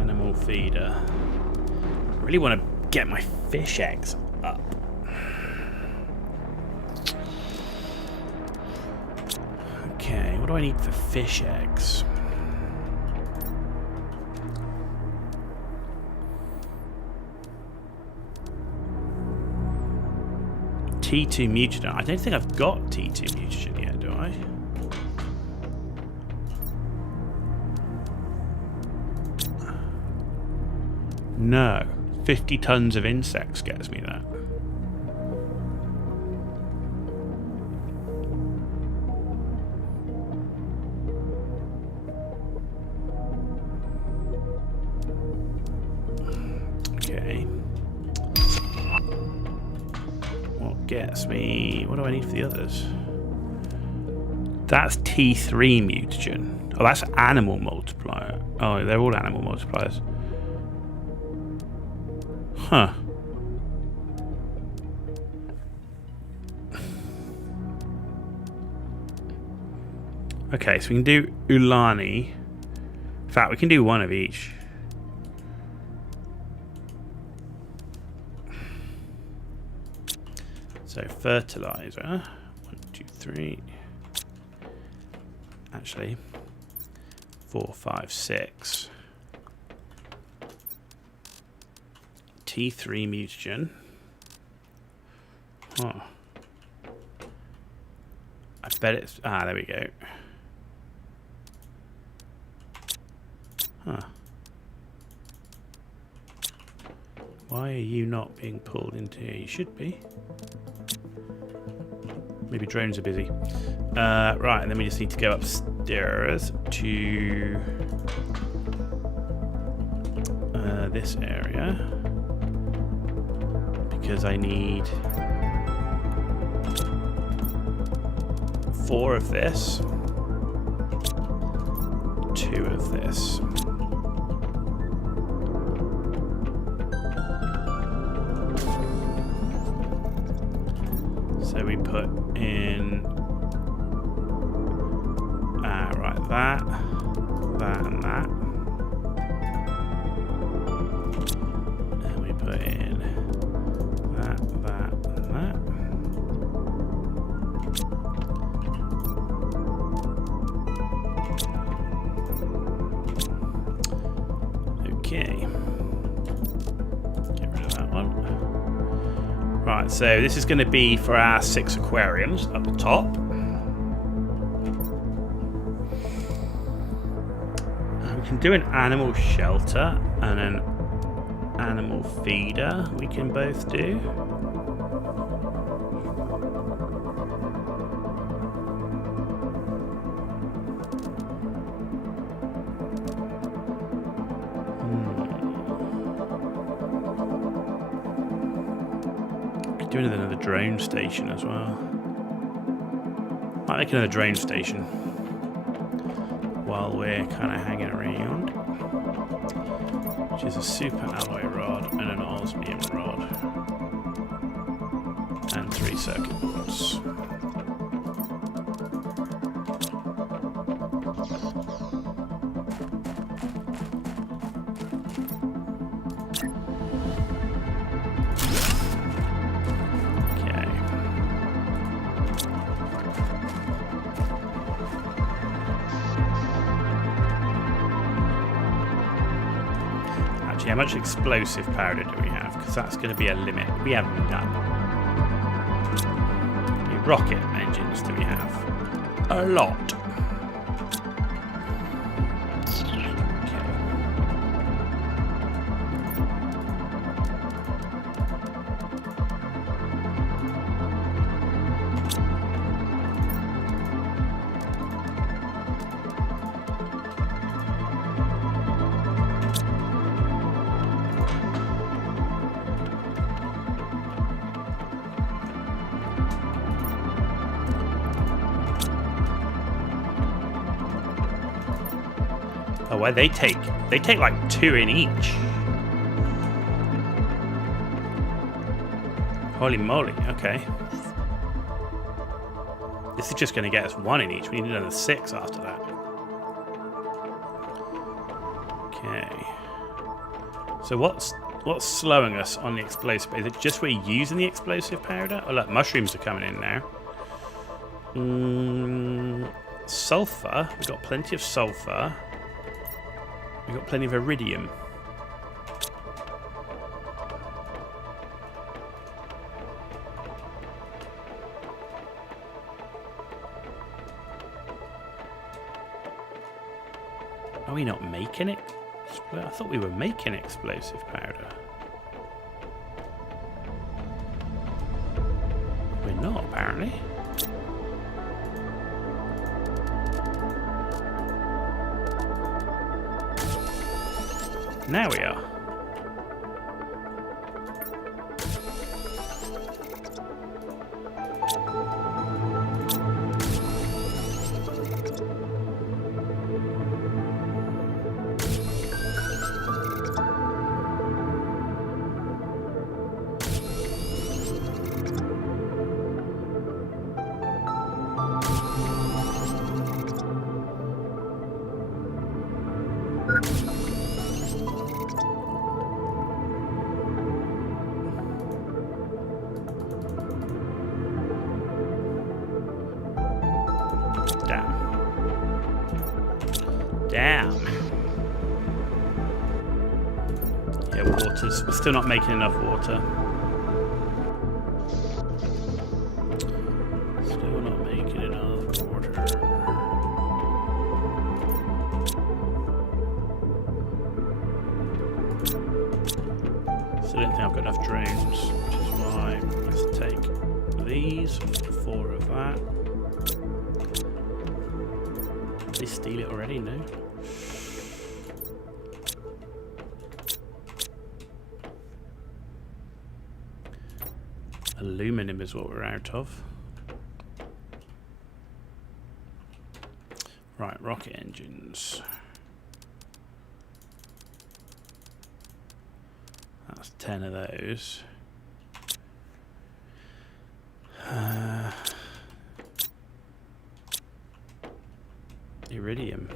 Animal feeder. I really want to get my fish eggs up. Okay, what do I need for fish eggs? T2 mutagen. I don't think I've got T2 mutagen yet, do I? No. 50 tons of insects gets me that. Okay. What gets me... What do I need for the others? That's T3 mutagen. Oh, that's animal multiplier. Oh, they're all animal multipliers. Huh. Okay, so we can do Ulani. In fact, we can do one of each. So fertilizer. 1, 2, 3. Actually, 4, 5, 6. T3 mutagen. Huh. I bet it's... Ah, there we go. Huh. Why are you not being pulled into here? You should be. Maybe drones are busy. Right, and then we just need to go upstairs to this area. Because I need 4 of this, 2 of this. So we put in right, that, and that. And we put in that, and that. Okay. Get rid of that one. Right, so this is going to be for our 6 aquariums at the top. And we can do an animal shelter and an animal feeder we can both do. Doing another drone station as well. Might make another drone station while we're kind of hanging around, which is a super alloy rod and an osmium rod and 3 circuit boards. How much explosive powder do we have? Because that's going to be a limit. We have none. How many rocket engines do we have? A lot. Oh, well, they take like 2 in each. Holy moly! Okay, this is just going to get us 1 in each. We need another 6 after that. Okay. So what's slowing us on the explosive? Is it just we're using the explosive powder? Oh look, mushrooms are coming in now. Sulfur. We've got plenty of sulfur. We've got plenty of iridium. Are we not making it? I thought we were making explosive powder. We're not, apparently. Now we are. Damn. Yeah, we're still not making enough water. Still not making enough water. Still don't think I've got enough drones, which is why let's take these, 4 of that. Did they steal it already? No. Aluminum is what we're out of. Right, rocket engines. That's 10 of those. Iridium.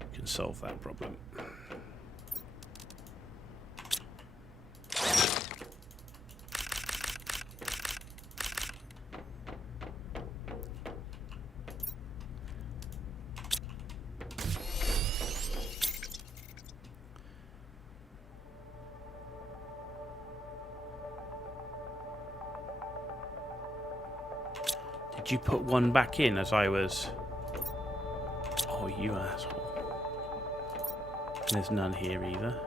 We can solve that problem. Did you put one back in as I was... Oh, you asshole. There's none here either.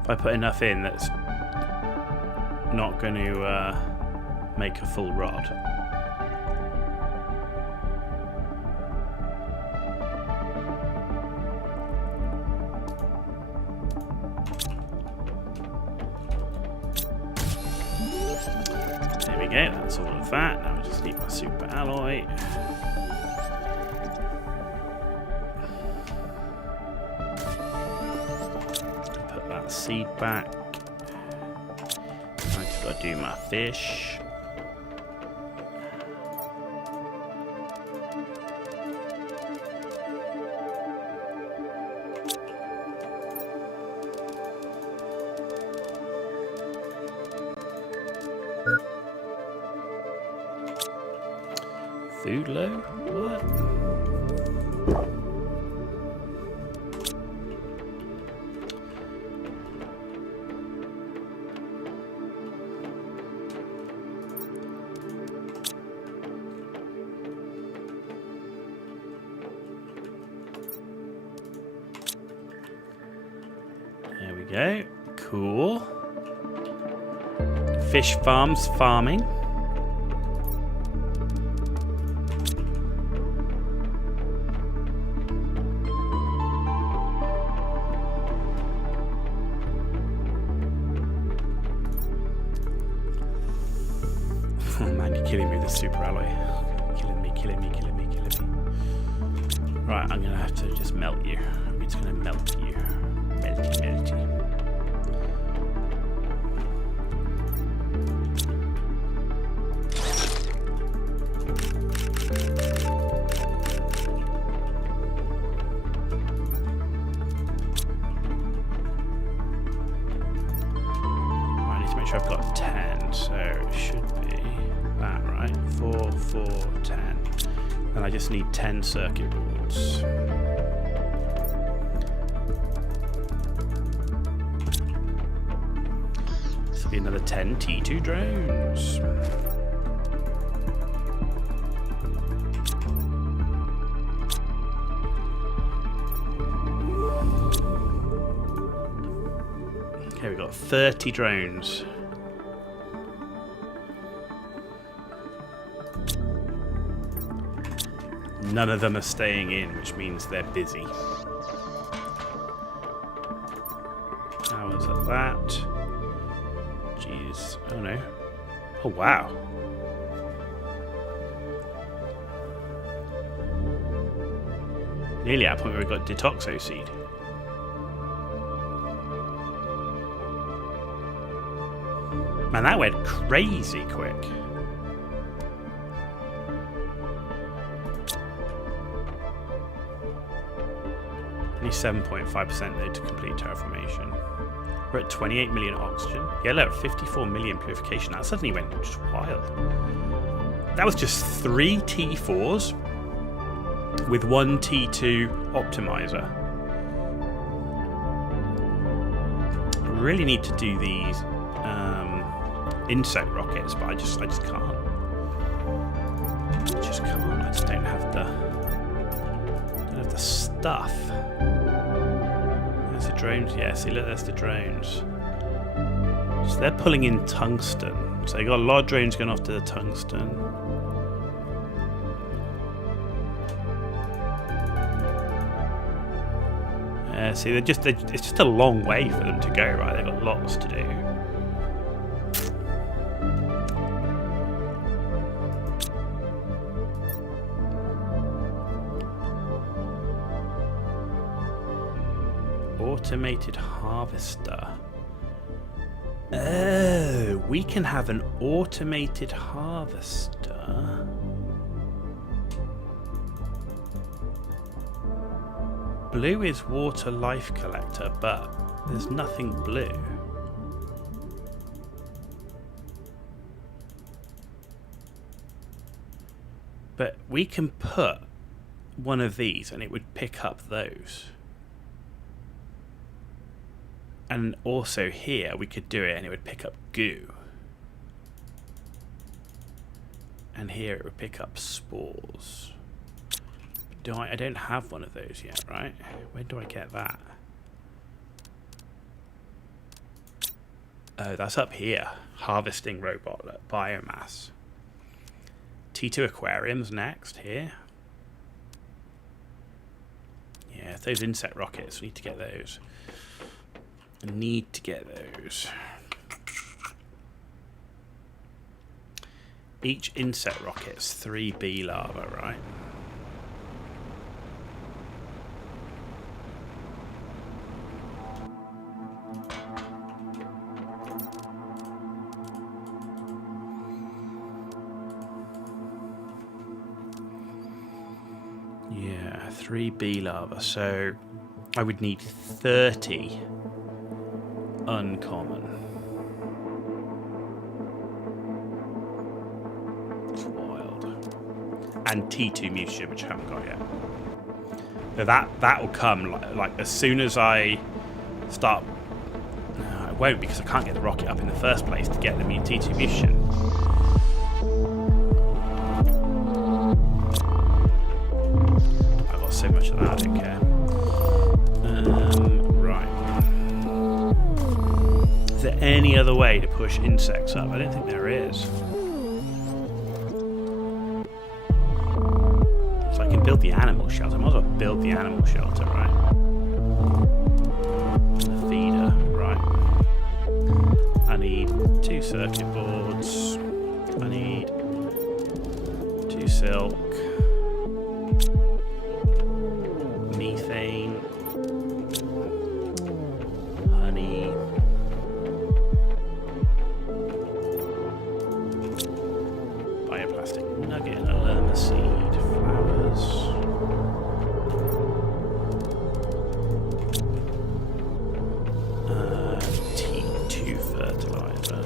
If I put enough in, that's not going to make a full rod. There we go, that's all of that. Now I just need my super alloy. Put that seed back. I just got to do my fish. Food low? What? There we go. Cool. Fish farms farming. Oh man, you're killing me with the super alloy. Killing me. Right, I'm gonna have to just melt you. It's gonna melt you. Melty. Right, I need to make sure I've got 10, so it should be that, right? 4, 4, 10. And I just need 10 circuit boards. This will be another 10 T2 drones. Okay, we've got 30 drones. None of them are staying in, which means they're busy. Hours at that. Jeez. Oh no. Oh wow. Nearly at a point where we've got Detoxo seed. Man, that went crazy quick. Only 7.5% there to complete terraformation. We're at 28 million oxygen. Yeah, look, 54 million purification. That suddenly went just wild. That was just 3 T4s with 1 T2 optimizer. I really need to do these insect rockets, but I just can't. I just can't. I just don't have the stuff. There's the drones. Yeah, see, look, there's the drones. So they're pulling in tungsten. So they got a lot of drones going off to the tungsten. See, it's just a long way for them to go, right? They've got lots to do. Automated harvester. Oh, we can have an automated harvester. Blue is water life collector, but there's nothing blue. But we can put one of these and it would pick up those. And also here we could do it and it would pick up goo. And here it would pick up spores. I don't have one of those yet, right? Where do I get that? Oh, that's up here. Harvesting robot biomass. T2 aquariums next here. Yeah, those insect rockets. We need to get those. I need to get those. Each insect rocket's 3 bee larvae, right? Yeah, 3 bee larvae. So I would need 30 uncommon. It's wild. And T2 mutation, which I haven't got yet. So that will come like as soon as I start. No, I won't, because I can't get the rocket up in the first place to get the T2 mutation. I've got so much of that, I don't care. Is there any other way to push insects up? I don't think there is. So I can build the animal shelter. I might as well build the animal shelter, right? The feeder, right. I need 2 circuit boards. I need 2 silk. Methane. Honey. Bioplastic nugget and a lerma seed. Flowers. T2 fertilizer.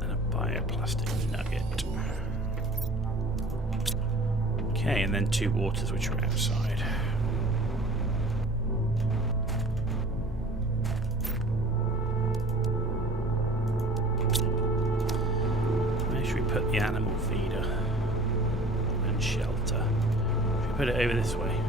And a bioplastic nugget. Okay, and then 2 waters which are outside. Where should we put the animal feeder and shelter? Should we put it over this way?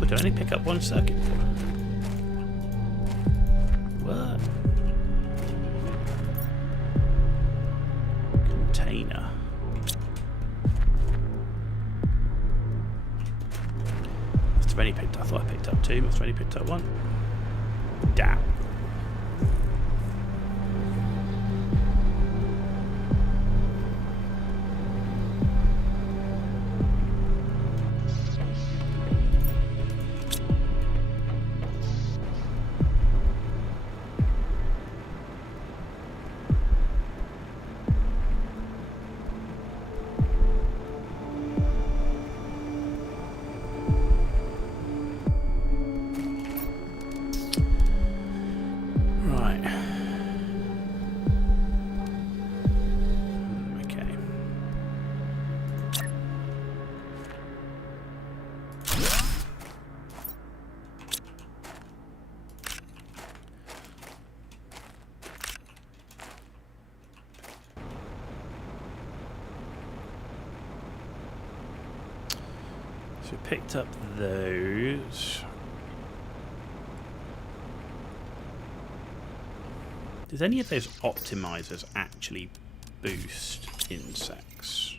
Did I only pick up 1 circuit board? What? Container. Must have only picked up. I thought I picked up 2. Must have only picked up 1. Damn. So we picked up those. Does any of those optimizers actually boost insects?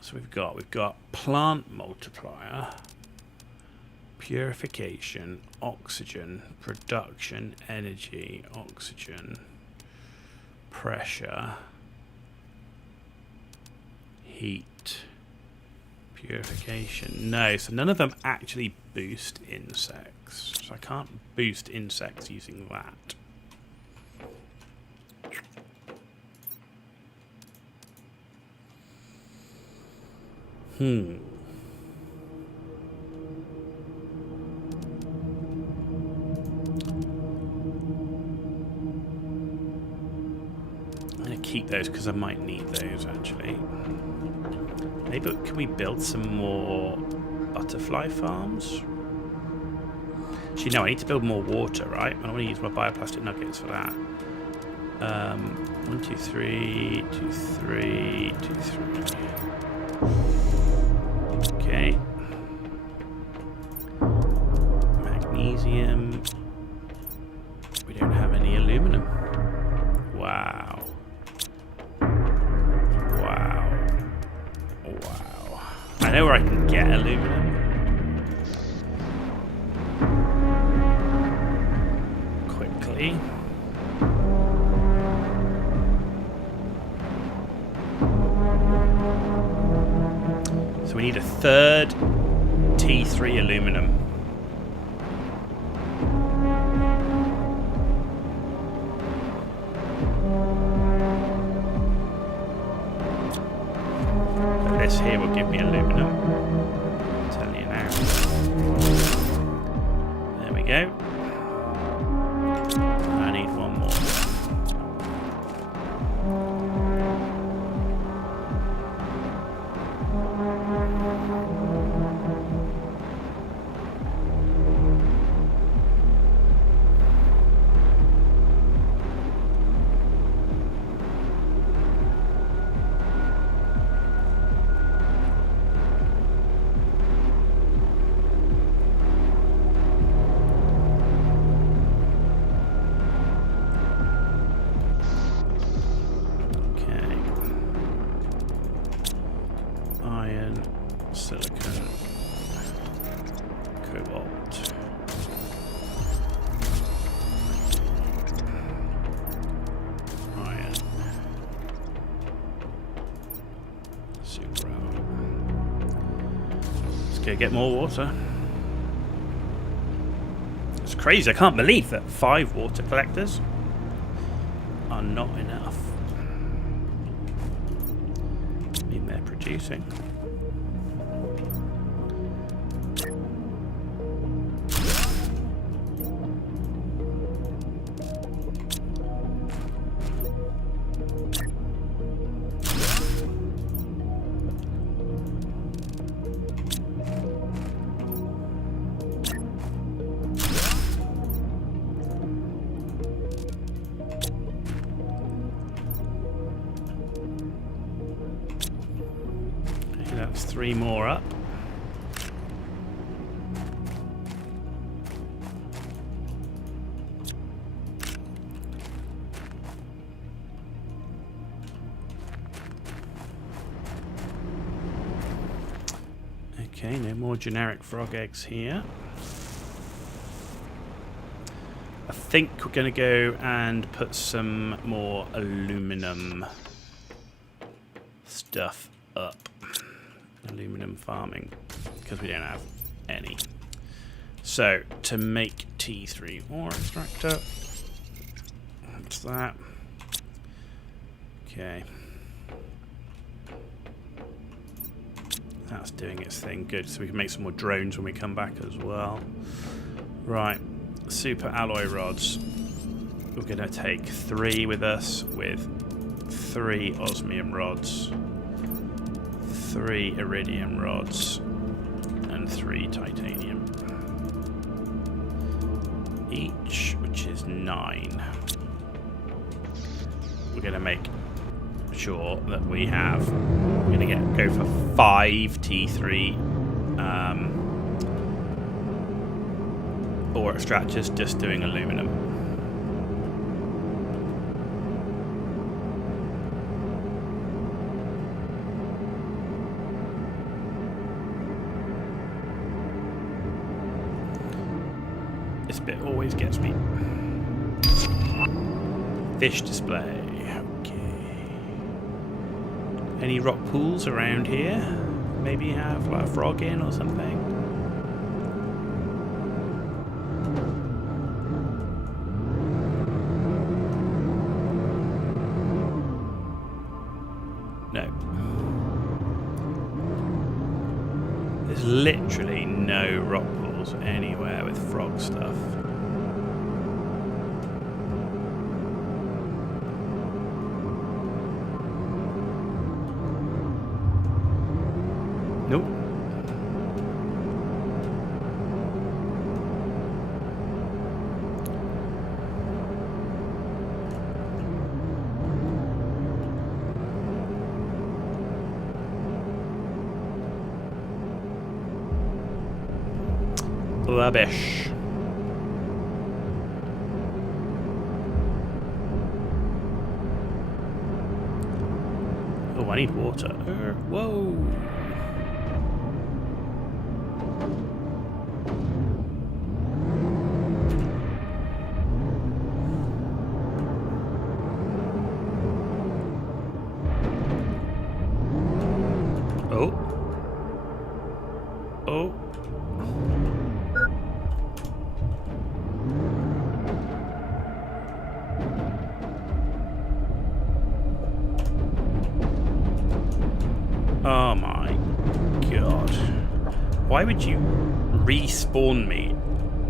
So we've got plant multiplier, Purification, oxygen, production, energy, oxygen, pressure, heat, purification. No, so none of them actually boost insects. So I can't boost insects using that. I'm going to keep those because I might need those actually. Maybe can we build some more butterfly farms? Actually, no, I need to build more water, right? I want to use my bioplastic nuggets for that. 1, 2, 3, 2, 3, 2, 3. Okay. Magnesium. We don't have any aluminum. Wow. Wow. Wow. I know where I can get aluminum. Quickly. So we need a third T3 aluminum. This here will give me aluminum. I'll tell you now. There we go. I need one more. Silicon, cobalt, iron, super alloy. Let's go get more water. It's crazy, I can't believe that 5 water collectors are not enough. I mean, they're producing. That's 3 more up. Okay, no more generic frog eggs here. I think we're going to go and put some more aluminum stuff up. Aluminum farming, because we don't have any. So, to make T3 ore extractor, what's that? Okay. That's doing its thing. Good, so we can make some more drones when we come back as well. Right, super alloy rods. We're going to take 3 with us, with 3 osmium rods, 3 iridium rods, and 3 titanium each, which is 9. We're going to make sure that we have, we're going to go for 5 T3 ore extractors, just doing aluminum. bit always gets me. Fish display. Okay. Any rock pools around here? Maybe have like a frog in or something? No. There's literally no rock pools anywhere with frog stuff. Nope. Rubbish. Oh, I need water. Whoa. Oh. Oh. Oh my god. Why would you respawn me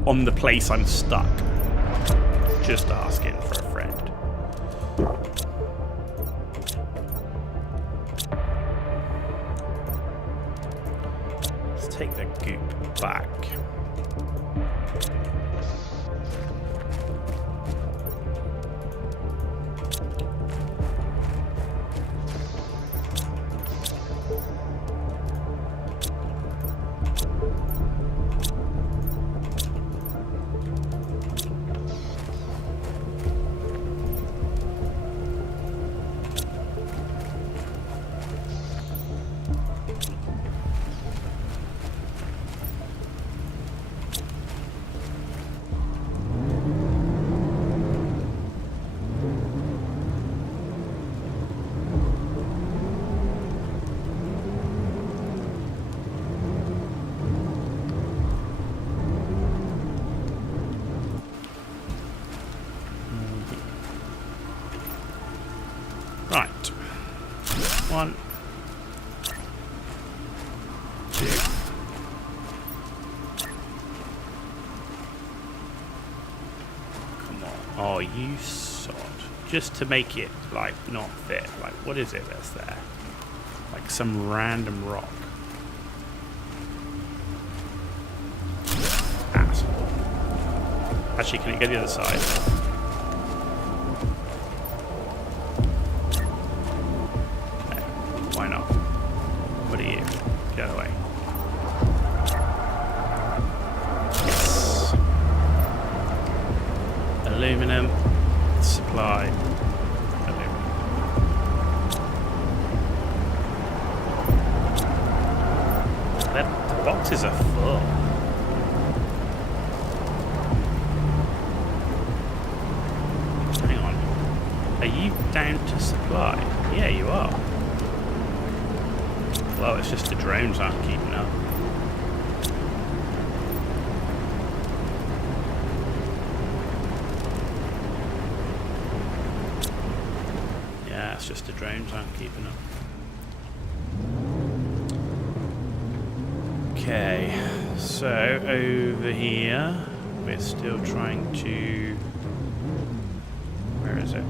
on the place I'm stuck? Just asking for a friend. Let's take the goop back. Right. 1, 2. Come on. Oh, you sod. Just to make it, like, not fit. Like, what is it that's there? Like some random rock. Asshole. Actually, can it get the other side? Why not? What are you? Get away. Yes. Aluminum. Supply. Aluminum. The boxes are full. Hang on. Are you down to supply? Yeah, you are. Well, it's just the drones aren't keeping up. Yeah, it's just the drones aren't keeping up. Okay, so over here, we're still trying to... Where is it?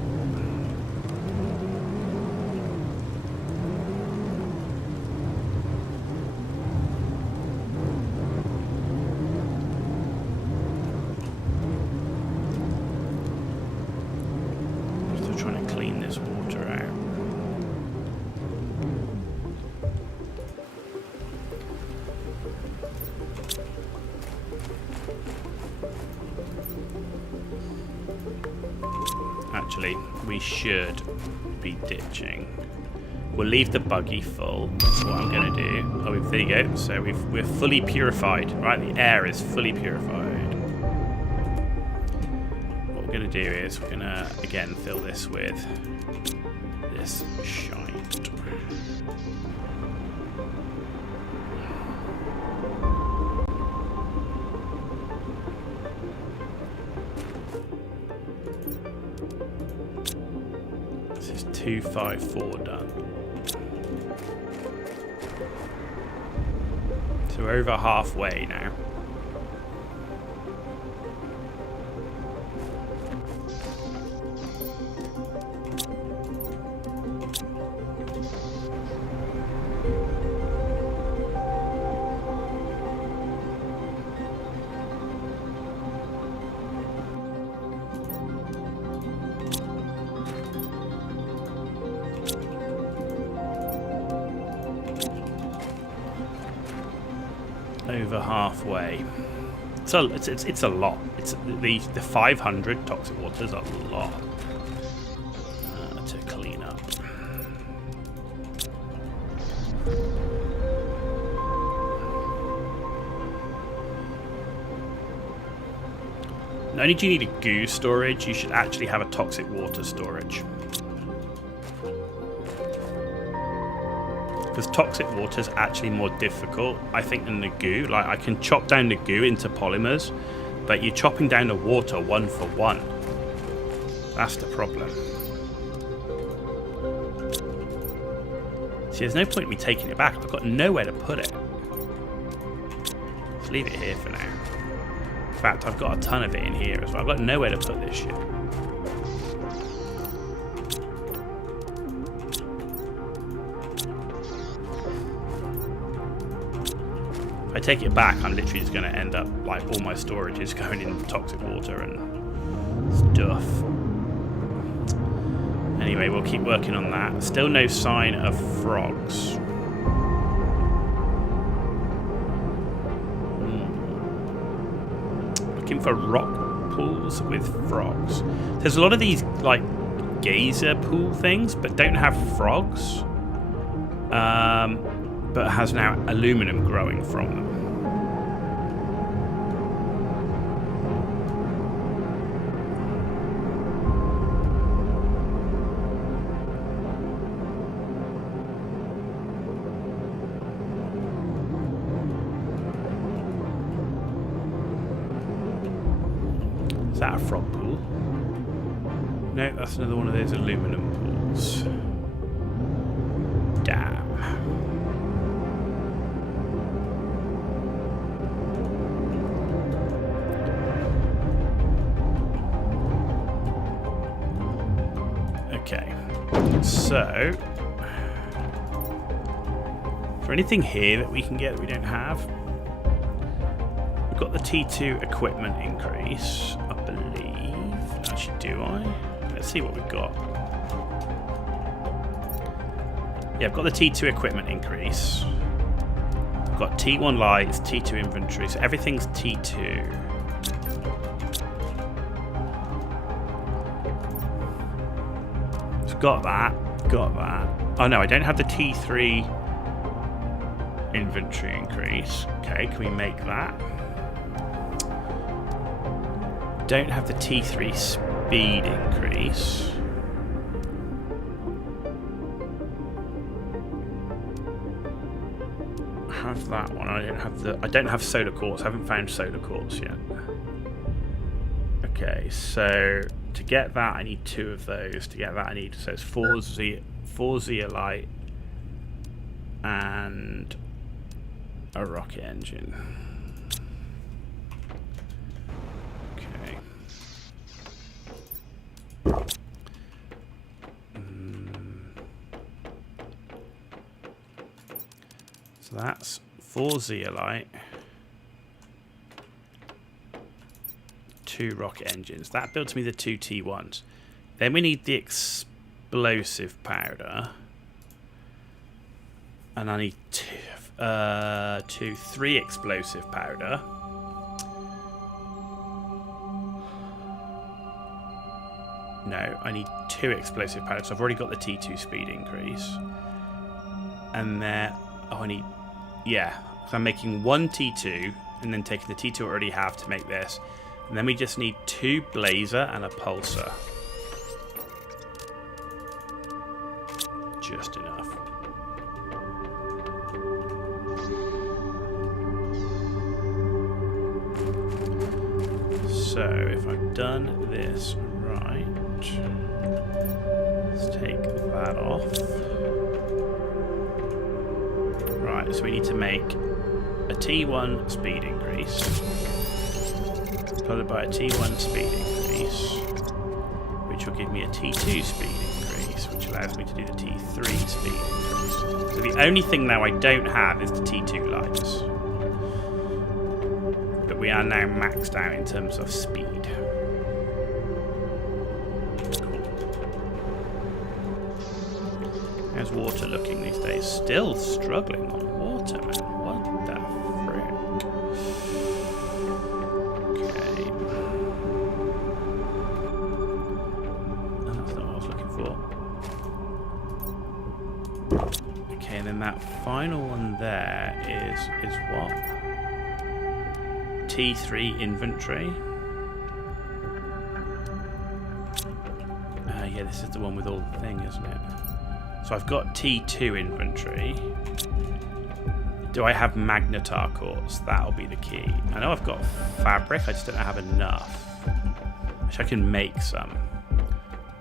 Actually, we should be ditching. We'll leave the buggy full. That's what I'm going to do. Oh, there you go. So we're fully purified. Right, the air is fully purified. do is we're going to, again, fill this with this shite. This is 254 done. So we're over halfway now. Over halfway. So it's a lot. It's the 500 toxic water is a lot to clean up. Not only do you need a goo storage, you should actually have a toxic water storage. Because toxic water is actually more difficult, I think, than the goo. Like, I can chop down the goo into polymers, but you're chopping down the water one for one. That's the problem. See, there's no point in me taking it back. I've got nowhere to put it. Let's leave it here for now. In fact, I've got a ton of it in here as well. I've got nowhere to put this shit. If I take it back, I'm literally just going to end up, like, all my storage is going in toxic water and stuff. Anyway, we'll keep working on that. Still no sign of frogs. Looking for rock pools with frogs. There's a lot of these, like, geyser pool things, but don't have frogs. But has now aluminum growing from them. Is that a frog pool? No, that's another one of those aluminum pools. Damn. Okay, so is there anything here that we can get that we don't have? We've got the T2 equipment increase, I believe. Actually, do I? Let's see what we've got. Yeah, I've got the T2 equipment increase. I've got T1 lights, T2 inventory, so everything's T2. Got that. Oh no, I don't have the T3 inventory increase. Okay, can we make that? Don't have the T3 speed increase. Have that one. I don't have solar quartz. I haven't found solar quartz yet. Okay, so to get that, I need 2 of those. To get that, I need, so it's 4 zeolite and a rocket engine. Okay. So that's 4 zeolite. 2 rocket engines. That builds me the 2 T1s. Then we need the explosive powder. And I need 3 explosive powder. No, I need 2 explosive powder. So I've already got the T2 speed increase. And there, I need, yeah. So I'm making 1 T2 and then taking the T2 I already have to make this. And then we just need 2 blazer and a pulsar. Just enough. So if I've done this right, let's take that off. Right, so we need to make a T1 speed increase, followed by a T1 speed increase, which will give me a T2 speed increase, which allows me to do the T3 speed increase. So the only thing now I don't have is the T2 lights. But we are now maxed out in terms of speed. Cool. How's water looking these days? Still struggling on water, man. What the frick? Okay. Oh, that's not what I was looking for. Okay, and then that final one there is what? T3 inventory. Yeah, this is the one with all the thing, isn't it? So I've got T2 inventory. Do I have magnetar quartz? That'll be the key. I know I've got fabric, I just don't have enough. Which I can make some.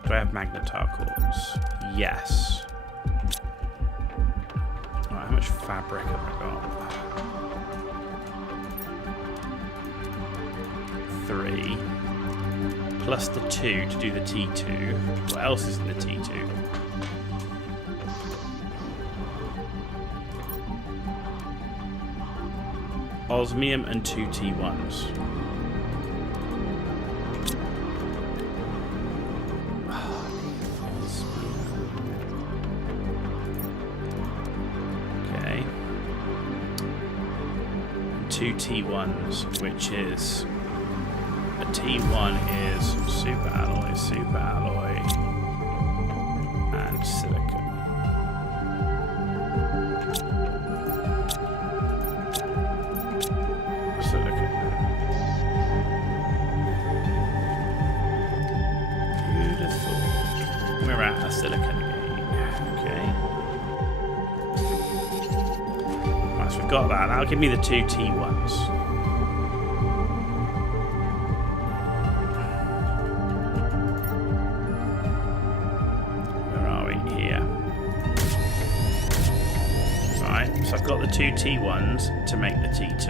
Do I have magnetar quartz? Yes. Right, how much fabric have I got? 3 plus the 2 to do the T2. What else is in the T2? Osmium and 2 T1s. Okay. 2 T1s, which is a T1 is super alloy, and silicon. Beautiful. We're at a silicon again. Okay. Right, so we've got that. That'll give me the 2 T1s. So I've got the 2 T1s to make the T2,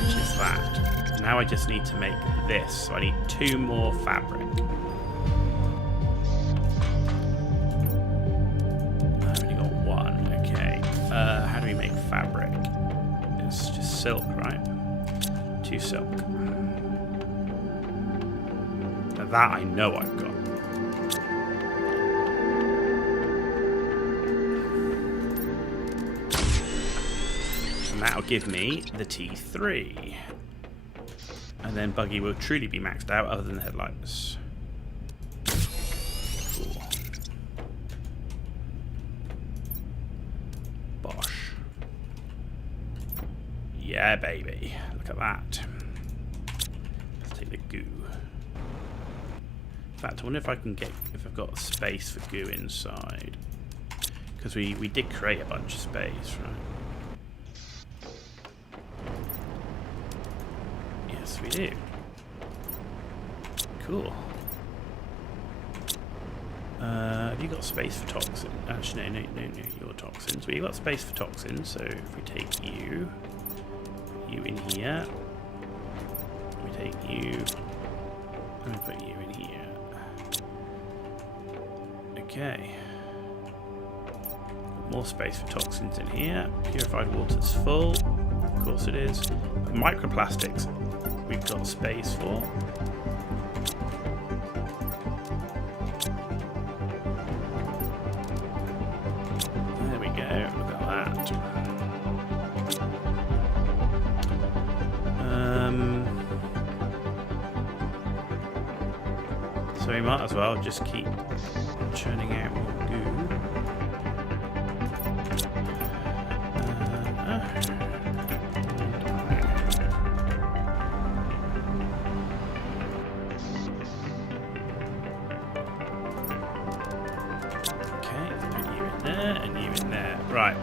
which is that. Now I just need to make this, so I need 2 more fabric. I've only got 1, okay. How do we make fabric? It's just silk, right? 2 silk. Now that I know I've got. That'll give me the T3. And then Buggy will truly be maxed out other than the headlights. Cool. Bosh. Yeah, baby. Look at that. Let's take the goo. In fact, I wonder if I can get, if I've got space for goo inside. Because we did create a bunch of space, right? Yes, we do. Cool. Have you got space for toxins? Actually, no, you're toxins. Well, you've got space for toxins, so if we take you, put you in here, we take you, and we put you in here. Okay. More space for toxins in here. Purified water's full. Of course it is. Microplastics, we've got space for. There we go, look at that. So we might as well just keep churning out more goo. there, and you in there. Right.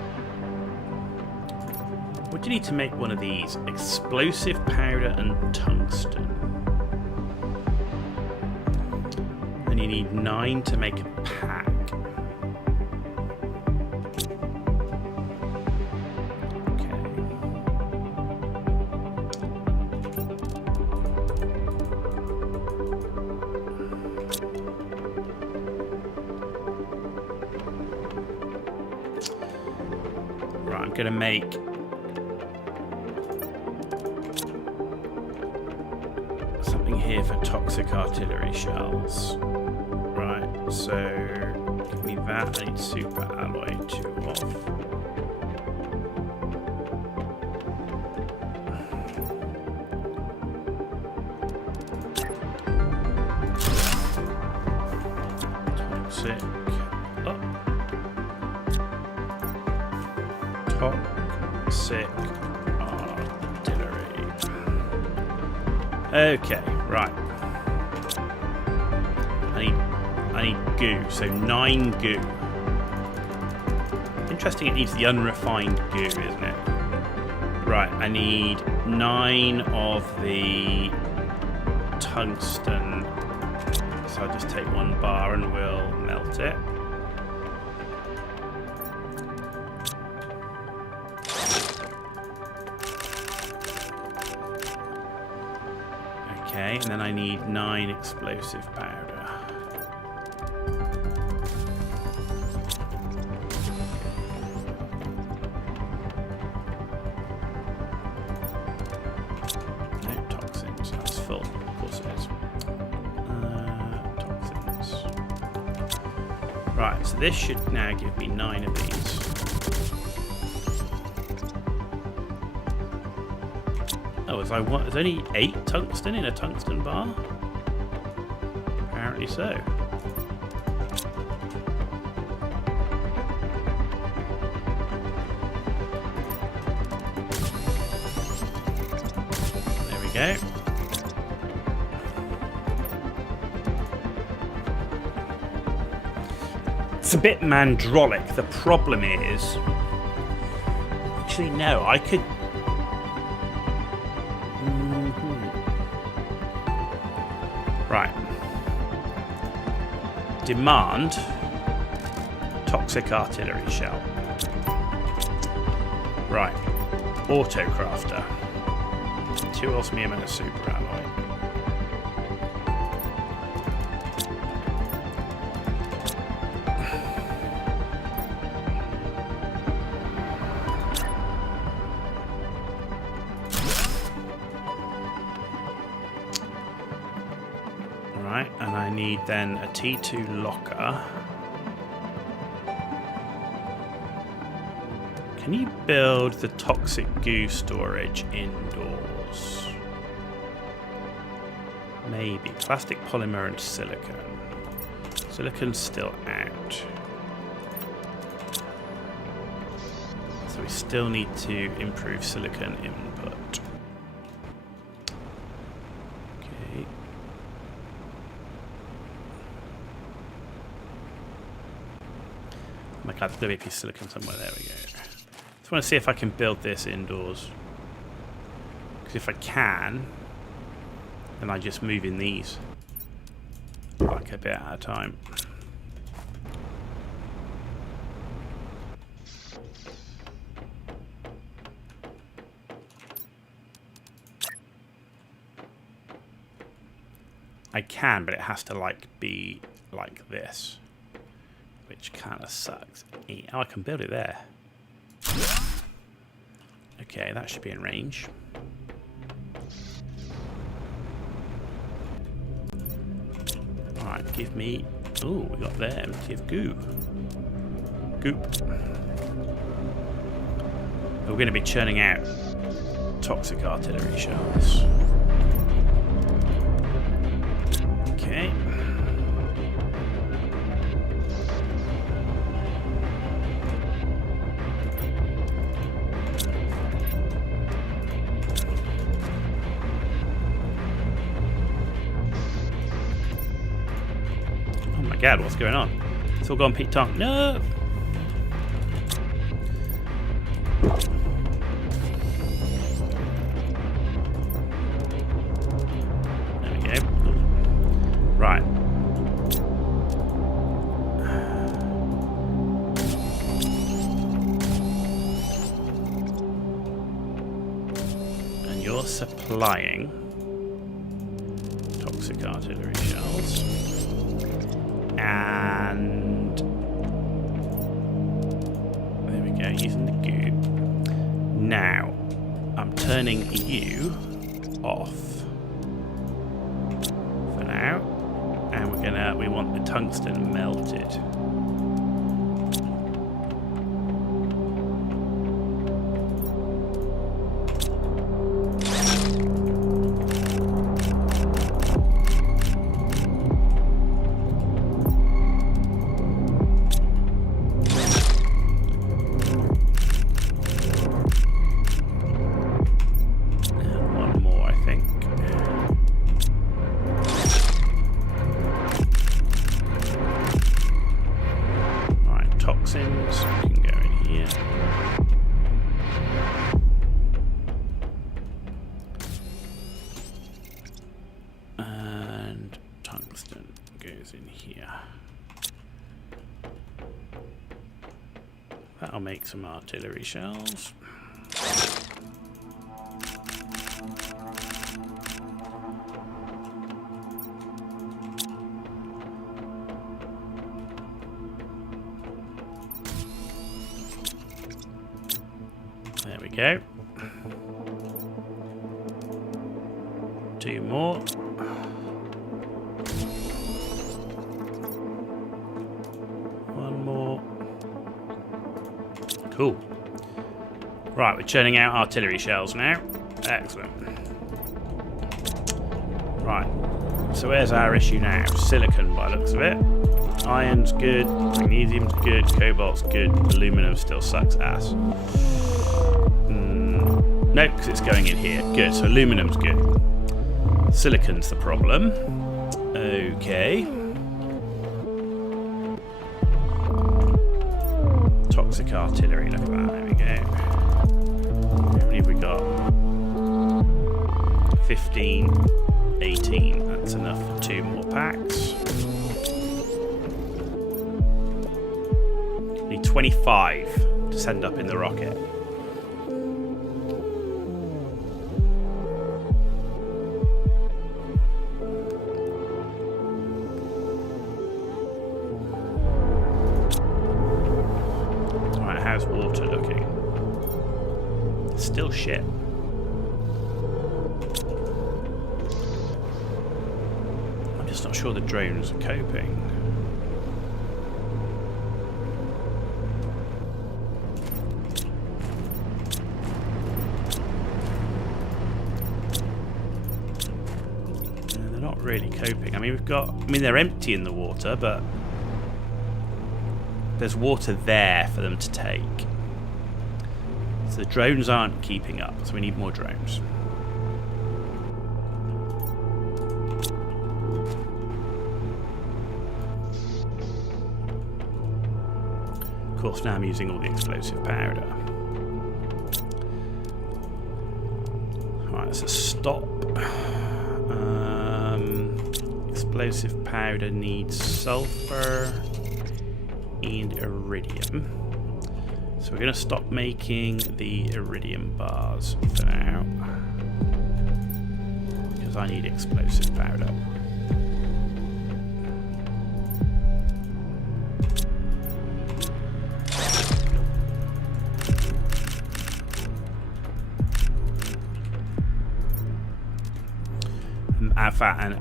What do you need to make one of these? Explosive powder and tungsten. And you need 9 to make a pack. Right, I'm going to make something here for toxic artillery shells. Right, so give me that. I need super alloy 2 off. Toxic. Toxic artillery. Okay, right. I need goo, so 9 goo. Interesting, it needs the unrefined goo, isn't it? Right, I need 9 of the tungsten. So I'll just take 1 bar and we'll melt it. Okay, and then I need 9 explosive powder. No toxins, that's full. Of course it is. Toxins. Right, so this should now give me 9 of these. Oh, there's only 8 tungsten in a tungsten bar? Apparently so. There we go. It's a bit mandrolic. The problem is... Actually, no, I could... Right. Demand toxic artillery shell. Right. Auto crafter. 2 osmium and a super alloy. Right, and I need then a T2 locker. Can you build the toxic goo storage indoors? Maybe. Plastic, polymer, and silicon. Silicon's still out. So we still need to improve silicon input. Okay. Oh my god, there may be silicon somewhere. There we go. Just want to see if I can build this indoors. Because if I can, then I just move in these like a bit at a time. I can, but it has to like be like this, which kind of sucks. Oh, I can build it there. Okay, that should be in range. Alright, give me... Oh, we got there. Give goo. Goop. We're going to be churning out toxic artillery shells. Okay. God, what's going on? It's all gone Pete Tonk. No! There we go. Right. And you're supplying toxic artillery shells. And there we go, using the goo. Now, I'm turning you off for now. And we want the tungsten melted. That'll make some artillery shells. There we go. 2 more. One more. Cool. Right, we're churning out artillery shells now. Excellent. Right. So where's our issue now? Silicon, by the looks of it. Iron's good. Magnesium's good. Cobalt's good. Aluminum still sucks ass. No, because it's going in here. Good. So aluminum's good. Silicon's the problem. Okay. Toxic artillery, look at that, there we go. How many have we got? 15, 18, that's enough for 2 more packs. Need 25 to send up in the rocket. How's water looking? Still shit. I'm just not sure the drones are coping. No, they're not really coping. I mean, they're empty in the water, but there's water there for them to take. So the drones aren't keeping up, so we need more drones. Of course, now I'm using all the explosive powder. Alright, let's just stop. Explosive powder needs sulfur and iridium. So we're going to stop making the iridium bars for now, because I need explosive powder.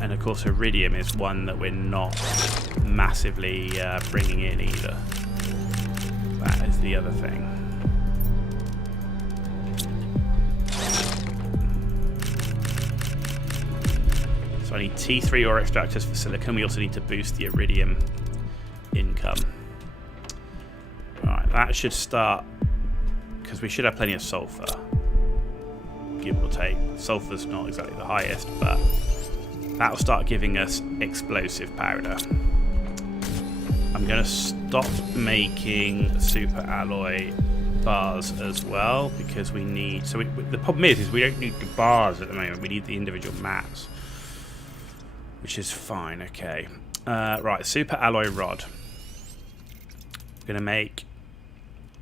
And of course iridium is one that we're not massively bringing in either. That is the other thing. So I need T3 ore extractors for silicon. We also need to boost the iridium income. Alright, that should start, because we should have plenty of sulfur, give or take. Sulfur's not exactly the highest, but that'll start giving us explosive powder. I'm going to stop making super alloy bars as well, because we need... So the problem is we don't need the bars at the moment. We need the individual mats, which is fine. Okay. Right, super alloy rod. We're going to make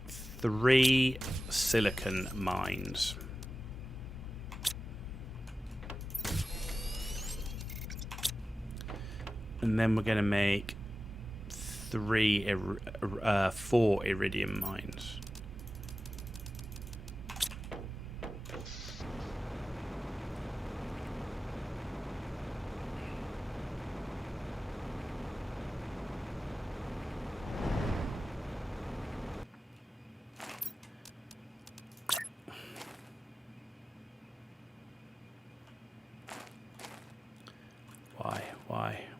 3 silicon mines. And then we're going to make 4 iridium mines.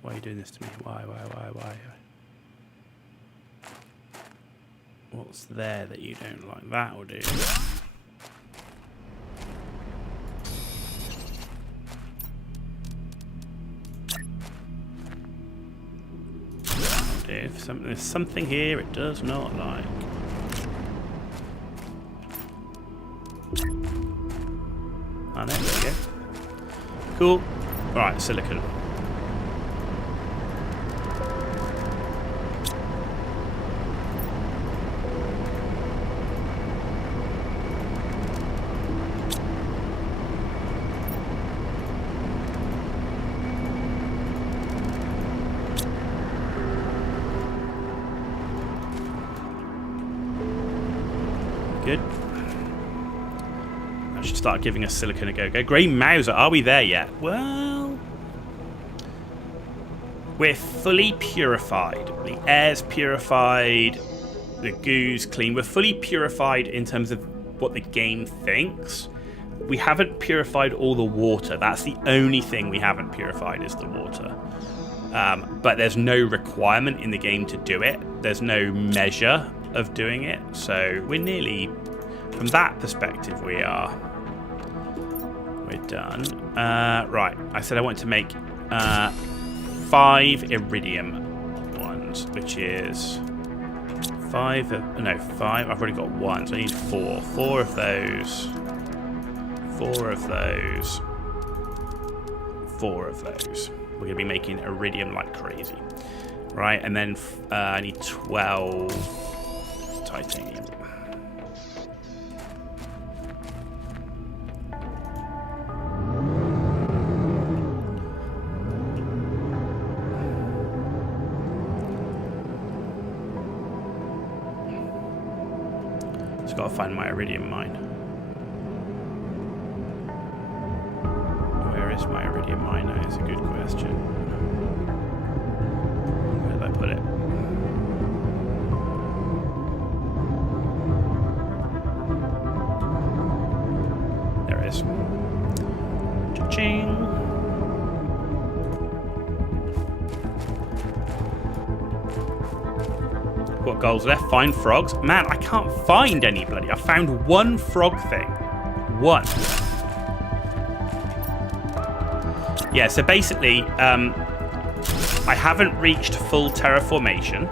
Why are you doing this to me? Why? What's there that you don't like? That will do. That'll do. If there's something here it does not like. Oh, there we go. Cool. Alright, silicon. Good. I should start giving us silicon a go. Green Mauser, are we there yet? Well, we're fully purified. The air's purified. The goo's clean. We're fully purified in terms of what the game thinks. We haven't purified all the water. That's the only thing we haven't purified is the water. But there's no requirement in the game to do it. There's no measure of doing it, so we're nearly, from that perspective, we're done. Right, I said I want to make 5 iridium ones, which is 5. I've already got 1, so I need 4. 4 of those. 4 of those. 4 of those. We're gonna be making iridium like crazy, right? And then I need 12. Titanium. Just gotta find my iridium mine. Where is my iridium mine? That is a good question. Where did I put it? Cha-ching. What goals left? Find frogs. Man, I can't find any bloody. I found 1 frog thing. 1. Yeah, so basically, I haven't reached full terraformation.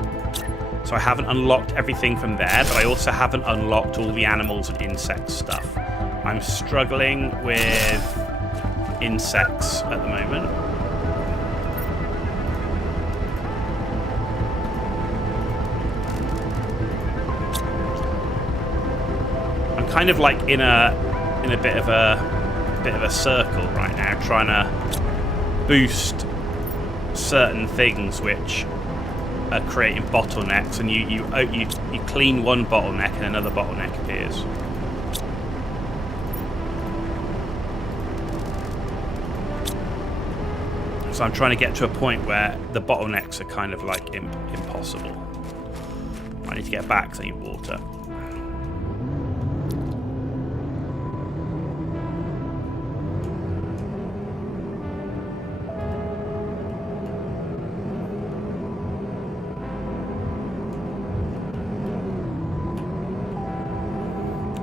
So I haven't unlocked everything from there, but I also haven't unlocked all the animals and insect stuff. I'm struggling with insects at the moment. I'm kind of like in a bit of a circle right now, trying to boost certain things which are creating bottlenecks, and you clean one bottleneck and another bottleneck appears. So I'm trying to get to a point where the bottlenecks are kind of like impossible. I need to get back because I need water.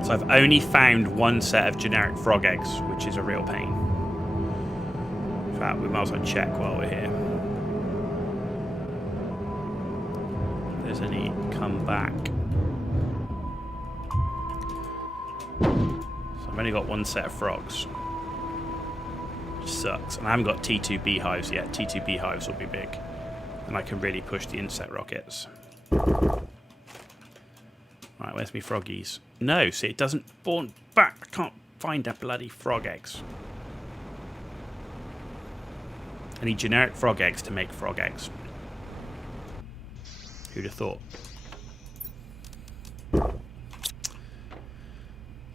So I've only found 1 set of generic frog eggs, which is a real pain. In fact, we might as well check while we're here. If there's any come back. I've only got one set of frogs. Which sucks. And I haven't got T2 beehives yet. T2 beehives will be big. And I can really push the insect rockets. Right, where's me froggies? No, see, it doesn't spawn back. I can't find the bloody frog eggs. I need generic frog eggs to make frog eggs. Who'd have thought?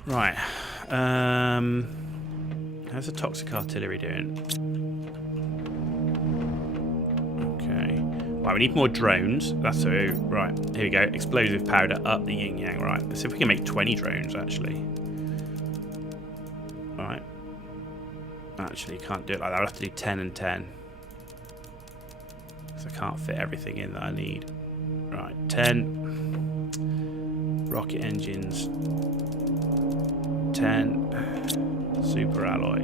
Right. How's the toxic artillery doing? Okay. Right, we need more drones. That's so. Right, here we go. Explosive powder up the yin yang. Right, let's see if we can make 20 drones actually. Right. Actually, can't do it like that. I'll have to do 10 and 10. Because I can't fit everything in that I need. Right, 10 rocket engines, 10 super alloy,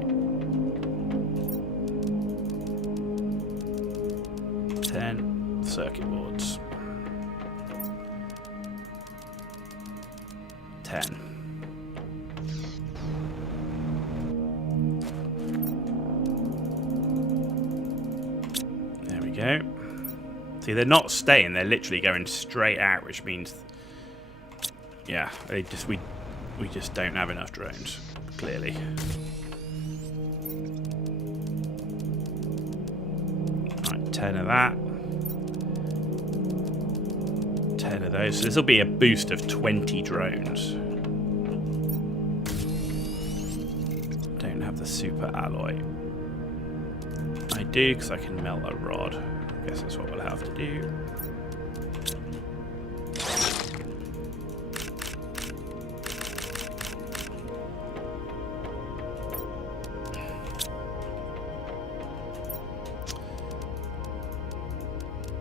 10 circuit boards, 10. There we go. See, they're not staying, they're literally going straight out, which means, yeah, we just don't have enough drones, clearly. Right, 10 of that. 10 of those. So this will be a boost of 20 drones. Don't have the super alloy. I do, because I can melt a rod. I guess that's what we'll have to do.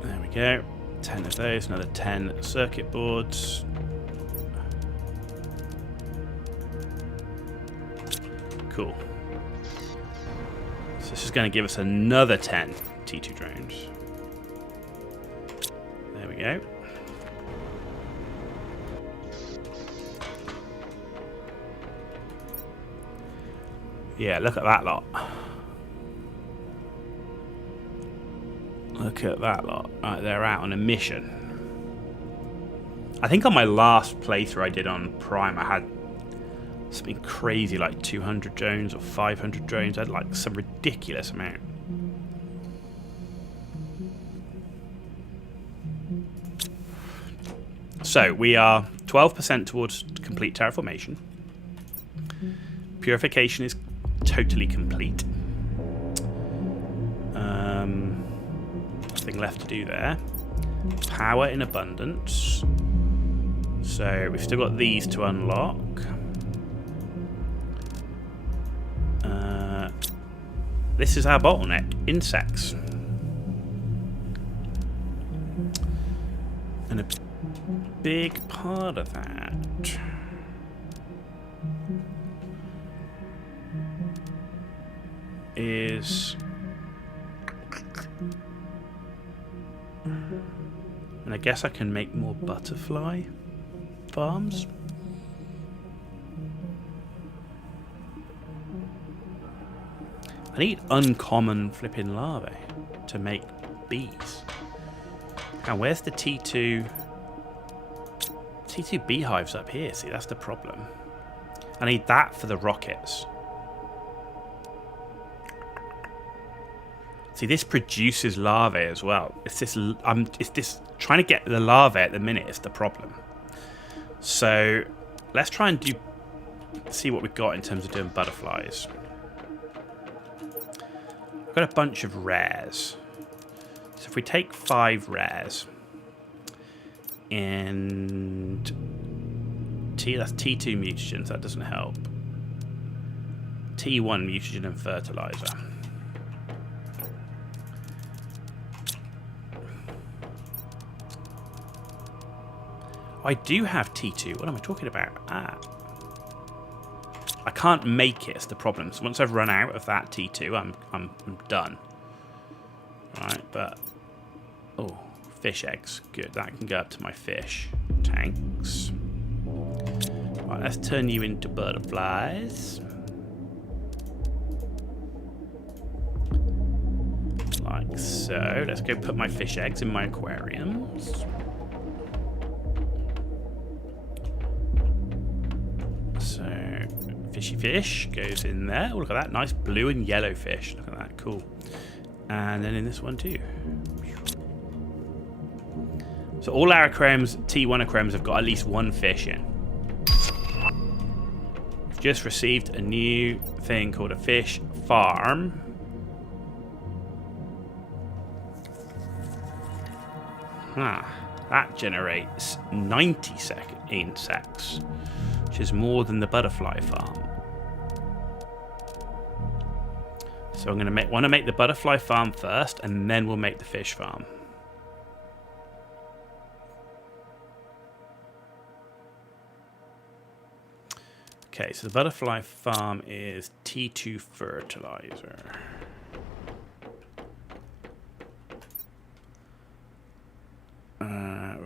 There we go. 10 of those, another 10 circuit boards. Cool. So this is going to give us another 10 T2 drones. There we go. Yeah, look at that lot. Look at that lot. Right, they're out on a mission. I think on my last playthrough I did on Prime, I had something crazy like 200 drones or 500 drones. I had like some ridiculous amount. So we are 12% towards complete terraformation. Purification is totally complete. Nothing left to do there. Power in abundance. So we've still got these to unlock. This is our bottleneck, insects. And a big part of that is, and I guess I can make more butterfly farms. I need uncommon flipping larvae to make bees. Now, where's the T2? T2 beehives up here. See, that's the problem. I need that for the rockets. See, this produces larvae as well. It's this. It's this trying to get the larvae at the minute is the problem. So let's try and see what we've got in terms of doing butterflies. I've got a bunch of rares. So if we take 5 rares and that's T2 mutagens, that doesn't help. T1 mutagen and fertilizer. I do have T2. What am I talking about? I can't make it. It's the problem. So once I've run out of that T2, I'm done. Right, but fish eggs. Good. That can go up to my fish tanks. Right, let's turn you into butterflies. Like so. Let's go put my fish eggs in my aquariums. So, fishy fish goes in there. Oh, look at that. Nice blue and yellow fish. Look at that. Cool. And then in this one too. So all our aquariums, T1 aquariums, have got at least one fish in. We've just received a new thing called a fish farm. That generates 90 insects, which is more than the butterfly farm. So I'm going to want to make the butterfly farm first, and then we'll make the fish farm. Okay, so the butterfly farm is T2 fertilizer.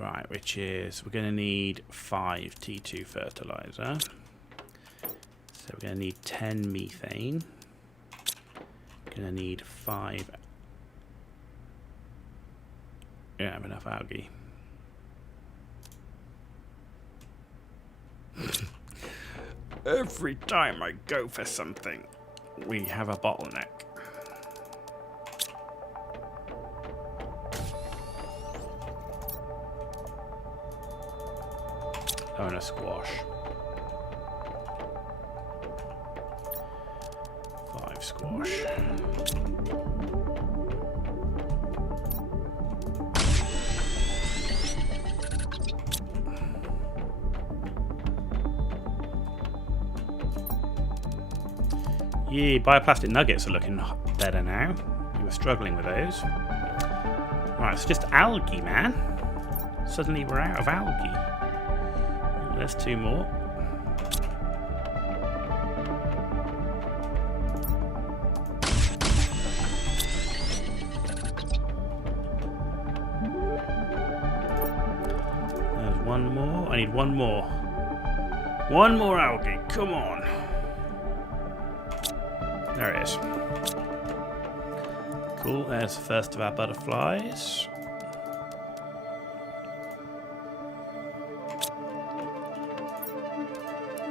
Right, which is, we're going to need 5 T2 fertilizer. So we're going to need 10 methane. We're going to need 5. We don't have enough algae. Every time I go for something, we have a bottleneck. Oh, and a squash. 5 squash. Yeah, bioplastic nuggets are looking better now. We were struggling with those. Right, it's just algae, man. Suddenly we're out of algae. There's 2 more. There's 1 more. I need 1 more. 1 more algae. Come on. There it is. Cool. There's the first of our butterflies.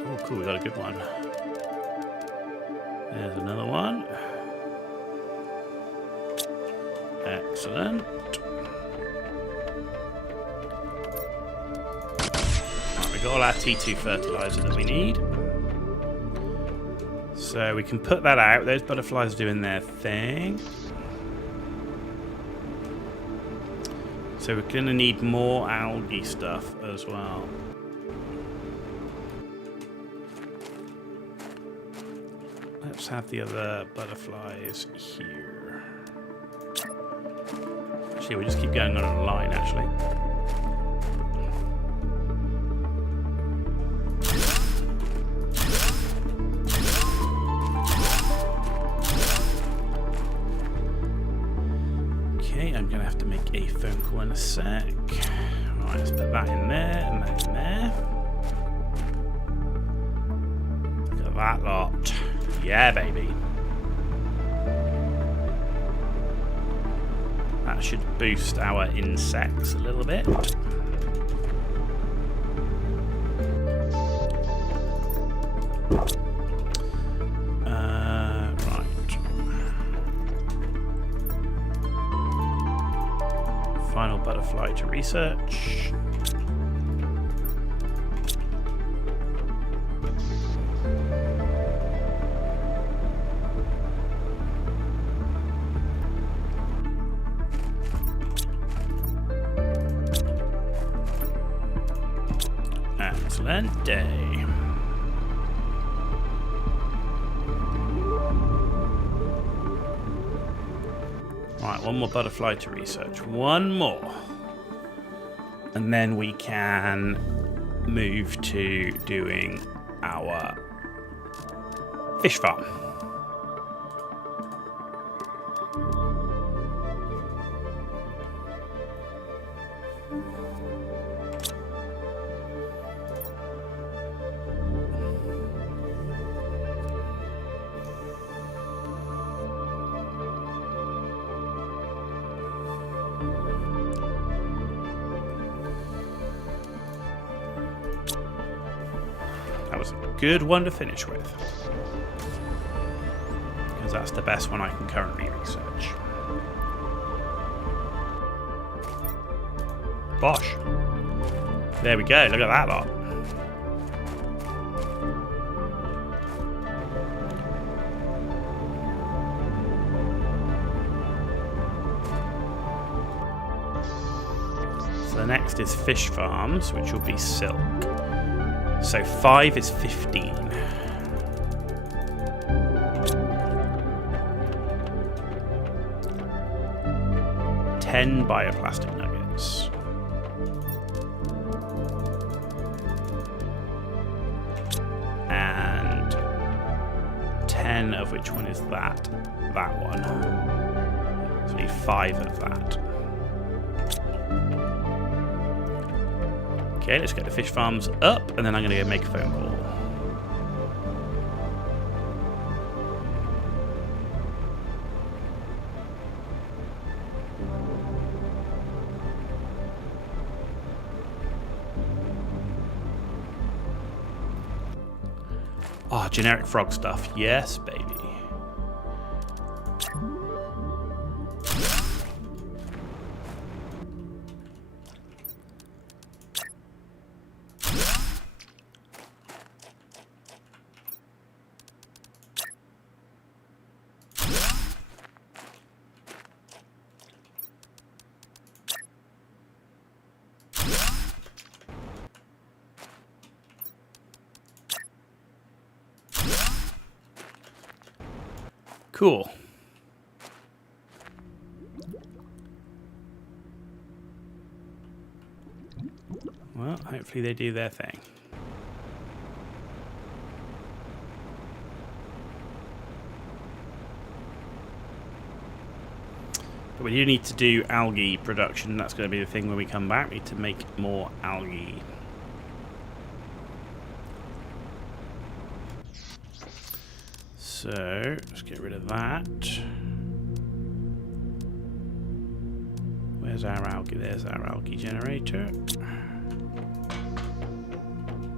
Oh, cool. We got a good one. There's another one. Excellent. Right, we got all our T2 fertilizer that we need. So we can put that out. Those butterflies are doing their thing. So we're going to need more algae stuff as well. Let's have the other butterflies here. Actually, we'll just keep going on a line, actually. I'm going to have to make a phone call in a sec. Right, let's put that in there and that in there. Look at that lot. Yeah, baby. That should boost our insects a little bit. Final butterfly to research. Excellent day. Right, 1 more butterfly to research. 1 more. And then we can move to doing our fish farm. That was a good one to finish with. Because that's the best one I can currently research. Bosh. There we go, look at that lot. So the next is fish farms, which will be silk. So 5 is 15. Ten bioplastic nuggets. And 10 of which one is that? That one. So we need 5 of that. Okay, let's get the fish farms up, and then I'm going to go make a phone call. Oh, generic frog stuff. Yes, baby. Cool. Well, hopefully they do their thing. But we do need to do algae production. That's going to be the thing when we come back. We need to make more algae. So, let's get rid of that. Where's our algae? There's our algae generator.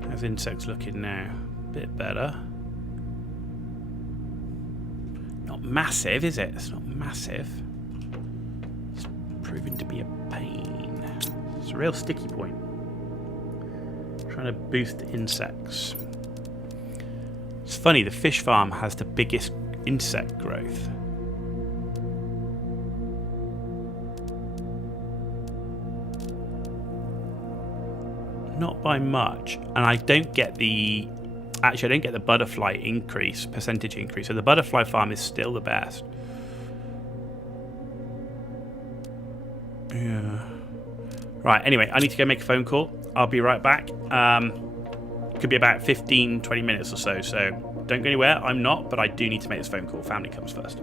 How's insects looking now? Bit better. Not massive, is it? It's not massive. It's proving to be a pain. It's a real sticky point. Trying to boost insects. It's funny, the fish farm has the biggest insect growth. Not by much. And I don't get the... Actually, I don't get the butterfly increase, percentage increase. So the butterfly farm is still the best. Yeah. Right, anyway, I need to go make a phone call. I'll be right back. Could be about 15-20 minutes or so, so don't go anywhere. I'm not, but I do need to make this phone call. Family comes first.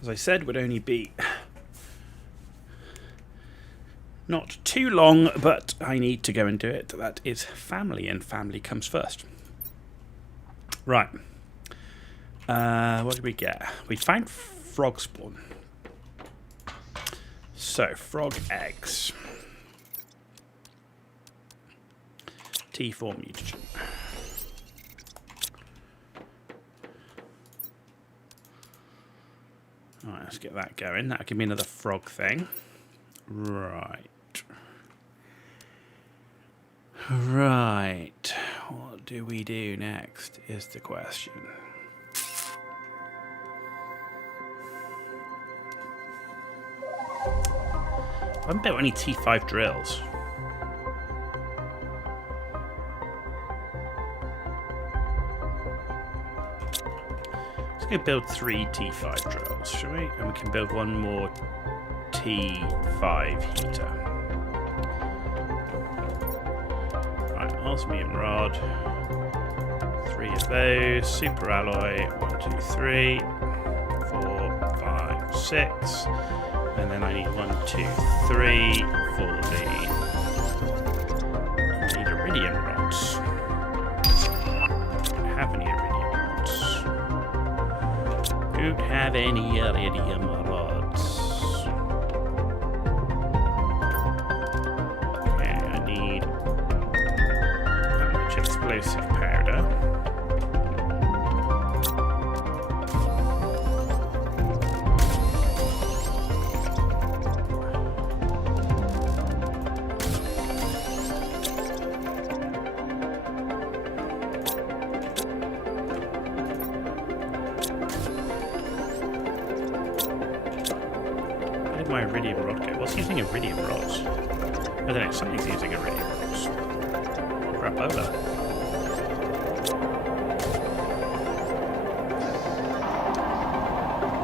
as I said, would only be not too long, but I need to go and do it. That is family, and family comes first. Right. What did we get? We found frog spawn. So, frog eggs. T4 mutagen. Alright, let's get that going. That'll give me another frog thing. Right. Right. What do we do next is the question. I haven't built any T5 drills. Let's go build 3 T5 drills, shall we? And we can build one more T5 heater. Right, osmium rod. 3 of those. Super alloy. 1, 2, 3, 4, 5, 6. And then I need 1, 2, 3 for the. I need iridium rods. Don't have any iridium rods. Don't have any iridium rods. Okay, I need that much explosive powder. My iridium rod go? What's using iridium rods? I don't know, something's using iridium rods. Crapola.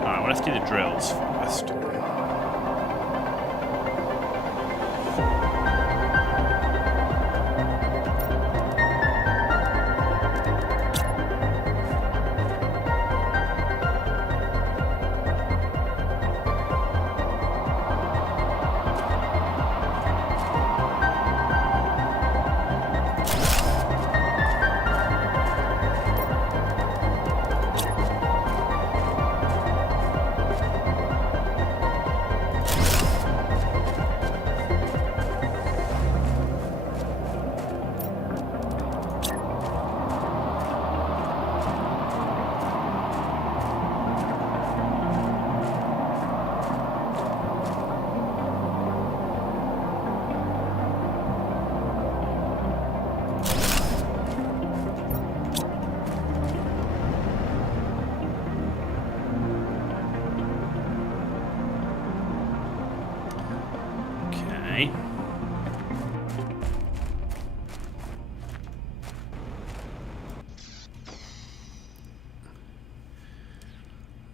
Alright, well, let's do the drills first.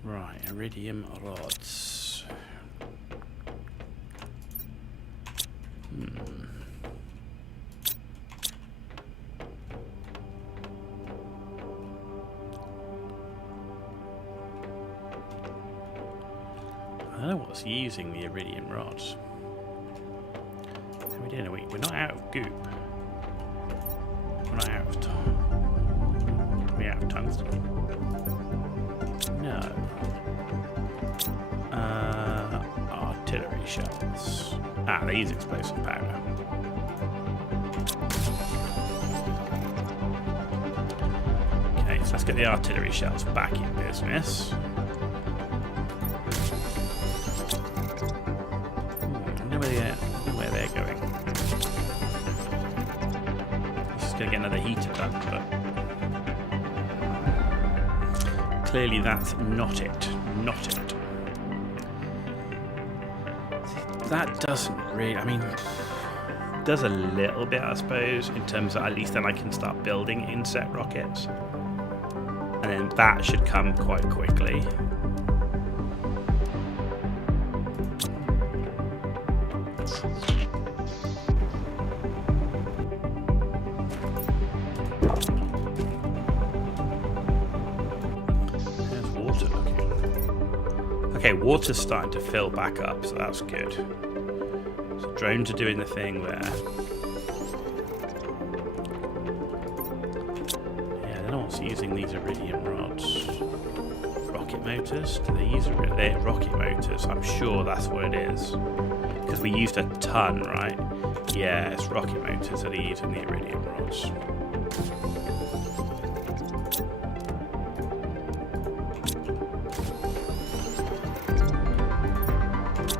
Right, iridium rods. I don't know what's using the iridium rods. How are we doing? We're not out of goop. We're not out of Are we out of tungsten? No. Artillery shells. Ah, they use explosive powder. Okay, so let's get the artillery shells back in business. I know where they're going. Just gonna get another heater done, but clearly that's not it. Not it. That doesn't really, I mean, does a little bit, I suppose, in terms of at least then I can start building insect rockets. And then that should come quite quickly. Okay, water's starting to fill back up, so that's good. So drones are doing the thing there. Yeah, they're not using these iridium rods. Rocket motors? Do they use rocket motors? I'm sure that's what it is. Because we used a ton, right? Yeah, it's rocket motors that are using the iridium rods.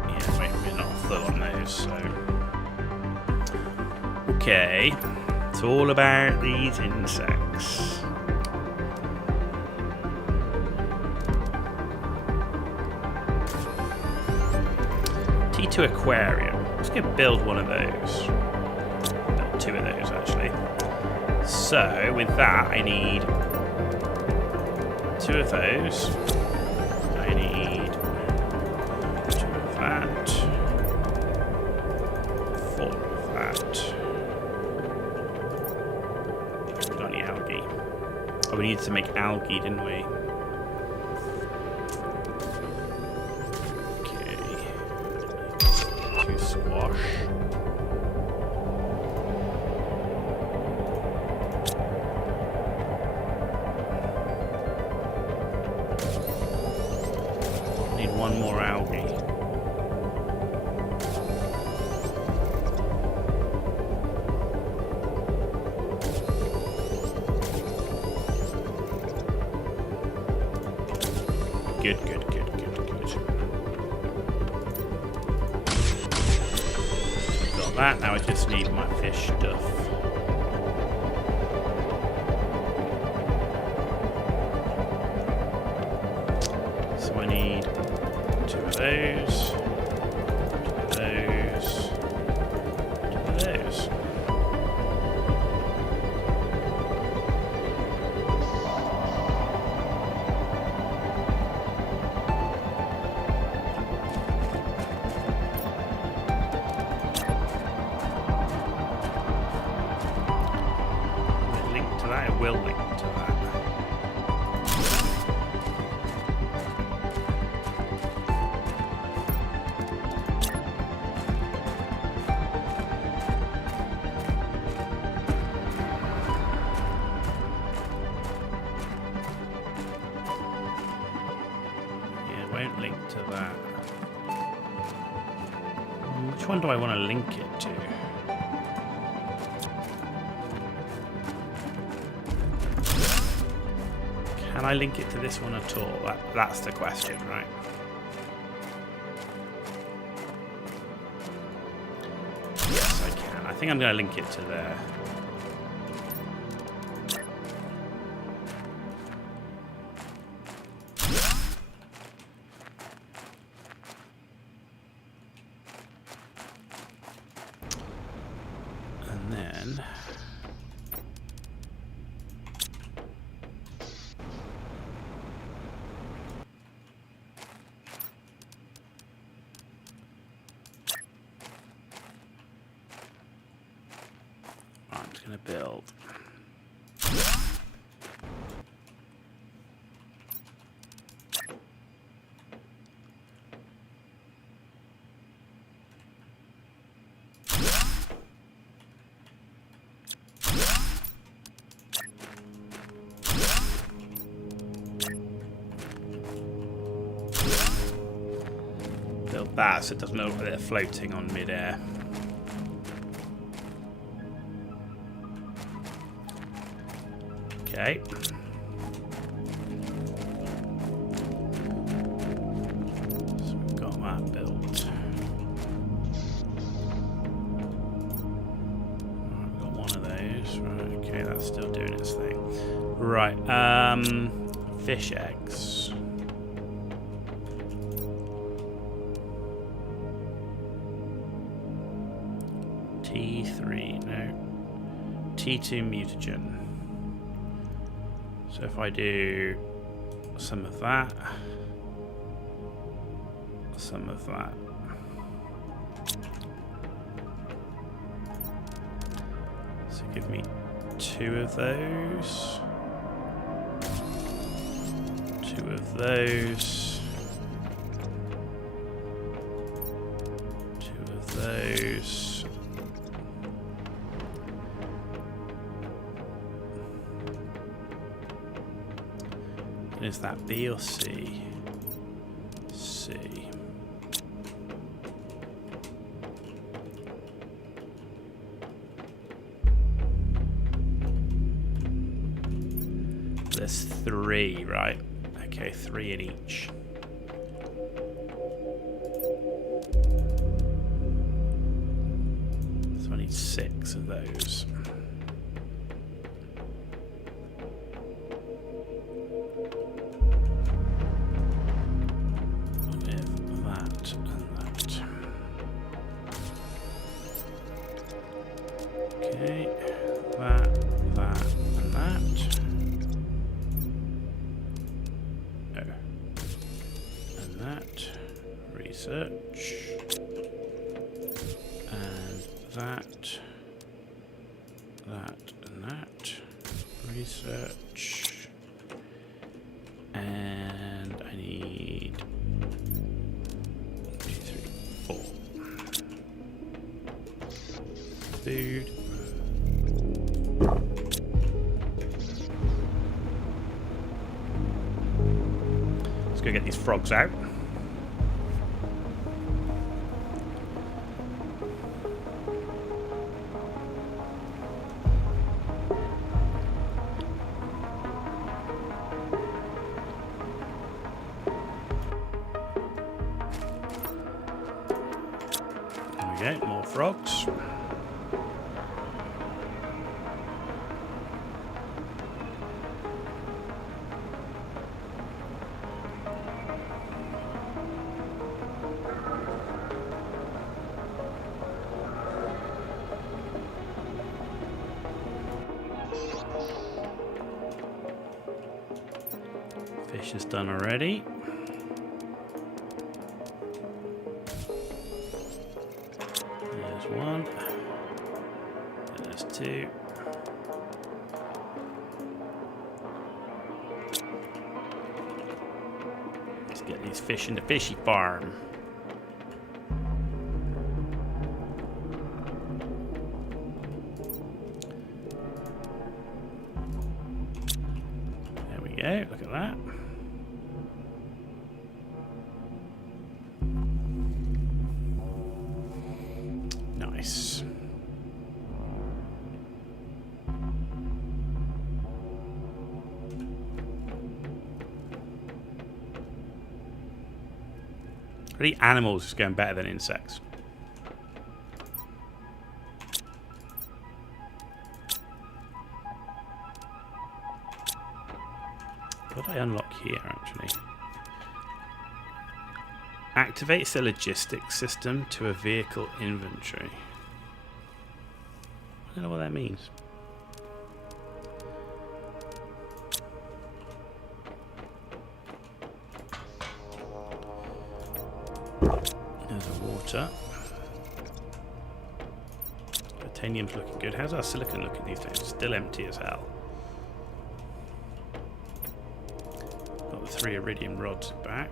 Yeah, wait, we're not full on those, so... Okay, it's all about these insects. T2 aquarium. Let's go build one of those. Build 2 of those, actually. So, with that, I need 2 of those. I need 2 of that. 4 of that. Haven't got any algae. Oh, we needed to make algae, didn't we? Squash. Need 1 more algae. Good. Now I just need my fish stuff. So I need 2 of those, 2 of those, 2 of those. Will link to that. Yeah, it won't link to that. Which one do I want to link it to? Can I link it to this one at all? That's the question, right? Yes, I can. I think I'm going to link it to there. And then... going to build. Build that so it doesn't look like they're floating on mid-air. Okay. So we've got that built. Right, we've got one of those. Right, okay, that's still doing its thing. Right, fish eggs. T3, no. T2 mutagen. So if I do some of that, some of that. So give me 2 of those, 2 of those, Is that B or C? C. There's 3, right? Okay, 3 in each. So I need 6 of those. With that and that. Okay, that, and that. And that. Research. And that. That and that. Research. And I need 1, 2, 3, 4. Food. Let's go get these frogs out. There we go, more frogs. Fish is done already. There's 1. There's 2. Let's get these fish in the fishy farm. There we go, look at that. Nice. Really, animals is going better than insects. What did I unlock here, actually? Activates the logistics system to a vehicle inventory. I don't know what that means. There's a water. Titanium's looking good. How's our silicon looking these days? Still empty as hell. Got the 3 iridium rods back.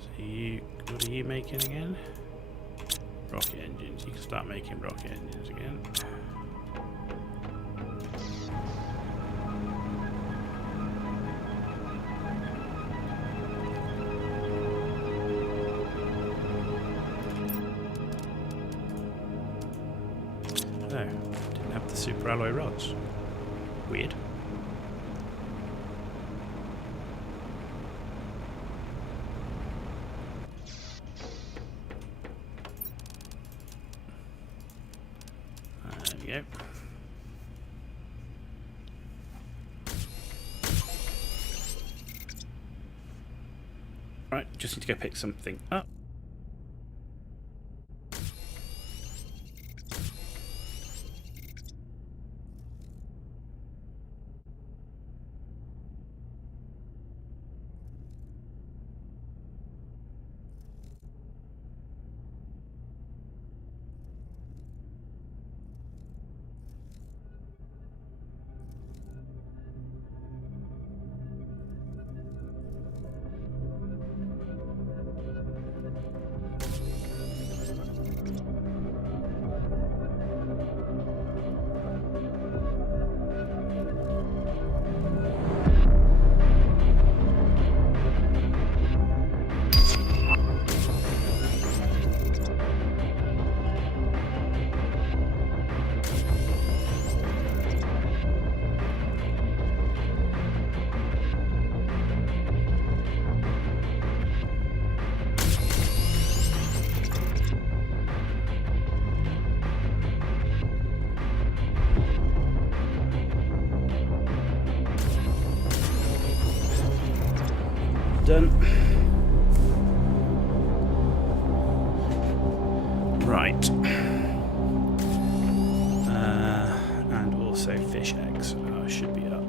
So what are you making again? Rocket engines. You can start making rocket engines again. No, didn't have the super alloy rods. Weird. There we go. Right, just need to go pick something up. done. Right. And also fish eggs should be up.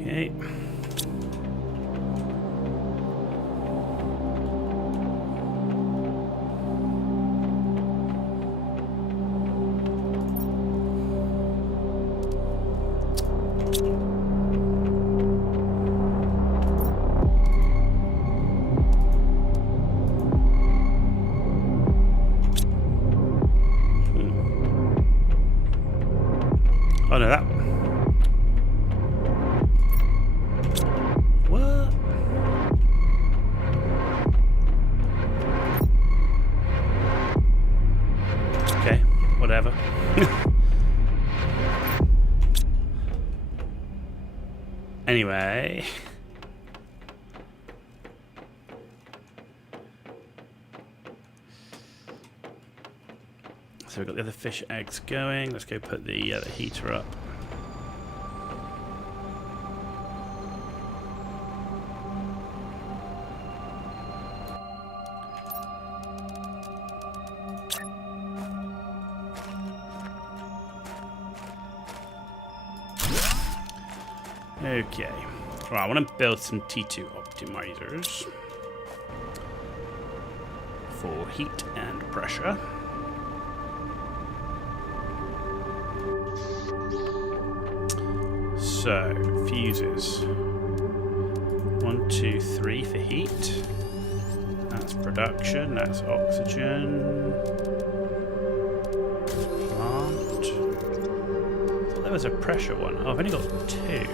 Okay. Oh no, that. What? Okay, whatever. Anyway. So we've got the other fish eggs going. Let's go put the heater up. Okay. Right, I want to build some T2 optimizers for heat and pressure. So, fuses. 1, 2, 3 for heat. That's production, that's oxygen. Plant. I thought there was a pressure one. Oh, I've only got 2.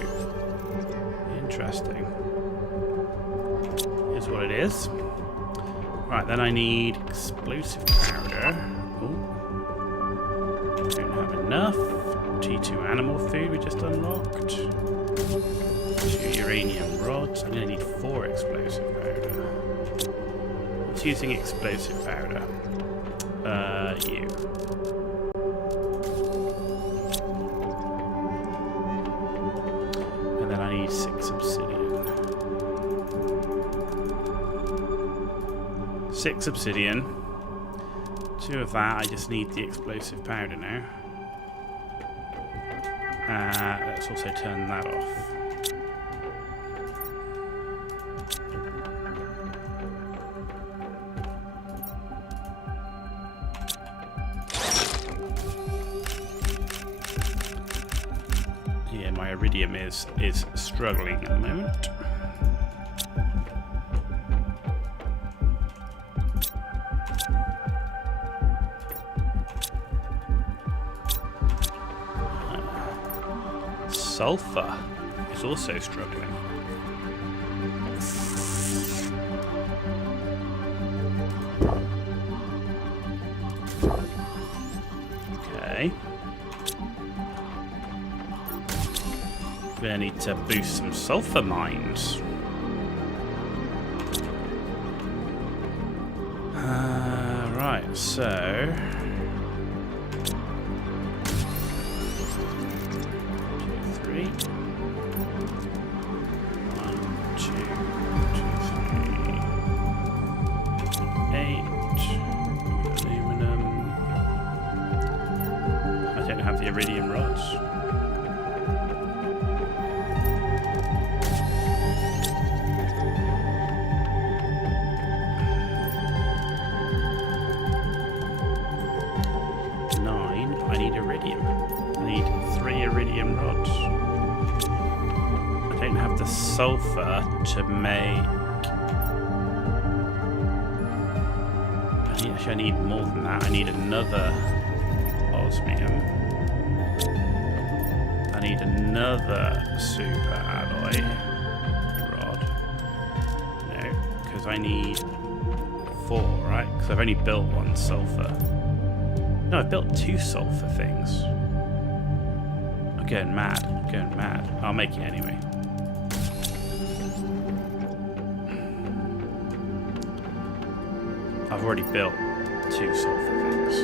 Interesting. Here's what it is. Right, then I need explosive powder. Ooh. Don't have enough. T2 animal food we just unlocked. 2 uranium rods. I'm going to need 4 explosive powder. What's using explosive powder? You. And then I need 6 obsidian. 6 obsidian. 2 of that. I just need the explosive powder now. Let's also turn that off. Yeah, my iridium is struggling at the moment. Sulfur is also struggling. Okay. We're going to need to boost some sulfur mines. Right, so... 1, 2, 3, 8. Aluminum. I don't have the iridium rods. I need iridium. I need 3 iridium rods. I don't have the sulfur to make... Actually, I need more than that. I need another osmium. I need another super alloy rod. No, because I need 4, right? Because I've only built 1 sulfur. No, I've built 2 sulfur things. I'm going mad. I'm going mad. I'll make it anyway. I've already built 2 sulfur things.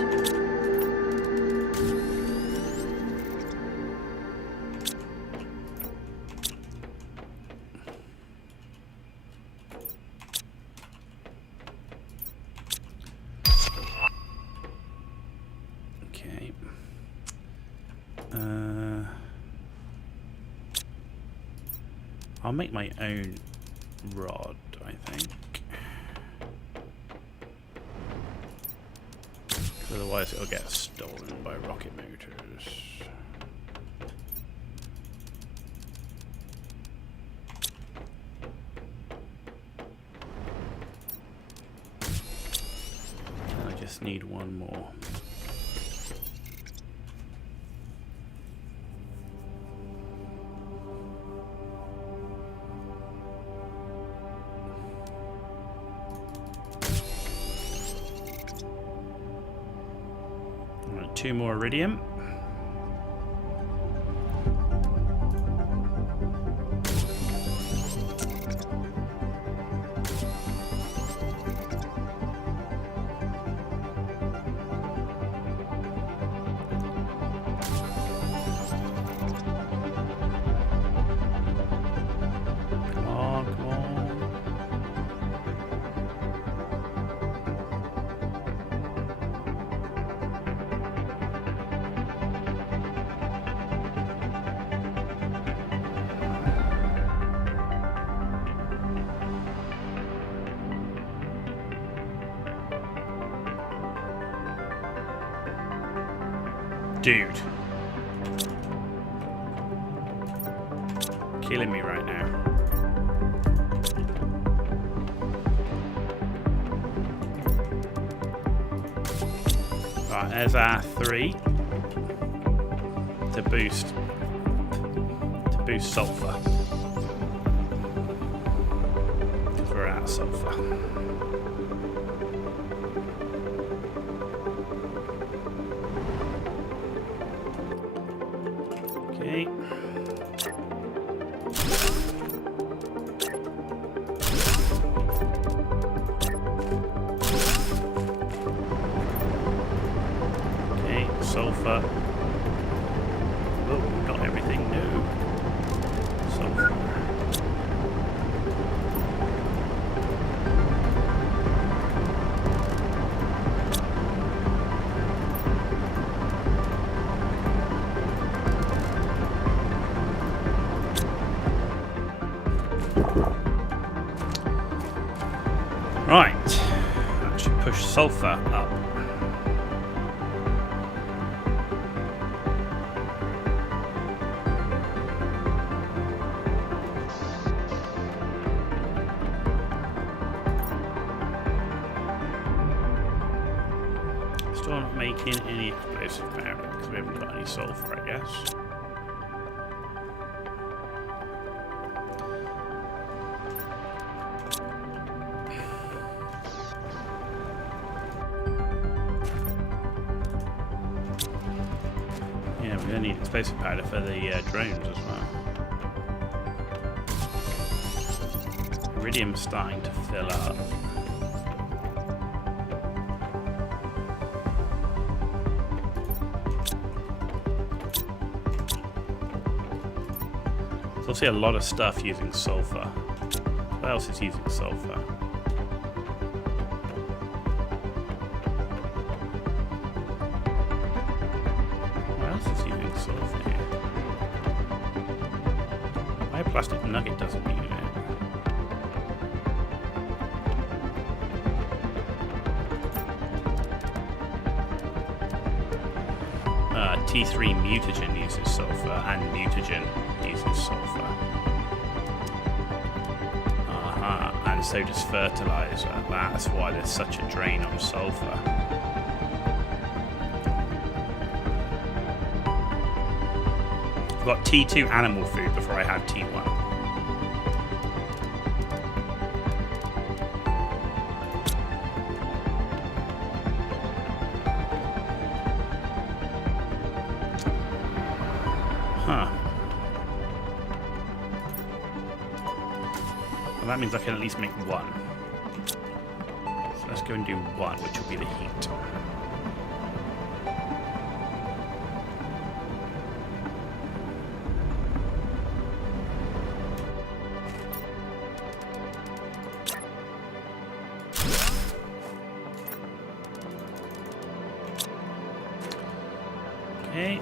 Okay. I'll make my own rod, I think. Otherwise it'll get stolen by rocket motors. I just need one more. Right, 2 more iridium. Come on, come on. Dude. Killing me right now. Right, there's our 3 to boost sulfur. Because we're out of sulfur. Okay. Okay, sulfur. Oh, not everything, no. Sulfur. Right, that should push sulfur up. Still not making any explosive powder because we haven't got any sulfur, I guess. Yeah, we're going to need explosive powder for the drones as well. Iridium's starting to fill up. So I see a lot of stuff using sulfur. What else is using sulfur? What else is using sulfur here? My plastic nugget doesn't use it. T3 mutagen uses sulfur, and mutagen uses sulfur. And so does fertilizer. That's why there's such a drain on sulfur. I've got T2 animal food before I have T1. Huh. Well, that means I can at least make 1. So Let's go and do 1, which will be the heat. Okay.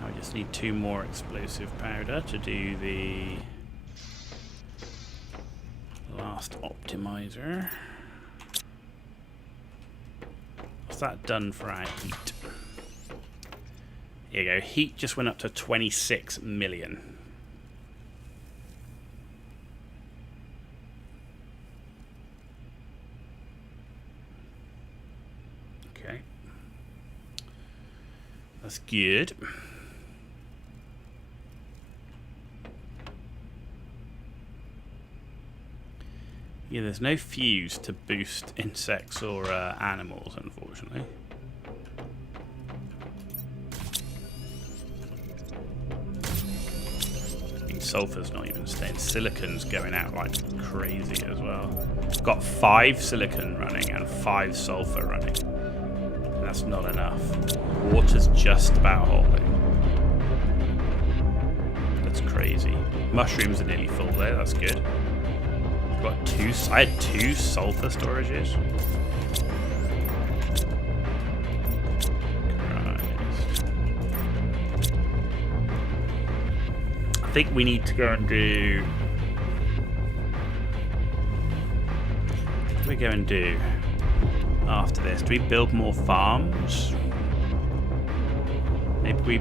Now we just need 2 more explosive powder to do the last optimizer. What's that done for our heat? Here you go. Heat just went up to 26 million. Okay. That's good. Yeah, there's no fuse to boost insects or animals, unfortunately. I mean, sulfur's not even staying. Silicon's going out like crazy as well. Got 5 silicon running and 5 sulfur running. And that's not enough. Water's just about holding. That's crazy. Mushrooms are nearly full there, that's good. Got 2. I had 2 sulfur storages. Christ. I think we need to go and do. What do we go and do after this? Do we build more farms? Maybe we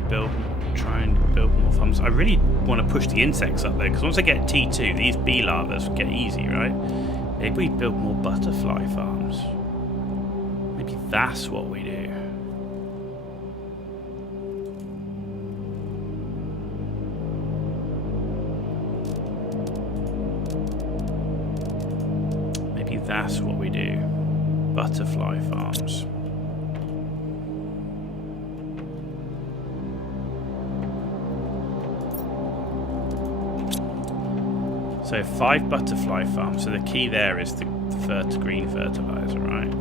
try and build more farms. I really want to push the insects up there, because once I get T2, these bee larvae get easy, right? Maybe we build more butterfly farms. Maybe that's what we do. Maybe that's what we do. Butterfly farms. So 5 butterfly farms. So the key there is the green fertilizer, right?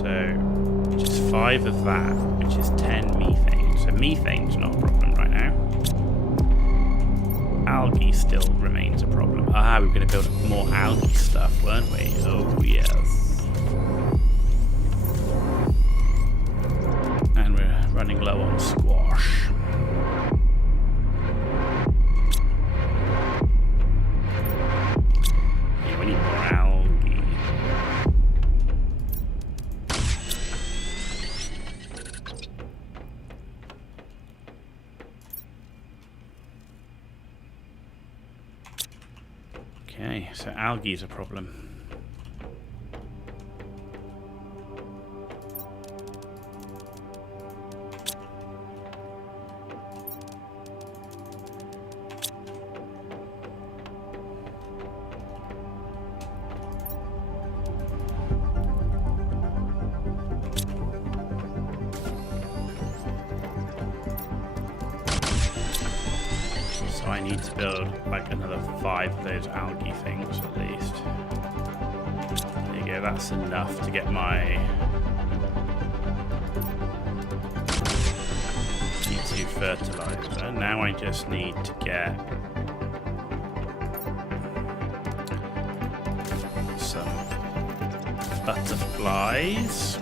So just 5 of that, which is 10 methane. So methane's not a problem right now. Algae still remains a problem. Ah, we were going to build more algae stuff, weren't we? Oh yes. And we're running low on squash. Okay, so algae is a problem. So I need to build like another 5 of those algae things at least. There you go, that's enough to get my T2 fertilizer. Now I just need to get some butterflies.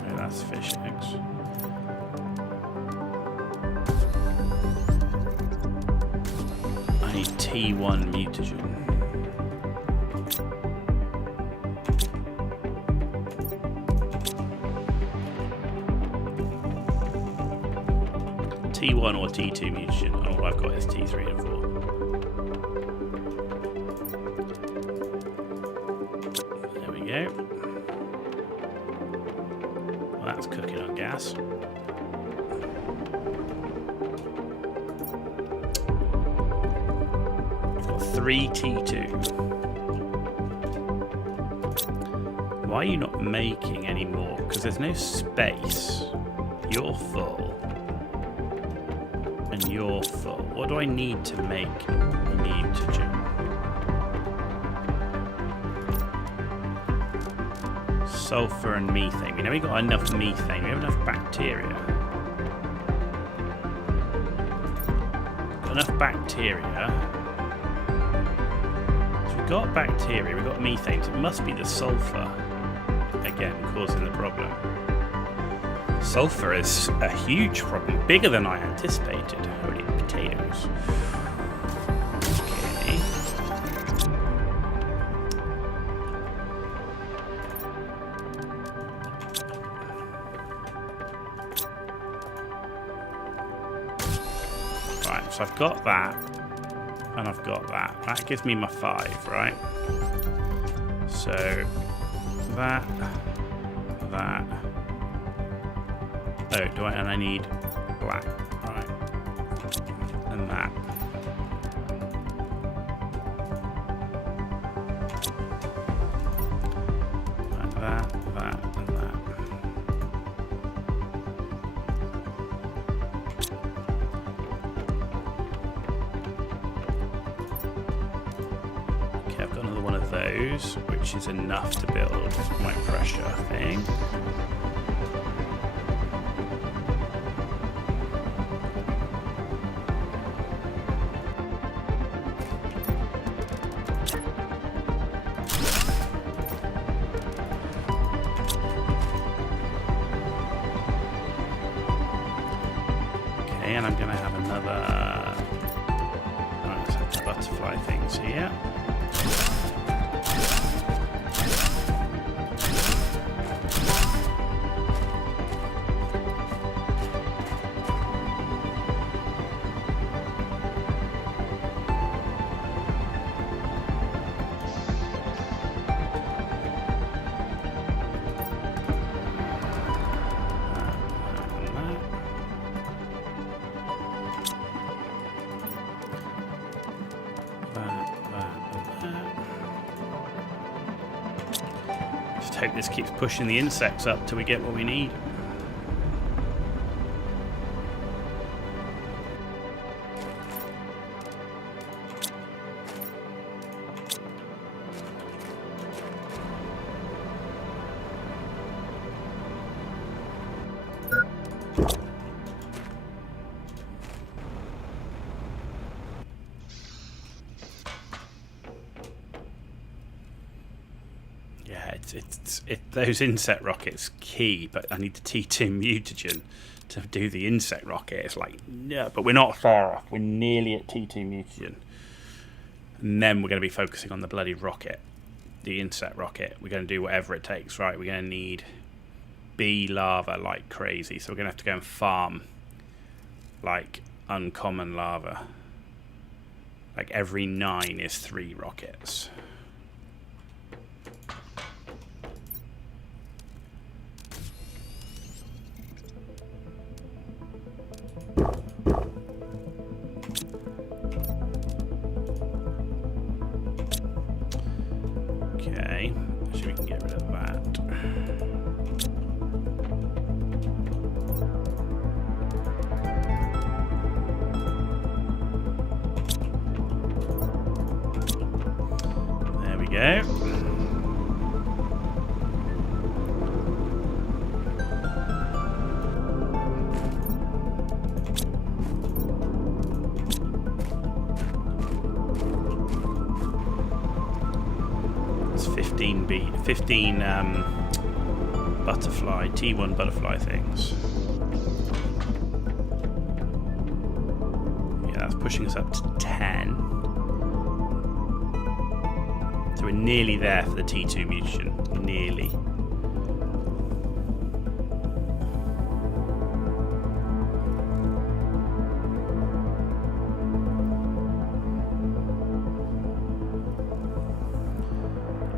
Yeah, that's fish eggs. I need T1 mutagen. T1 or T2 mutagen. All I've got is T3 and 4. There we go. Well, that's cooking on gas. I've got 3 T2. Why are you not making any more? Because there's no space. You're full. And you're full. What do I need to make mutagen? Sulfur and methane. We know we got enough methane. We have enough bacteria. Got enough bacteria. So we've got bacteria, we've got methane. So it must be the sulfur again causing the problem. Sulfur is a huge problem, bigger than I anticipated. Holy potatoes. Okay. Right, so I've got that, and I've got that. That gives me my 5, right? So that. Oh, and I need black, right? And that. Like that, and that. Okay, I've got another one of those, which is enough to build my pressure thing. And I'm going to have another. Right, let's have the butterfly things here. Hope this keeps pushing the insects up till we get what we need. Those insect rockets key, but I need the T2 mutagen to do the insect rocket. It's like, no, but we're not far off. We're nearly at T2 mutagen. And then we're going to be focusing on the bloody rocket, the insect rocket. We're going to do whatever it takes, right? We're going to need bee larva like crazy. So we're going to have to go and farm like uncommon larva. Like every 9 is 3 rockets. Okay, so we can get rid of that. There we go. It's 15 butterfly, T1 butterfly things. Yeah, that's pushing us up to 10. So we're nearly there for the T2 mutation. Nearly.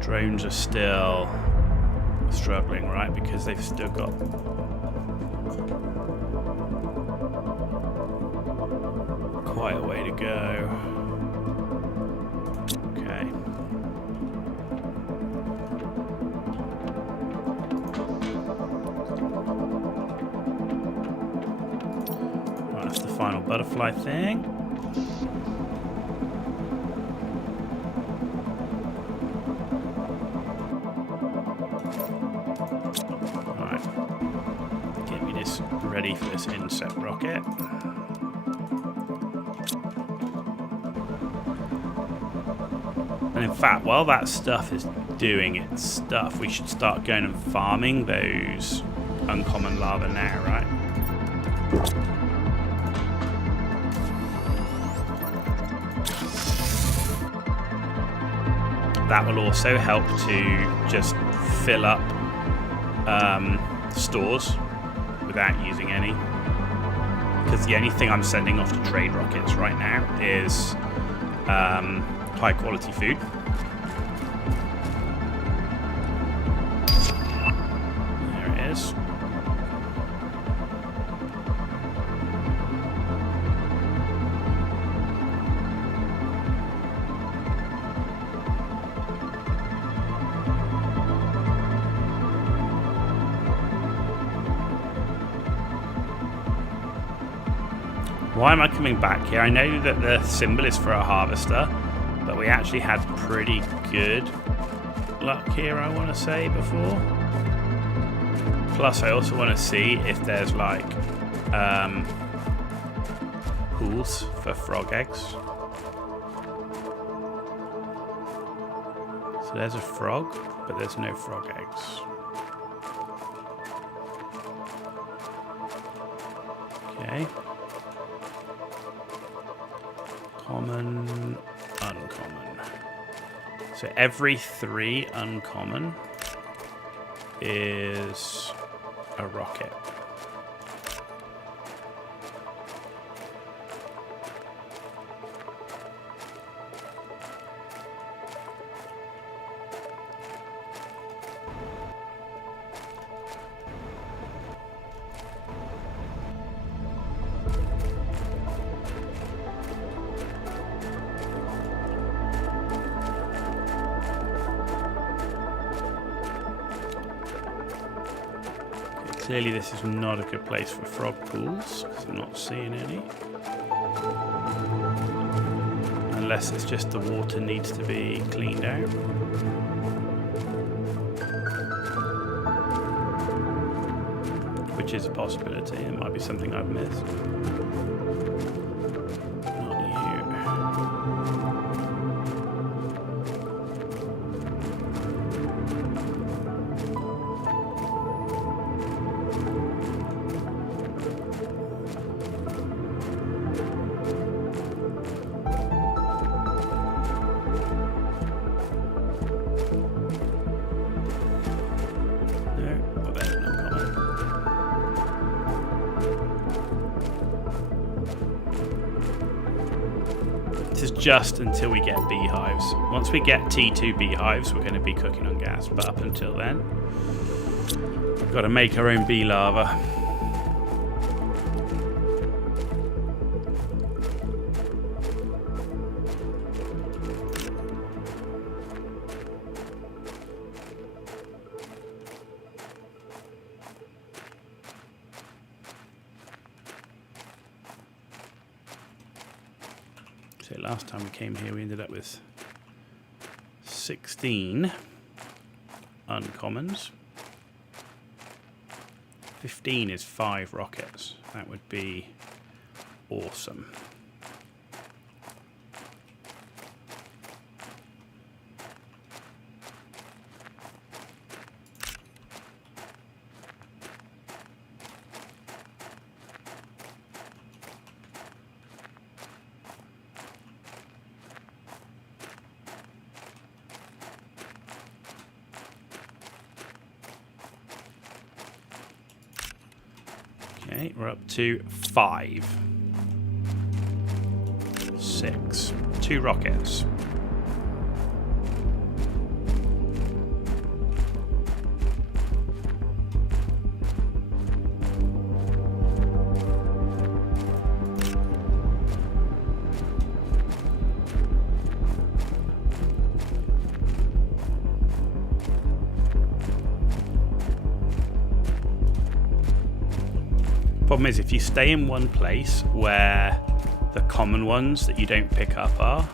Drones are still struggling, right? Because they've still got quite a way to go. butterfly thing. Alright. Get me this ready for this insect rocket. And in fact, while that stuff is doing its stuff, we should start going and farming those uncommon lava now, right? That will also help to just fill up stores without using any. Because the only thing I'm sending off to trade rockets right now is high quality food. There it is. Why am I coming back here? I know that the symbol is for a harvester, but we actually had pretty good luck here, I want to say, before. Plus, I also want to see if there's like pools for frog eggs. So there's a frog, but there's no frog eggs. Okay. Common, uncommon. So every 3 uncommon is a rocket. Clearly this is not a good place for frog pools, because I'm not seeing any. Unless it's just the water needs to be cleaned out. Which is a possibility. It might be something I've missed. Not you. Just until we get beehives. Once we get T2 beehives, we're going to be cooking on gas. But up until then, we've got to make our own bee larva. So last time we came here, we ended up with 16 uncommons. 15 is 5 rockets. That would be awesome. Okay, we're up to 5. 6. 2 rockets. problem is if you stay in one place where the common ones that you don't pick up are,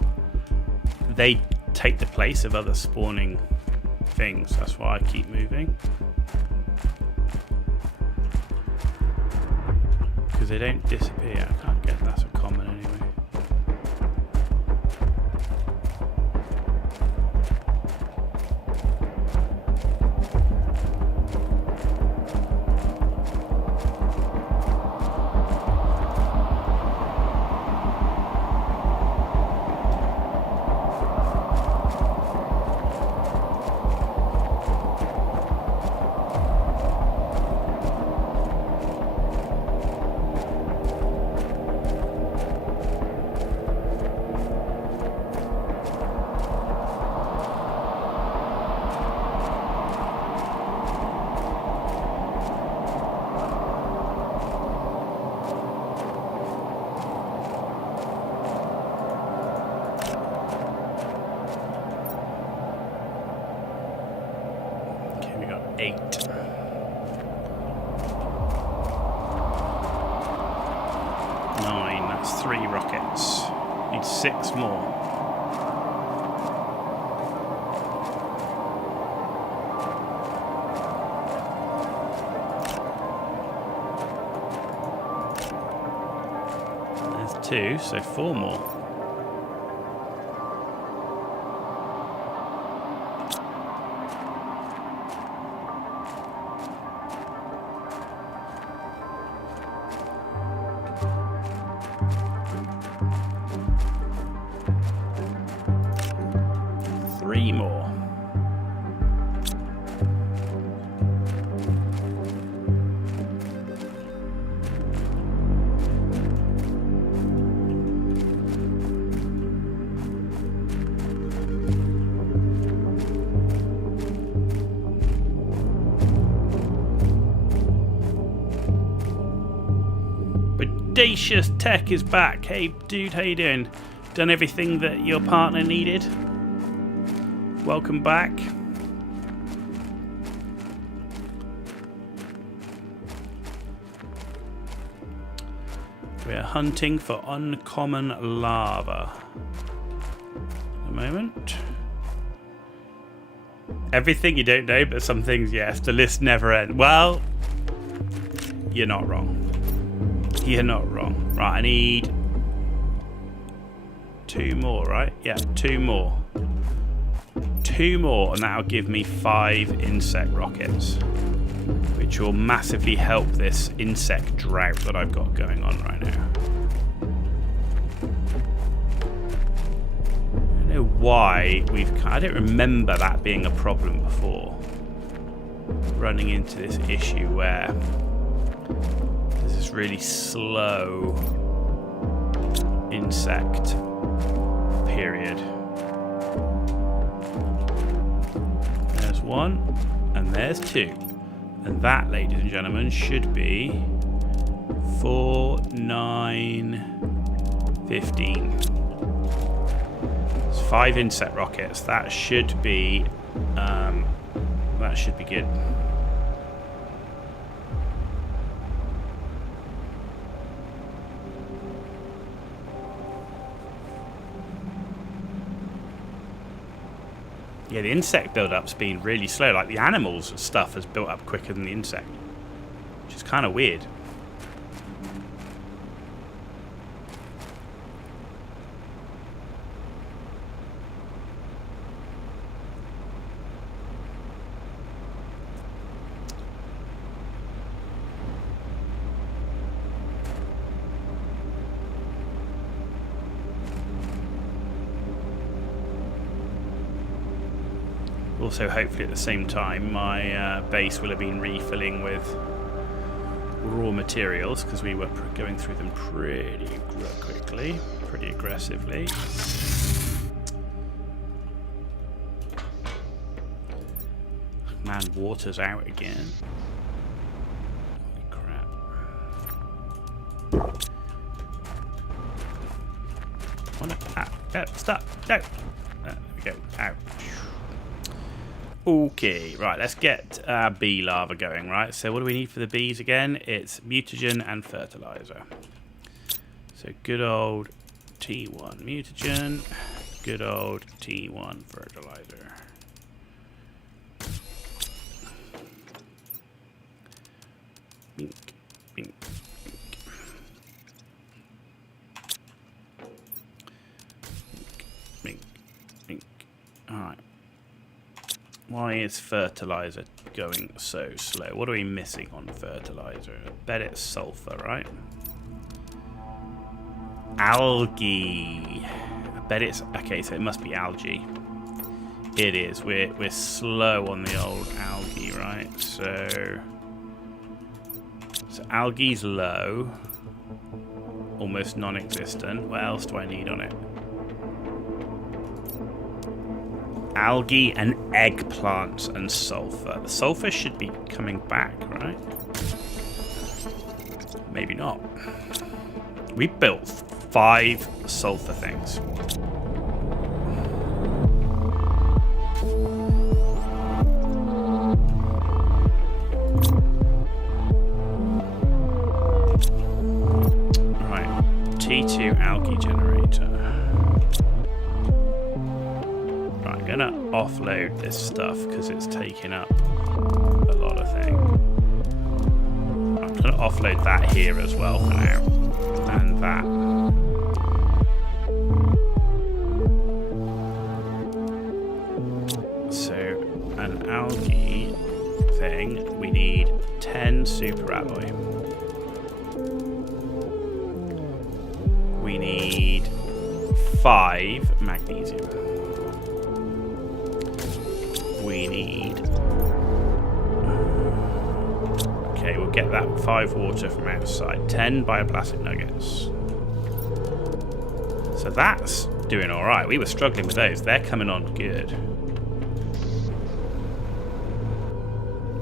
they take the place of other spawning things. That's why I keep moving. Because they don't disappear. I can't get that's a common anyway. Six more. There's two, so four more. Three more. Audacious Tech is back. Hey dude, how you doing? Done everything that your partner needed? Welcome back. We're hunting for uncommon lava at the moment. Everything you don't know, but some things, yes. The list never ends. Well, you're not wrong. You're not wrong. Right, I need two more, right? Yeah, two more. Two more, and that'll give me 5 insect rockets, which will massively help this insect drought that I've got going on right now. I don't know why I don't remember that being a problem before. Running into this issue where there's this really slow insect period. There's one, and there's two. And that, ladies and gentlemen, should be 4, 9, 15. It's 5 insect rockets. That should be good. Yeah, the insect build-up's been really slow. Like, the animals and stuff has built up quicker than the insect, which is kind of weird. Also, hopefully at the same time, my base will have been refilling with raw materials, because we were going through them pretty quickly, pretty aggressively. Man, water's out again. Holy crap. Stop! No! There we go. Out. Okay, right, let's get bee larva going, right? So what do we need for the bees again? It's mutagen and fertilizer. So good old T1 mutagen, good old T1 fertilizer. Bink, bink, bink. Bink, bink. Alright. Why is fertilizer going so slow? What are we missing on fertilizer? I bet it's sulfur, right? Algae. I bet it's... Okay, so it must be algae. It is. We're slow on the old algae, right? So algae's low. Almost non-existent. What else do I need on it? Algae and eggplants and sulfur. The sulfur should be coming back, right? Maybe not. We built 5 sulfur things. Right, T2 algae generator. Right, I'm gonna offload this stuff because it's taking up a lot of things. I'm gonna offload that here as well for now, and that. So an algae thing, we need 10 super alloy. We need 5 magnesium. We need... Okay, we'll get that 5 water from outside. 10 bioplastic nuggets. So that's doing alright. We were struggling with those. They're coming on good.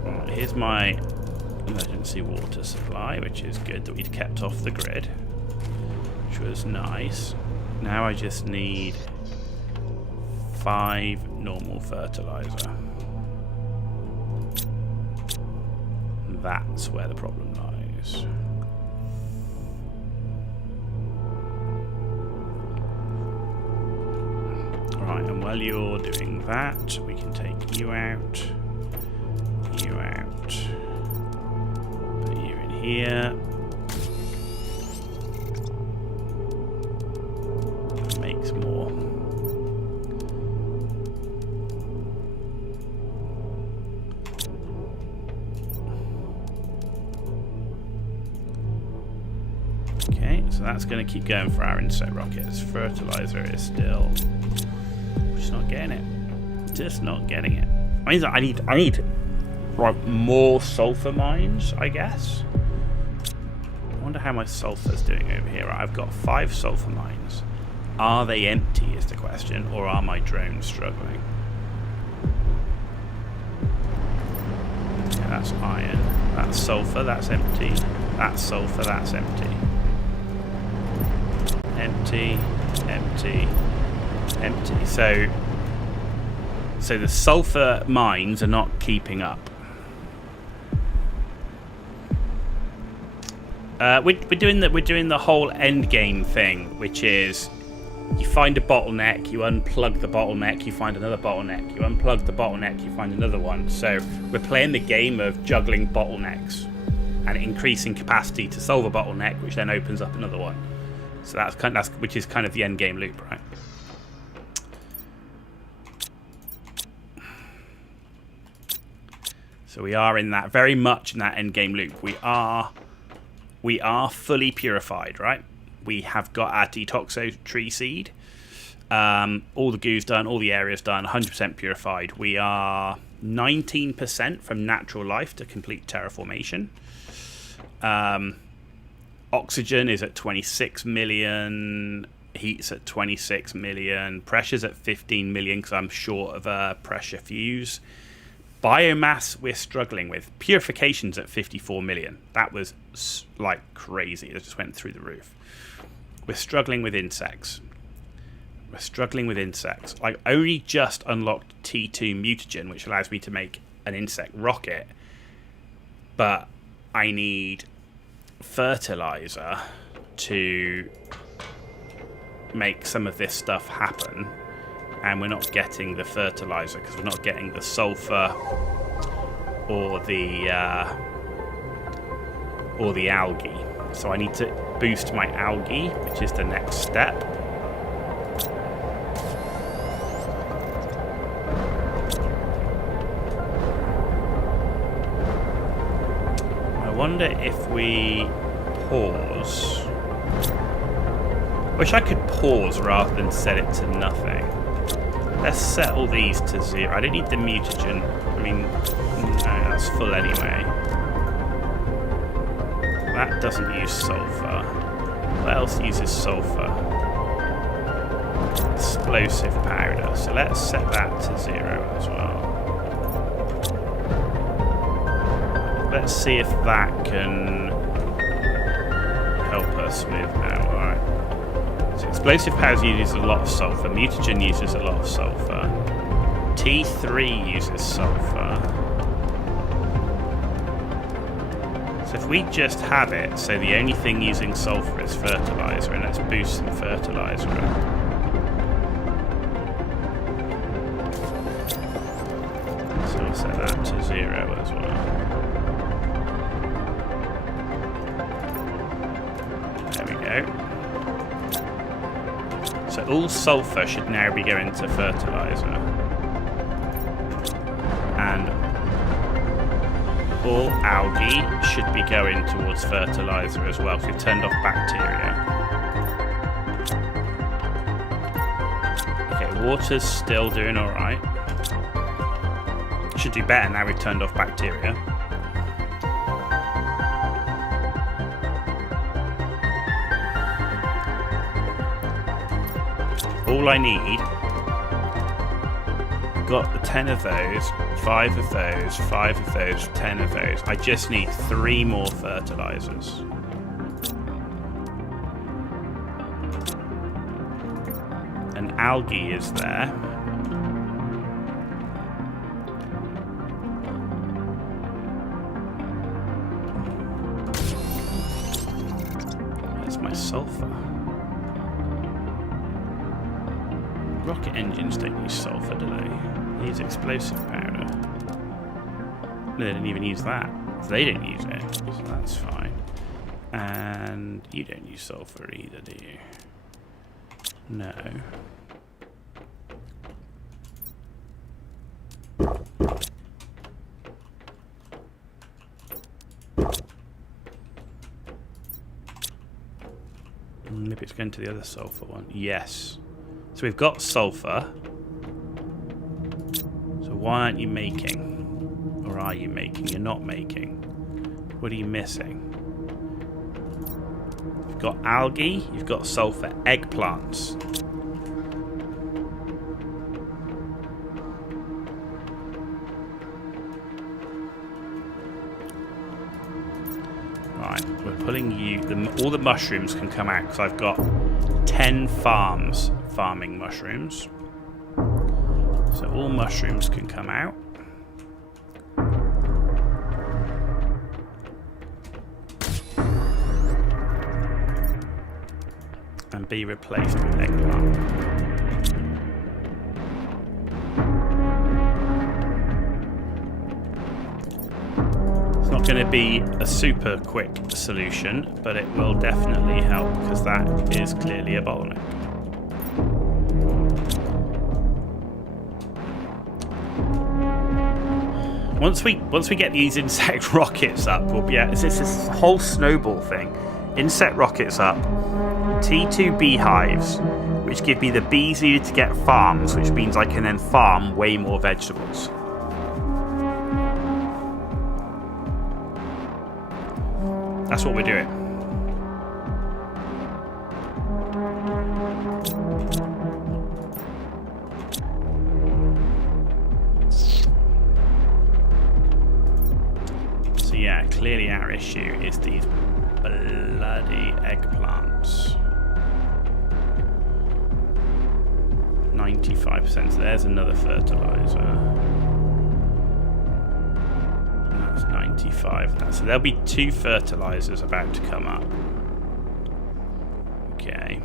Right, here's my emergency water supply, which is good that we'd kept off the grid. Which was nice. Now I just need 5 normal fertilizer. That's where the problem lies. Right, and while you're doing that, we can take you out, put you in here. Makes more. Okay, so that's going to keep going for our insect rockets. Fertilizer is still just not getting it. Just not getting it. I need like more sulfur mines, I guess. I wonder how my sulfur's doing over here. Right, I've got 5 sulfur mines. Are they empty is the question, or are my drones struggling? Okay, that's iron. That's sulfur, that's empty. That's sulfur, that's empty. Empty, empty, empty. So the sulfur mines are not keeping up. We're doing the whole end game thing, which is you find a bottleneck, you unplug the bottleneck, you find another bottleneck, you unplug the bottleneck, you find another one. So we're playing the game of juggling bottlenecks and increasing capacity to solve a bottleneck, which then opens up another one. So which is kind of the end game loop, right? So we are in that, very much in that end game loop. We are fully purified, right? We have got our detoxo tree seed. All the goo's done, all the area's done, 100% purified. We are 19% from natural life to complete terraformation. Oxygen is at 26 million. Heat's at 26 million. Pressure's at 15 million because I'm short of a pressure fuse. Biomass we're struggling with. Purification's at 54 million. That was like crazy. It just went through the roof. We're struggling with insects. We're struggling with insects. I only just unlocked T2 mutagen, which allows me to make an insect rocket. But I need fertilizer to make some of this stuff happen. And we're not getting the fertilizer because we're not getting the sulfur or the algae. So I need to boost my algae, which is the next step. I wonder if we pause. Wish I could pause rather than set it to nothing. Let's set all these to 0. I don't need the mutagen. I mean, no, that's full anyway. That doesn't use sulfur. What else uses sulfur? Explosive powder. So let's set that to 0 as well. Let's see if that can help us with now. Alright. So explosive powder uses a lot of sulfur. Mutagen uses a lot of sulfur. T3 uses sulfur. So if we just have it, so the only thing using sulfur is fertilizer, and let's boost some fertilizer up. So we'll set that to 0 as well. There we go. So all sulfur should now be going to fertilizer. And all algae should be going towards fertilizer as well, because we've turned off bacteria. Okay, water's still doing alright. Should do better now we've turned off bacteria. All I need, got the 10 of those, 5 of those, 5 of those, 10 of those. I just need 3 more fertilizers. And algae is there. Where's my sulfur? Rocket engines don't use sulfur, do they? They use explosive powder. No, they didn't even use that. So they don't use it, so that's fine. And you don't use sulfur either, do you? No. Maybe it's going to the other sulfur one. Yes. So we've got sulfur. So why aren't you making? Or are you making? You're not making. What are you missing? You've got algae, you've got sulfur, eggplants. Right, we're pulling you. All the mushrooms can come out because I've got 10 farms farming mushrooms. So all mushrooms can come out. And be replaced with eggplant. It's not going to be a super quick solution, but it will definitely help because that is clearly a bottleneck. Once we get these insect rockets up, we'll be it's this whole snowball thing. Insect rockets up, T2 beehives, which give me the bees needed to get farms, which means I can then farm way more vegetables. That's what we're doing. So yeah, clearly our issue is these bloody eggplants. 95%. So there's another fertilizer. That's 95. So there'll be 2 fertilizers about to come up. Okay.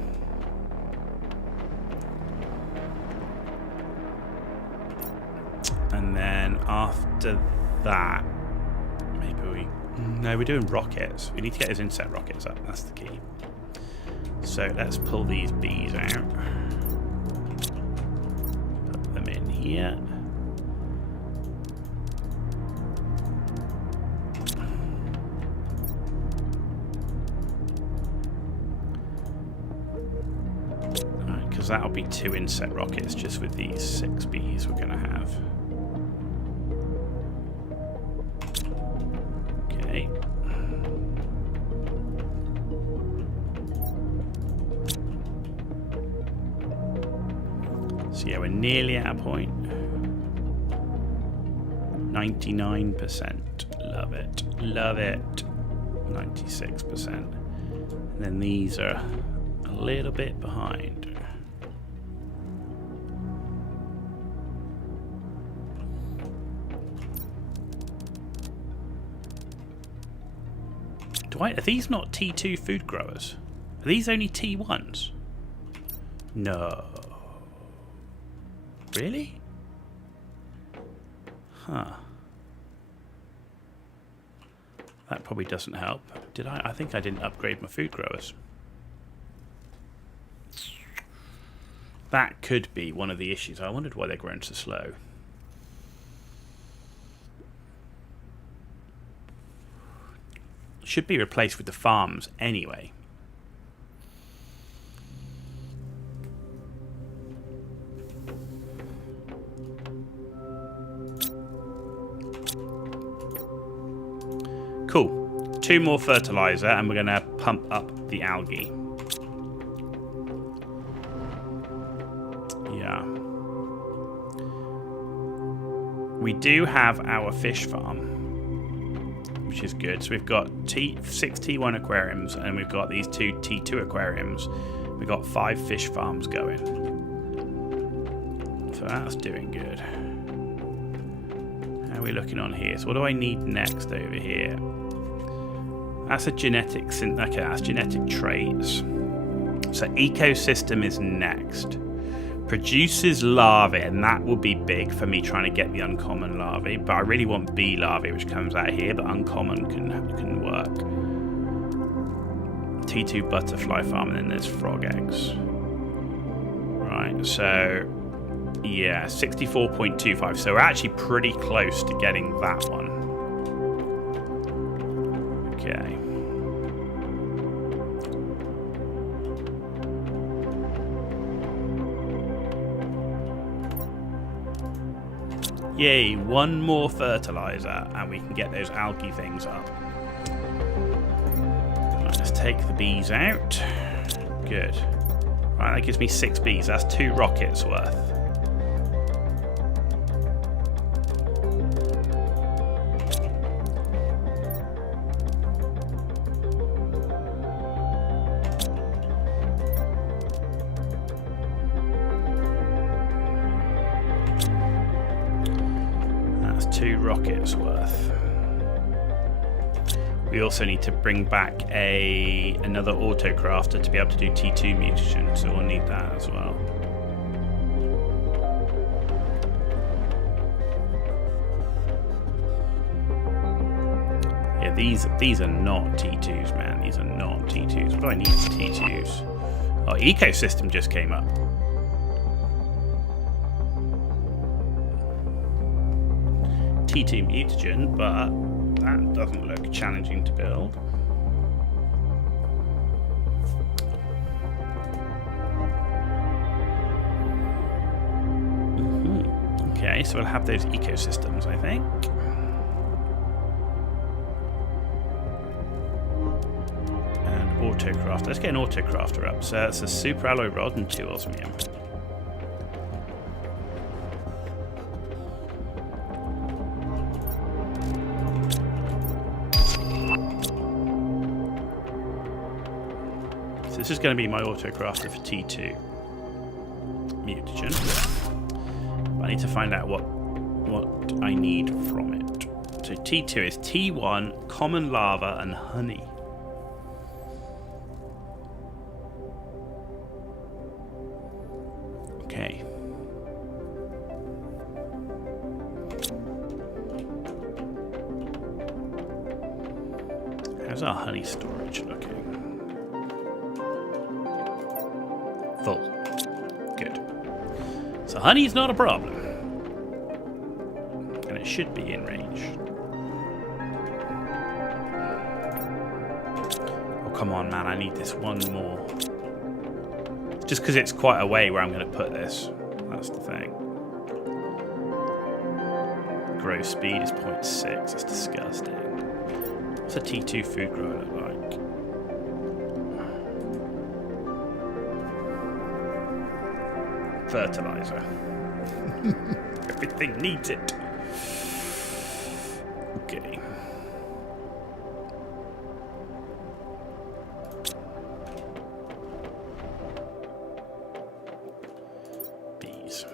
And then after that, maybe we... No, we're doing rockets. We need to get those insect rockets up. That's the key. So let's pull these bees out. Put them in here. Right, because that'll be 2 insect rockets just with these 6 bees we're going to have. Okay. So yeah, we're nearly at a point. 99%. Love it. Love it. 96%. And then these are a little bit behind. Are these not T2 food growers? Are these only T1s? No. Really? Huh. That probably doesn't help. Did I? I think I didn't upgrade my food growers. That could be one of the issues. I wondered why they're growing so slow. Should be replaced with the farms anyway. Cool. 2 more fertilizer and we're going to pump up the algae. Yeah. We do have our fish farm, which is good. So we've got 6 T1 aquariums and we've got these 2 T2 aquariums. We've got 5 fish farms going. So that's doing good. How are we looking on here? So what do I need next over here? That's a genetic... Okay, that's genetic traits. So ecosystem is next. Produces larvae, and that will be big for me trying to get the uncommon larvae. But I really want bee larvae, which comes out here, but uncommon can work. T2 butterfly farm, and then there's frog eggs. Right, so yeah, 64.25. So we're actually pretty close to getting that one. Okay. Yay, 1 more fertilizer and we can get those algae things up. Right, let's take the bees out. Good. Right, that gives me 6 bees. That's 2 rockets worth. That's 2 rockets worth. We also need to bring back another autocrafter to be able to do T2 mutagen, so we'll need that as well. Yeah, these are not T2s, man. These are not T2s. What do I need for T2s? Oh, ecosystem just came up. T2 mutagen, but that doesn't look challenging to build. Okay, so we'll have those ecosystems, I think. And autocrafter. Let's get an autocrafter up. So that's a super alloy rod and 2 osmium. This is going to be my autocrafter for T2. mutagen. But I need to find out what I need from it. So T2 is T1, common lava, and honey. Okay. How's our honey storage looking? Full. Good. So honey's not a problem. And it should be in range. Oh, come on, man. I need this one more. Just because it's quite a way where I'm going to put this. That's the thing. Grow speed is 0.6. That's disgusting. What's a T2 food grower look like? Fertilizer. Everything needs it. Okay. Bees.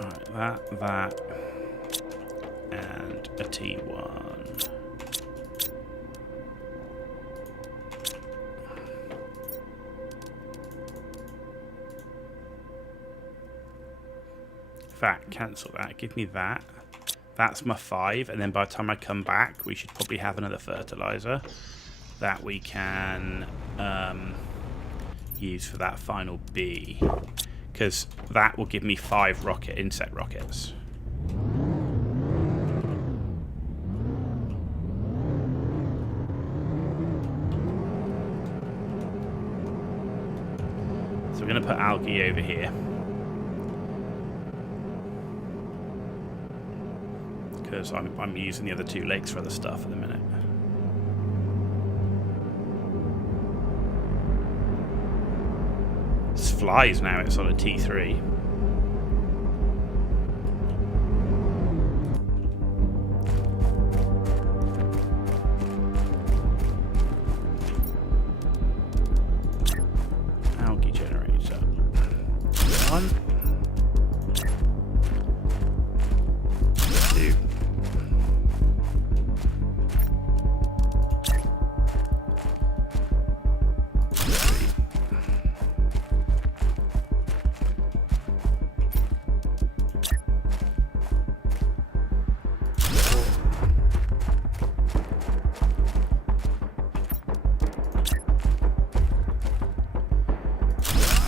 Alright, that, and a T1. That, cancel that, give me that. That's my 5, and then by the time I come back, we should probably have another fertilizer that we can use for that final bee. Because that will give me 5 insect rockets. So we're going to put algae over here. Because I'm using the other 2 lakes for other stuff at the minute. It's flies now, it's on a T3. Algae generator. 1. 2.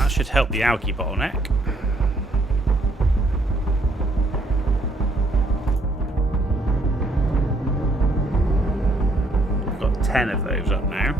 Should help the algae bottleneck. We've got 10 of those up now.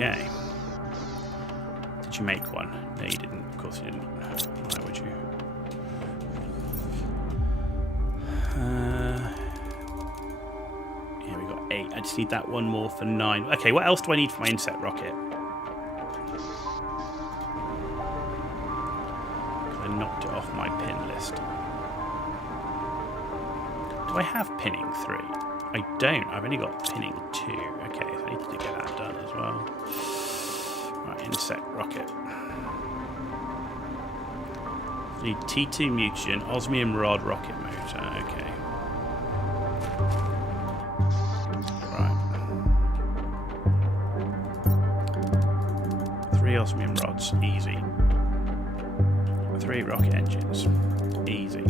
Okay. Did you make one? No, you didn't. Of course you didn't. Why would you? Yeah, we got 8. I just need that one more for 9. Okay, what else do I need for my insect rocket? I knocked it off my pin list. Do I have pinning 3? I don't. I've only got pinning 2. Okay, so I need to get that done as well. Right, insect rocket. Need T2 mutagen, osmium rod rocket motor. Okay. Right. 3 osmium rods, easy. 3 rocket engines, easy.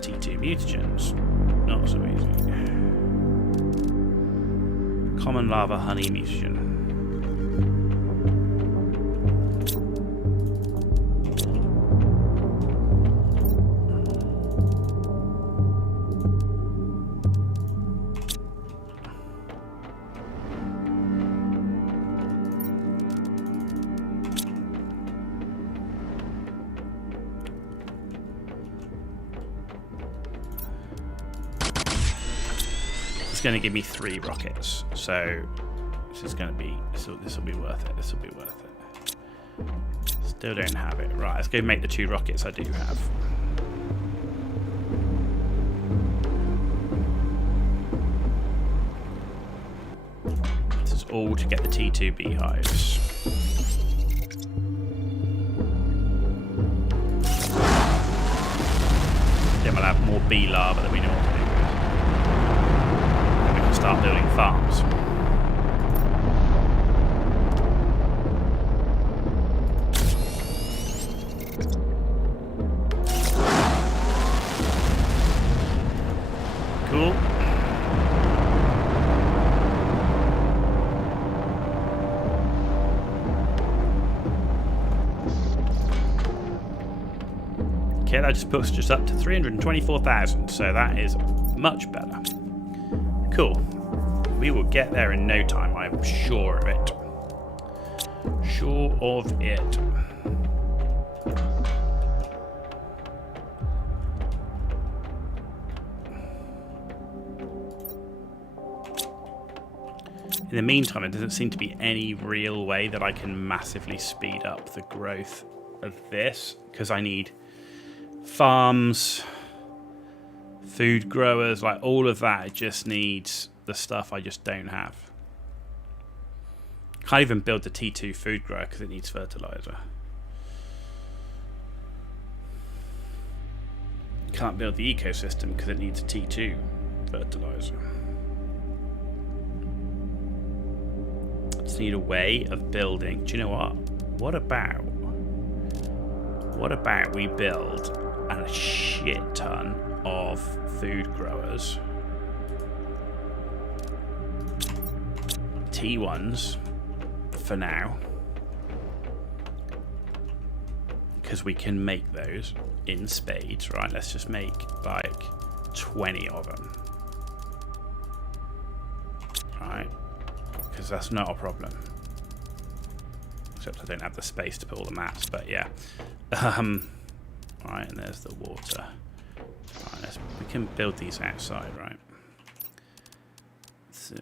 T2 mutagens, not so easy. Common lava honey mutagen. It's going to give me 3 rockets, so this is going to be this will be worth it. This will be worth it. Still don't have it. Right, let's go make the 2 rockets I do have. This is all to get the T2 beehives. Then we'll have more bee larvae that we know what to do with. Then we can start building farms. Cool. Okay, that just puts us up to 324,000, so that is much better. Cool. We will get there in no time, I'm sure of it. Sure of it. In the meantime, there doesn't seem to be any real way that I can massively speed up the growth of this, because I need farms, food growers, like all of that. It just needs the stuff I just don't have. Can't even build the T2 food grower because it needs fertilizer. Can't build the ecosystem because it needs a T2 fertilizer. Just need a way of building. Do you know what? What about we build a shit ton of food growers, T1s for now, because we can make those in spades, right? Let's just make like 20 of them, right? Because that's not a problem. Except I don't have the space to put all the maps, but yeah. Right, and there's the water. Right, we can build these outside, right? So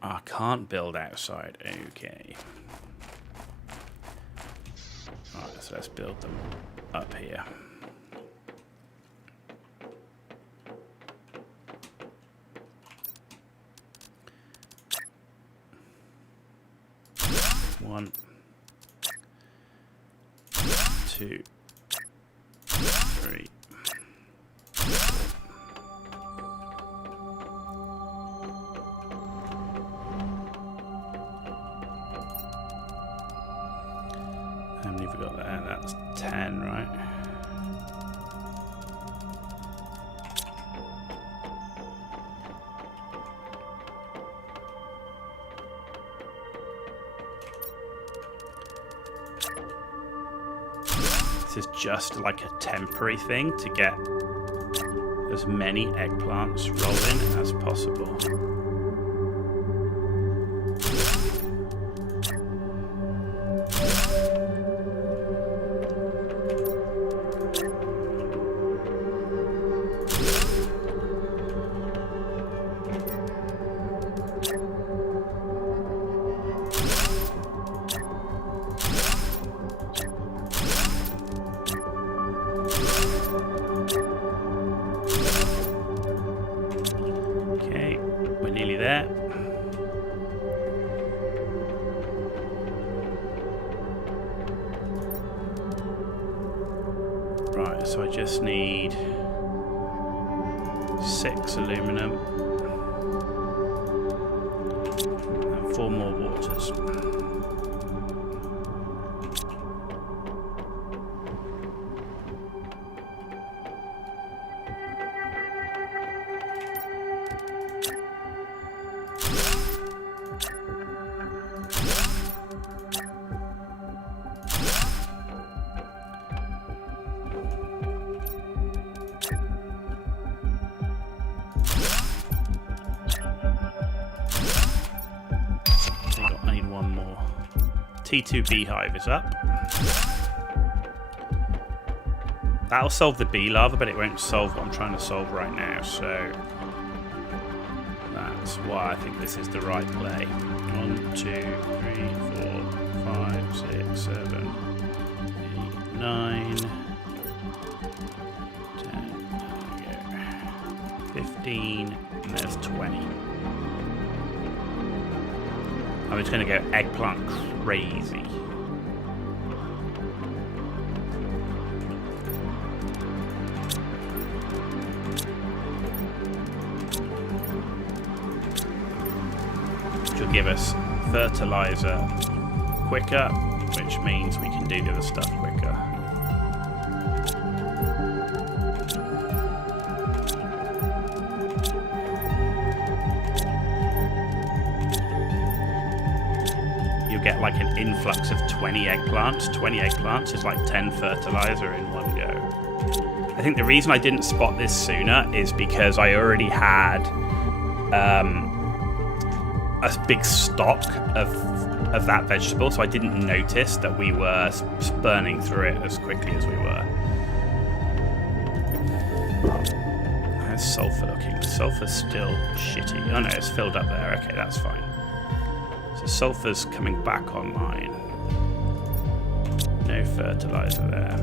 I can't build outside. Okay. Right, so let's build them up here. One, 2, 3. How many have we got there? That's 10, right? This is just like a temporary thing to get as many eggplants rolling as possible. Right, so I just need 6 aluminum and 4 more waters. T2 beehive is up. That'll solve the bee larva, but it won't solve what I'm trying to solve right now. So That's why I think this is the right play. 1, 2, 3, 4, 5, 6, 7, 8, 9, 10, there we go. 15, and there's 20. I'm just going to go eggplant crazy. Which will give us fertilizer quicker, which means we can do the other stuff quicker. Get like an influx of 20 eggplants. 20 eggplants is like 10 fertilizer in one go. I think the reason I didn't spot this sooner is because I already had a big stock of that vegetable, so I didn't notice that we were burning through it as quickly as we were. How's sulfur looking? Sulfur's still shitty. Oh no, it's filled up there. Okay, that's fine. So sulfur's coming back online. No fertilizer there.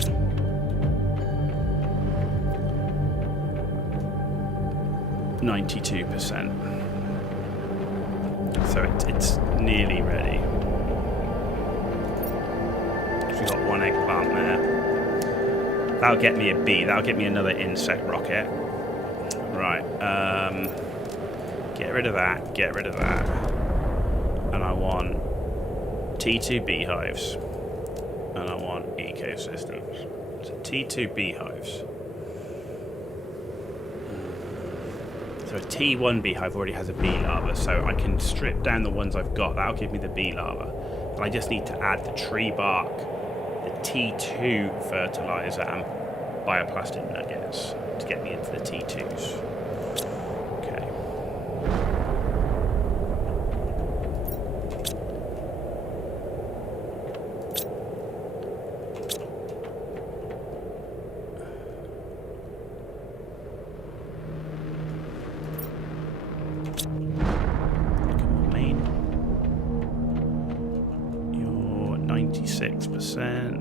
%92%. So it's nearly ready. We've got one eggplant there. That'll get me a bee. That'll get me another insect rocket. Right. Get rid of that. Get rid of that. And I want T2 beehives. And I want ecosystems. So T2 beehives. So a T1 beehive already has a bee larva, so I can strip down the ones I've got. That'll give me the bee larva. And I just need to add the tree bark, the T2 fertilizer, and bioplastic nuggets to get me into the T2s. Okay. You're 96%.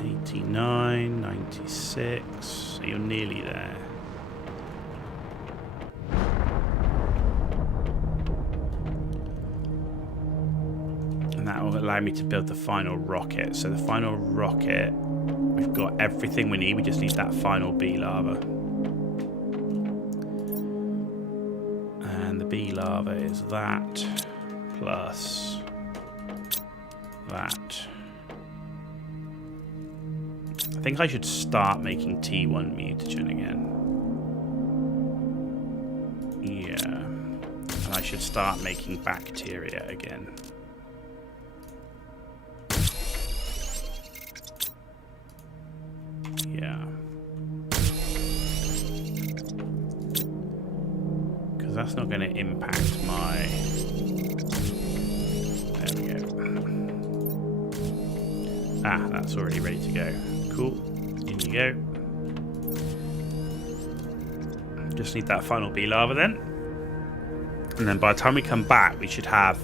89, 96, so you're nearly there. And that will allow me to build the final rocket. So the final rocket, we've got everything we need, we just need that final bee larva. And the bee larva is that, plus that. I think I should start making T1 mutagen again. Yeah. And I should start making bacteria again. Yeah. Because that's not going to impact my... There we go. Ah, that's already ready to go. Cool. In you go. Just need that final bee larva then. And then by the time we come back, we should have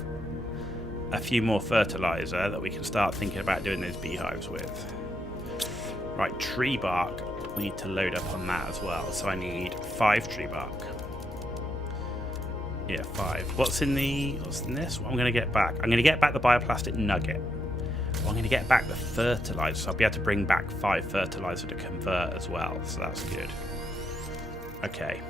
a few more fertilizer that we can start thinking about doing those beehives with. Right, tree bark. We need to load up on that as well. So I need 5 tree bark. Yeah, 5. What's in this? What I'm going to get back? I'm going to get back the bioplastic nugget. I'm going to get back the fertilizer, so I'll be able to bring back 5 fertilizer to convert as well, so that's good. Okay.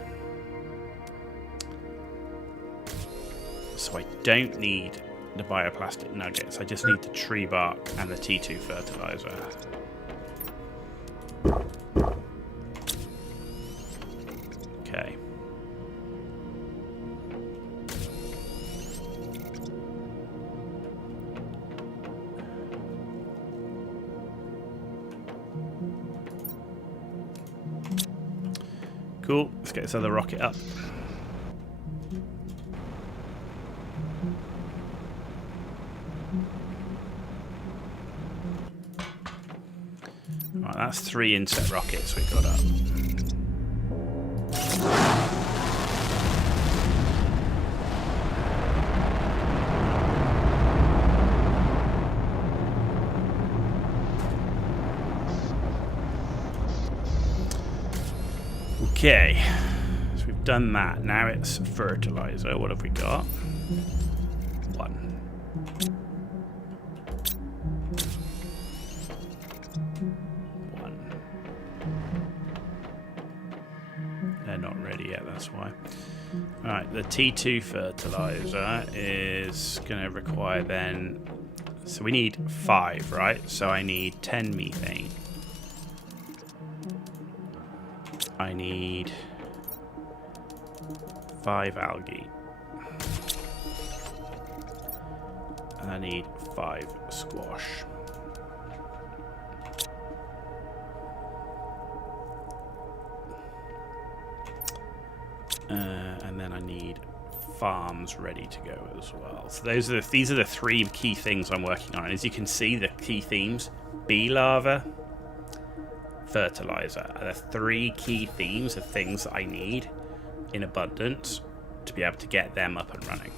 So I don't need the bioplastic nuggets, I just need the tree bark and the T2 fertilizer. Okay. Cool, let's get this other rocket up. Right, that's 3 insect rockets we got up. Okay, so we've done that. Now it's fertilizer. What have we got? 1. 1. They're not ready yet, that's why. Alright, the T2 fertilizer is going to require then... So we need 5, right? So I need 10 methane. I need 5 algae. And I need 5 squash. And then I need farms ready to go as well. So these are the 3 key things I'm working on. And as you can see, the key themes: bee larva, fertilizer are the 3 key themes of things that I need in abundance to be able to get them up and running.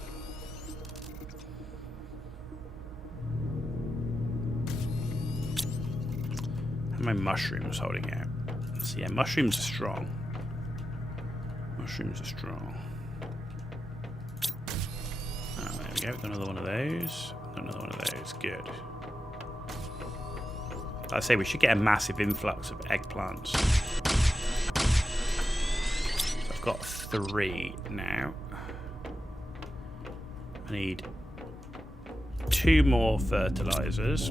How are my mushrooms holding out? So yeah, mushrooms are strong. Mushrooms are strong. Oh, there we go. Another one of those. Another one of those. Good. I say we should get a massive influx of eggplants. So I've got 3 now. I need 2 more fertilizers.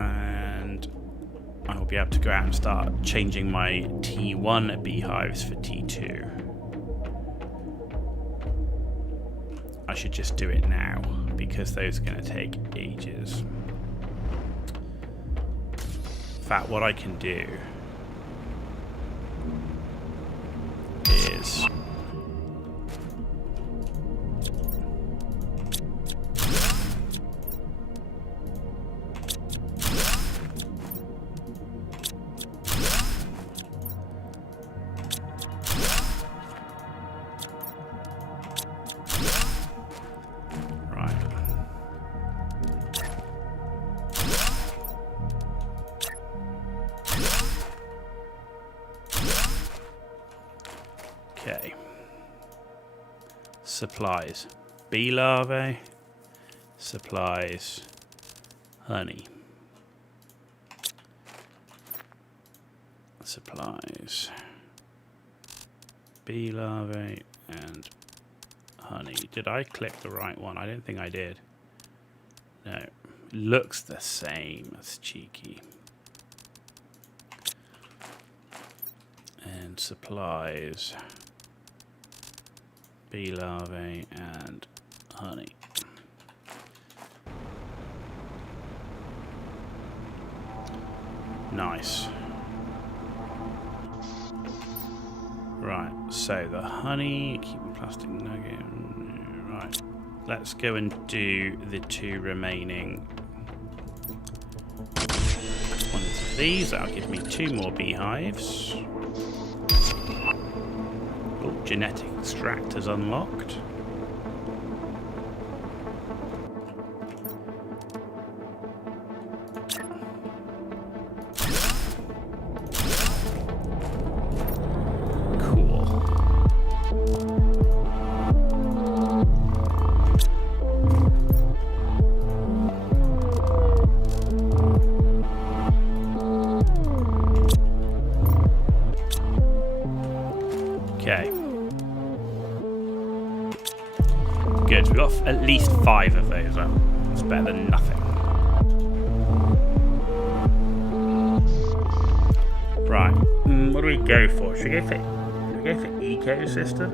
And I'll be able to go out and start changing my T1 beehives for T2. I should just do it now, because those are going to take ages. In fact, what I can do is... Okay. Supplies. Bee larvae. Supplies. Honey. Supplies. Bee larvae and honey. Did I click the right one? I don't think I did. No. Looks the same. That's cheeky. And supplies. Bee larvae and honey. Nice. Right, so the honey, keep the plastic nugget. Right, let's go and do the 2 remaining ones of these. That'll give me 2 more beehives. Oh, genetic extractors unlocked. Okay. Good, we've got at least 5 of those. It's better than nothing. Right, what do we go for? Should we go for ecosystem?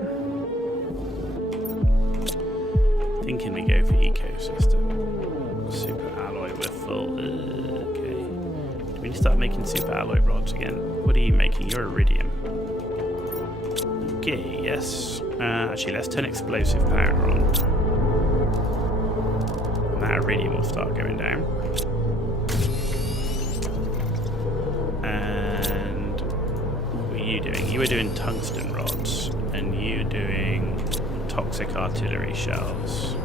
Thinking we go for ecosystem. Super alloy, we're full. Okay. Do we need to start making super alloy rods again? What are you making? You're iridium. Okay, yes. Actually, let's turn explosive powder on. And that iridium will start going down. And what were you doing? You were doing tungsten rods, and you're doing toxic artillery shells.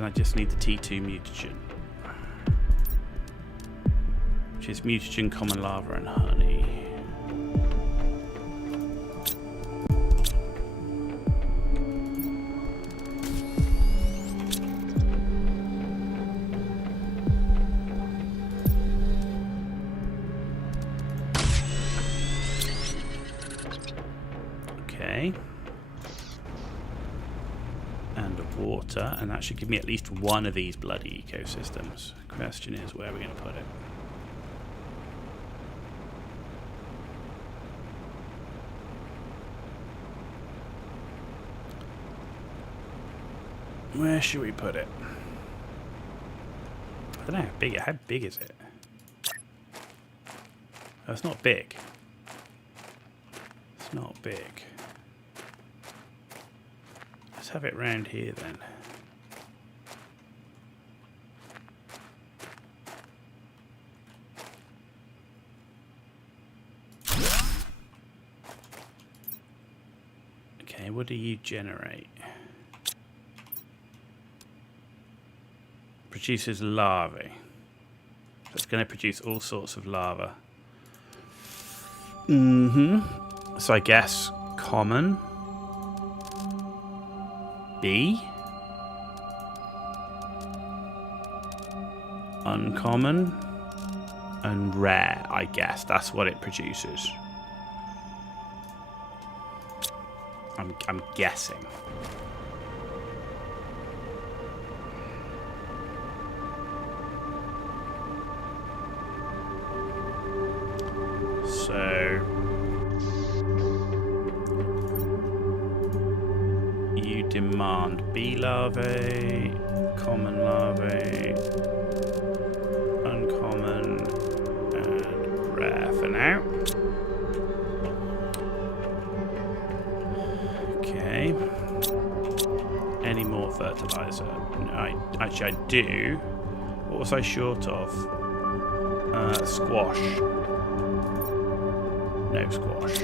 then I just need the T2 mutagen, which is mutagen, common lava, and honey. Okay. And water, and that should give me at least one of these bloody ecosystems. Question is, where are we going to put it? Where should we put it? I don't know how big. How big is it? Oh, it's not big. It's not big. Let's have it round here then. Okay, what do you generate? Produces larvae. So it's going to produce all sorts of lava. So I guess common, B, uncommon, and rare. I guess that's what it produces. I'm guessing. So you demand bee larvae, common larvae, uncommon, and rare for now. Okay. Any more fertilizer? No, actually, I do. What was I short of? Squash. No squash.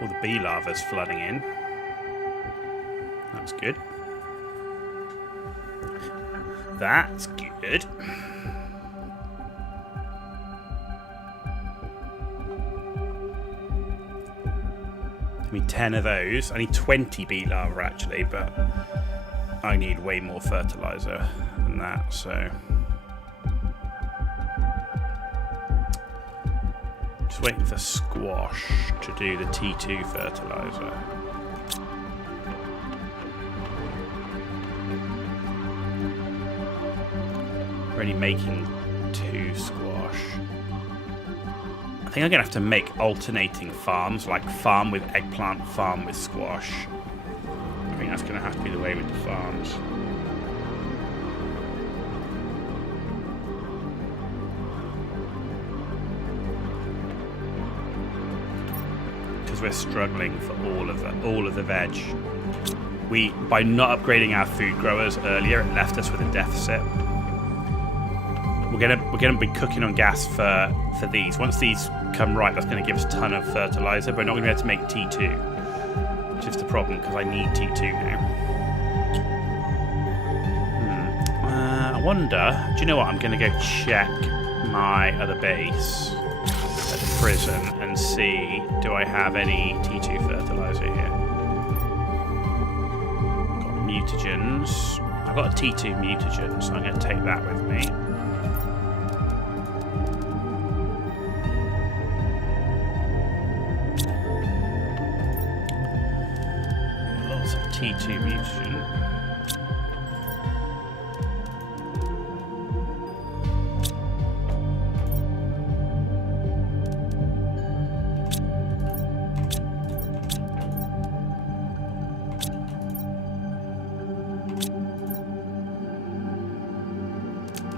All the bee lava's flooding in. That's good. That's good. I need 10 of those. I need 20 bee lava actually, but I need way more fertilizer than that, so. Just waiting for squash to do the T2 fertilizer. We're only making 2 squash. I think I'm gonna have to make alternating farms, like farm with eggplant, farm with squash. I think that's gonna have to be the way with the farms. We're struggling for all of the veg. By not upgrading our food growers earlier, it left us with a deficit. We're gonna be cooking on gas for these. Once these come ripe, that's going to give us a ton of fertilizer, but we're not going to be able to make T2, which is the problem because I need T2 now. I wonder. Do you know what? I'm going to go check my other base at the prison and see, do I have any T2 fertilizer here? I've got mutagens. I've got a T2 mutagen, so I'm going to take that with me. Lots of T2 mutagen.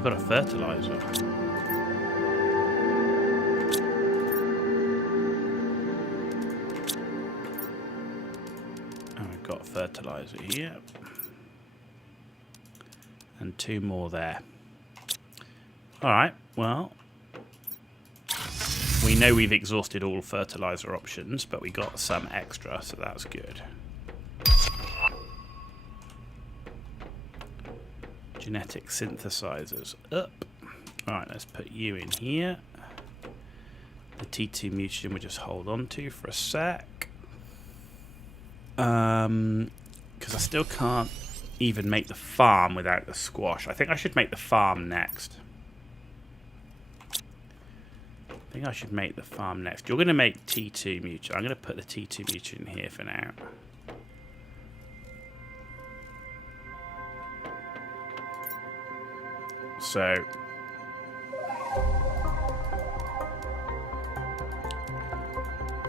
I've got a fertilizer. And we've got fertilizer here. And 2 more there. Alright, well, we know we've exhausted all fertilizer options, but we got some extra, so that's good. Genetic synthesizers up. Alright, let's put you in here. The T2 mutagen we'll just hold on to for a sec. Because I still can't even make the farm without the squash. I think I should make the farm next. You're going to make T2 mutagen. I'm going to put the T2 mutagen here for now. So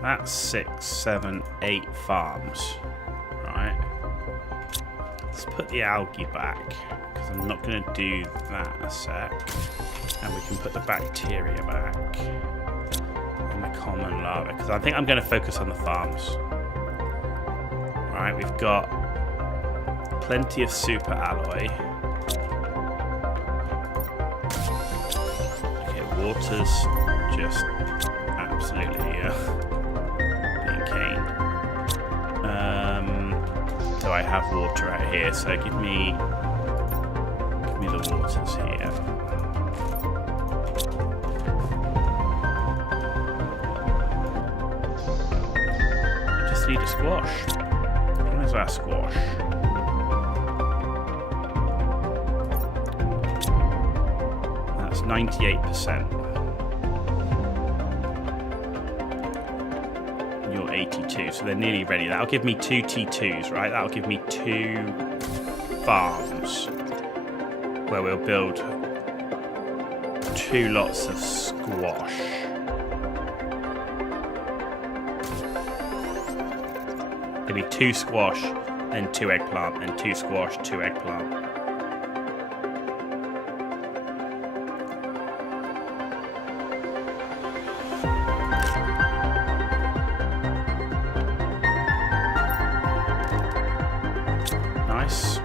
that's 6, 7, 8 farms, right? Let's put the algae back because I'm not going to do that in a sec. And we can put the bacteria back and the common larvae because I think I'm going to focus on the farms. Right, we've got plenty of super alloy. Water's just absolutely being caned. Do I have water out here? So give me the waters here. I just need a squash. Where's our squash? That's 98%. You're 82, so they're nearly ready. That'll give me 2 T2s, right? That'll give me 2 farms where we'll build 2 lots of squash. Give me 2 squash, then 2 eggplant, then 2 squash, 2 eggplant. Nice. 84%.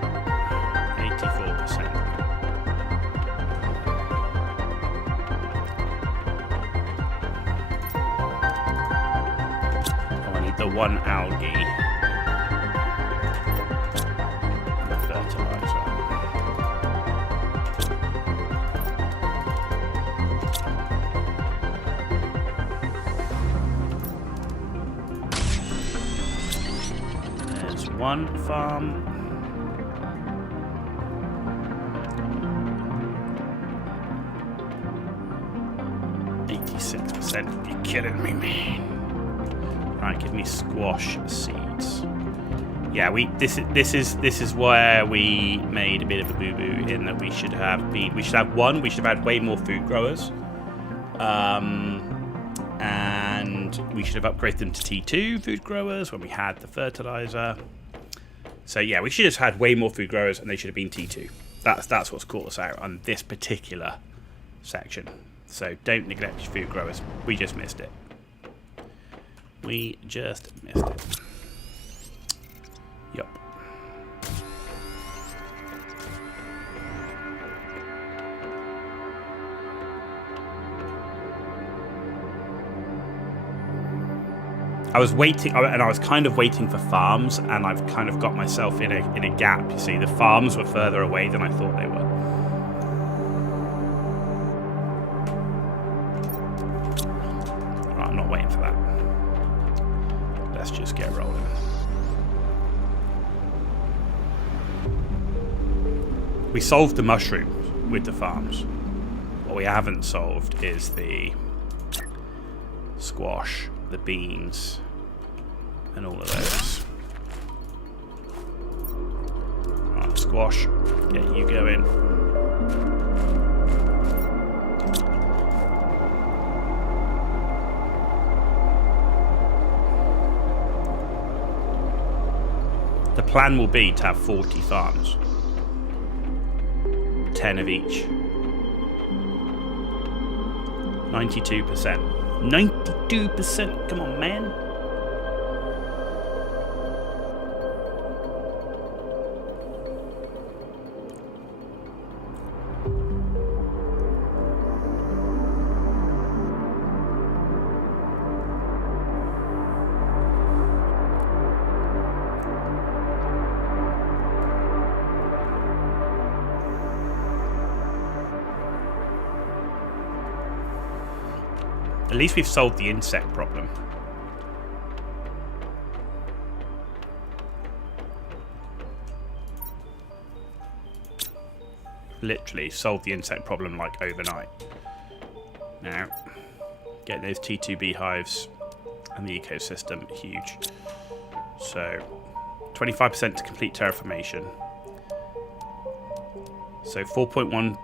Oh, I need the 1 algae. And the fertilizer. There's 1 farm. 86%. You're kidding me, man. Right, give me squash seeds. Yeah, this is where we made a bit of a boo-boo in that we should have had way more food growers. And we should have upgraded them to T2 food growers when we had the fertilizer. So yeah, we should have had way more food growers and they should have been T2. That's what's caught us out on this particular section. So don't neglect your food growers. We just missed it. Yup. I was waiting, and I was kind of waiting for farms, and I've kind of got myself in a gap. You see, the farms were further away than I thought they were. Right, I'm not waiting for that. Let's just get rolling. We solved the mushrooms with the farms. What we haven't solved is the squash, the beans, and all of those. Right, squash, get you going. The plan will be to have 40 farms. 10 of each. 92%. 92%. Come on, man. At least we've solved the insect problem. Literally solved the insect problem like overnight. Now, get those T2 beehives and the ecosystem huge. So, 25% to complete terraformation. So 4.15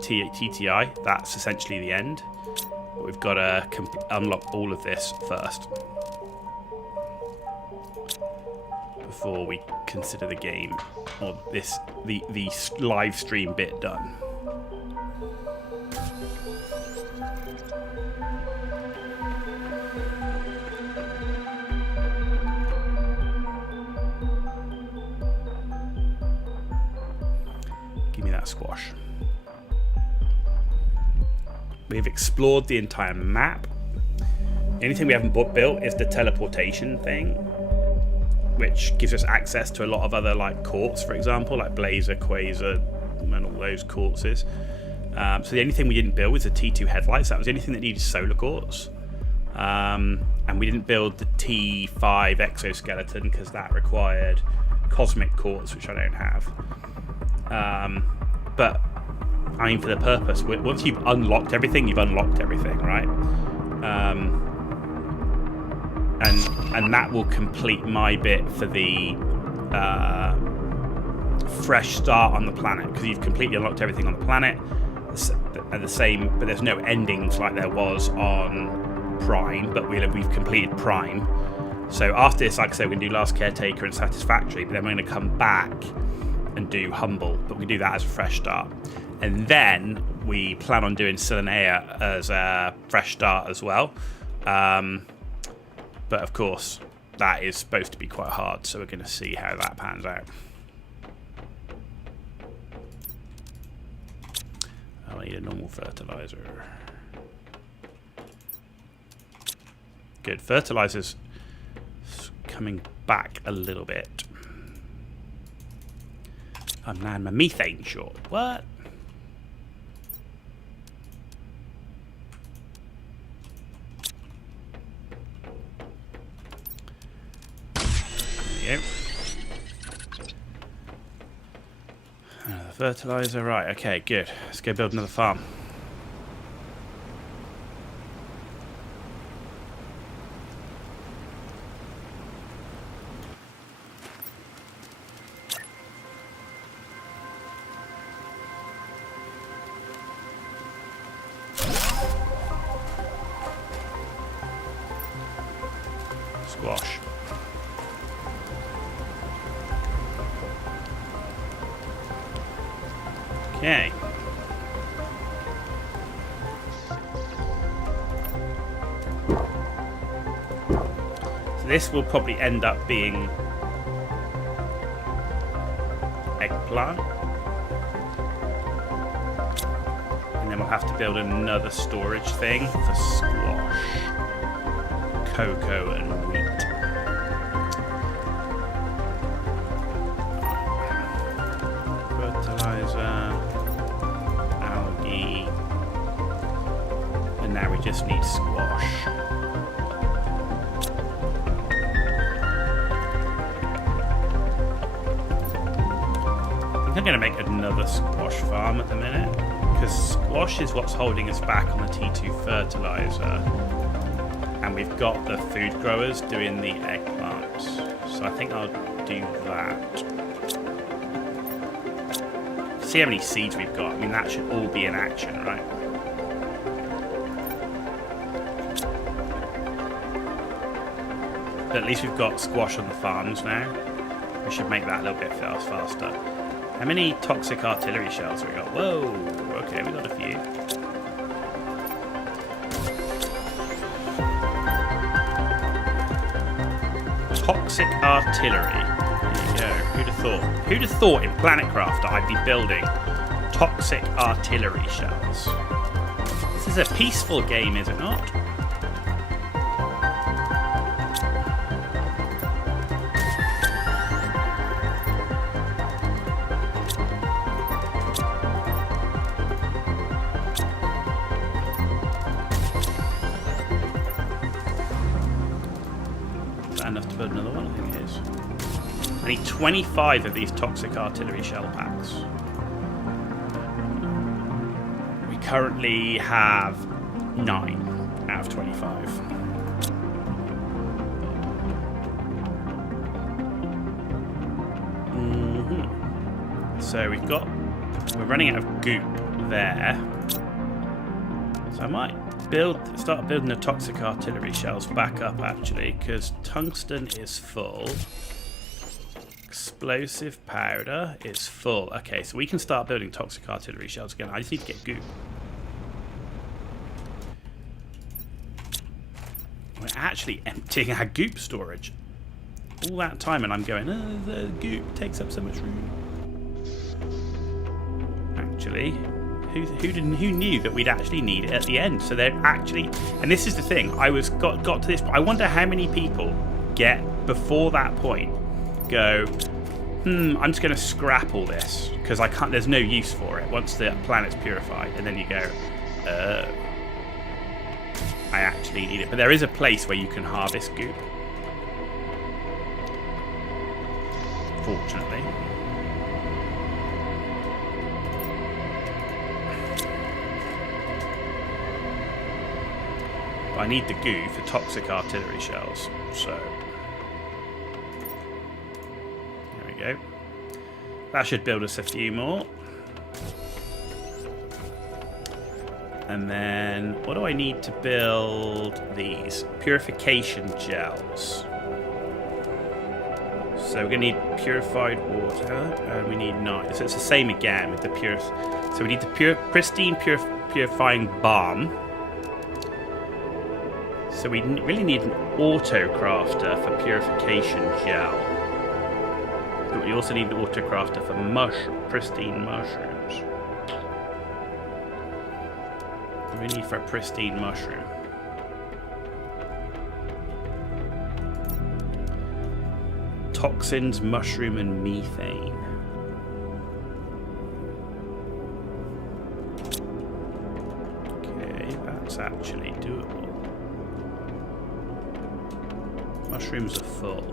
TTI, that's essentially the end. But we've got to unlock all of this first before we consider the game or the live stream bit done. Give me that squash. We've explored the entire map. The only thing we haven't built is the teleportation thing, which gives us access to a lot of other like courts, for example, like Blazer, Quasar, and all those courses. So the only thing we didn't build was the T2 headlights. That was the only thing that needed solar quartz. And we didn't build the T5 exoskeleton because that required cosmic quartz, which I don't have. But I mean, for the purpose, once you've unlocked everything, you've unlocked everything, right? And that will complete my bit for the fresh start on the planet, because you've completely unlocked everything on the planet. And the same, but there's no endings like there was on Prime, but we've completed Prime. So after this, like I said, we're going to do Last Caretaker and Satisfactory, but then we're going to come back and do Humble, but we do that as a fresh start. And then we plan on doing Silenea as a fresh start as well. But of course, that is supposed to be quite hard, so we're going to see how that pans out. I need a normal fertilizer. Good. Fertilizer's coming back a little bit. Oh man, my methane short. What? There we go. Another fertilizer. Right, okay, good. Let's go build another farm. Squash. Okay. So this will probably end up being eggplant. And then we'll have to build another storage thing for squash, cocoa and wheat. Fertilizer, algae, and now we just need squash. I think I'm going to make another squash farm at the minute, because squash is what's holding us back on the T2 fertilizer. And we've got the food growers doing the eggplants. So I think I'll do that. See how many seeds we've got. I mean, that should all be in action, right? But at least we've got squash on the farms now. We should make that a little bit faster. How many toxic artillery shells have we got? Whoa! Okay, we got a few. toxic artillery. There you go. Who'd have thought? Who'd have thought in Planetcraft I'd be building toxic artillery shells? This is a peaceful game, is it not? Enough to build another one, I think it is. I need 25 of these toxic artillery shell packs. We currently have 9 out of 25. So we're running out of goop there. So I might start building the toxic artillery shells back up, actually, because tungsten is full. Explosive powder is full. Okay, so we can start building toxic artillery shells again. I just need to get goop. We're actually emptying our goop storage. All that time, and I'm going, the goop takes up so much room. Actually, who knew that we'd actually need it at the end? So they're actually, and this is the thing, got to this point. I wonder how many people get before that point go, I'm just going to scrap all this because I can't. There's no use for it once the planet's purified, and then you go, I actually need it. But there is a place where you can harvest goop. Fortunately. I need the goo for toxic artillery shells, so there we go. That should build us a few more. And then, what do I need to build these? Purification gels. So we're going to need purified water, and we need 9. So it's the same again with the pure. So we need the pristine purifying balm. So we really need an auto-crafter for purification gel. But we also need the auto-crafter for pristine mushrooms. What do we need for a pristine mushroom? Toxins, mushroom, and methane. Okay, that's actually doable. Mushrooms are full.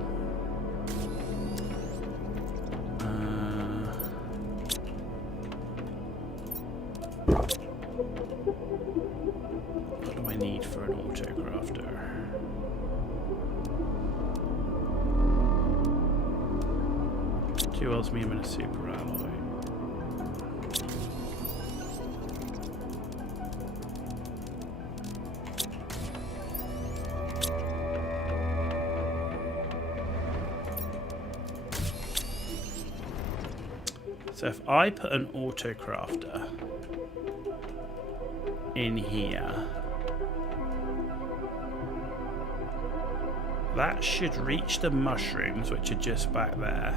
What do I need for an auto-crafter? Two osmium and a super alloy. So if I put an auto-crafter in here, that should reach the mushrooms, which are just back there.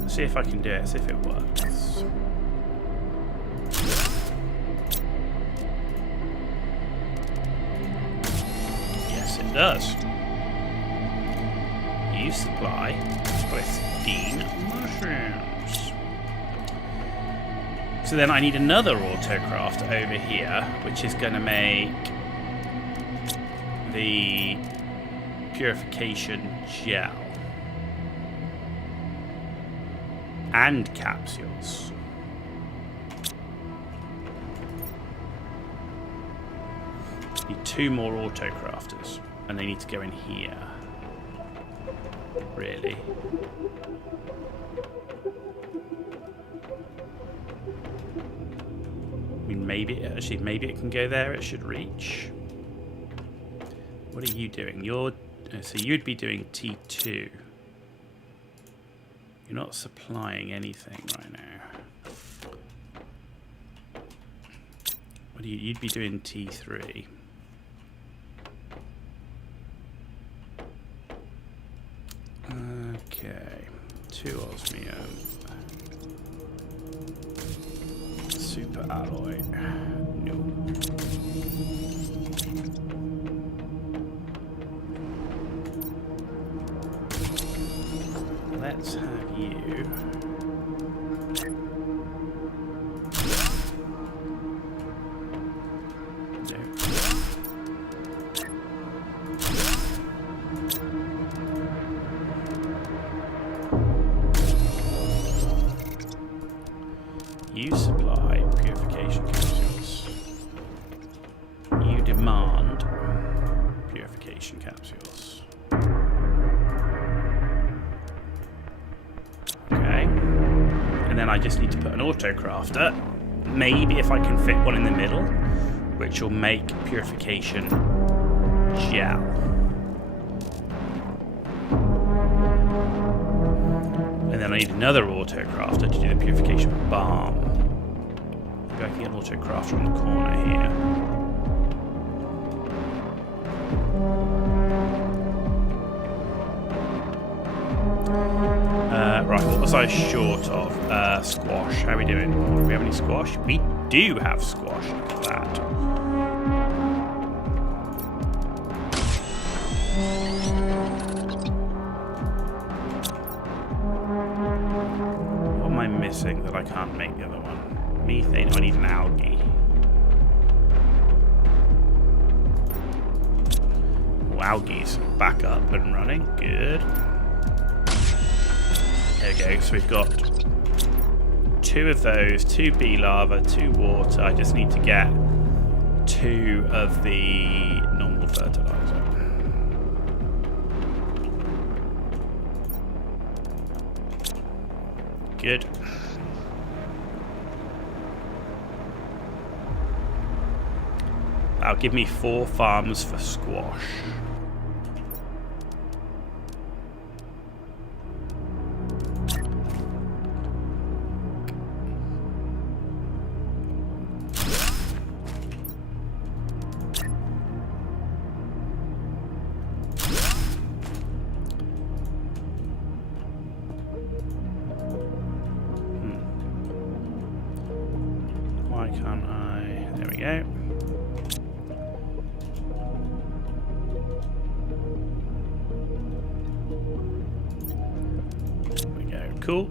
Let's see if I can do it, see if it works. Yes, it does. You supply pristine mushrooms. So then I need another autocraft over here, which is going to make the purification gel and capsules. Need 2 more autocrafters, and they need to go in here. Really. I mean, maybe it can go there. It should reach. What are you doing? So you'd be doing T2. You're not supplying anything right now. What do you'd be doing T3. Okay, 2 osmium. Super alloy. No. Let's have you. You supply purification capsules. You demand purification capsules. Okay. And then I just need to put an auto crafter. Maybe if I can fit one in the middle, which will make purification gel. And then I need another auto crafter to do the purification balm. Maybe I can get an auto crafter on the corner here. Right, what was I short of? Squash. How are we doing? Do we have any squash? We do have squash. Look at that. What am I missing that I can't make the other one? Methane. I need an algae. Oh, algae's back up and running. Good. There we go. So we've got 2 of those, 2 bee larvae, 2 water. I just need to get 2 of the normal fertilizer. Good. That'll give me 4 farms for squash. Why can't I? There we go. There we go. Cool.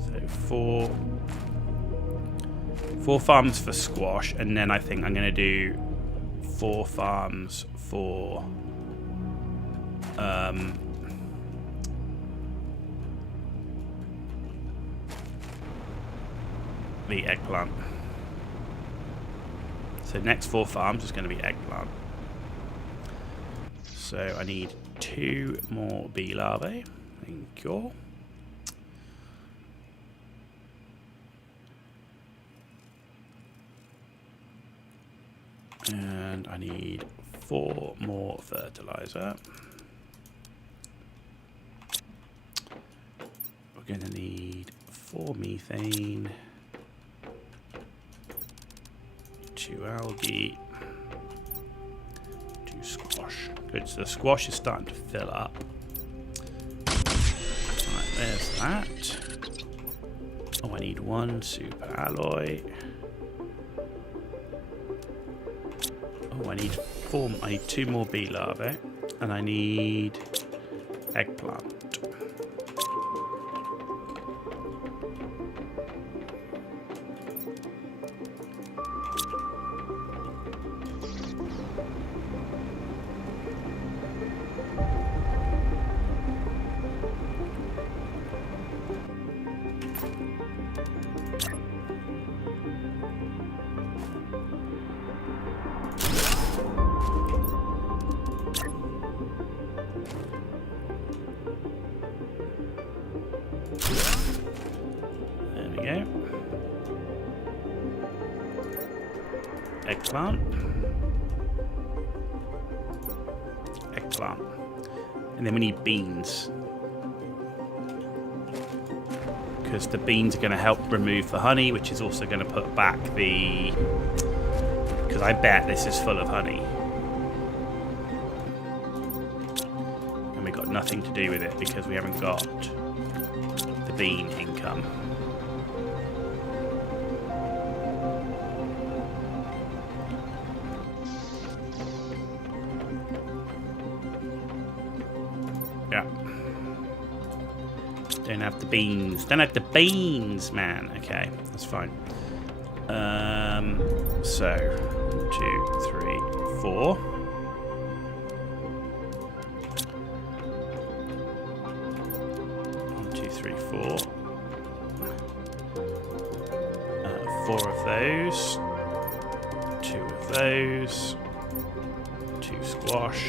So 4 farms for squash, and then I think I'm going to do 4 farms for the eggplant. So next 4 farms is going to be eggplant. So I need 2 more bee larvae. Thank you. And I need 4 more fertilizer. We're going to need 4 methane, 2 algae, 2 squash. Good, so the squash is starting to fill up. Right, there's that. Oh, I need 1 super alloy. Oh, I need 2 more bee larvae, and I need eggplant. There we go. Eggplant. Eggplant. And then we need beans. Because the beans are going to help remove the honey, which is also going to put back the I bet this is full of honey. And we've got nothing to do with it because we haven't got the bean income. Yeah. Don't have the beans. Don't have the beans, man. Okay, that's fine. So 2, 3, 4. 1, 2, 3, 4. 4 of those. 2 of those. 2 squash.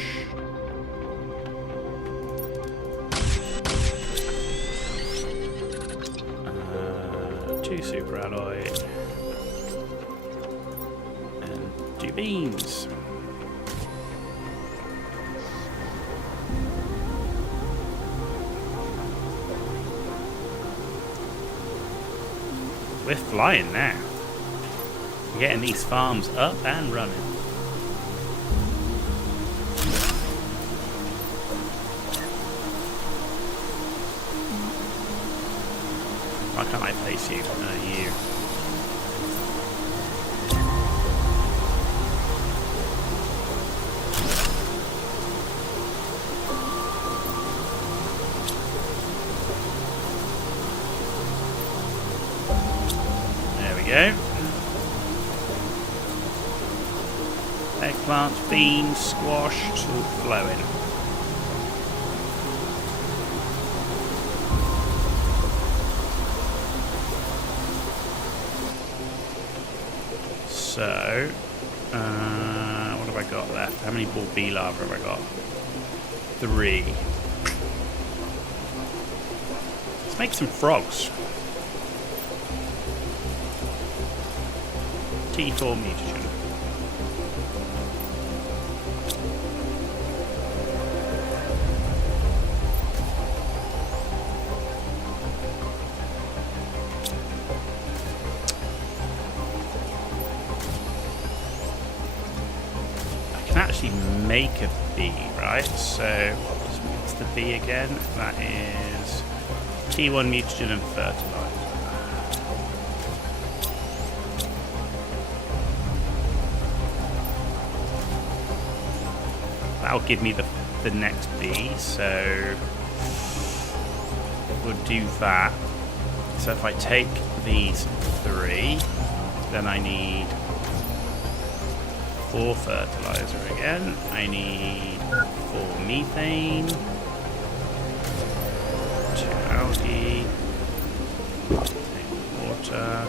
2 super alloy. And 2 beans. We're flying now. We're getting these farms up and running. Why can't I place you? You. There we go. Eggplant, beans, squash, it's all flowing. So, what have I got left? How many ball bee larvae have I got? 3. Let's make some frogs. T4 mutagen. Actually make a bee, right? So what's the bee again? That is T1 mutagen and fertilizer. That'll give me the next bee, so we'll do that. So if I take these 3, then I need 4 fertilizer again. I need 4 methane, 2 algae, 2 water,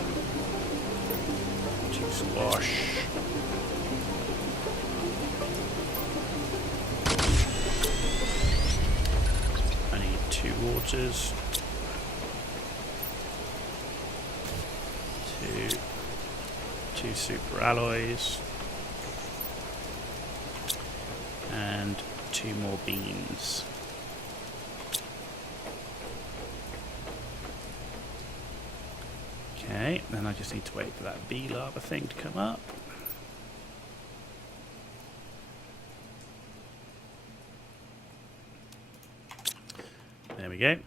2 squash, I need 2 waters, 2 super alloys, and 2 more beans. Okay, then I just need to wait for that bee larva thing to come up. There we go.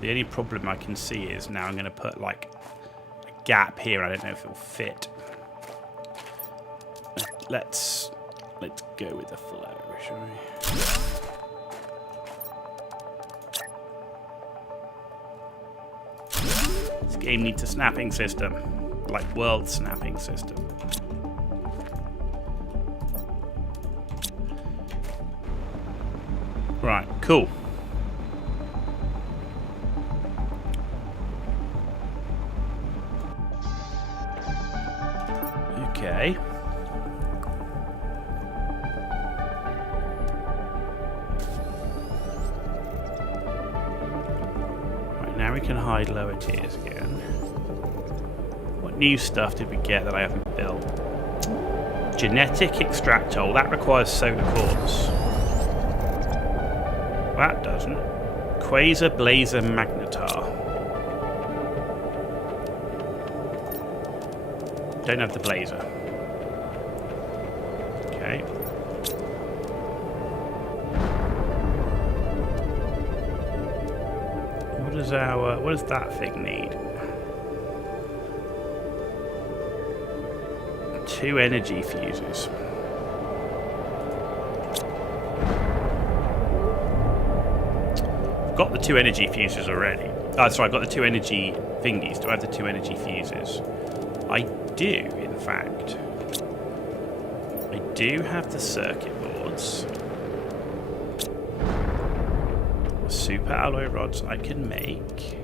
The only problem I can see is now I'm going to put like gap here. I don't know if it'll fit. Let's go with the flow, shall we? This game needs a snapping system, like world snapping system. Right, cool. Okay. Right, now we can hide lower tiers again. What new stuff did we get that I haven't built? Genetic extractol. That requires solar quartz. That doesn't. Quasar blazer magnetar. Don't have the blazer. Okay. What does that thing need? 2 energy fuses. I've got the 2 energy fuses already. Oh, sorry, I've got the 2 energy thingies. Do I have the 2 energy fuses? I do, in fact. I do have the circuit boards. Super alloy rods I can make.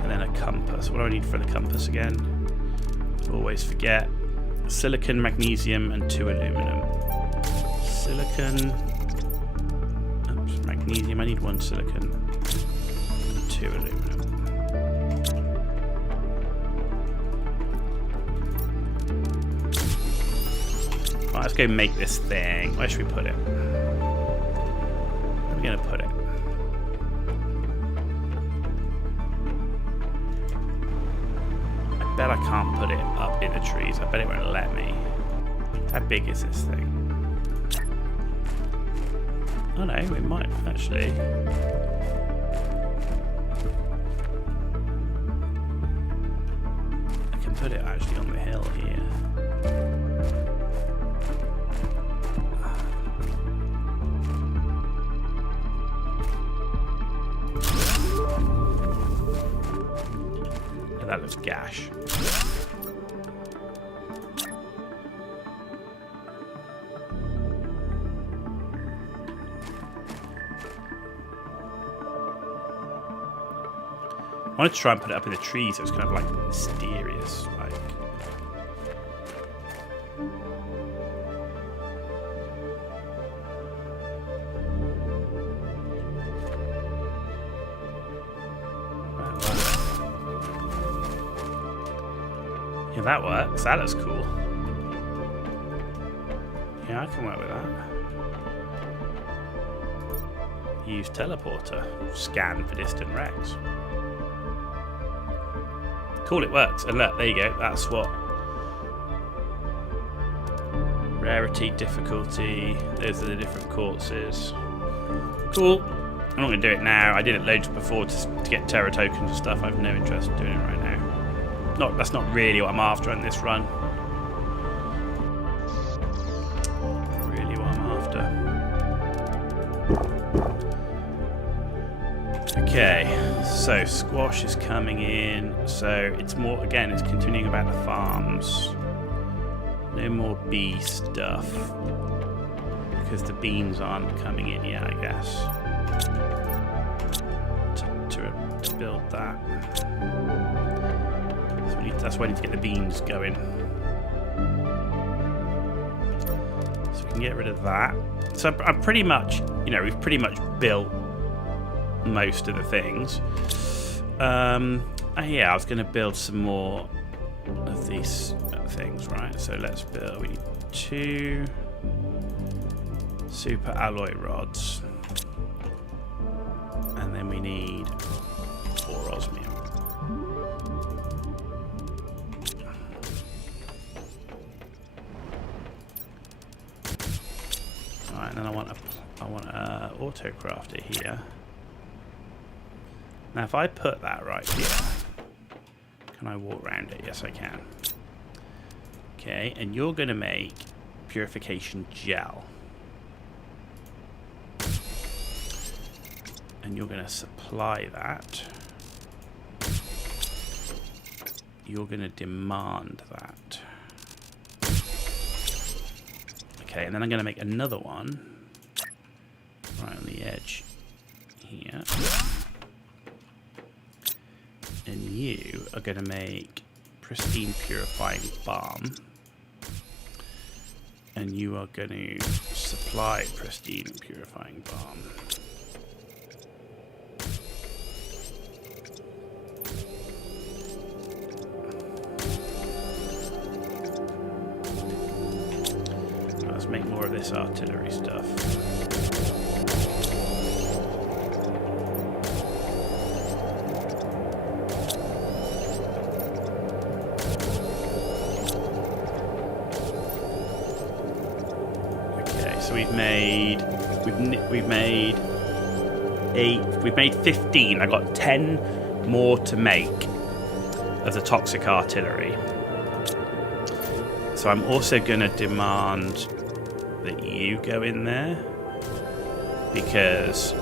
And then a compass. What do I need for the compass again? Always forget. Silicon, magnesium, and 2 aluminum. Silicon. Magnesium, I need 1 silicon and 2 aluminum. Right, let's go make this thing. Where should we put it? Where are we going to put it? I bet I can't put it up in the trees. I bet it won't let me. How big is this thing? Oh no, we might actually. I can put it actually on the hill here. Oh, that looks gash. I wanted to try and put it up in the trees, so it's kind of like mysterious, like. Yeah, that works. That looks cool. Yeah, I can work with that. Use teleporter. Scan for distant wrecks. Cool, it works. And look, there you go. That's what. Rarity, difficulty. Those are the different courses. Cool. I'm not going to do it now. I did it loads before to get Terra tokens and stuff. I have no interest in doing it right now. That's not really what I'm after on this run. Really what I'm after. Okay. So, squash is coming in. So, it's more, again, it's continuing about the farms. No more bee stuff. Because the beans aren't coming in yet, I guess. To build that. So that's why I need to get the beans going. So we can get rid of that. So I'm pretty much, we've pretty much built most of the things. Yeah, I was going to build some more of these things, right? So let's build. We need 2 super alloy rods, and then we need 4 osmium. All right, and then I want a auto crafter here. Now, if I put that right here, can I walk around it? Yes, I can. Okay, and you're going to make purification gel. And you're going to supply that. You're going to demand that. Okay, and then I'm going to make another one right on the edge here. And you are going to make pristine purifying balm. And you are going to supply pristine purifying balm. this artillery stuff. Okay, so we've made 15. I got 10 more to make of the toxic artillery. So I'm also going to demand that you go in there, because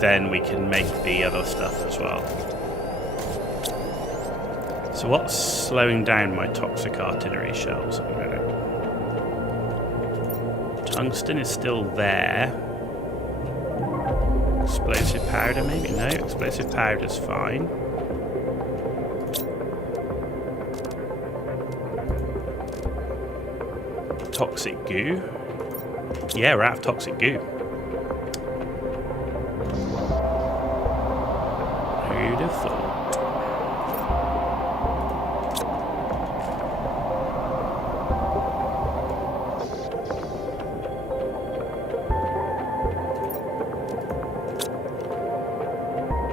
then we can make the other stuff as well. So what's slowing down my toxic artillery shells at the minute? Tungsten is still there. Explosive powder, maybe? No, explosive powder's fine. Toxic goo. Yeah, we're out of toxic goo. Who'd have thought?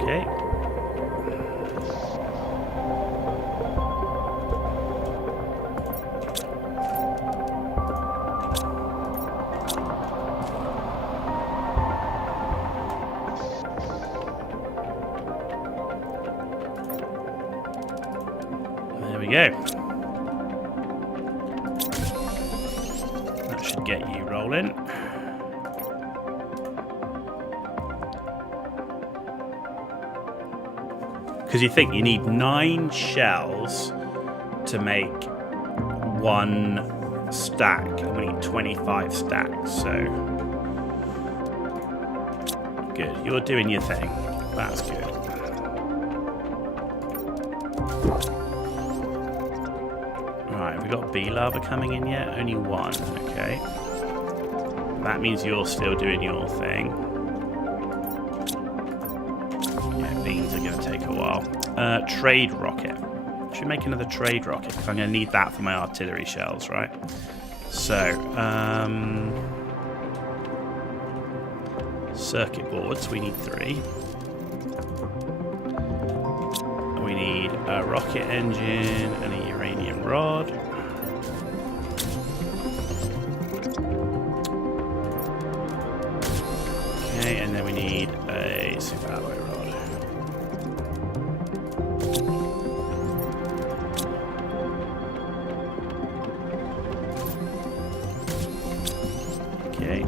Okay. There we go. That should get you rolling. Because you think you need 9 shells to make 1 stack, and we need 25 stacks, so good. You're doing your thing. That's good. Right, have we got bee larva coming in yet? Only 1, okay. That means you're still doing your thing. Beans are going to take a while. Trade rocket. Should make another trade rocket, because I'm going to need that for my artillery shells, right? So, circuit boards, we need 3. We need a rocket engine and a uranium rod. Okay, and then we need a superalloy rod. Okay.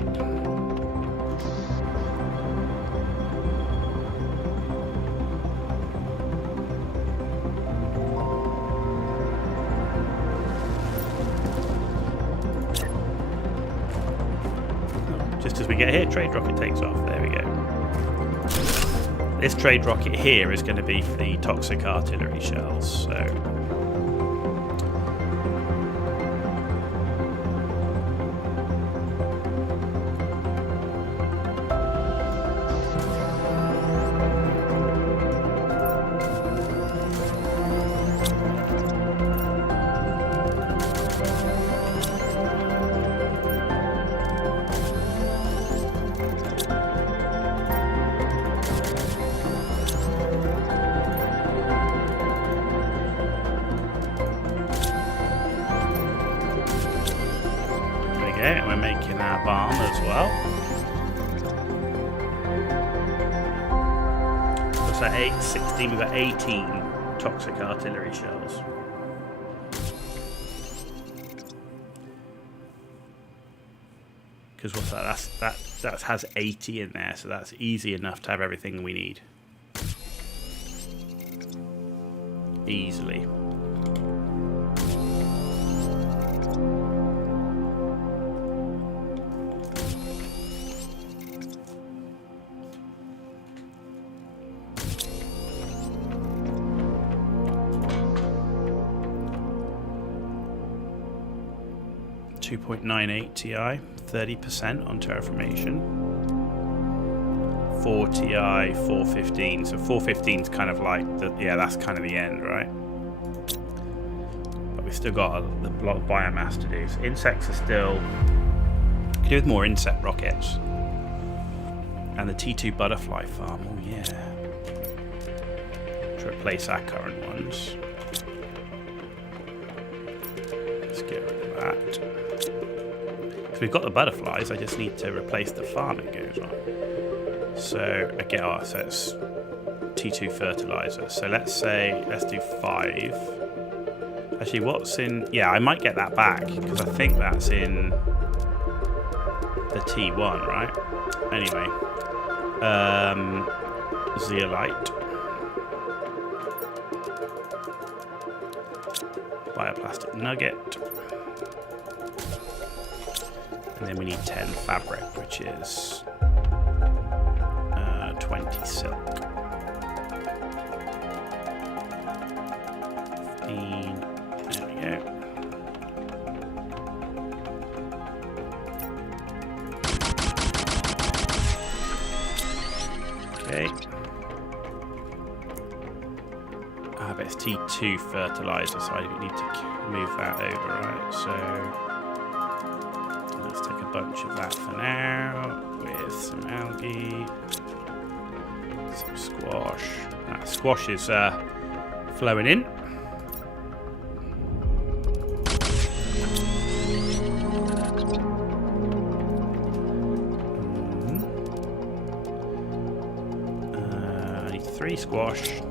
Just as we get here, trade rocket takes off. There we go. This trade rocket here is going to be for the toxic artillery shells, so... And we're making our bomb as well. What's that? 8, 16, we've got 18 toxic artillery shells. Because what's that? That has 80 in there, so that's easy enough to have everything we need. Easily. .98 Ti, 30% on terraformation. 4 Ti, 415. So 415 is kind of like that's kind of the end, right? But we've still got a lot of biomass to do. So insects are still Could do with more insect rockets. And the T2 butterfly farm, oh yeah. To replace our current ones. Let's get rid of that. So we've got the butterflies, I just need to replace the farming goes on. So again, so it's T2 fertilizer. So let's do 5. Actually, what's in... Yeah, I might get that back, because I think that's in the T1, right? Anyway. Zeolite. Bioplastic nugget. And then we need 10 fabric, which is 20 silk. 15. There we go. Okay. But it's T2 fertilizer, so I need to move that over, right? So let's take a bunch of that for now, with some algae, some squash. That squash is flowing in. I need 3 squash.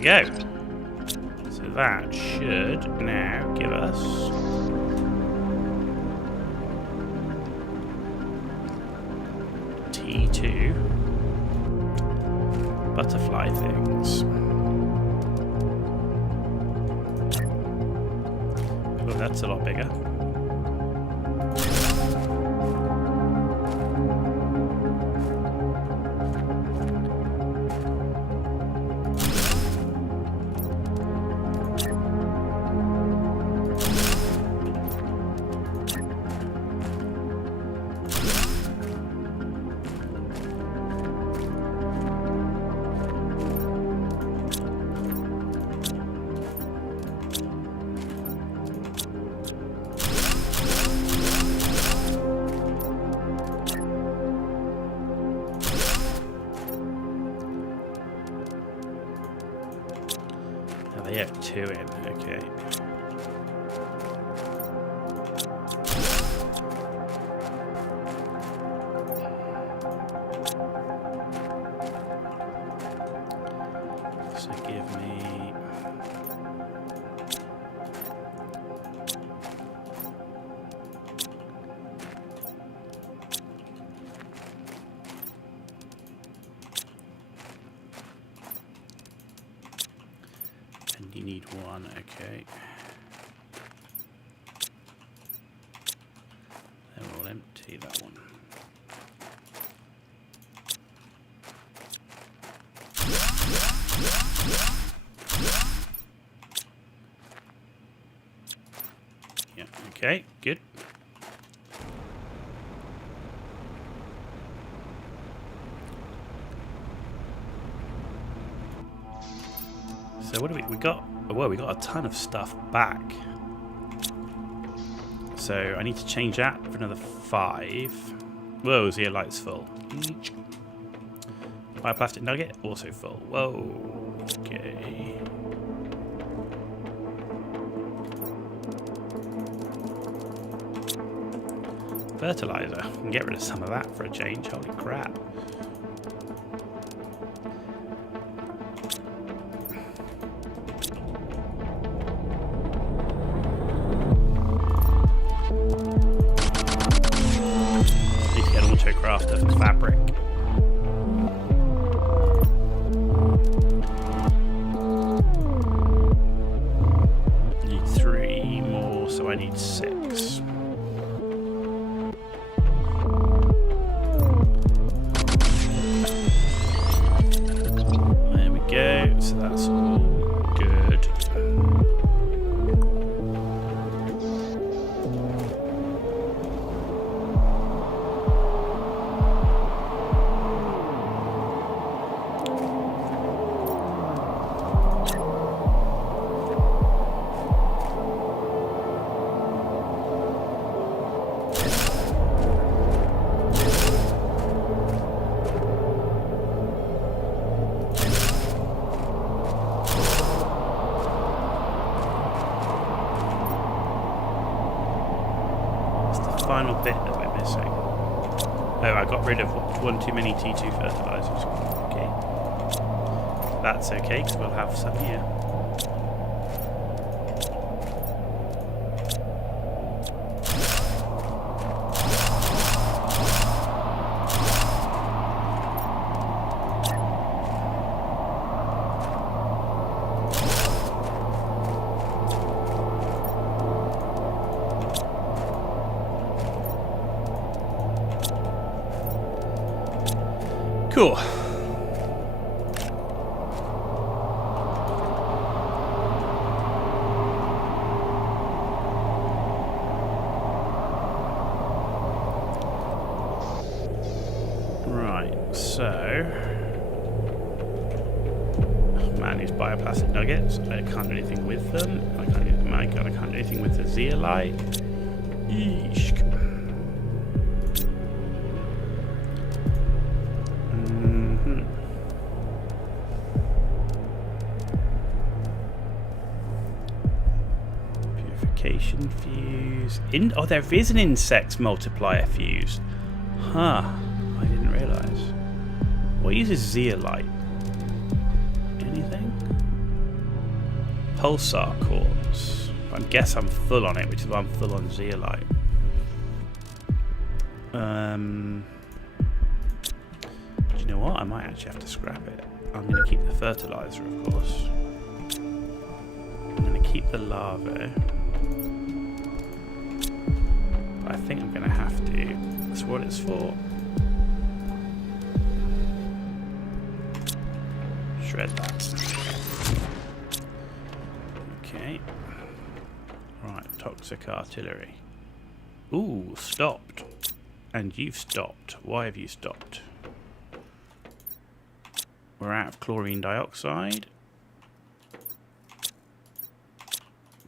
Go. So that should now give us T2 butterfly things. Oh, that's a lot bigger. They have 2 in, okay. So give me... You need 1, okay. Then we'll empty that one. Yeah, okay, good. So what do we got? Well, we got a ton of stuff back. So I need to change that for another 5. Whoa, zeolite's full. Bioplastic nugget also full. Whoa. Okay. Fertilizer. I can get rid of some of that for a change. Holy crap. Crafter for fabric. Need 3 more, so I need 6. There we go, so that's all good. final bit that we're missing? Oh, I got rid of one too many T2 fertilizers. Okay. That's okay, because we'll have some here. Cool. Right, so man, these bioplastic nuggets. I can't do anything with them. I can't do, my God, I can't do anything with the zeolite. Yeesh. Fuse. Oh, there is an insect multiplier fuse. Huh. I didn't realise. What uses zeolite? Anything? Pulsar quartz. I guess I'm full on it, which is why I'm full on zeolite. Do you know what? I might actually have to scrap it. I'm going to keep the fertilizer, of course. I'm going to keep the larvae. I think I'm going to have to. That's what it's for. Shred that. Okay. Right, toxic artillery. Ooh, stopped. And you've stopped. Why have you stopped? We're out of chlorine dioxide.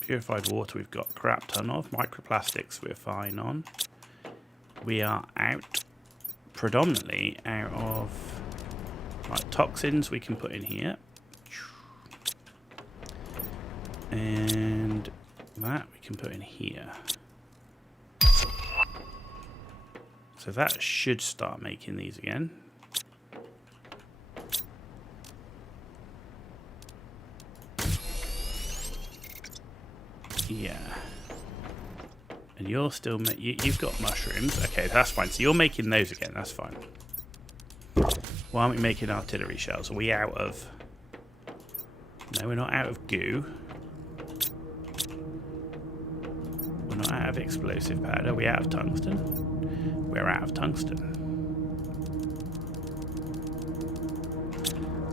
Purified water we've got crap ton of. Microplastics we're fine on. We are out, predominantly out of toxins we can put in here. And that we can put in here. So that should start making these again. Yeah. And you're still you've got mushrooms. Okay, that's fine. So you're making those again. That's fine. Why aren't we making artillery shells? Are we out of... No, we're not out of goo. We're not out of explosive powder. Are we out of tungsten? We're out of tungsten.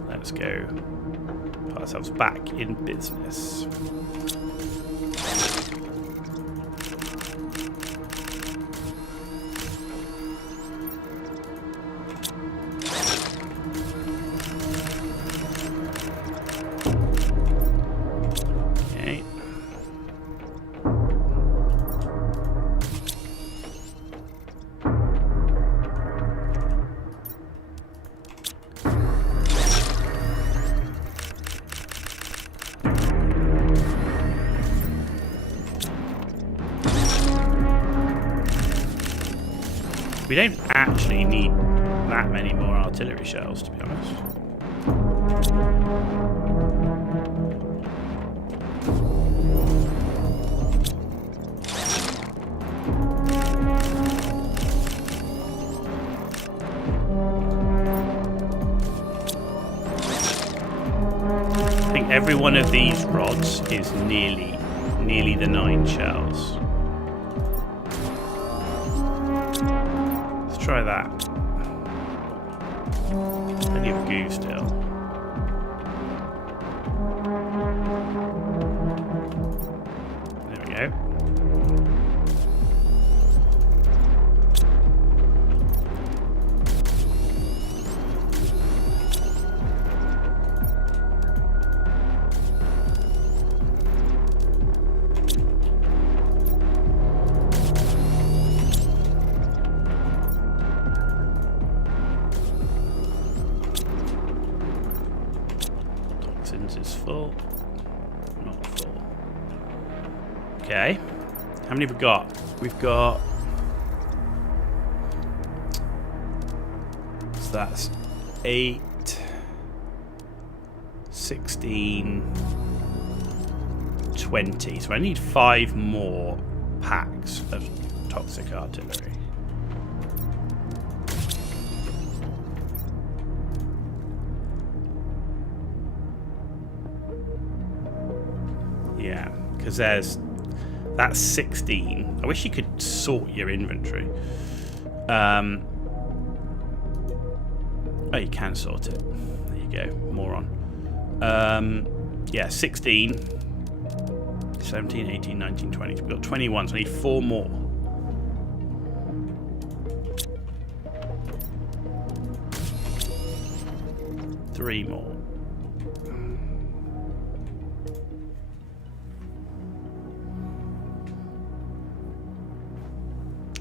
Let's go put ourselves back in business. We don't actually need that many more artillery shells, to be honest. I think every one of these rods is nearly the 9 shells. Try that. Plenty of goo still. There we go. Is full. Not full. Okay. How many have we got? We've got that's 8, 16, 20. So I need 5 more packs of toxic artillery. Yeah, because that's 16. I wish you could sort your inventory. Oh, you can sort it. There you go, moron. Yeah, 16, 17, 18, 19, 20. We've got 21, so I need 4 more. Three more.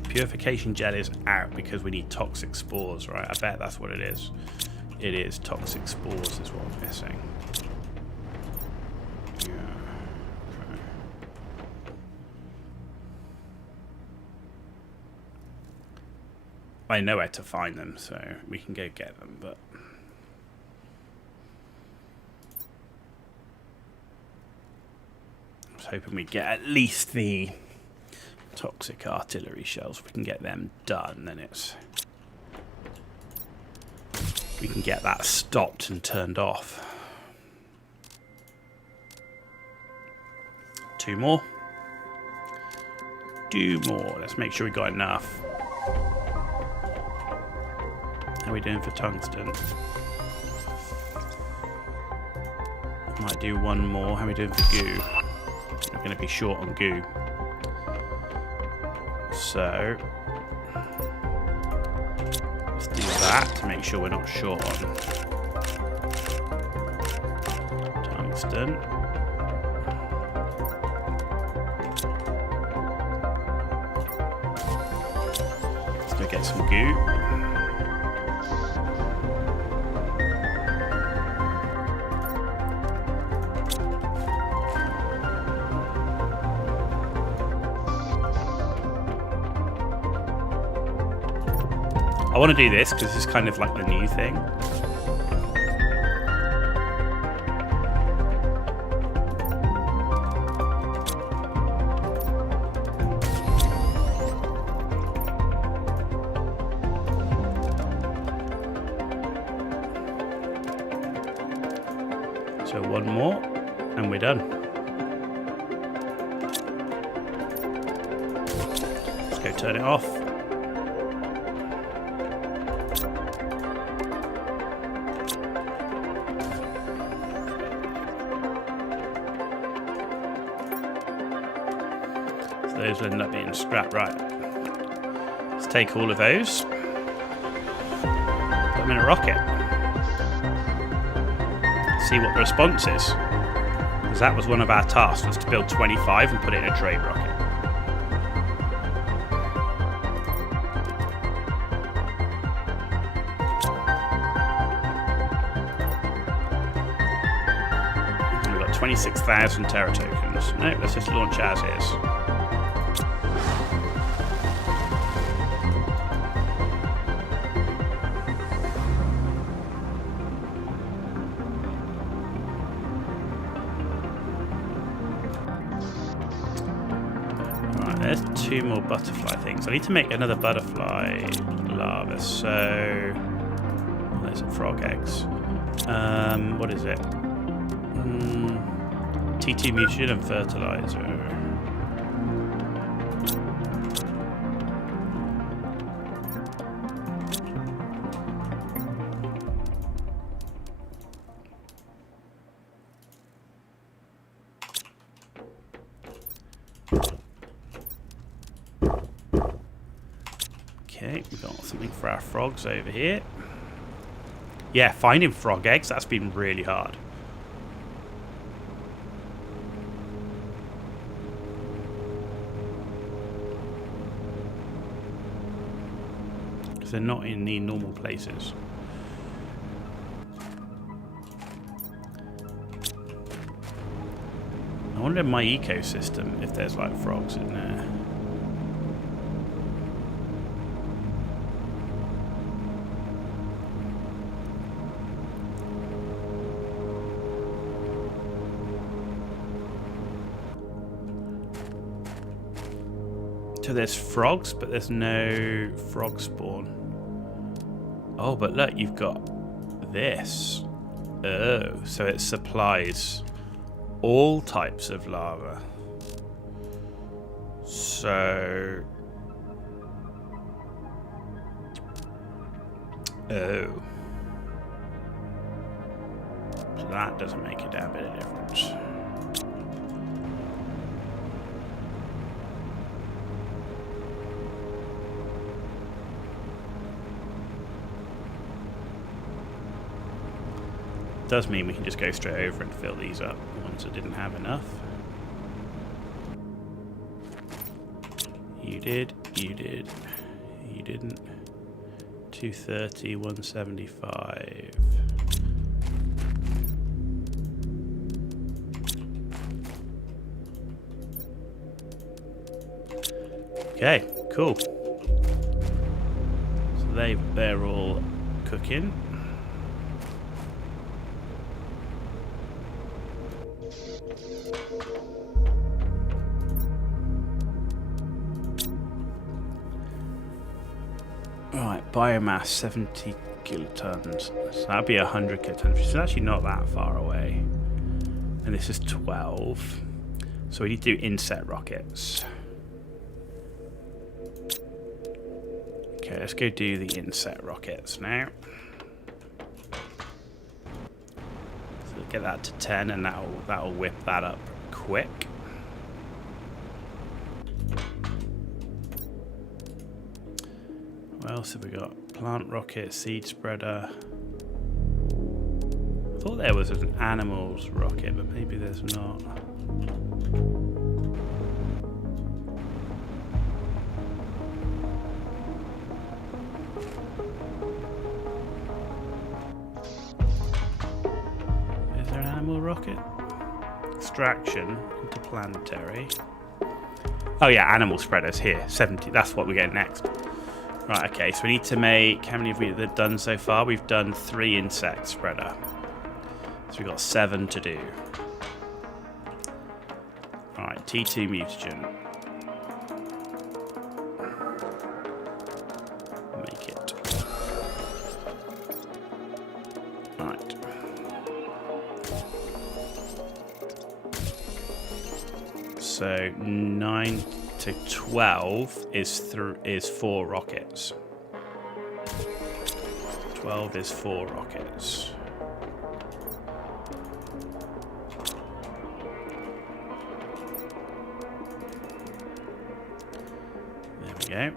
Purification gel is out because we need toxic spores, right? I bet that's what it is. It is toxic spores is what I'm missing. Yeah. Okay. I know where to find them, so we can go get them, but I was hoping we'd get at least the toxic artillery shells. If we can get them done, then we can get that stopped and turned off. 2 more. 2 more. Let's make sure we got enough. How are we doing for tungsten? Might do 1 more. How are we doing for goo? We're going to be short on goo. So let's do that to make sure we're not short on tungsten. Let's go get some goo. I want to do this because this is kind of like the new thing. So 1 more and we're done. Let's go turn it off. Those will end up being scrap. Right. Let's take all of those. Put them in a rocket. See what the response is. Because that was one of our tasks, was to build 25 and put it in a trade rocket. And we've got 26,000 Terra tokens. No, let's just launch as is. There's 2 more butterfly things. I need to make another butterfly larva. So there's some frog eggs. What is it? T2 mutagen and fertilizer. Okay, we've got something for our frogs over here. Yeah, finding frog eggs, that's been really hard. Because they're not in the normal places. I wonder in my ecosystem if there's like frogs in there. So there's frogs, but there's no frog spawn. Oh, but look, you've got this. Oh, so it supplies all types of lava. So... oh. So that doesn't make a damn bit of difference. Does mean we can just go straight over and fill these up, the ones that didn't have enough. You did, you did, you didn't. 230, 175. Okay, cool. So they're all cooking. Right, biomass 70 kilotons. So that'd be 100 kilotons, which is actually not that far away. And this is 12. So we need to do inset rockets. Okay, let's go do the inset rockets now. So we'll get that to 10 and that'll whip that up quick. What else have we got? Plant rocket, seed spreader. I thought there was an animals rocket, but maybe there's not. Is there an animal rocket? Extraction, interplanetary. Oh yeah, animal spreaders here. 70. That's what we're getting next. Right, okay, so we need to make... how many have we done so far? We've done 3 insect spreader. So we've got 7 to do. Alright, T2 mutagen. Make it. Alright. So 9 to 12 is 4 rockets. 12 is 4 rockets. There we go.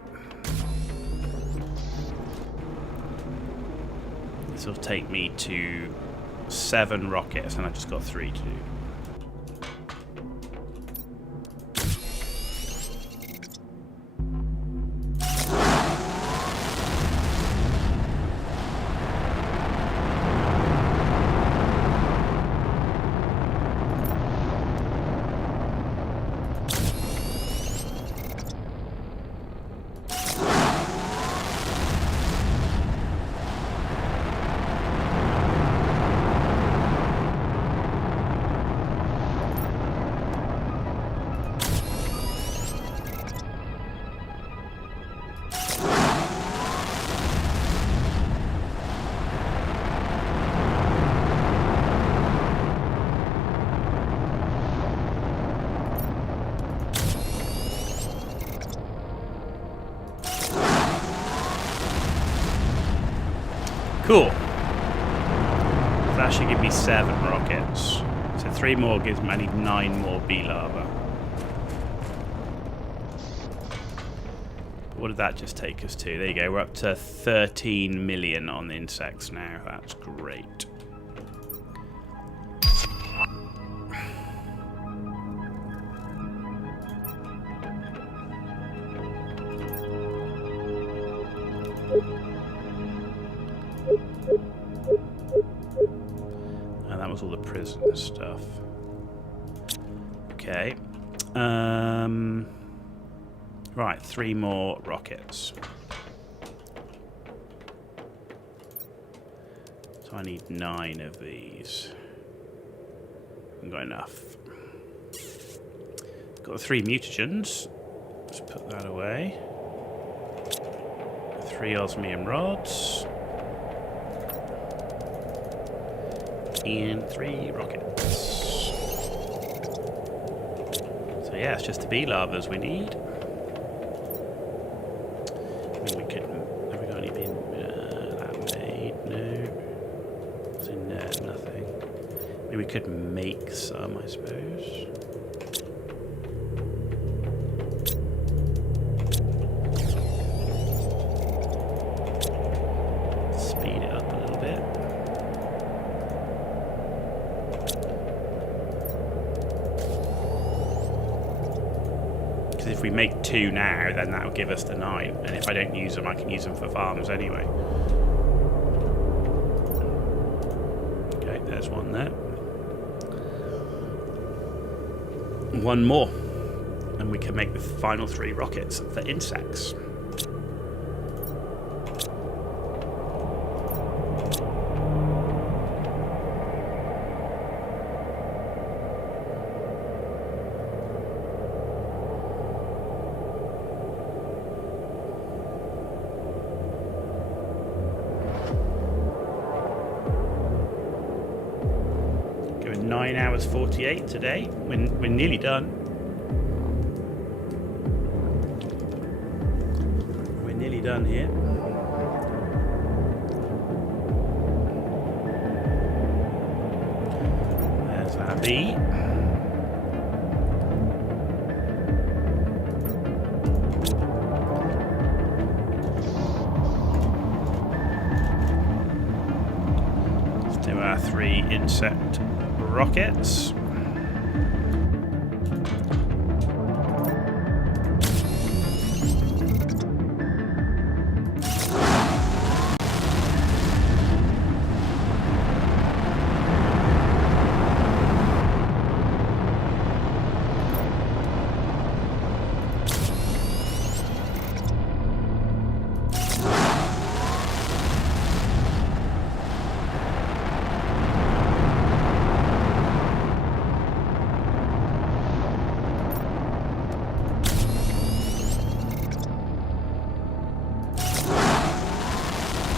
This will take me to 7 rockets, and I've just got 3 to do. Cool. So that should give me 7 rockets. So 3 more gives me, I need 9 more bee lava. What did that just take us to? There you go, we're up to 13 million on the insects now. That's great. And that was all the prison stuff. Okay. Right, 3 more rockets. So I need 9 of these. I've got enough. Got the 3 mutagens. Let's put that away. 3 osmium rods. And 3 rockets. So yeah, it's just the bee larvas we need. I mean, we could... Have we got any been... that made? No. What's in there? Nothing. Maybe we could make some, I suppose. Speed it up a little bit. Because if we make 2 now, then that'll give us the 9. And if I don't use them, I can use them for farms anyway. Okay, there's one there. 1 more. And we can make the final 3 rockets for insects. Going 9 hours 48 today. We're nearly done. Done here. There's our bee. Let's do our 3 insect rockets.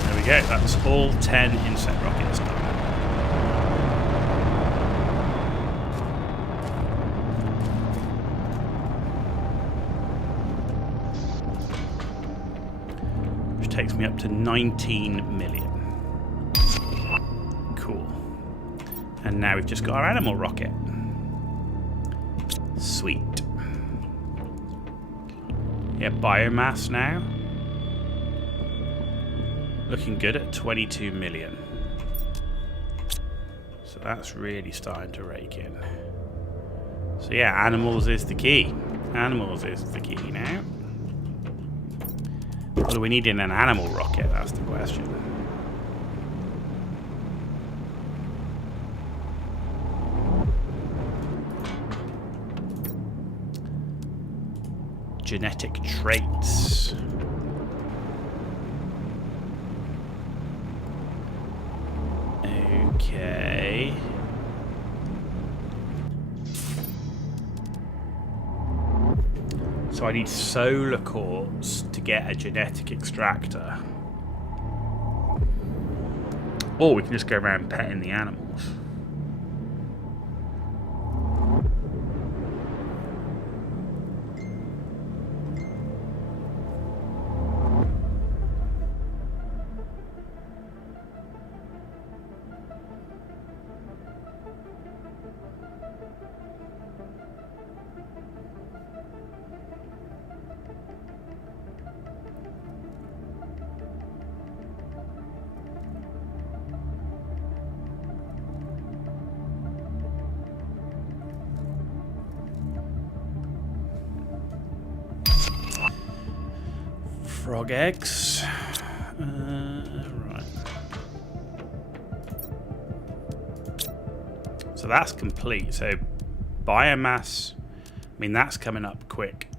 There we go, that's all 10 insect rockets done. Which takes me up to 19 million. Cool. And now we've just got our animal rocket. Sweet. Yeah, biomass now. Looking good at 22 million. So that's really starting to rake in. So yeah, animals is the key. Animals is the key now. What do we need in an animal rocket? That's the question. Genetic traits. Okay. So I need solar quartz to get a genetic extractor. Or we can just go around petting the animals. Frog eggs. Right. So that's complete. So biomass, I mean, that's coming up quick.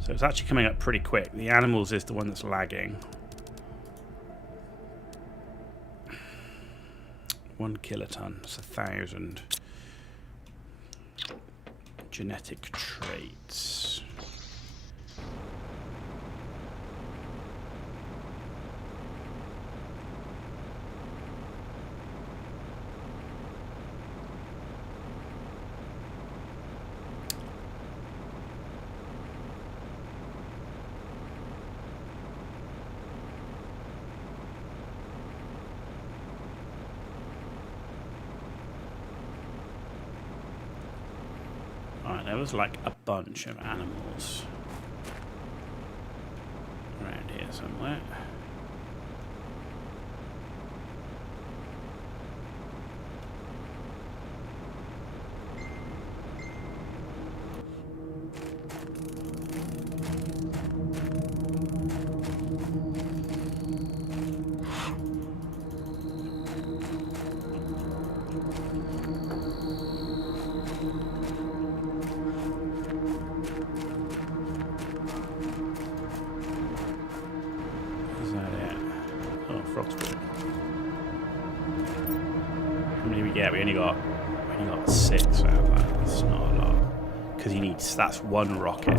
So it's actually coming up pretty quick. The animals is the one that's lagging. 1 kiloton, that's 1,000. Genetic traits. There was like a bunch of animals around here somewhere. We only got 6 out of that. That's not a lot. Because he needs, that's 1 rocket.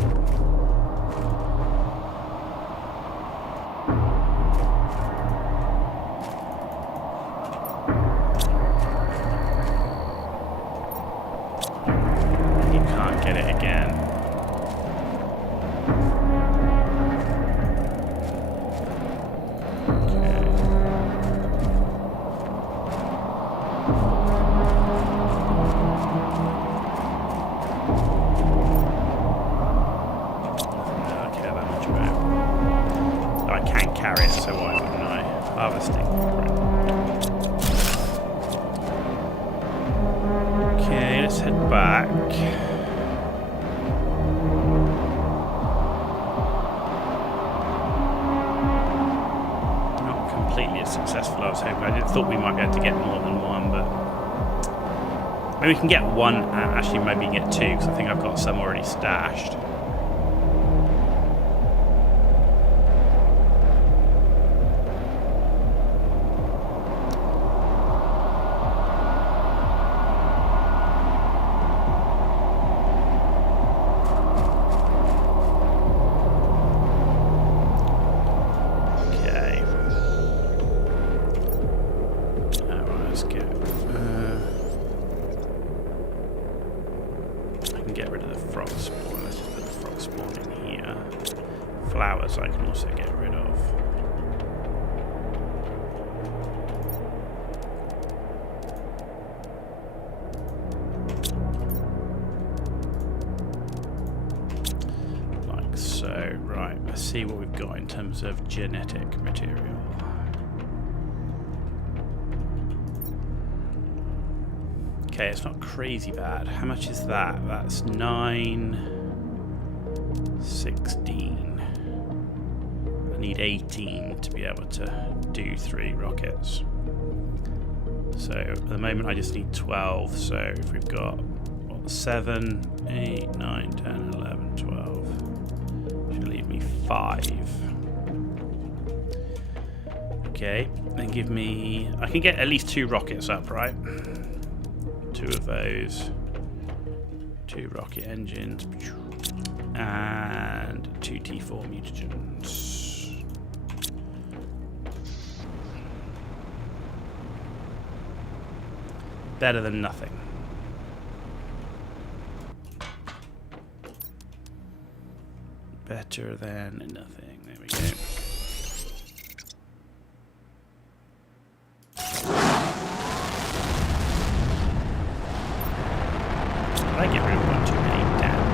And you can't get it again. Okay, let's head back. Not completely as successful as I was hoping. I thought we might be able to get more than 1, but maybe we can get 1 and actually maybe get 2 because I think I've got some already stashed. Flowers I can also get rid of. Like so. Right, let's see what we've got in terms of genetic material. Okay, it's not crazy bad. How much is that? That's 9, 16. I need 18 to be able to do 3 rockets. So at the moment I just need 12. So if we've got what, 7, 8, 9, 10, 11, 12, should leave me 5. Okay, then give me, I can get at least 2 rockets up, right? 2 of those, 2 rocket engines, and 2 T4 mutagens. Better than nothing. Better than nothing. There we go. Did I get rid of 1 too many? Damn.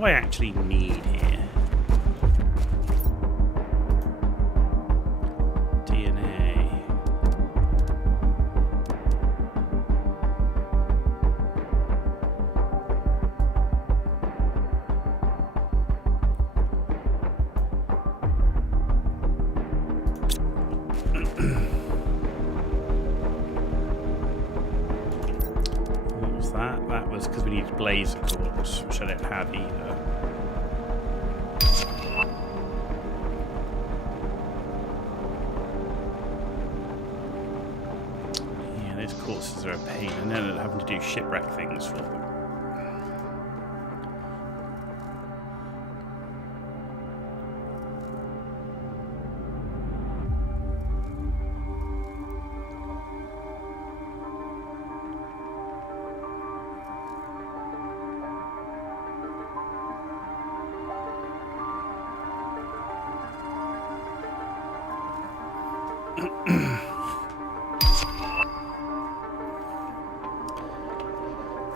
do I actually need here? DNA. What was that? That was because we needed blazer cords, which I don't have either. Yeah, those courses are a pain, and then having to do shipwreck things for them.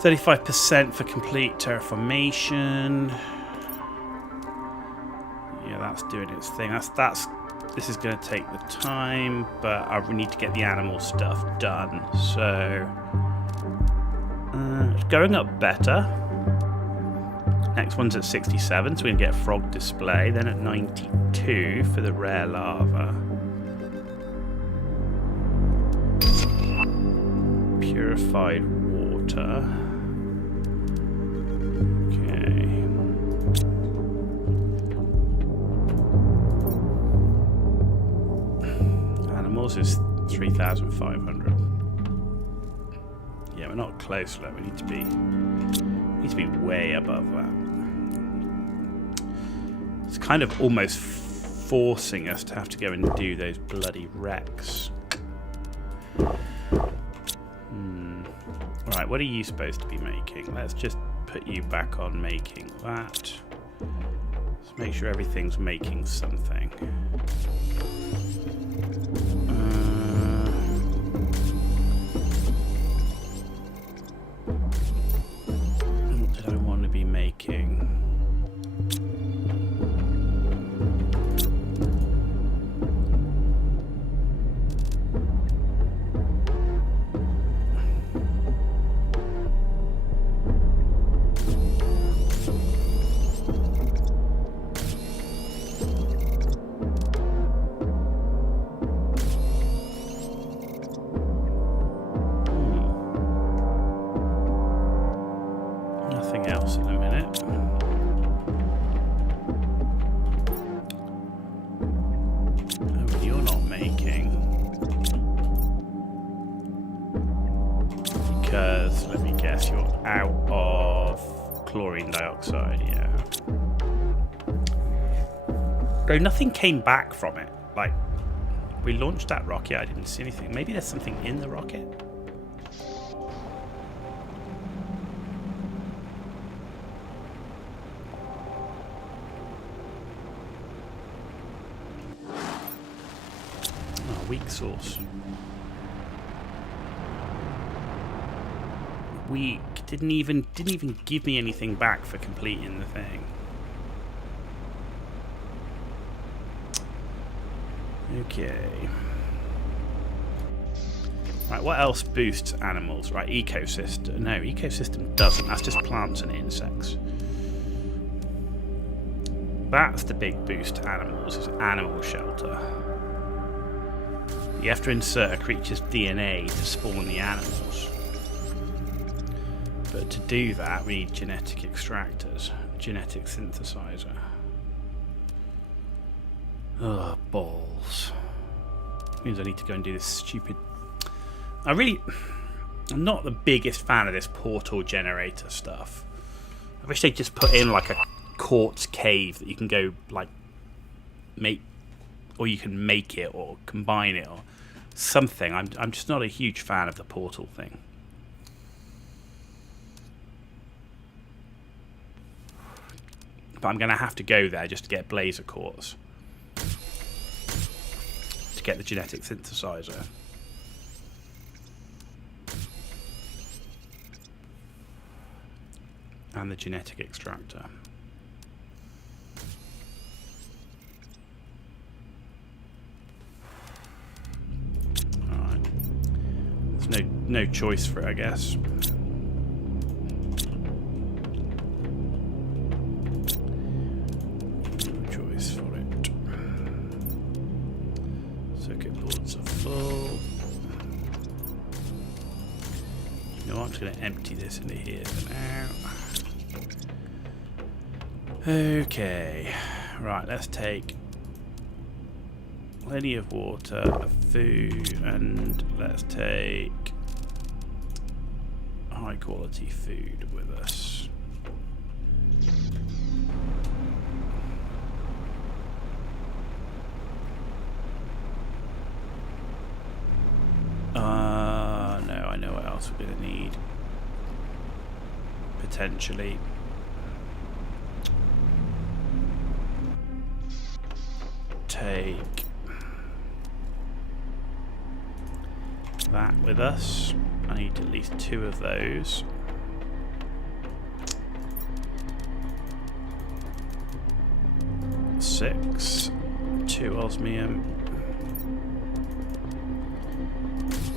%35% for complete terraformation. Yeah, that's doing its thing. This is going to take the time, but I need to get the animal stuff done. So it's going up better. Next one's at 67, so we can get a frog display. Then at 92 for the rare lava. Purified water. Is 3,500. Yeah, we're not close though. We need to be way above that. It's kind of almost forcing us to have to go and do those bloody wrecks. Right, what are you supposed to be making? Let's just put you back on making that. Let's make sure everything's making something. Else in a minute. Oh, you're not making. Because, let me guess, you're out of chlorine dioxide, yeah. Though nothing came back from it. Like, we launched that rocket, I didn't see anything. Maybe there's something in the rocket? Weak source. Weak. Didn't even give me anything back for completing the thing. Okay. Right, what else boosts animals? Right, ecosystem. No, ecosystem doesn't. That's just plants and insects. That's the big boost to animals, is animal shelter. You have to insert a creature's DNA to spawn the animals. But to do that, we need genetic extractors, genetic synthesizer. Oh, balls. Means I need to go and do this stupid... I'm not the biggest fan of this portal generator stuff. I wish they'd just put in like a quartz cave that you can go like make, or you can make it or combine it or something. I'm just not a huge fan of the portal thing. But I'm going to have to go there just to get blazer quartz. To get the genetic synthesizer. And the genetic extractor. no choice for it, I guess. No choice for it. Circuit boards are full. You know what? I'm just going to empty this into here for now. Okay, right, let's take plenty of water, food, and let's take high quality food with us. No, I know what else we're going to need. Potentially. Take that with us. I need at least 2 of those. Six, 2 osmium,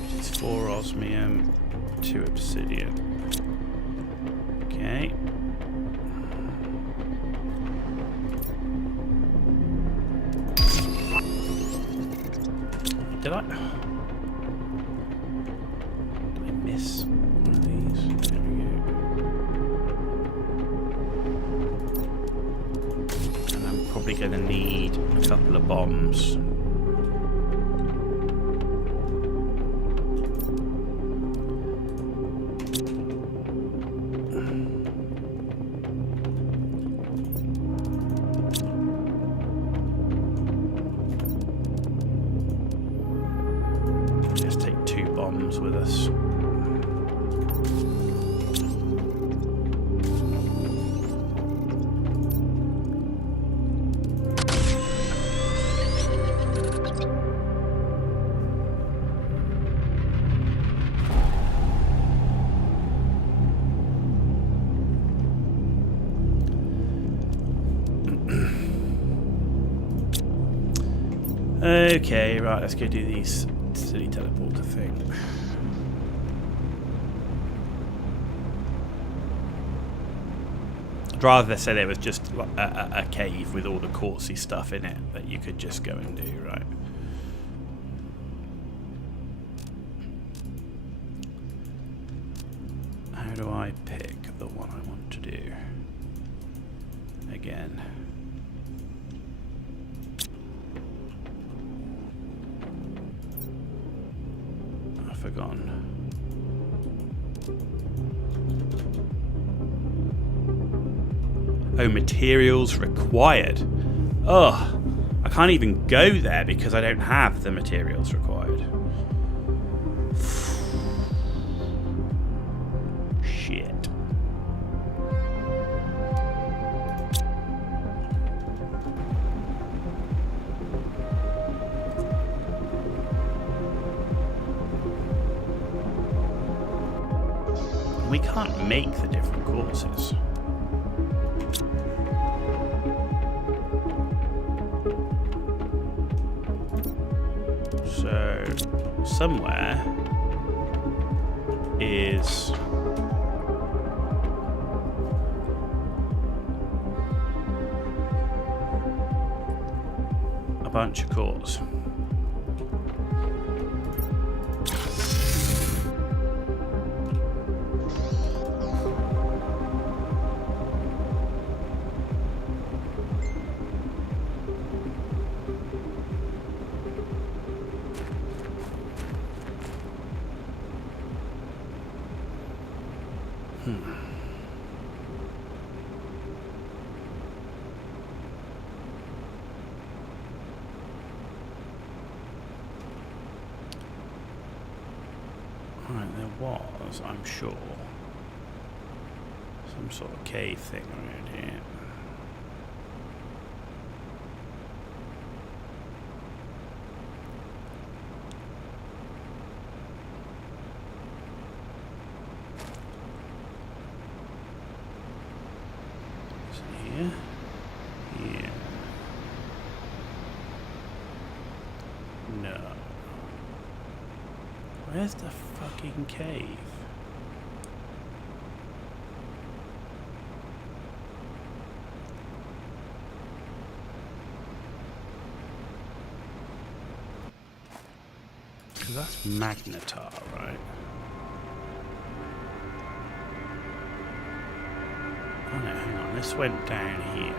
which is 4 osmium, 2 obsidian. Okay. Did I miss one of these? There we go. And I'm probably going to need a couple of bombs. Let's take 2 bombs with us. Okay, right, let's go do these silly teleporter thing. I'd rather they said it was just a cave with all the quartzy stuff in it that you could just go and do, right? How do I pick the one I want to do? Again. Forgotten. Oh, materials required. Ugh, I can't even go there because I don't have the materials required. Shit. We can't make the different courses. So, somewhere is a bunch of cores. Right, there was, I'm sure, some sort of cave thing around here. Here. No. Where's the fucking cave? Because that's magnetar, right? Oh no, hang on, this went down here.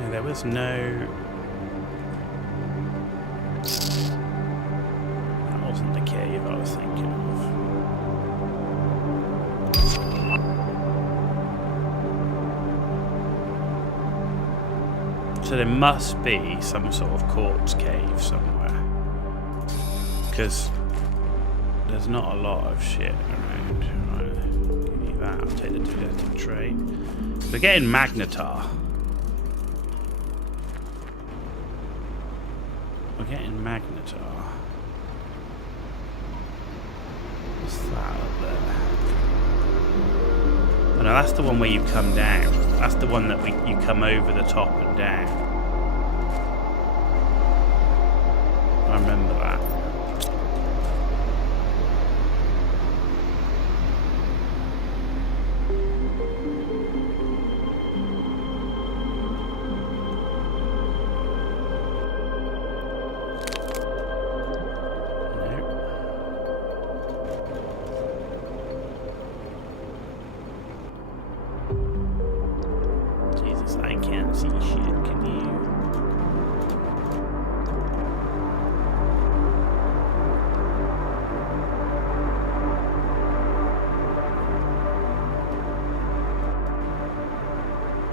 No, there was no... That wasn't the cave I was thinking of. So there must be some sort of quartz cave somewhere. Because there's not a lot of shit around. Right, give me that, I'll take the genetic trait. We're getting magnetar. We're getting magnetar. What's that up there? Oh no, that's the one where you come down. That's the one that you come over the top and down. I remember that. I can't see shit, can you?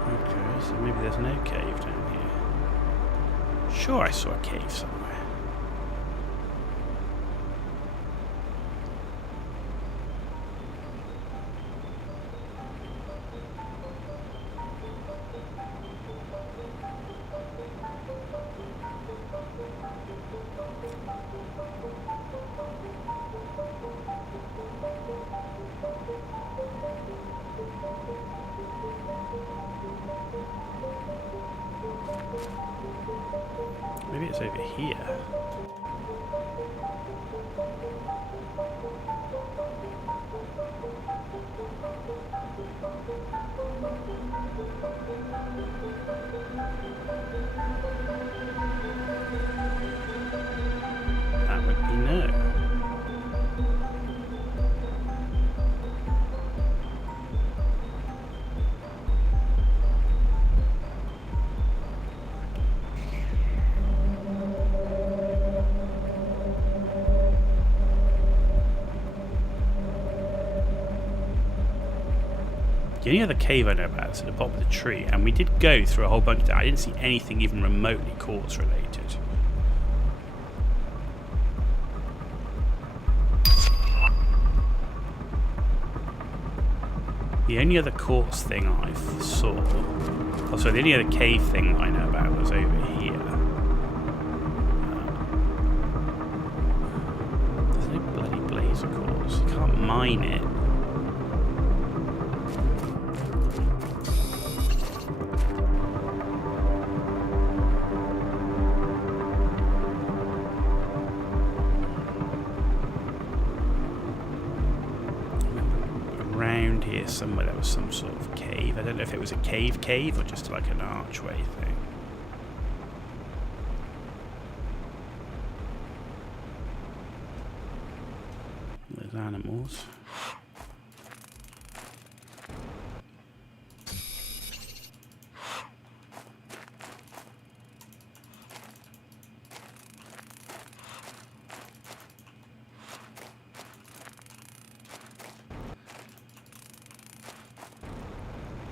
Okay, so maybe there's no cave down here. Sure, I saw a cave somewhere. Maybe it's over here. That would be no. The only other cave I know about is at the bottom of the tree, and we did go through a whole bunch of that. I didn't see anything even remotely quartz related. The only other quartz thing I saw, oh sorry, the only other cave thing I know about was over here. There's no bloody blaze of quartz. You can't mine it. Around here somewhere there was some sort of cave. I don't know if it was a cave or just like an archway thing. There's animals.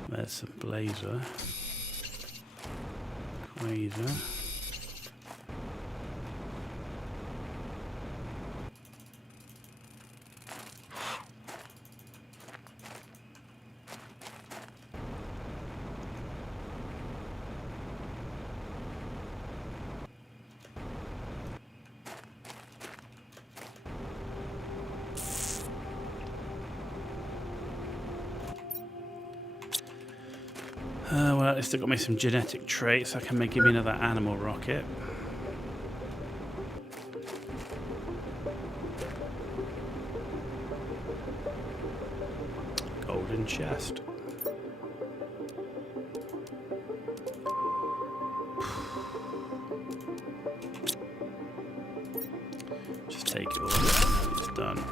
There's some blazer. Quasar. Well, at least I got me some genetic traits. I can give me another animal rocket. wooden chest. Just take it all and it's done.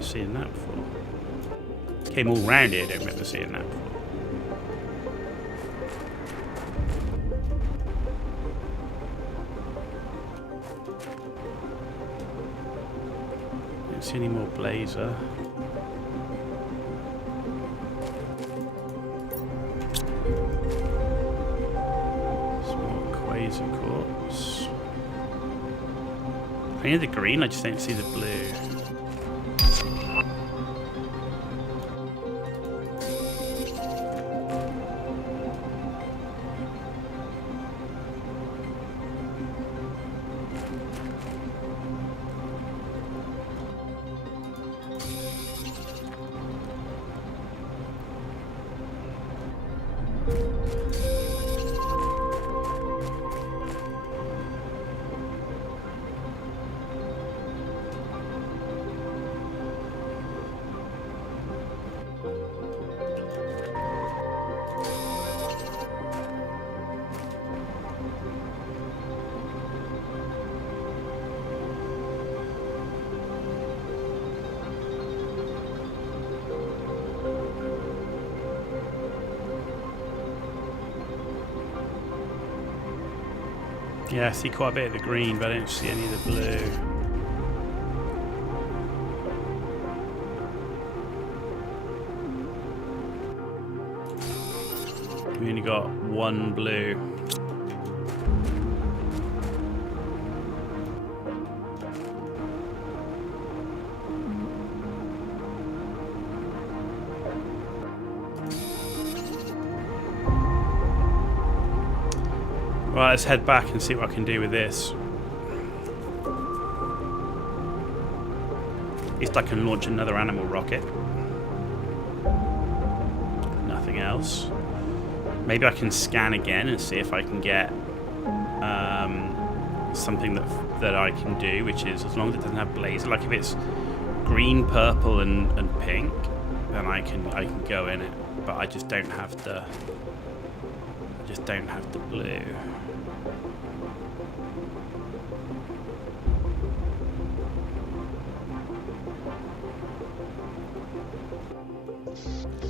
Seeing that before. Came all round here, don't remember seeing that before. Don't see any more blazer. Small quasar quartz. I need the green, I just don't see the blue. Yeah, I see quite a bit of the green, but I don't see any of the blue. We only got one blue. Right, let's head back and see what I can do with this. At least I can launch another animal rocket. Nothing else. Maybe I can scan again and see if I can get something that I can do, which is, as long as it doesn't have blazer, like if it's green, purple, and pink, then I can go in it. But I just don't have the blue.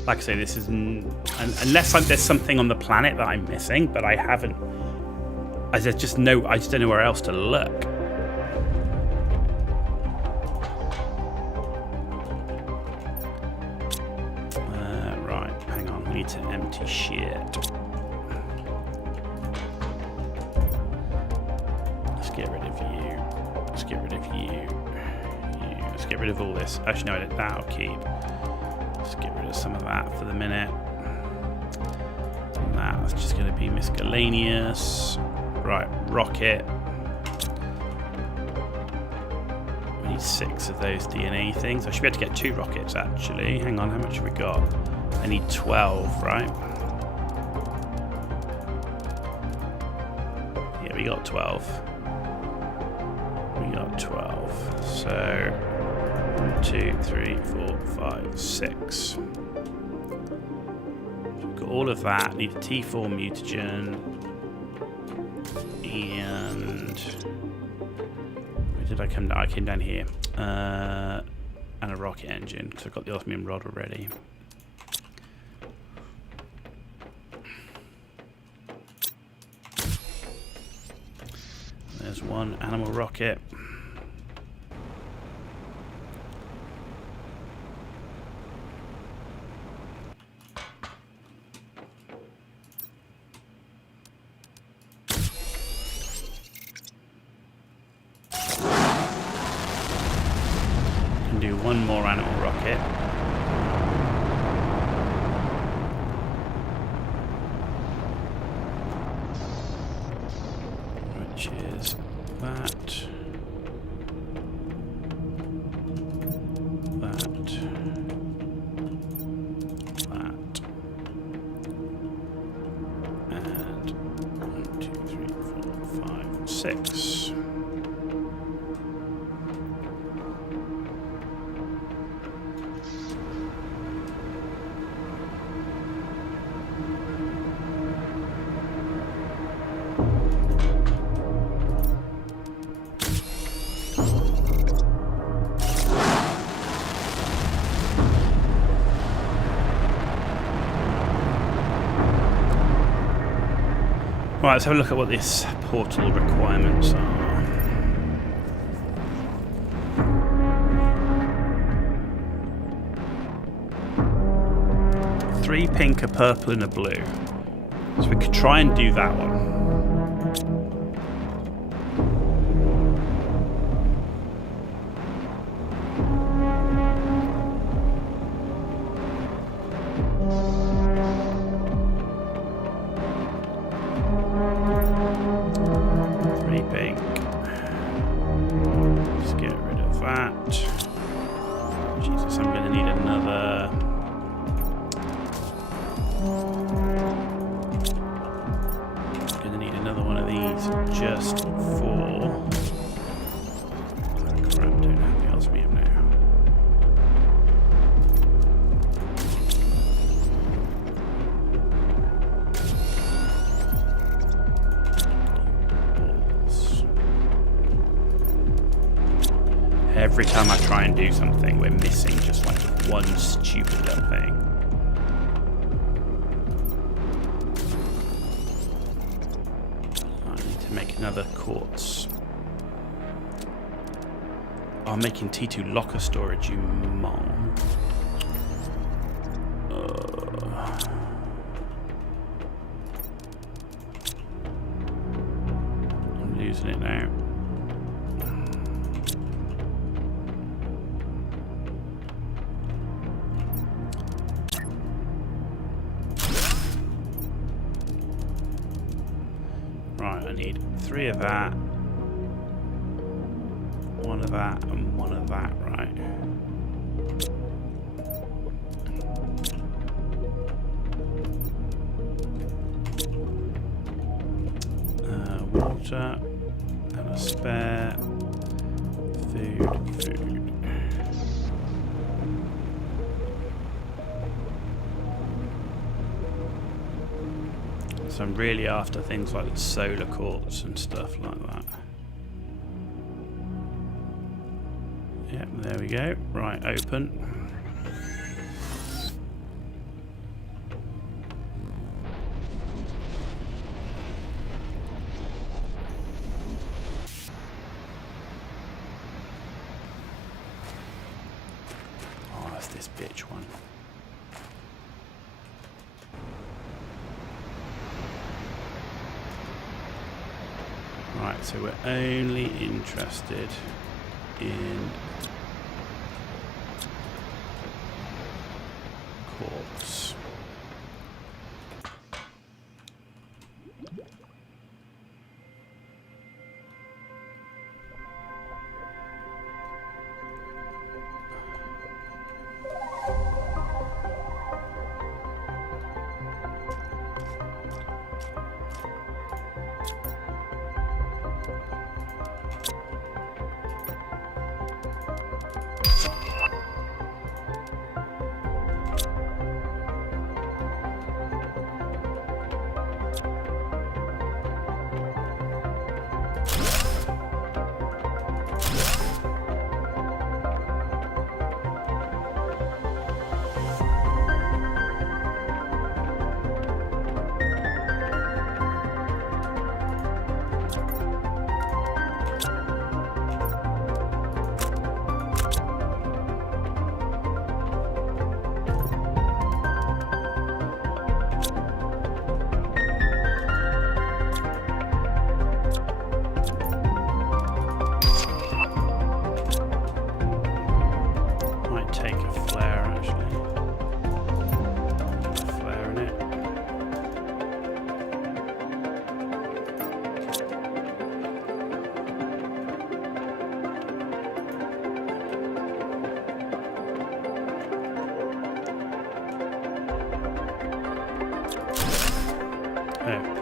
Like I say, this is unless there's something on the planet that I'm missing, but I haven't. I just don't know where else to look. Right, hang on. We need to empty shit. Let's get rid of you. Let's get rid of you. Let's get rid of all this. Actually, no, that'll keep. Let's get rid of some of that for the minute. And that's just going to be miscellaneous. Right, rocket. We need 6 of those DNA things. I should be able to get 2 rockets, actually. Hang on, how much have we got? I need 12, right? Yeah, we got 12. We got 12. So 1, 2, 3, 4, 5, 6. We've got all of that. Need a T4 mutagen. And where did I come down? I came down here. And a rocket engine. So I've got the osmium rod already. There's one animal rocket. Do one more animal rocket. Which is That. And 1, 2, 3, 4, 5, 6. Right, let's have a look at what this portal requirements are. 3 pink, a purple, and a blue. So we could try and do that one. Every time I try and do something, we're missing just like one stupid little thing. I need to make another quartz. Oh, I'm making T2 locker storage, you mom. I'm losing it now. Right, I need 3 of that, 1 of that, and 1 of that, right? Water, and a spare, food. So I'm really after things like solar quartz and stuff like that. Yep, there we go. Right, open. Oh, that's this bitch one. Right, so we're only interested in quartz. Oh.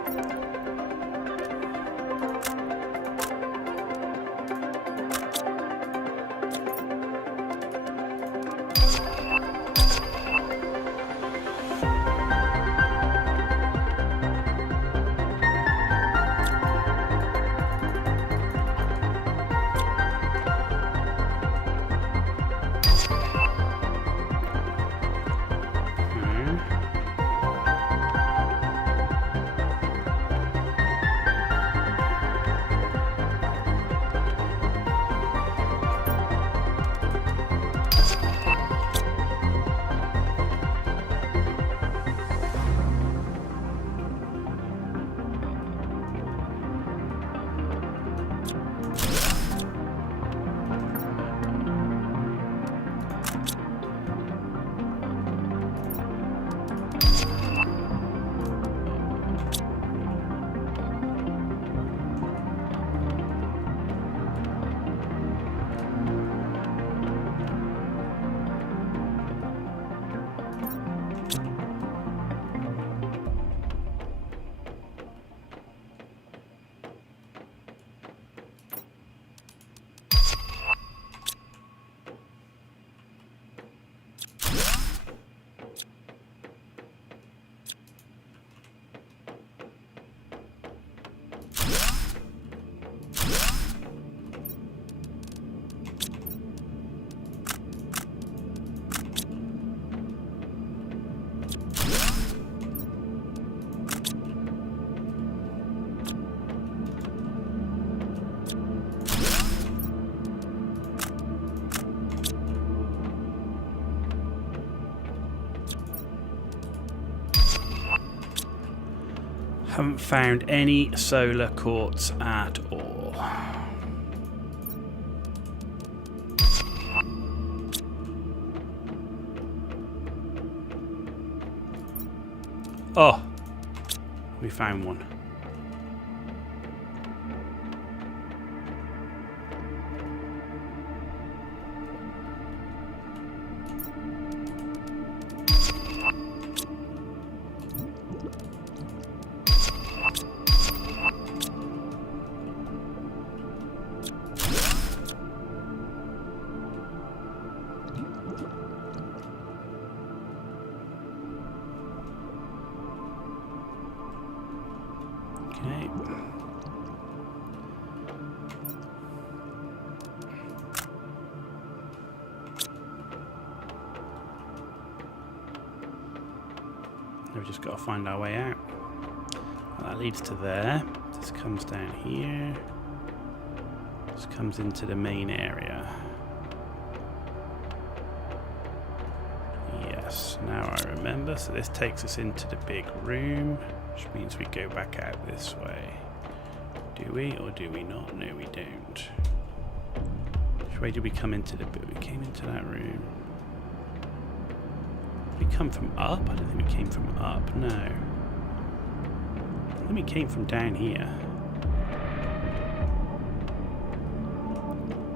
Haven't found any solar quartz at all. Oh, we found one. Okay. We've just got to find our way out. Well, that leads to there. This comes down here. This comes into the main area. Yes, now I remember. So this takes us into the big room, which means we go back out this way. Do we or do we not? No, we don't. Which way did we come into the... We came into that room. Did we come from up? I don't think we came from up, no. I think we came from down here.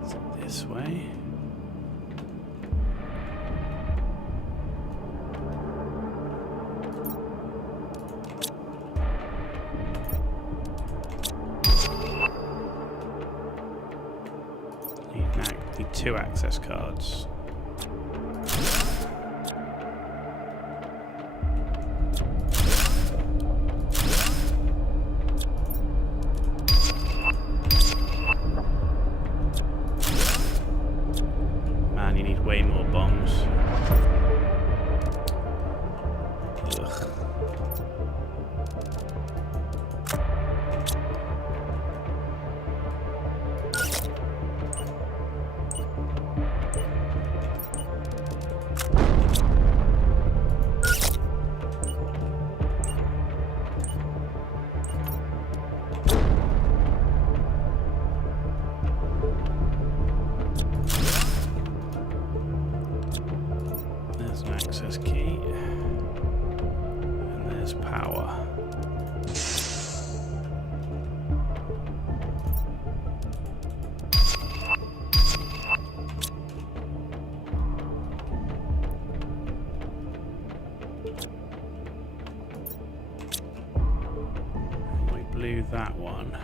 Is it this way? Need 2 access cards. Man, you need way more bombs. Ugh. There's an access key. And there's power. blew that one.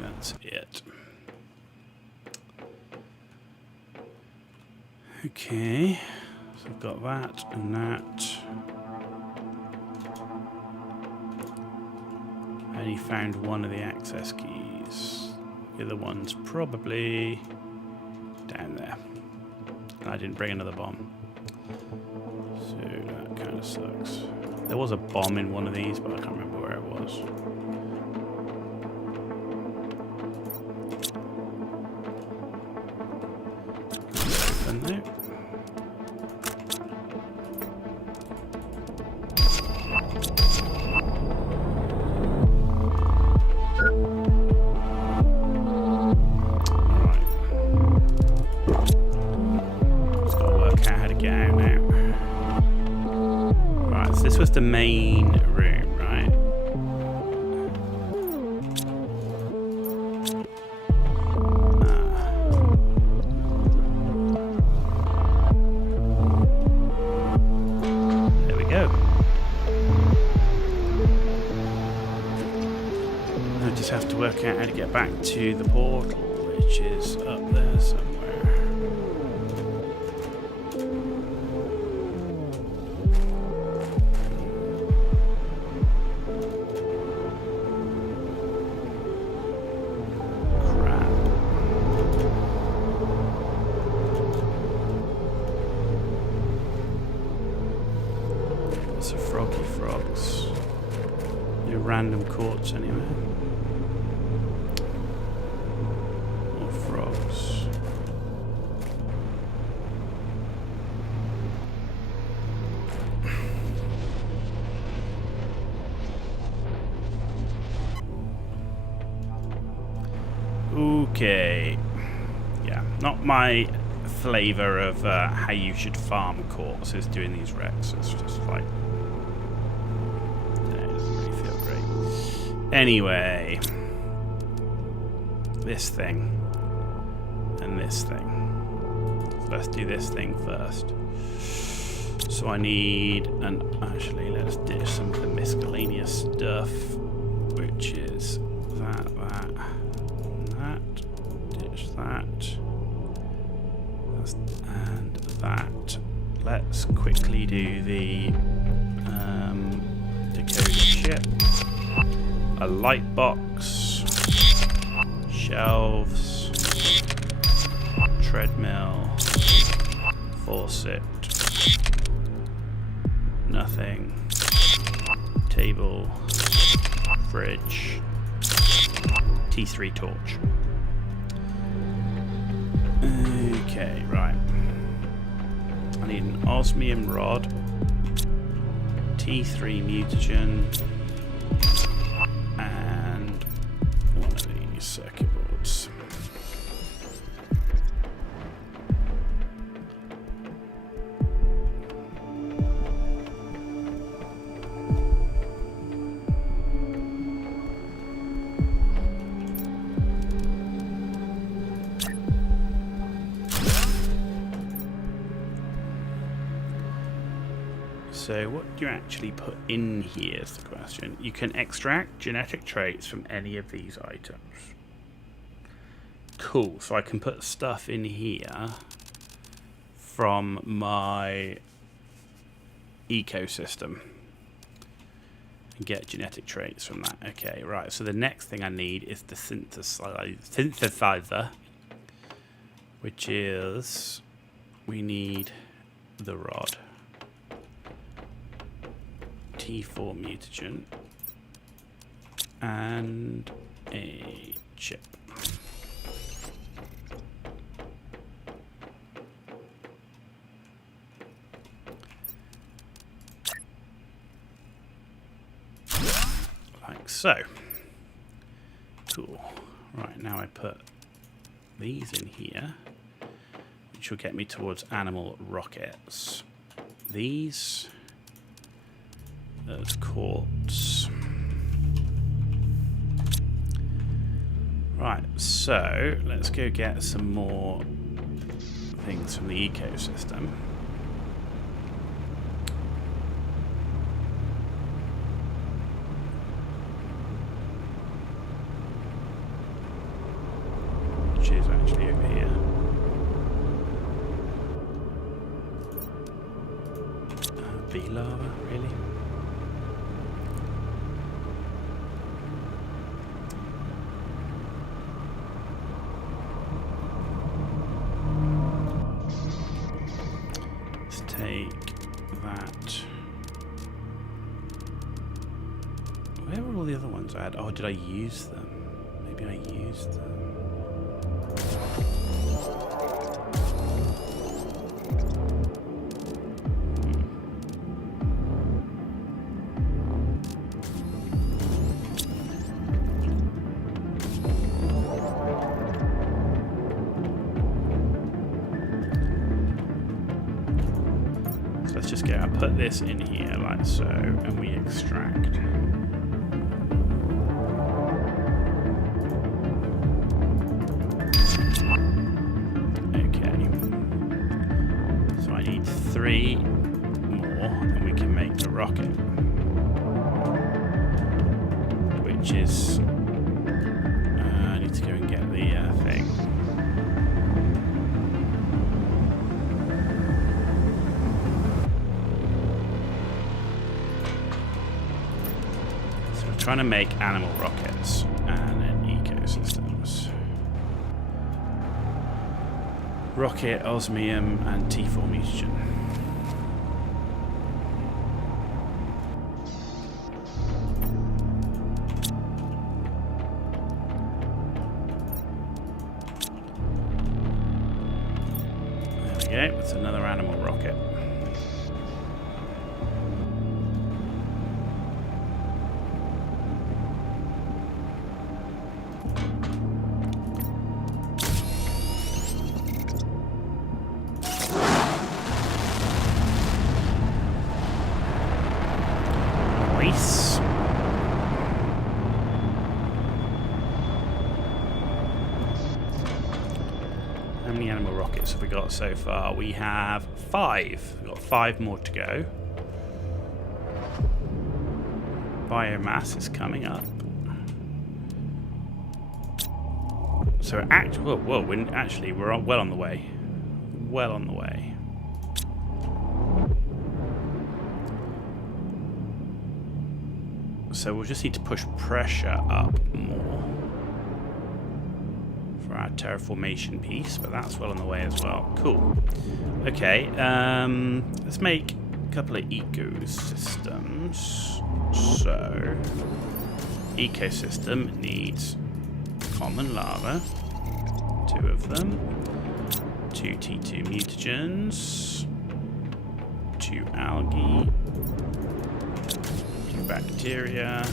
That's it. Okay, so I've got that and that. I only found one of the access keys. The other one's probably down there. And I didn't bring another bomb. So that kind of sucks. There was a bomb in one of these, but I can't remember where it was. Open there. This was the main room, right? There we go. I just have to work out how to get back to the portal, which is up there somewhere. Frogs. They're random quartz anyway. More frogs. Okay. Yeah, not my flavour of how you should farm quartz is doing these wrecks. It's just like anyway, this thing and this thing. So let's do this thing first. So I need actually let's ditch some of the miscellaneous stuff, which is that, and that. Ditch that. And that. Let's quickly do the decoded ship. A light box, shelves, treadmill, faucet, nothing, table, fridge, T3 torch. Okay, right. I need an osmium rod, T3 mutagen, circuit boards. So what do you actually put in here is the question. You can extract genetic traits from any of these items. Cool, so I can put stuff in here from my ecosystem and get genetic traits from that. Okay, right, so the next thing I need is the synthesizer, which is, we need the rod. T4 mutagen and a chip. Like so. Cool. Right, now I put these in here, which will get me towards animal rockets. These as quartz. Right, so let's go get some more things from the ecosystem. Which is actually over here. Bee larva, really? Take that. Where were all the other ones I had? Oh, did I use them? Maybe I used them. I put this in here like so, and we extract. Okay. So I need 3 more, and we can make the rocket. Which is... I need to go and get the thing. Trying to make animal rockets and then ecosystems. Rocket, osmium, and T4 mutagen. There we go, that's another animal rocket. How many animal rockets have we got so far? We have 5. We've got 5 more to go. Biomass is coming up. So we're well on the way. Well on the way. So we'll just need to push pressure up more for our terraformation piece, but that's well on the way as well. Cool. Okay, let's make a couple of ecosystems. So, ecosystem needs common lava, 2 of them, 2 T2 mutagens, 2 algae, bacteria,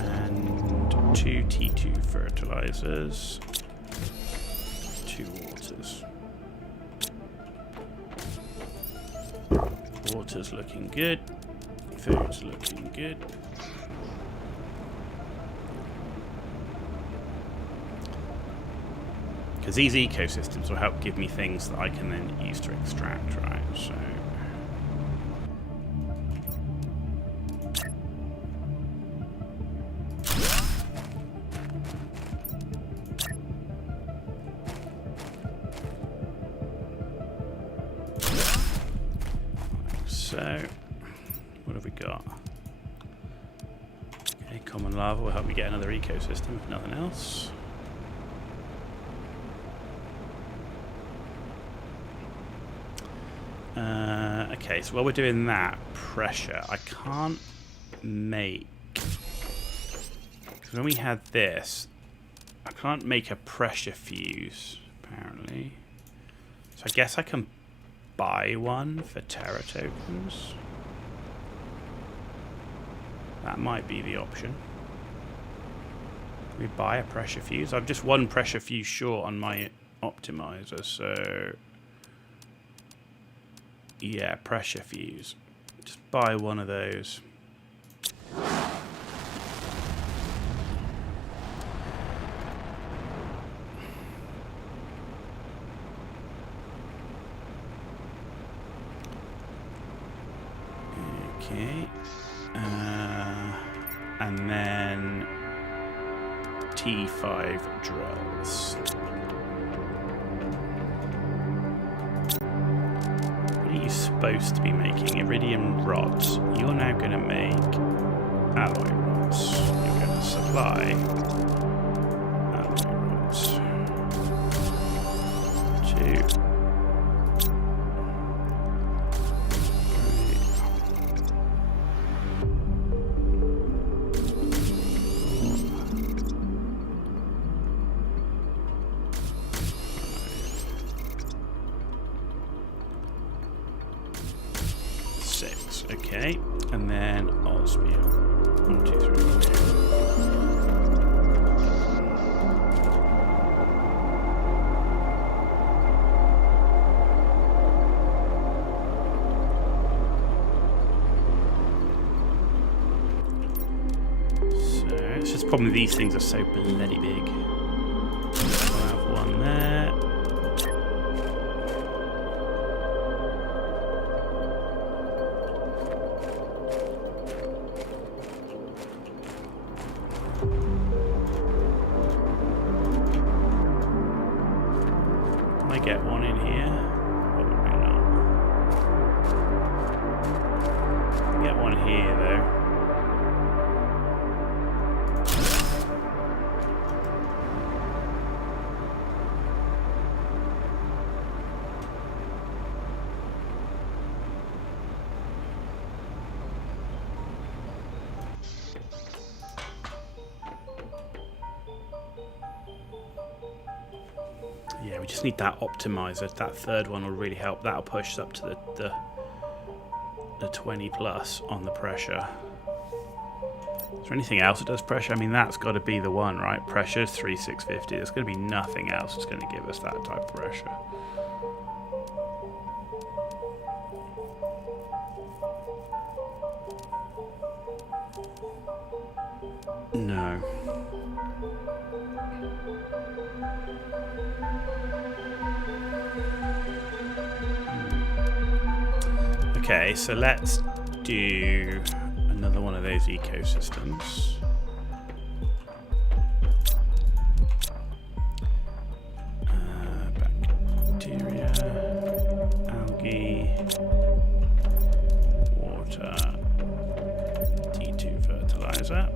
and 2 T2 fertilizers, 2 waters. Water's looking good, food's looking good. Because these ecosystems will help give me things that I can then use to extract, right? So So, what have we got? Okay, common lava will help me get another ecosystem, if nothing else. Okay, so while we're doing that, pressure. I can't make... Because when we had this, I can't make a pressure fuse, apparently. So I guess I can buy one for Terra tokens. That might be the option. Can we buy a pressure fuse? I'm just one pressure fuse short on my optimizer, so... Yeah, pressure fuse. Just buy one of those. Okay. And then T5 drills. What are you supposed to be making? Iridium rods. You're now going to make alloy rods. You're going to supply alloy rods to... Okay, and then osmium. 1, 2, 3. So it's just the problem with these things are so bloody big. I'll have one there. Get one in here. Probably not. Get one here though. Yeah, we just need that optimizer. That third one will really help. That'll push us up to the 20 plus on the pressure. Is there anything else that does pressure? I mean, that's got to be the one, right? Pressure's 3650. There's going to be nothing else that's going to give us that type of pressure. No. Okay, so let's do another one of those ecosystems. Bacteria, algae, water, D2 fertilizer.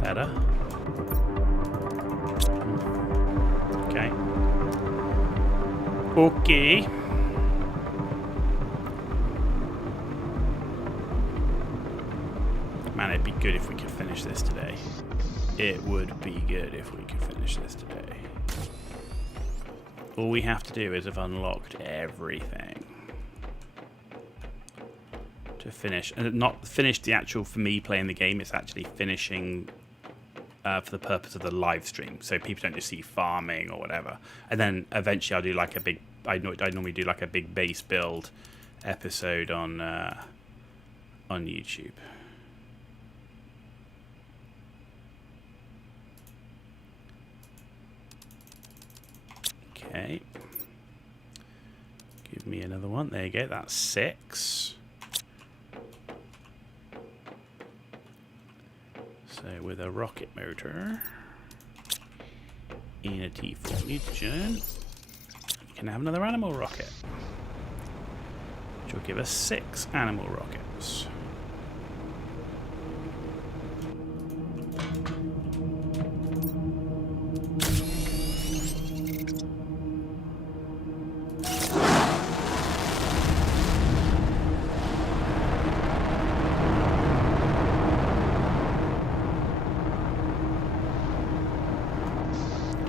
Better. Okay. Okay. Man, it'd be good if we could finish this today. It would be good if we could finish this today. All we have to do is have unlocked everything to finish, and not finish the actual, for me playing the game, it's actually finishing for the purpose of the live stream, so people don't just see farming or whatever. And then eventually I'll do like a big, I normally do like a big base build episode on YouTube. Okay. Give me another one. There you go. That's 6. So with a rocket motor in a T4 mutagen, you can have another animal rocket, which will give us 6 animal rockets.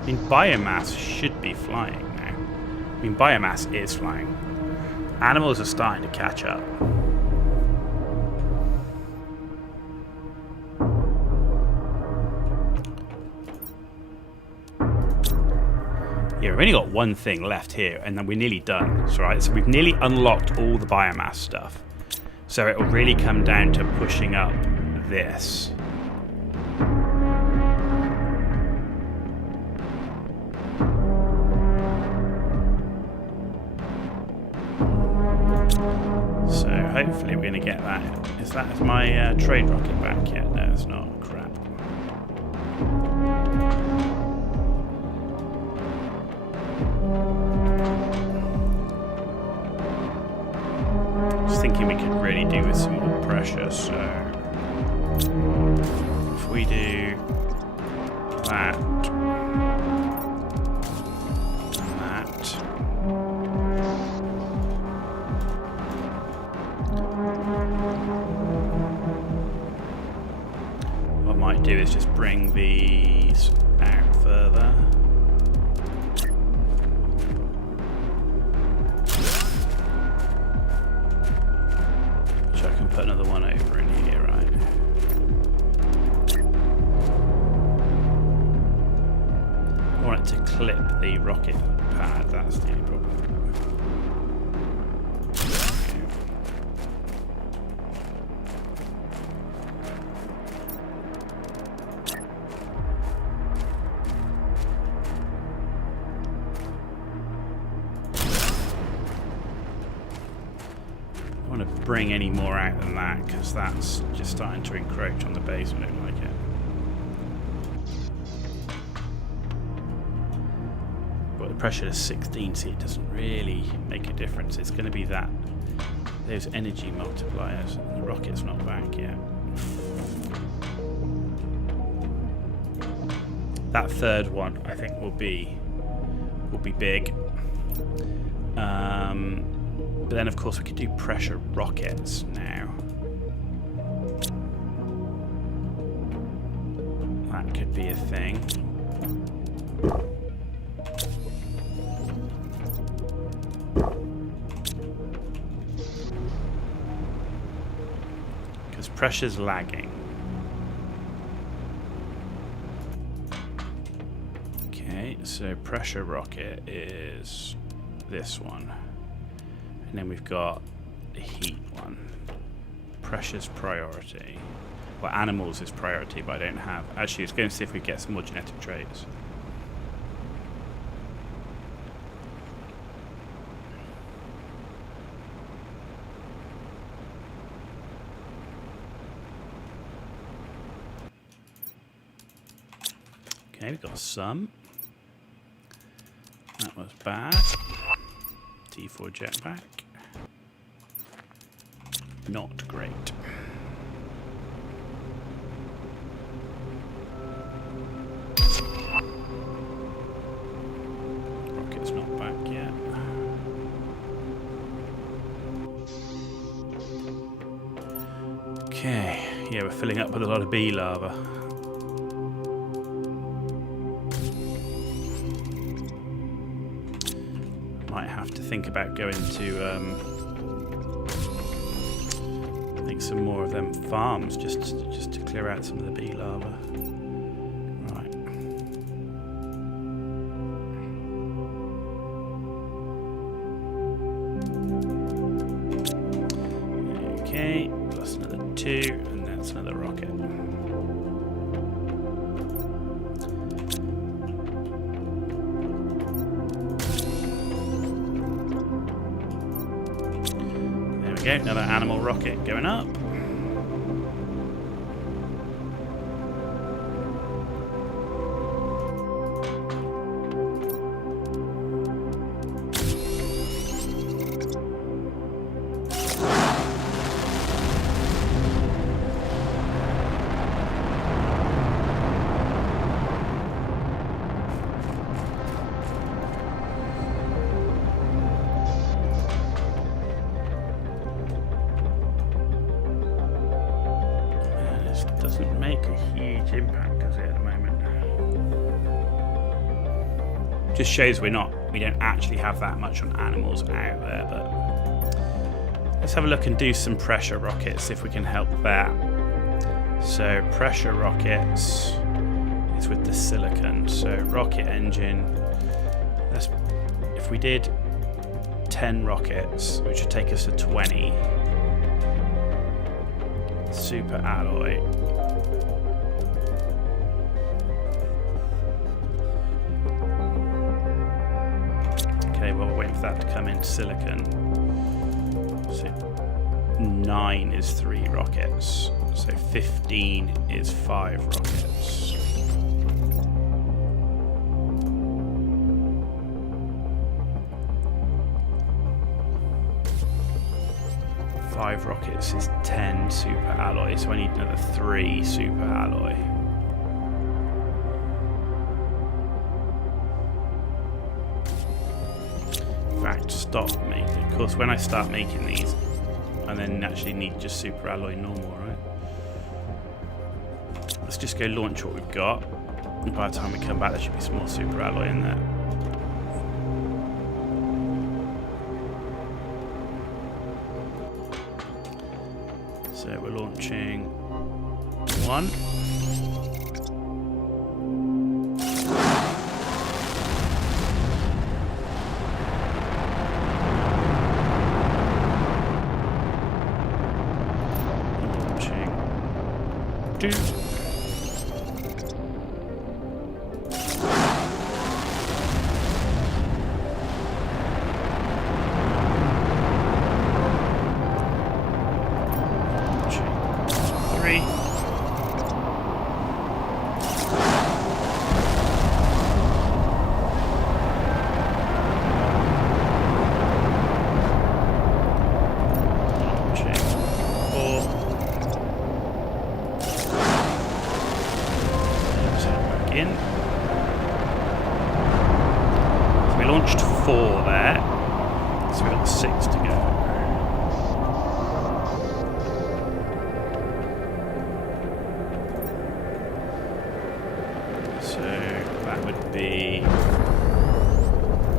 I mean, biomass should be flying now. I mean, biomass is flying. Animals are starting to catch up. Yeah, we've only got one thing left here, and then we're nearly done. That's right. So we've nearly unlocked all the biomass stuff. So it will really come down to pushing up this. Hopefully we're going to get that. Is my trade rocket back yet? No, it's not. Crap. Just thinking we could really do with some more pressure, so if we do that, do is just bring these out further. So I can put another one over in here, right? I want it to clip the rocket pad, that's the only problem. Bring any more out than that, because that's just starting to encroach on the base. I don't like it. But the pressure is 16, so it doesn't really make a difference. It's going to be that those energy multipliers, and the rocket's not back yet. That third one, I think, will be big. But then, of course, we could do pressure rockets now. That could be a thing. Because pressure's lagging. Okay, so pressure rocket is this one. And then we've got the heat one. Pressure's priority. Well, animals is priority, but I don't have. Actually, let's go and see if we get some more genetic traits. Okay, we've got some. That was bad. T4 jetpack. Not great. Rocket's not back yet. Okay, yeah, we're filling up with a lot of bee larvae. Might have to think about going to I think some more of them farms just to clear out some of the bee larvae. Right. 2, and that's another rocket. There we go, another animal rocket going up. Doesn't make a huge impact, does it, at the moment? Just shows we don't actually have that much on animals out there, but let's have a look and do some pressure rockets, see if we can help that. So pressure rockets is with the silicon. So rocket engine, if we did 10 rockets, which would take us to 20. Super alloy. Okay, well, we're waiting for that to come into silicon. So 9 is 3 rockets. So 15 is 5 rockets. Five rockets is 10 super alloy, so I need another 3 super alloy. In fact, stop making. Of course, when I start making these, I then actually need just super alloy normal, right? Let's just go launch what we've got. And by the time we come back, there should be some more super alloy in there. So we're launching 1. Launching 2. So we launched 4 there, so we've got 6 to go. So that would be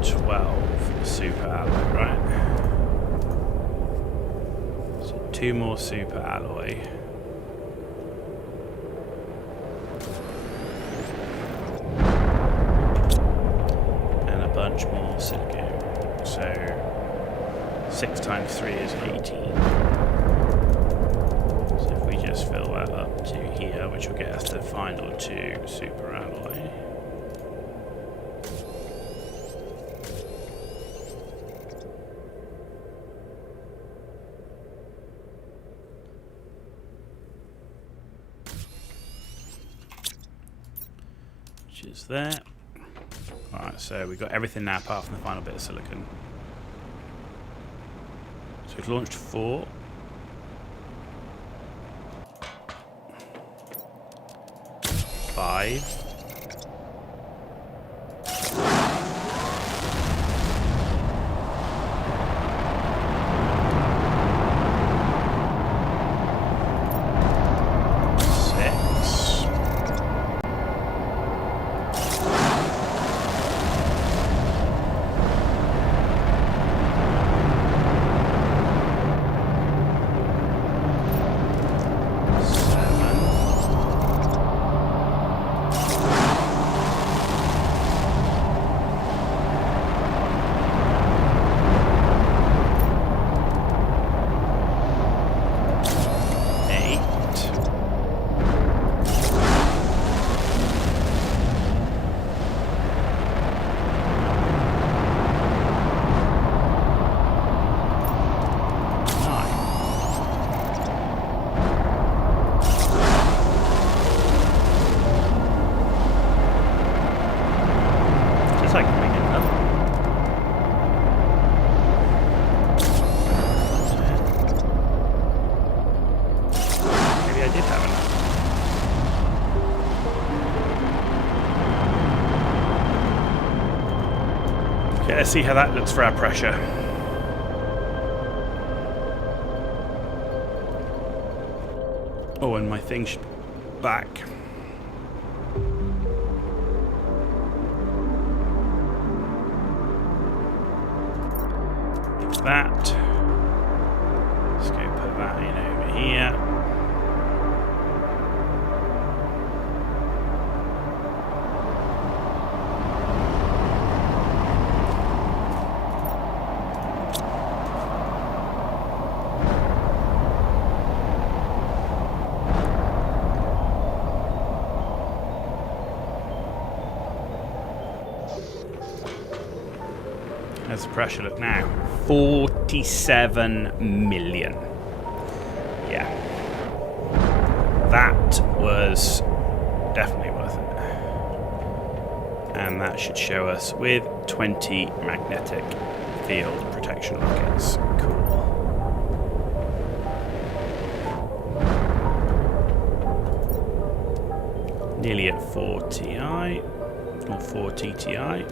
12 super alloy, right? So 2 more super alloy. Bunch more silicon. So 6 times 3 is 18. So if we just fill that up to here, which will get us the final 2 super alloy. Which is there. Alright, so we've got everything now apart from the final bit of silicon. So we've launched 4. 5. 7. guess I can make it up. Maybe I did have enough. Okay, let's see how that looks for our pressure. Oh, and my thing should be back. That. Let's go put that in over here. How's the pressure look now? 47 million. Yeah. That was definitely worth it. And that should show us with 20 magnetic field protection rockets. Cool. Nearly at 4 TI, or 4 TTI.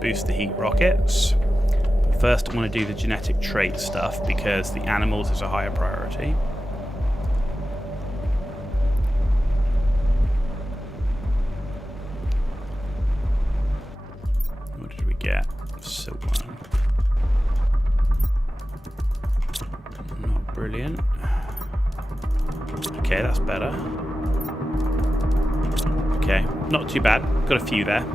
Boost the heat rockets. But first I want to do the genetic trait stuff because the animals is a higher priority. What did we get? Silver. Not brilliant. Okay, that's better. Okay, not too bad. Got a few there.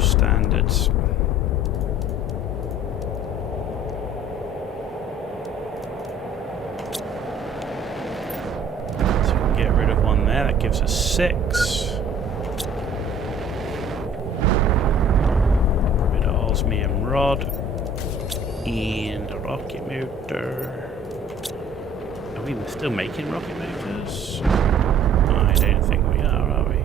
Standards. So we can get rid of one there. That gives us 6. Rid of osmium rod and a rocket motor. Are we still making rocket motors? I don't think we are we?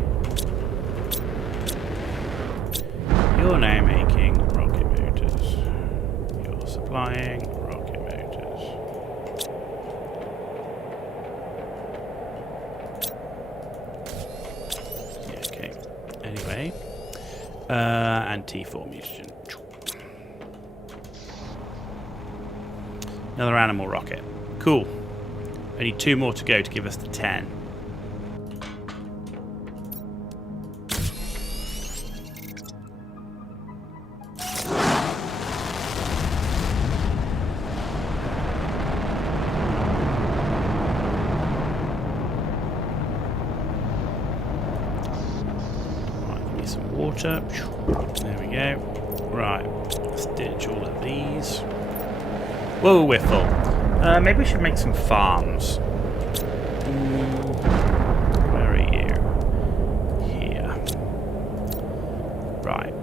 You're now making rocket motors. You're supplying rocket motors. Yeah, okay. Anyway. And T4 mutagen. Another animal rocket. Cool. I need 2 more to go to give us the 10. Water. There we go. Right. Let's ditch all of these. Whoa, we're full. Maybe we should make some farms. Where are you? Here. Right.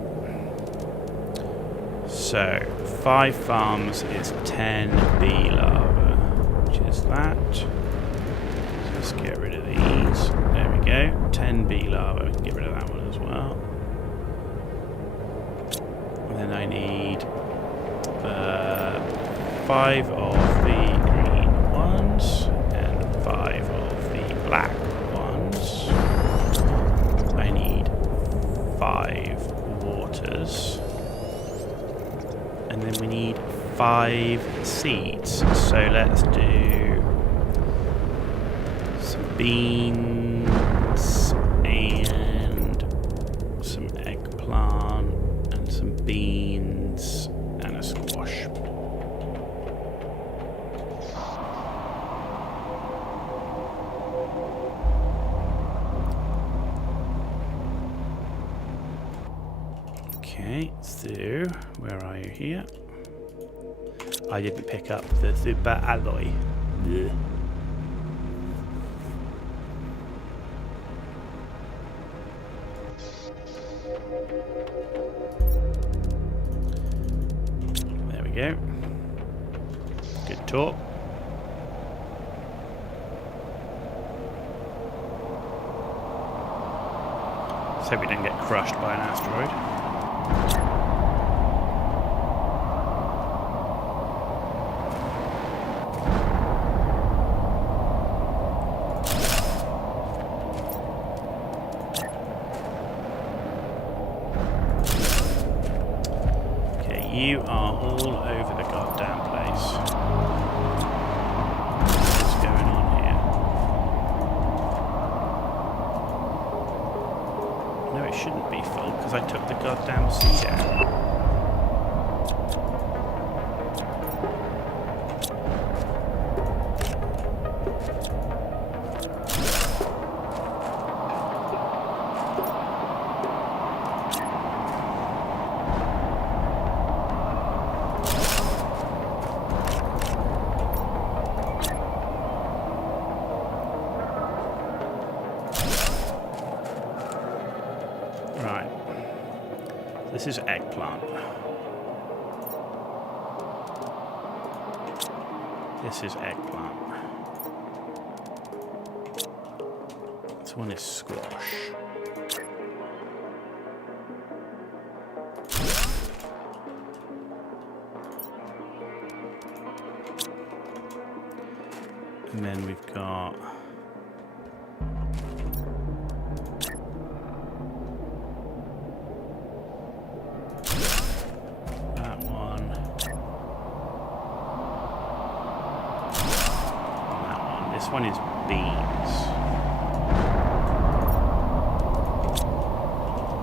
So, 5 farms is 10 bee larvae, which is that. So let's get rid of these. There we go. 10 bee larvae. We can get rid of that one as well. Then I need 5 of the green ones and 5 of the black ones. I need 5 waters. And then we need 5 seeds. So let's do some beans. Okay, so where are you here? I didn't pick up the super alloy. Blech. There we go. Good talk. Let's hope we don't get crushed by an asteroid. You are all over the goddamn place. What's going on here? No, it shouldn't be full because I took the goddamn seed out. This is eggplant. This is eggplant. This one is squash. And then we've got this one is beans.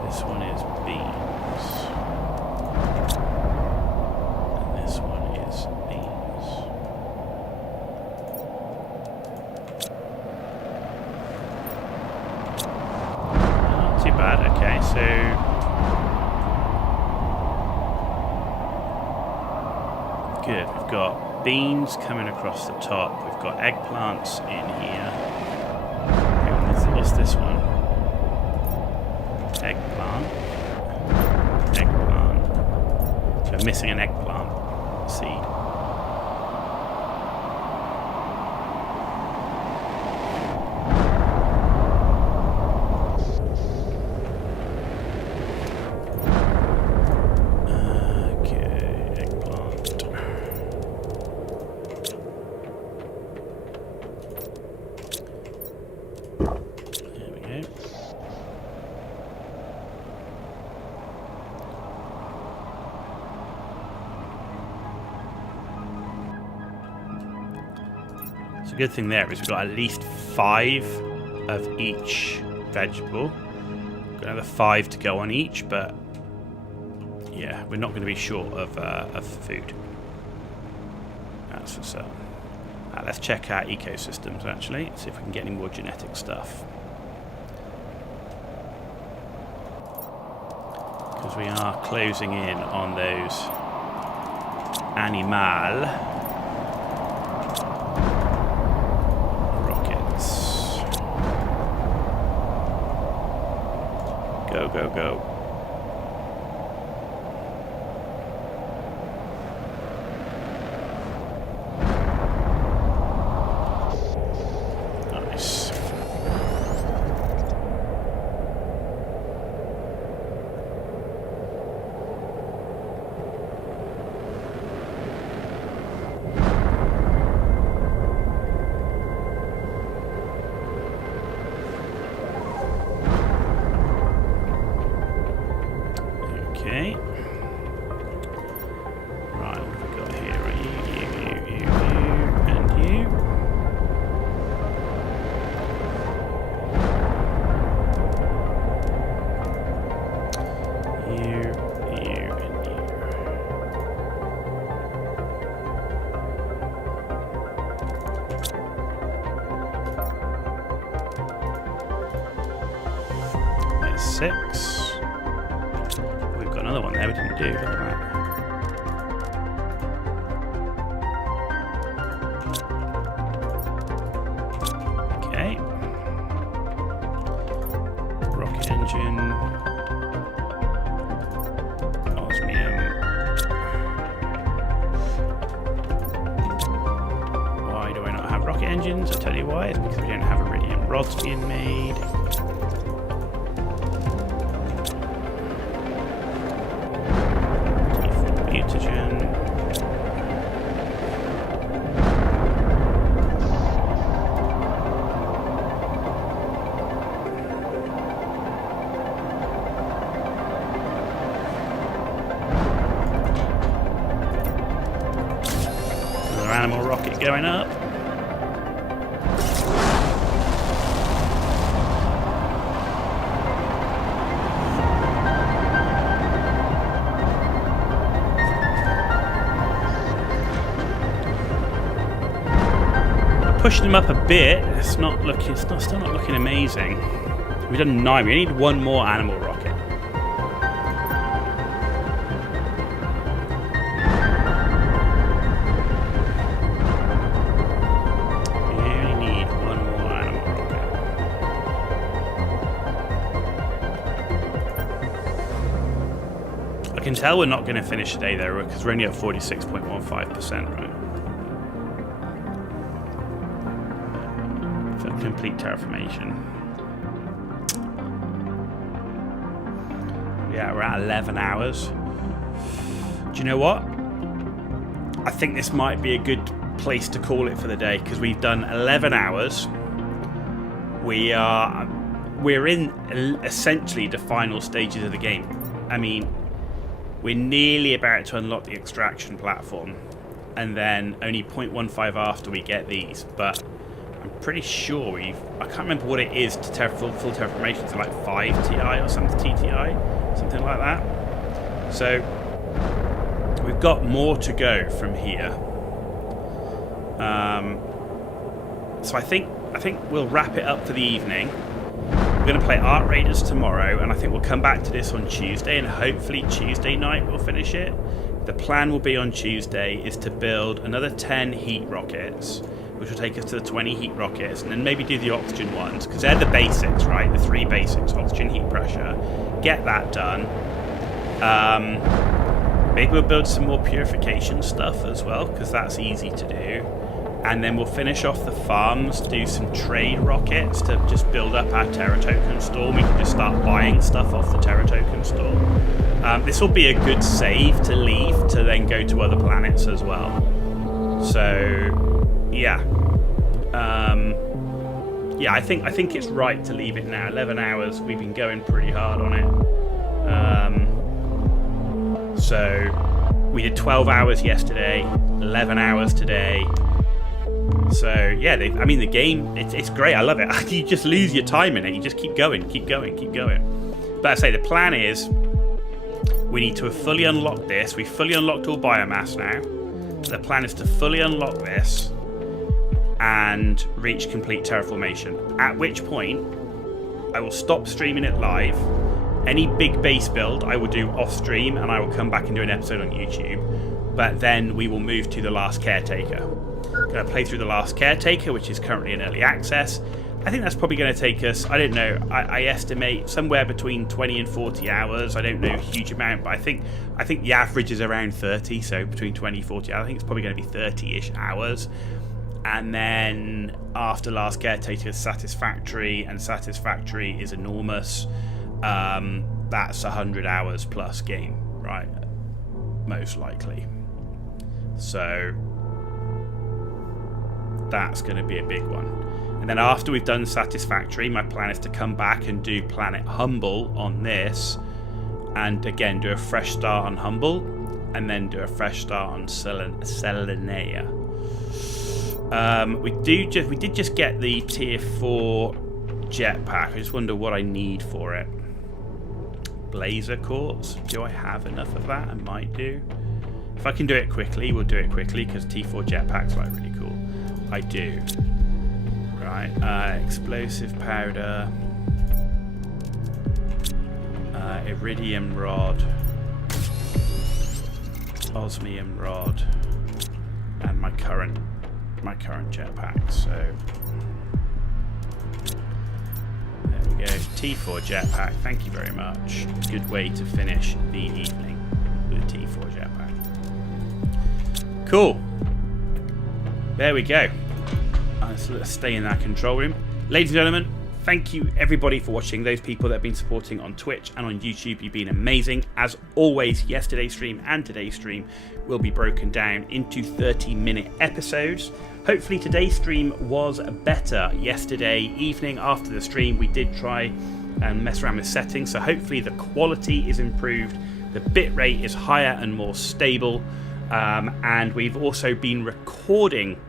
This one is beans. And this one is beans. Not too bad. Okay, so good. We've got beans coming across the top. We've got eggplants in here. What's this one? Eggplant. Eggplant. So I'm missing an eggplant seed. So the good thing there is we've got at least 5 of each vegetable. Got another 5 to go on each, but yeah, we're not going to be short of food. That's for certain. Let's check our ecosystems actually, see if we can get any more genetic stuff. Because we are closing in on those animal rockets. Go, go, go. Nice. Okay. Right, what have we got here? You, and you. You, and you. There's 6. We've got another one there we didn't do. Look at that. Okay. Rocket engine. Osmium. Why do I not have rocket engines? I'll tell you why. It's because we don't have iridium rods being made. Mutagen. Another animal rocket going up. Pushing them up a bit. It's not looking. Still not looking amazing. We've done 9. We need one more animal rocket. We only need one more animal rocket. I can tell we're not going to finish today though, because we're only at 46.15%, right? Complete terraformation. Yeah, we're at 11 hours. Do you know what? I think this might be a good place to call it for the day, because we've done 11 hours. We're in essentially the final stages of the game. I mean, we're nearly about to unlock the extraction platform, and then only 0.15 after we get these, but I'm pretty sure I can't remember what it is to full terraformation. It's like 5 Ti or something, TTI, something like that. So we've got more to go from here. So I think we'll wrap it up for the evening. We're going to play Art Raiders tomorrow, and I think we'll come back to this on Tuesday, and hopefully Tuesday night we'll finish it. The plan will be on Tuesday is to build another 10 heat rockets, which will take us to the 20 heat rockets, and then maybe do the oxygen ones, because they're the basics, right? The 3 basics: oxygen, heat, pressure. Get that done. Maybe we'll build some more purification stuff as well, because that's easy to do. And then we'll finish off the farms, do some trade rockets to just build up our Terra token store. We can just start buying stuff off the Terra token store. This will be a good save to leave to then go to other planets as well. So yeah, yeah. I think it's right to leave it now. 11 hours. We've been going pretty hard on it. So we did 12 hours yesterday, 11 hours today. So yeah, I mean the game, it's great. I love it. You just lose your time in it. You just keep going, keep going, keep going. But I say the plan is we need to fully unlock this. We fully unlocked all biomass now. The plan is to fully unlock this and reach complete terraformation, at which point I will stop streaming it live. Any big base build I will do off stream, and I will come back and do an episode on YouTube. But then we will move to the last Caretaker. I'm going to play through the last Caretaker, which is currently in early access. I think that's probably going to take us, I don't know, I estimate somewhere between 20 and 40 hours. I don't know a huge amount, but I think the average is around 30, so between 20 and 40 hours. I think it's probably going to be 30-ish hours. And then after last Caretaker, Satisfactory, and Satisfactory is enormous. That's 100 hours plus game, right? Most likely. So that's going to be a big one. And then after we've done Satisfactory, my plan is to come back and do Planet Humble on this, and again do a fresh start on Humble, and then do a fresh start on Selenea. We did just get the tier 4 jetpack. I just wonder what I need for it. Blazer quartz. Do I have enough of that? I might do. If I can do it quickly, we'll do it quickly, because T4 jetpack's like really cool. I do. Right. Explosive powder. Iridium rod. osmium rod, and my current jetpack. So there we go. T4 jetpack. Thank you very much. Good way to finish the evening with a T4 jetpack. Cool. There we go. So let's stay in our control room. Ladies and gentlemen, thank you everybody for watching. Those people that have been supporting on Twitch and on YouTube, you've been amazing. As always, yesterday's stream and today's stream will be broken down into 30-minute episodes. Hopefully today's stream was better. Yesterday evening after the stream, we did try and mess around with settings, so hopefully the quality is improved, the bitrate is higher and more stable, and we've also been recording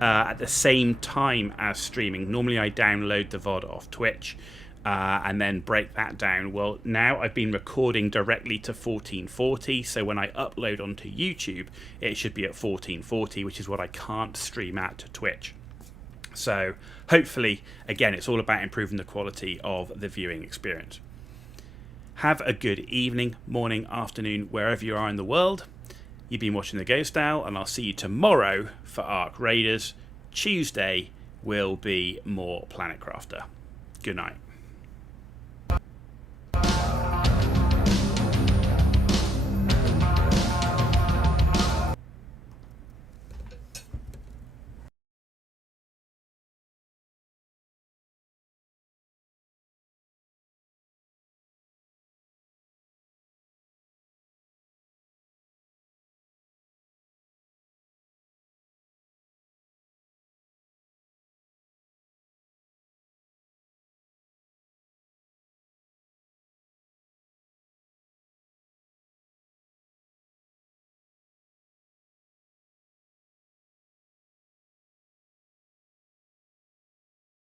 at the same time as streaming. Normally I download the VOD off Twitch and then break that down. Well, now I've been recording directly to 1440, so when I upload onto YouTube it should be at 1440, which is what I can't stream at to Twitch. So hopefully, again, it's all about improving the quality of the viewing experience. Have a good evening, morning, afternoon, wherever you are in the world. You've been watching The Ghost Owl, and I'll see you tomorrow for Ark Raiders. Tuesday will be more Planet Crafter. Good night.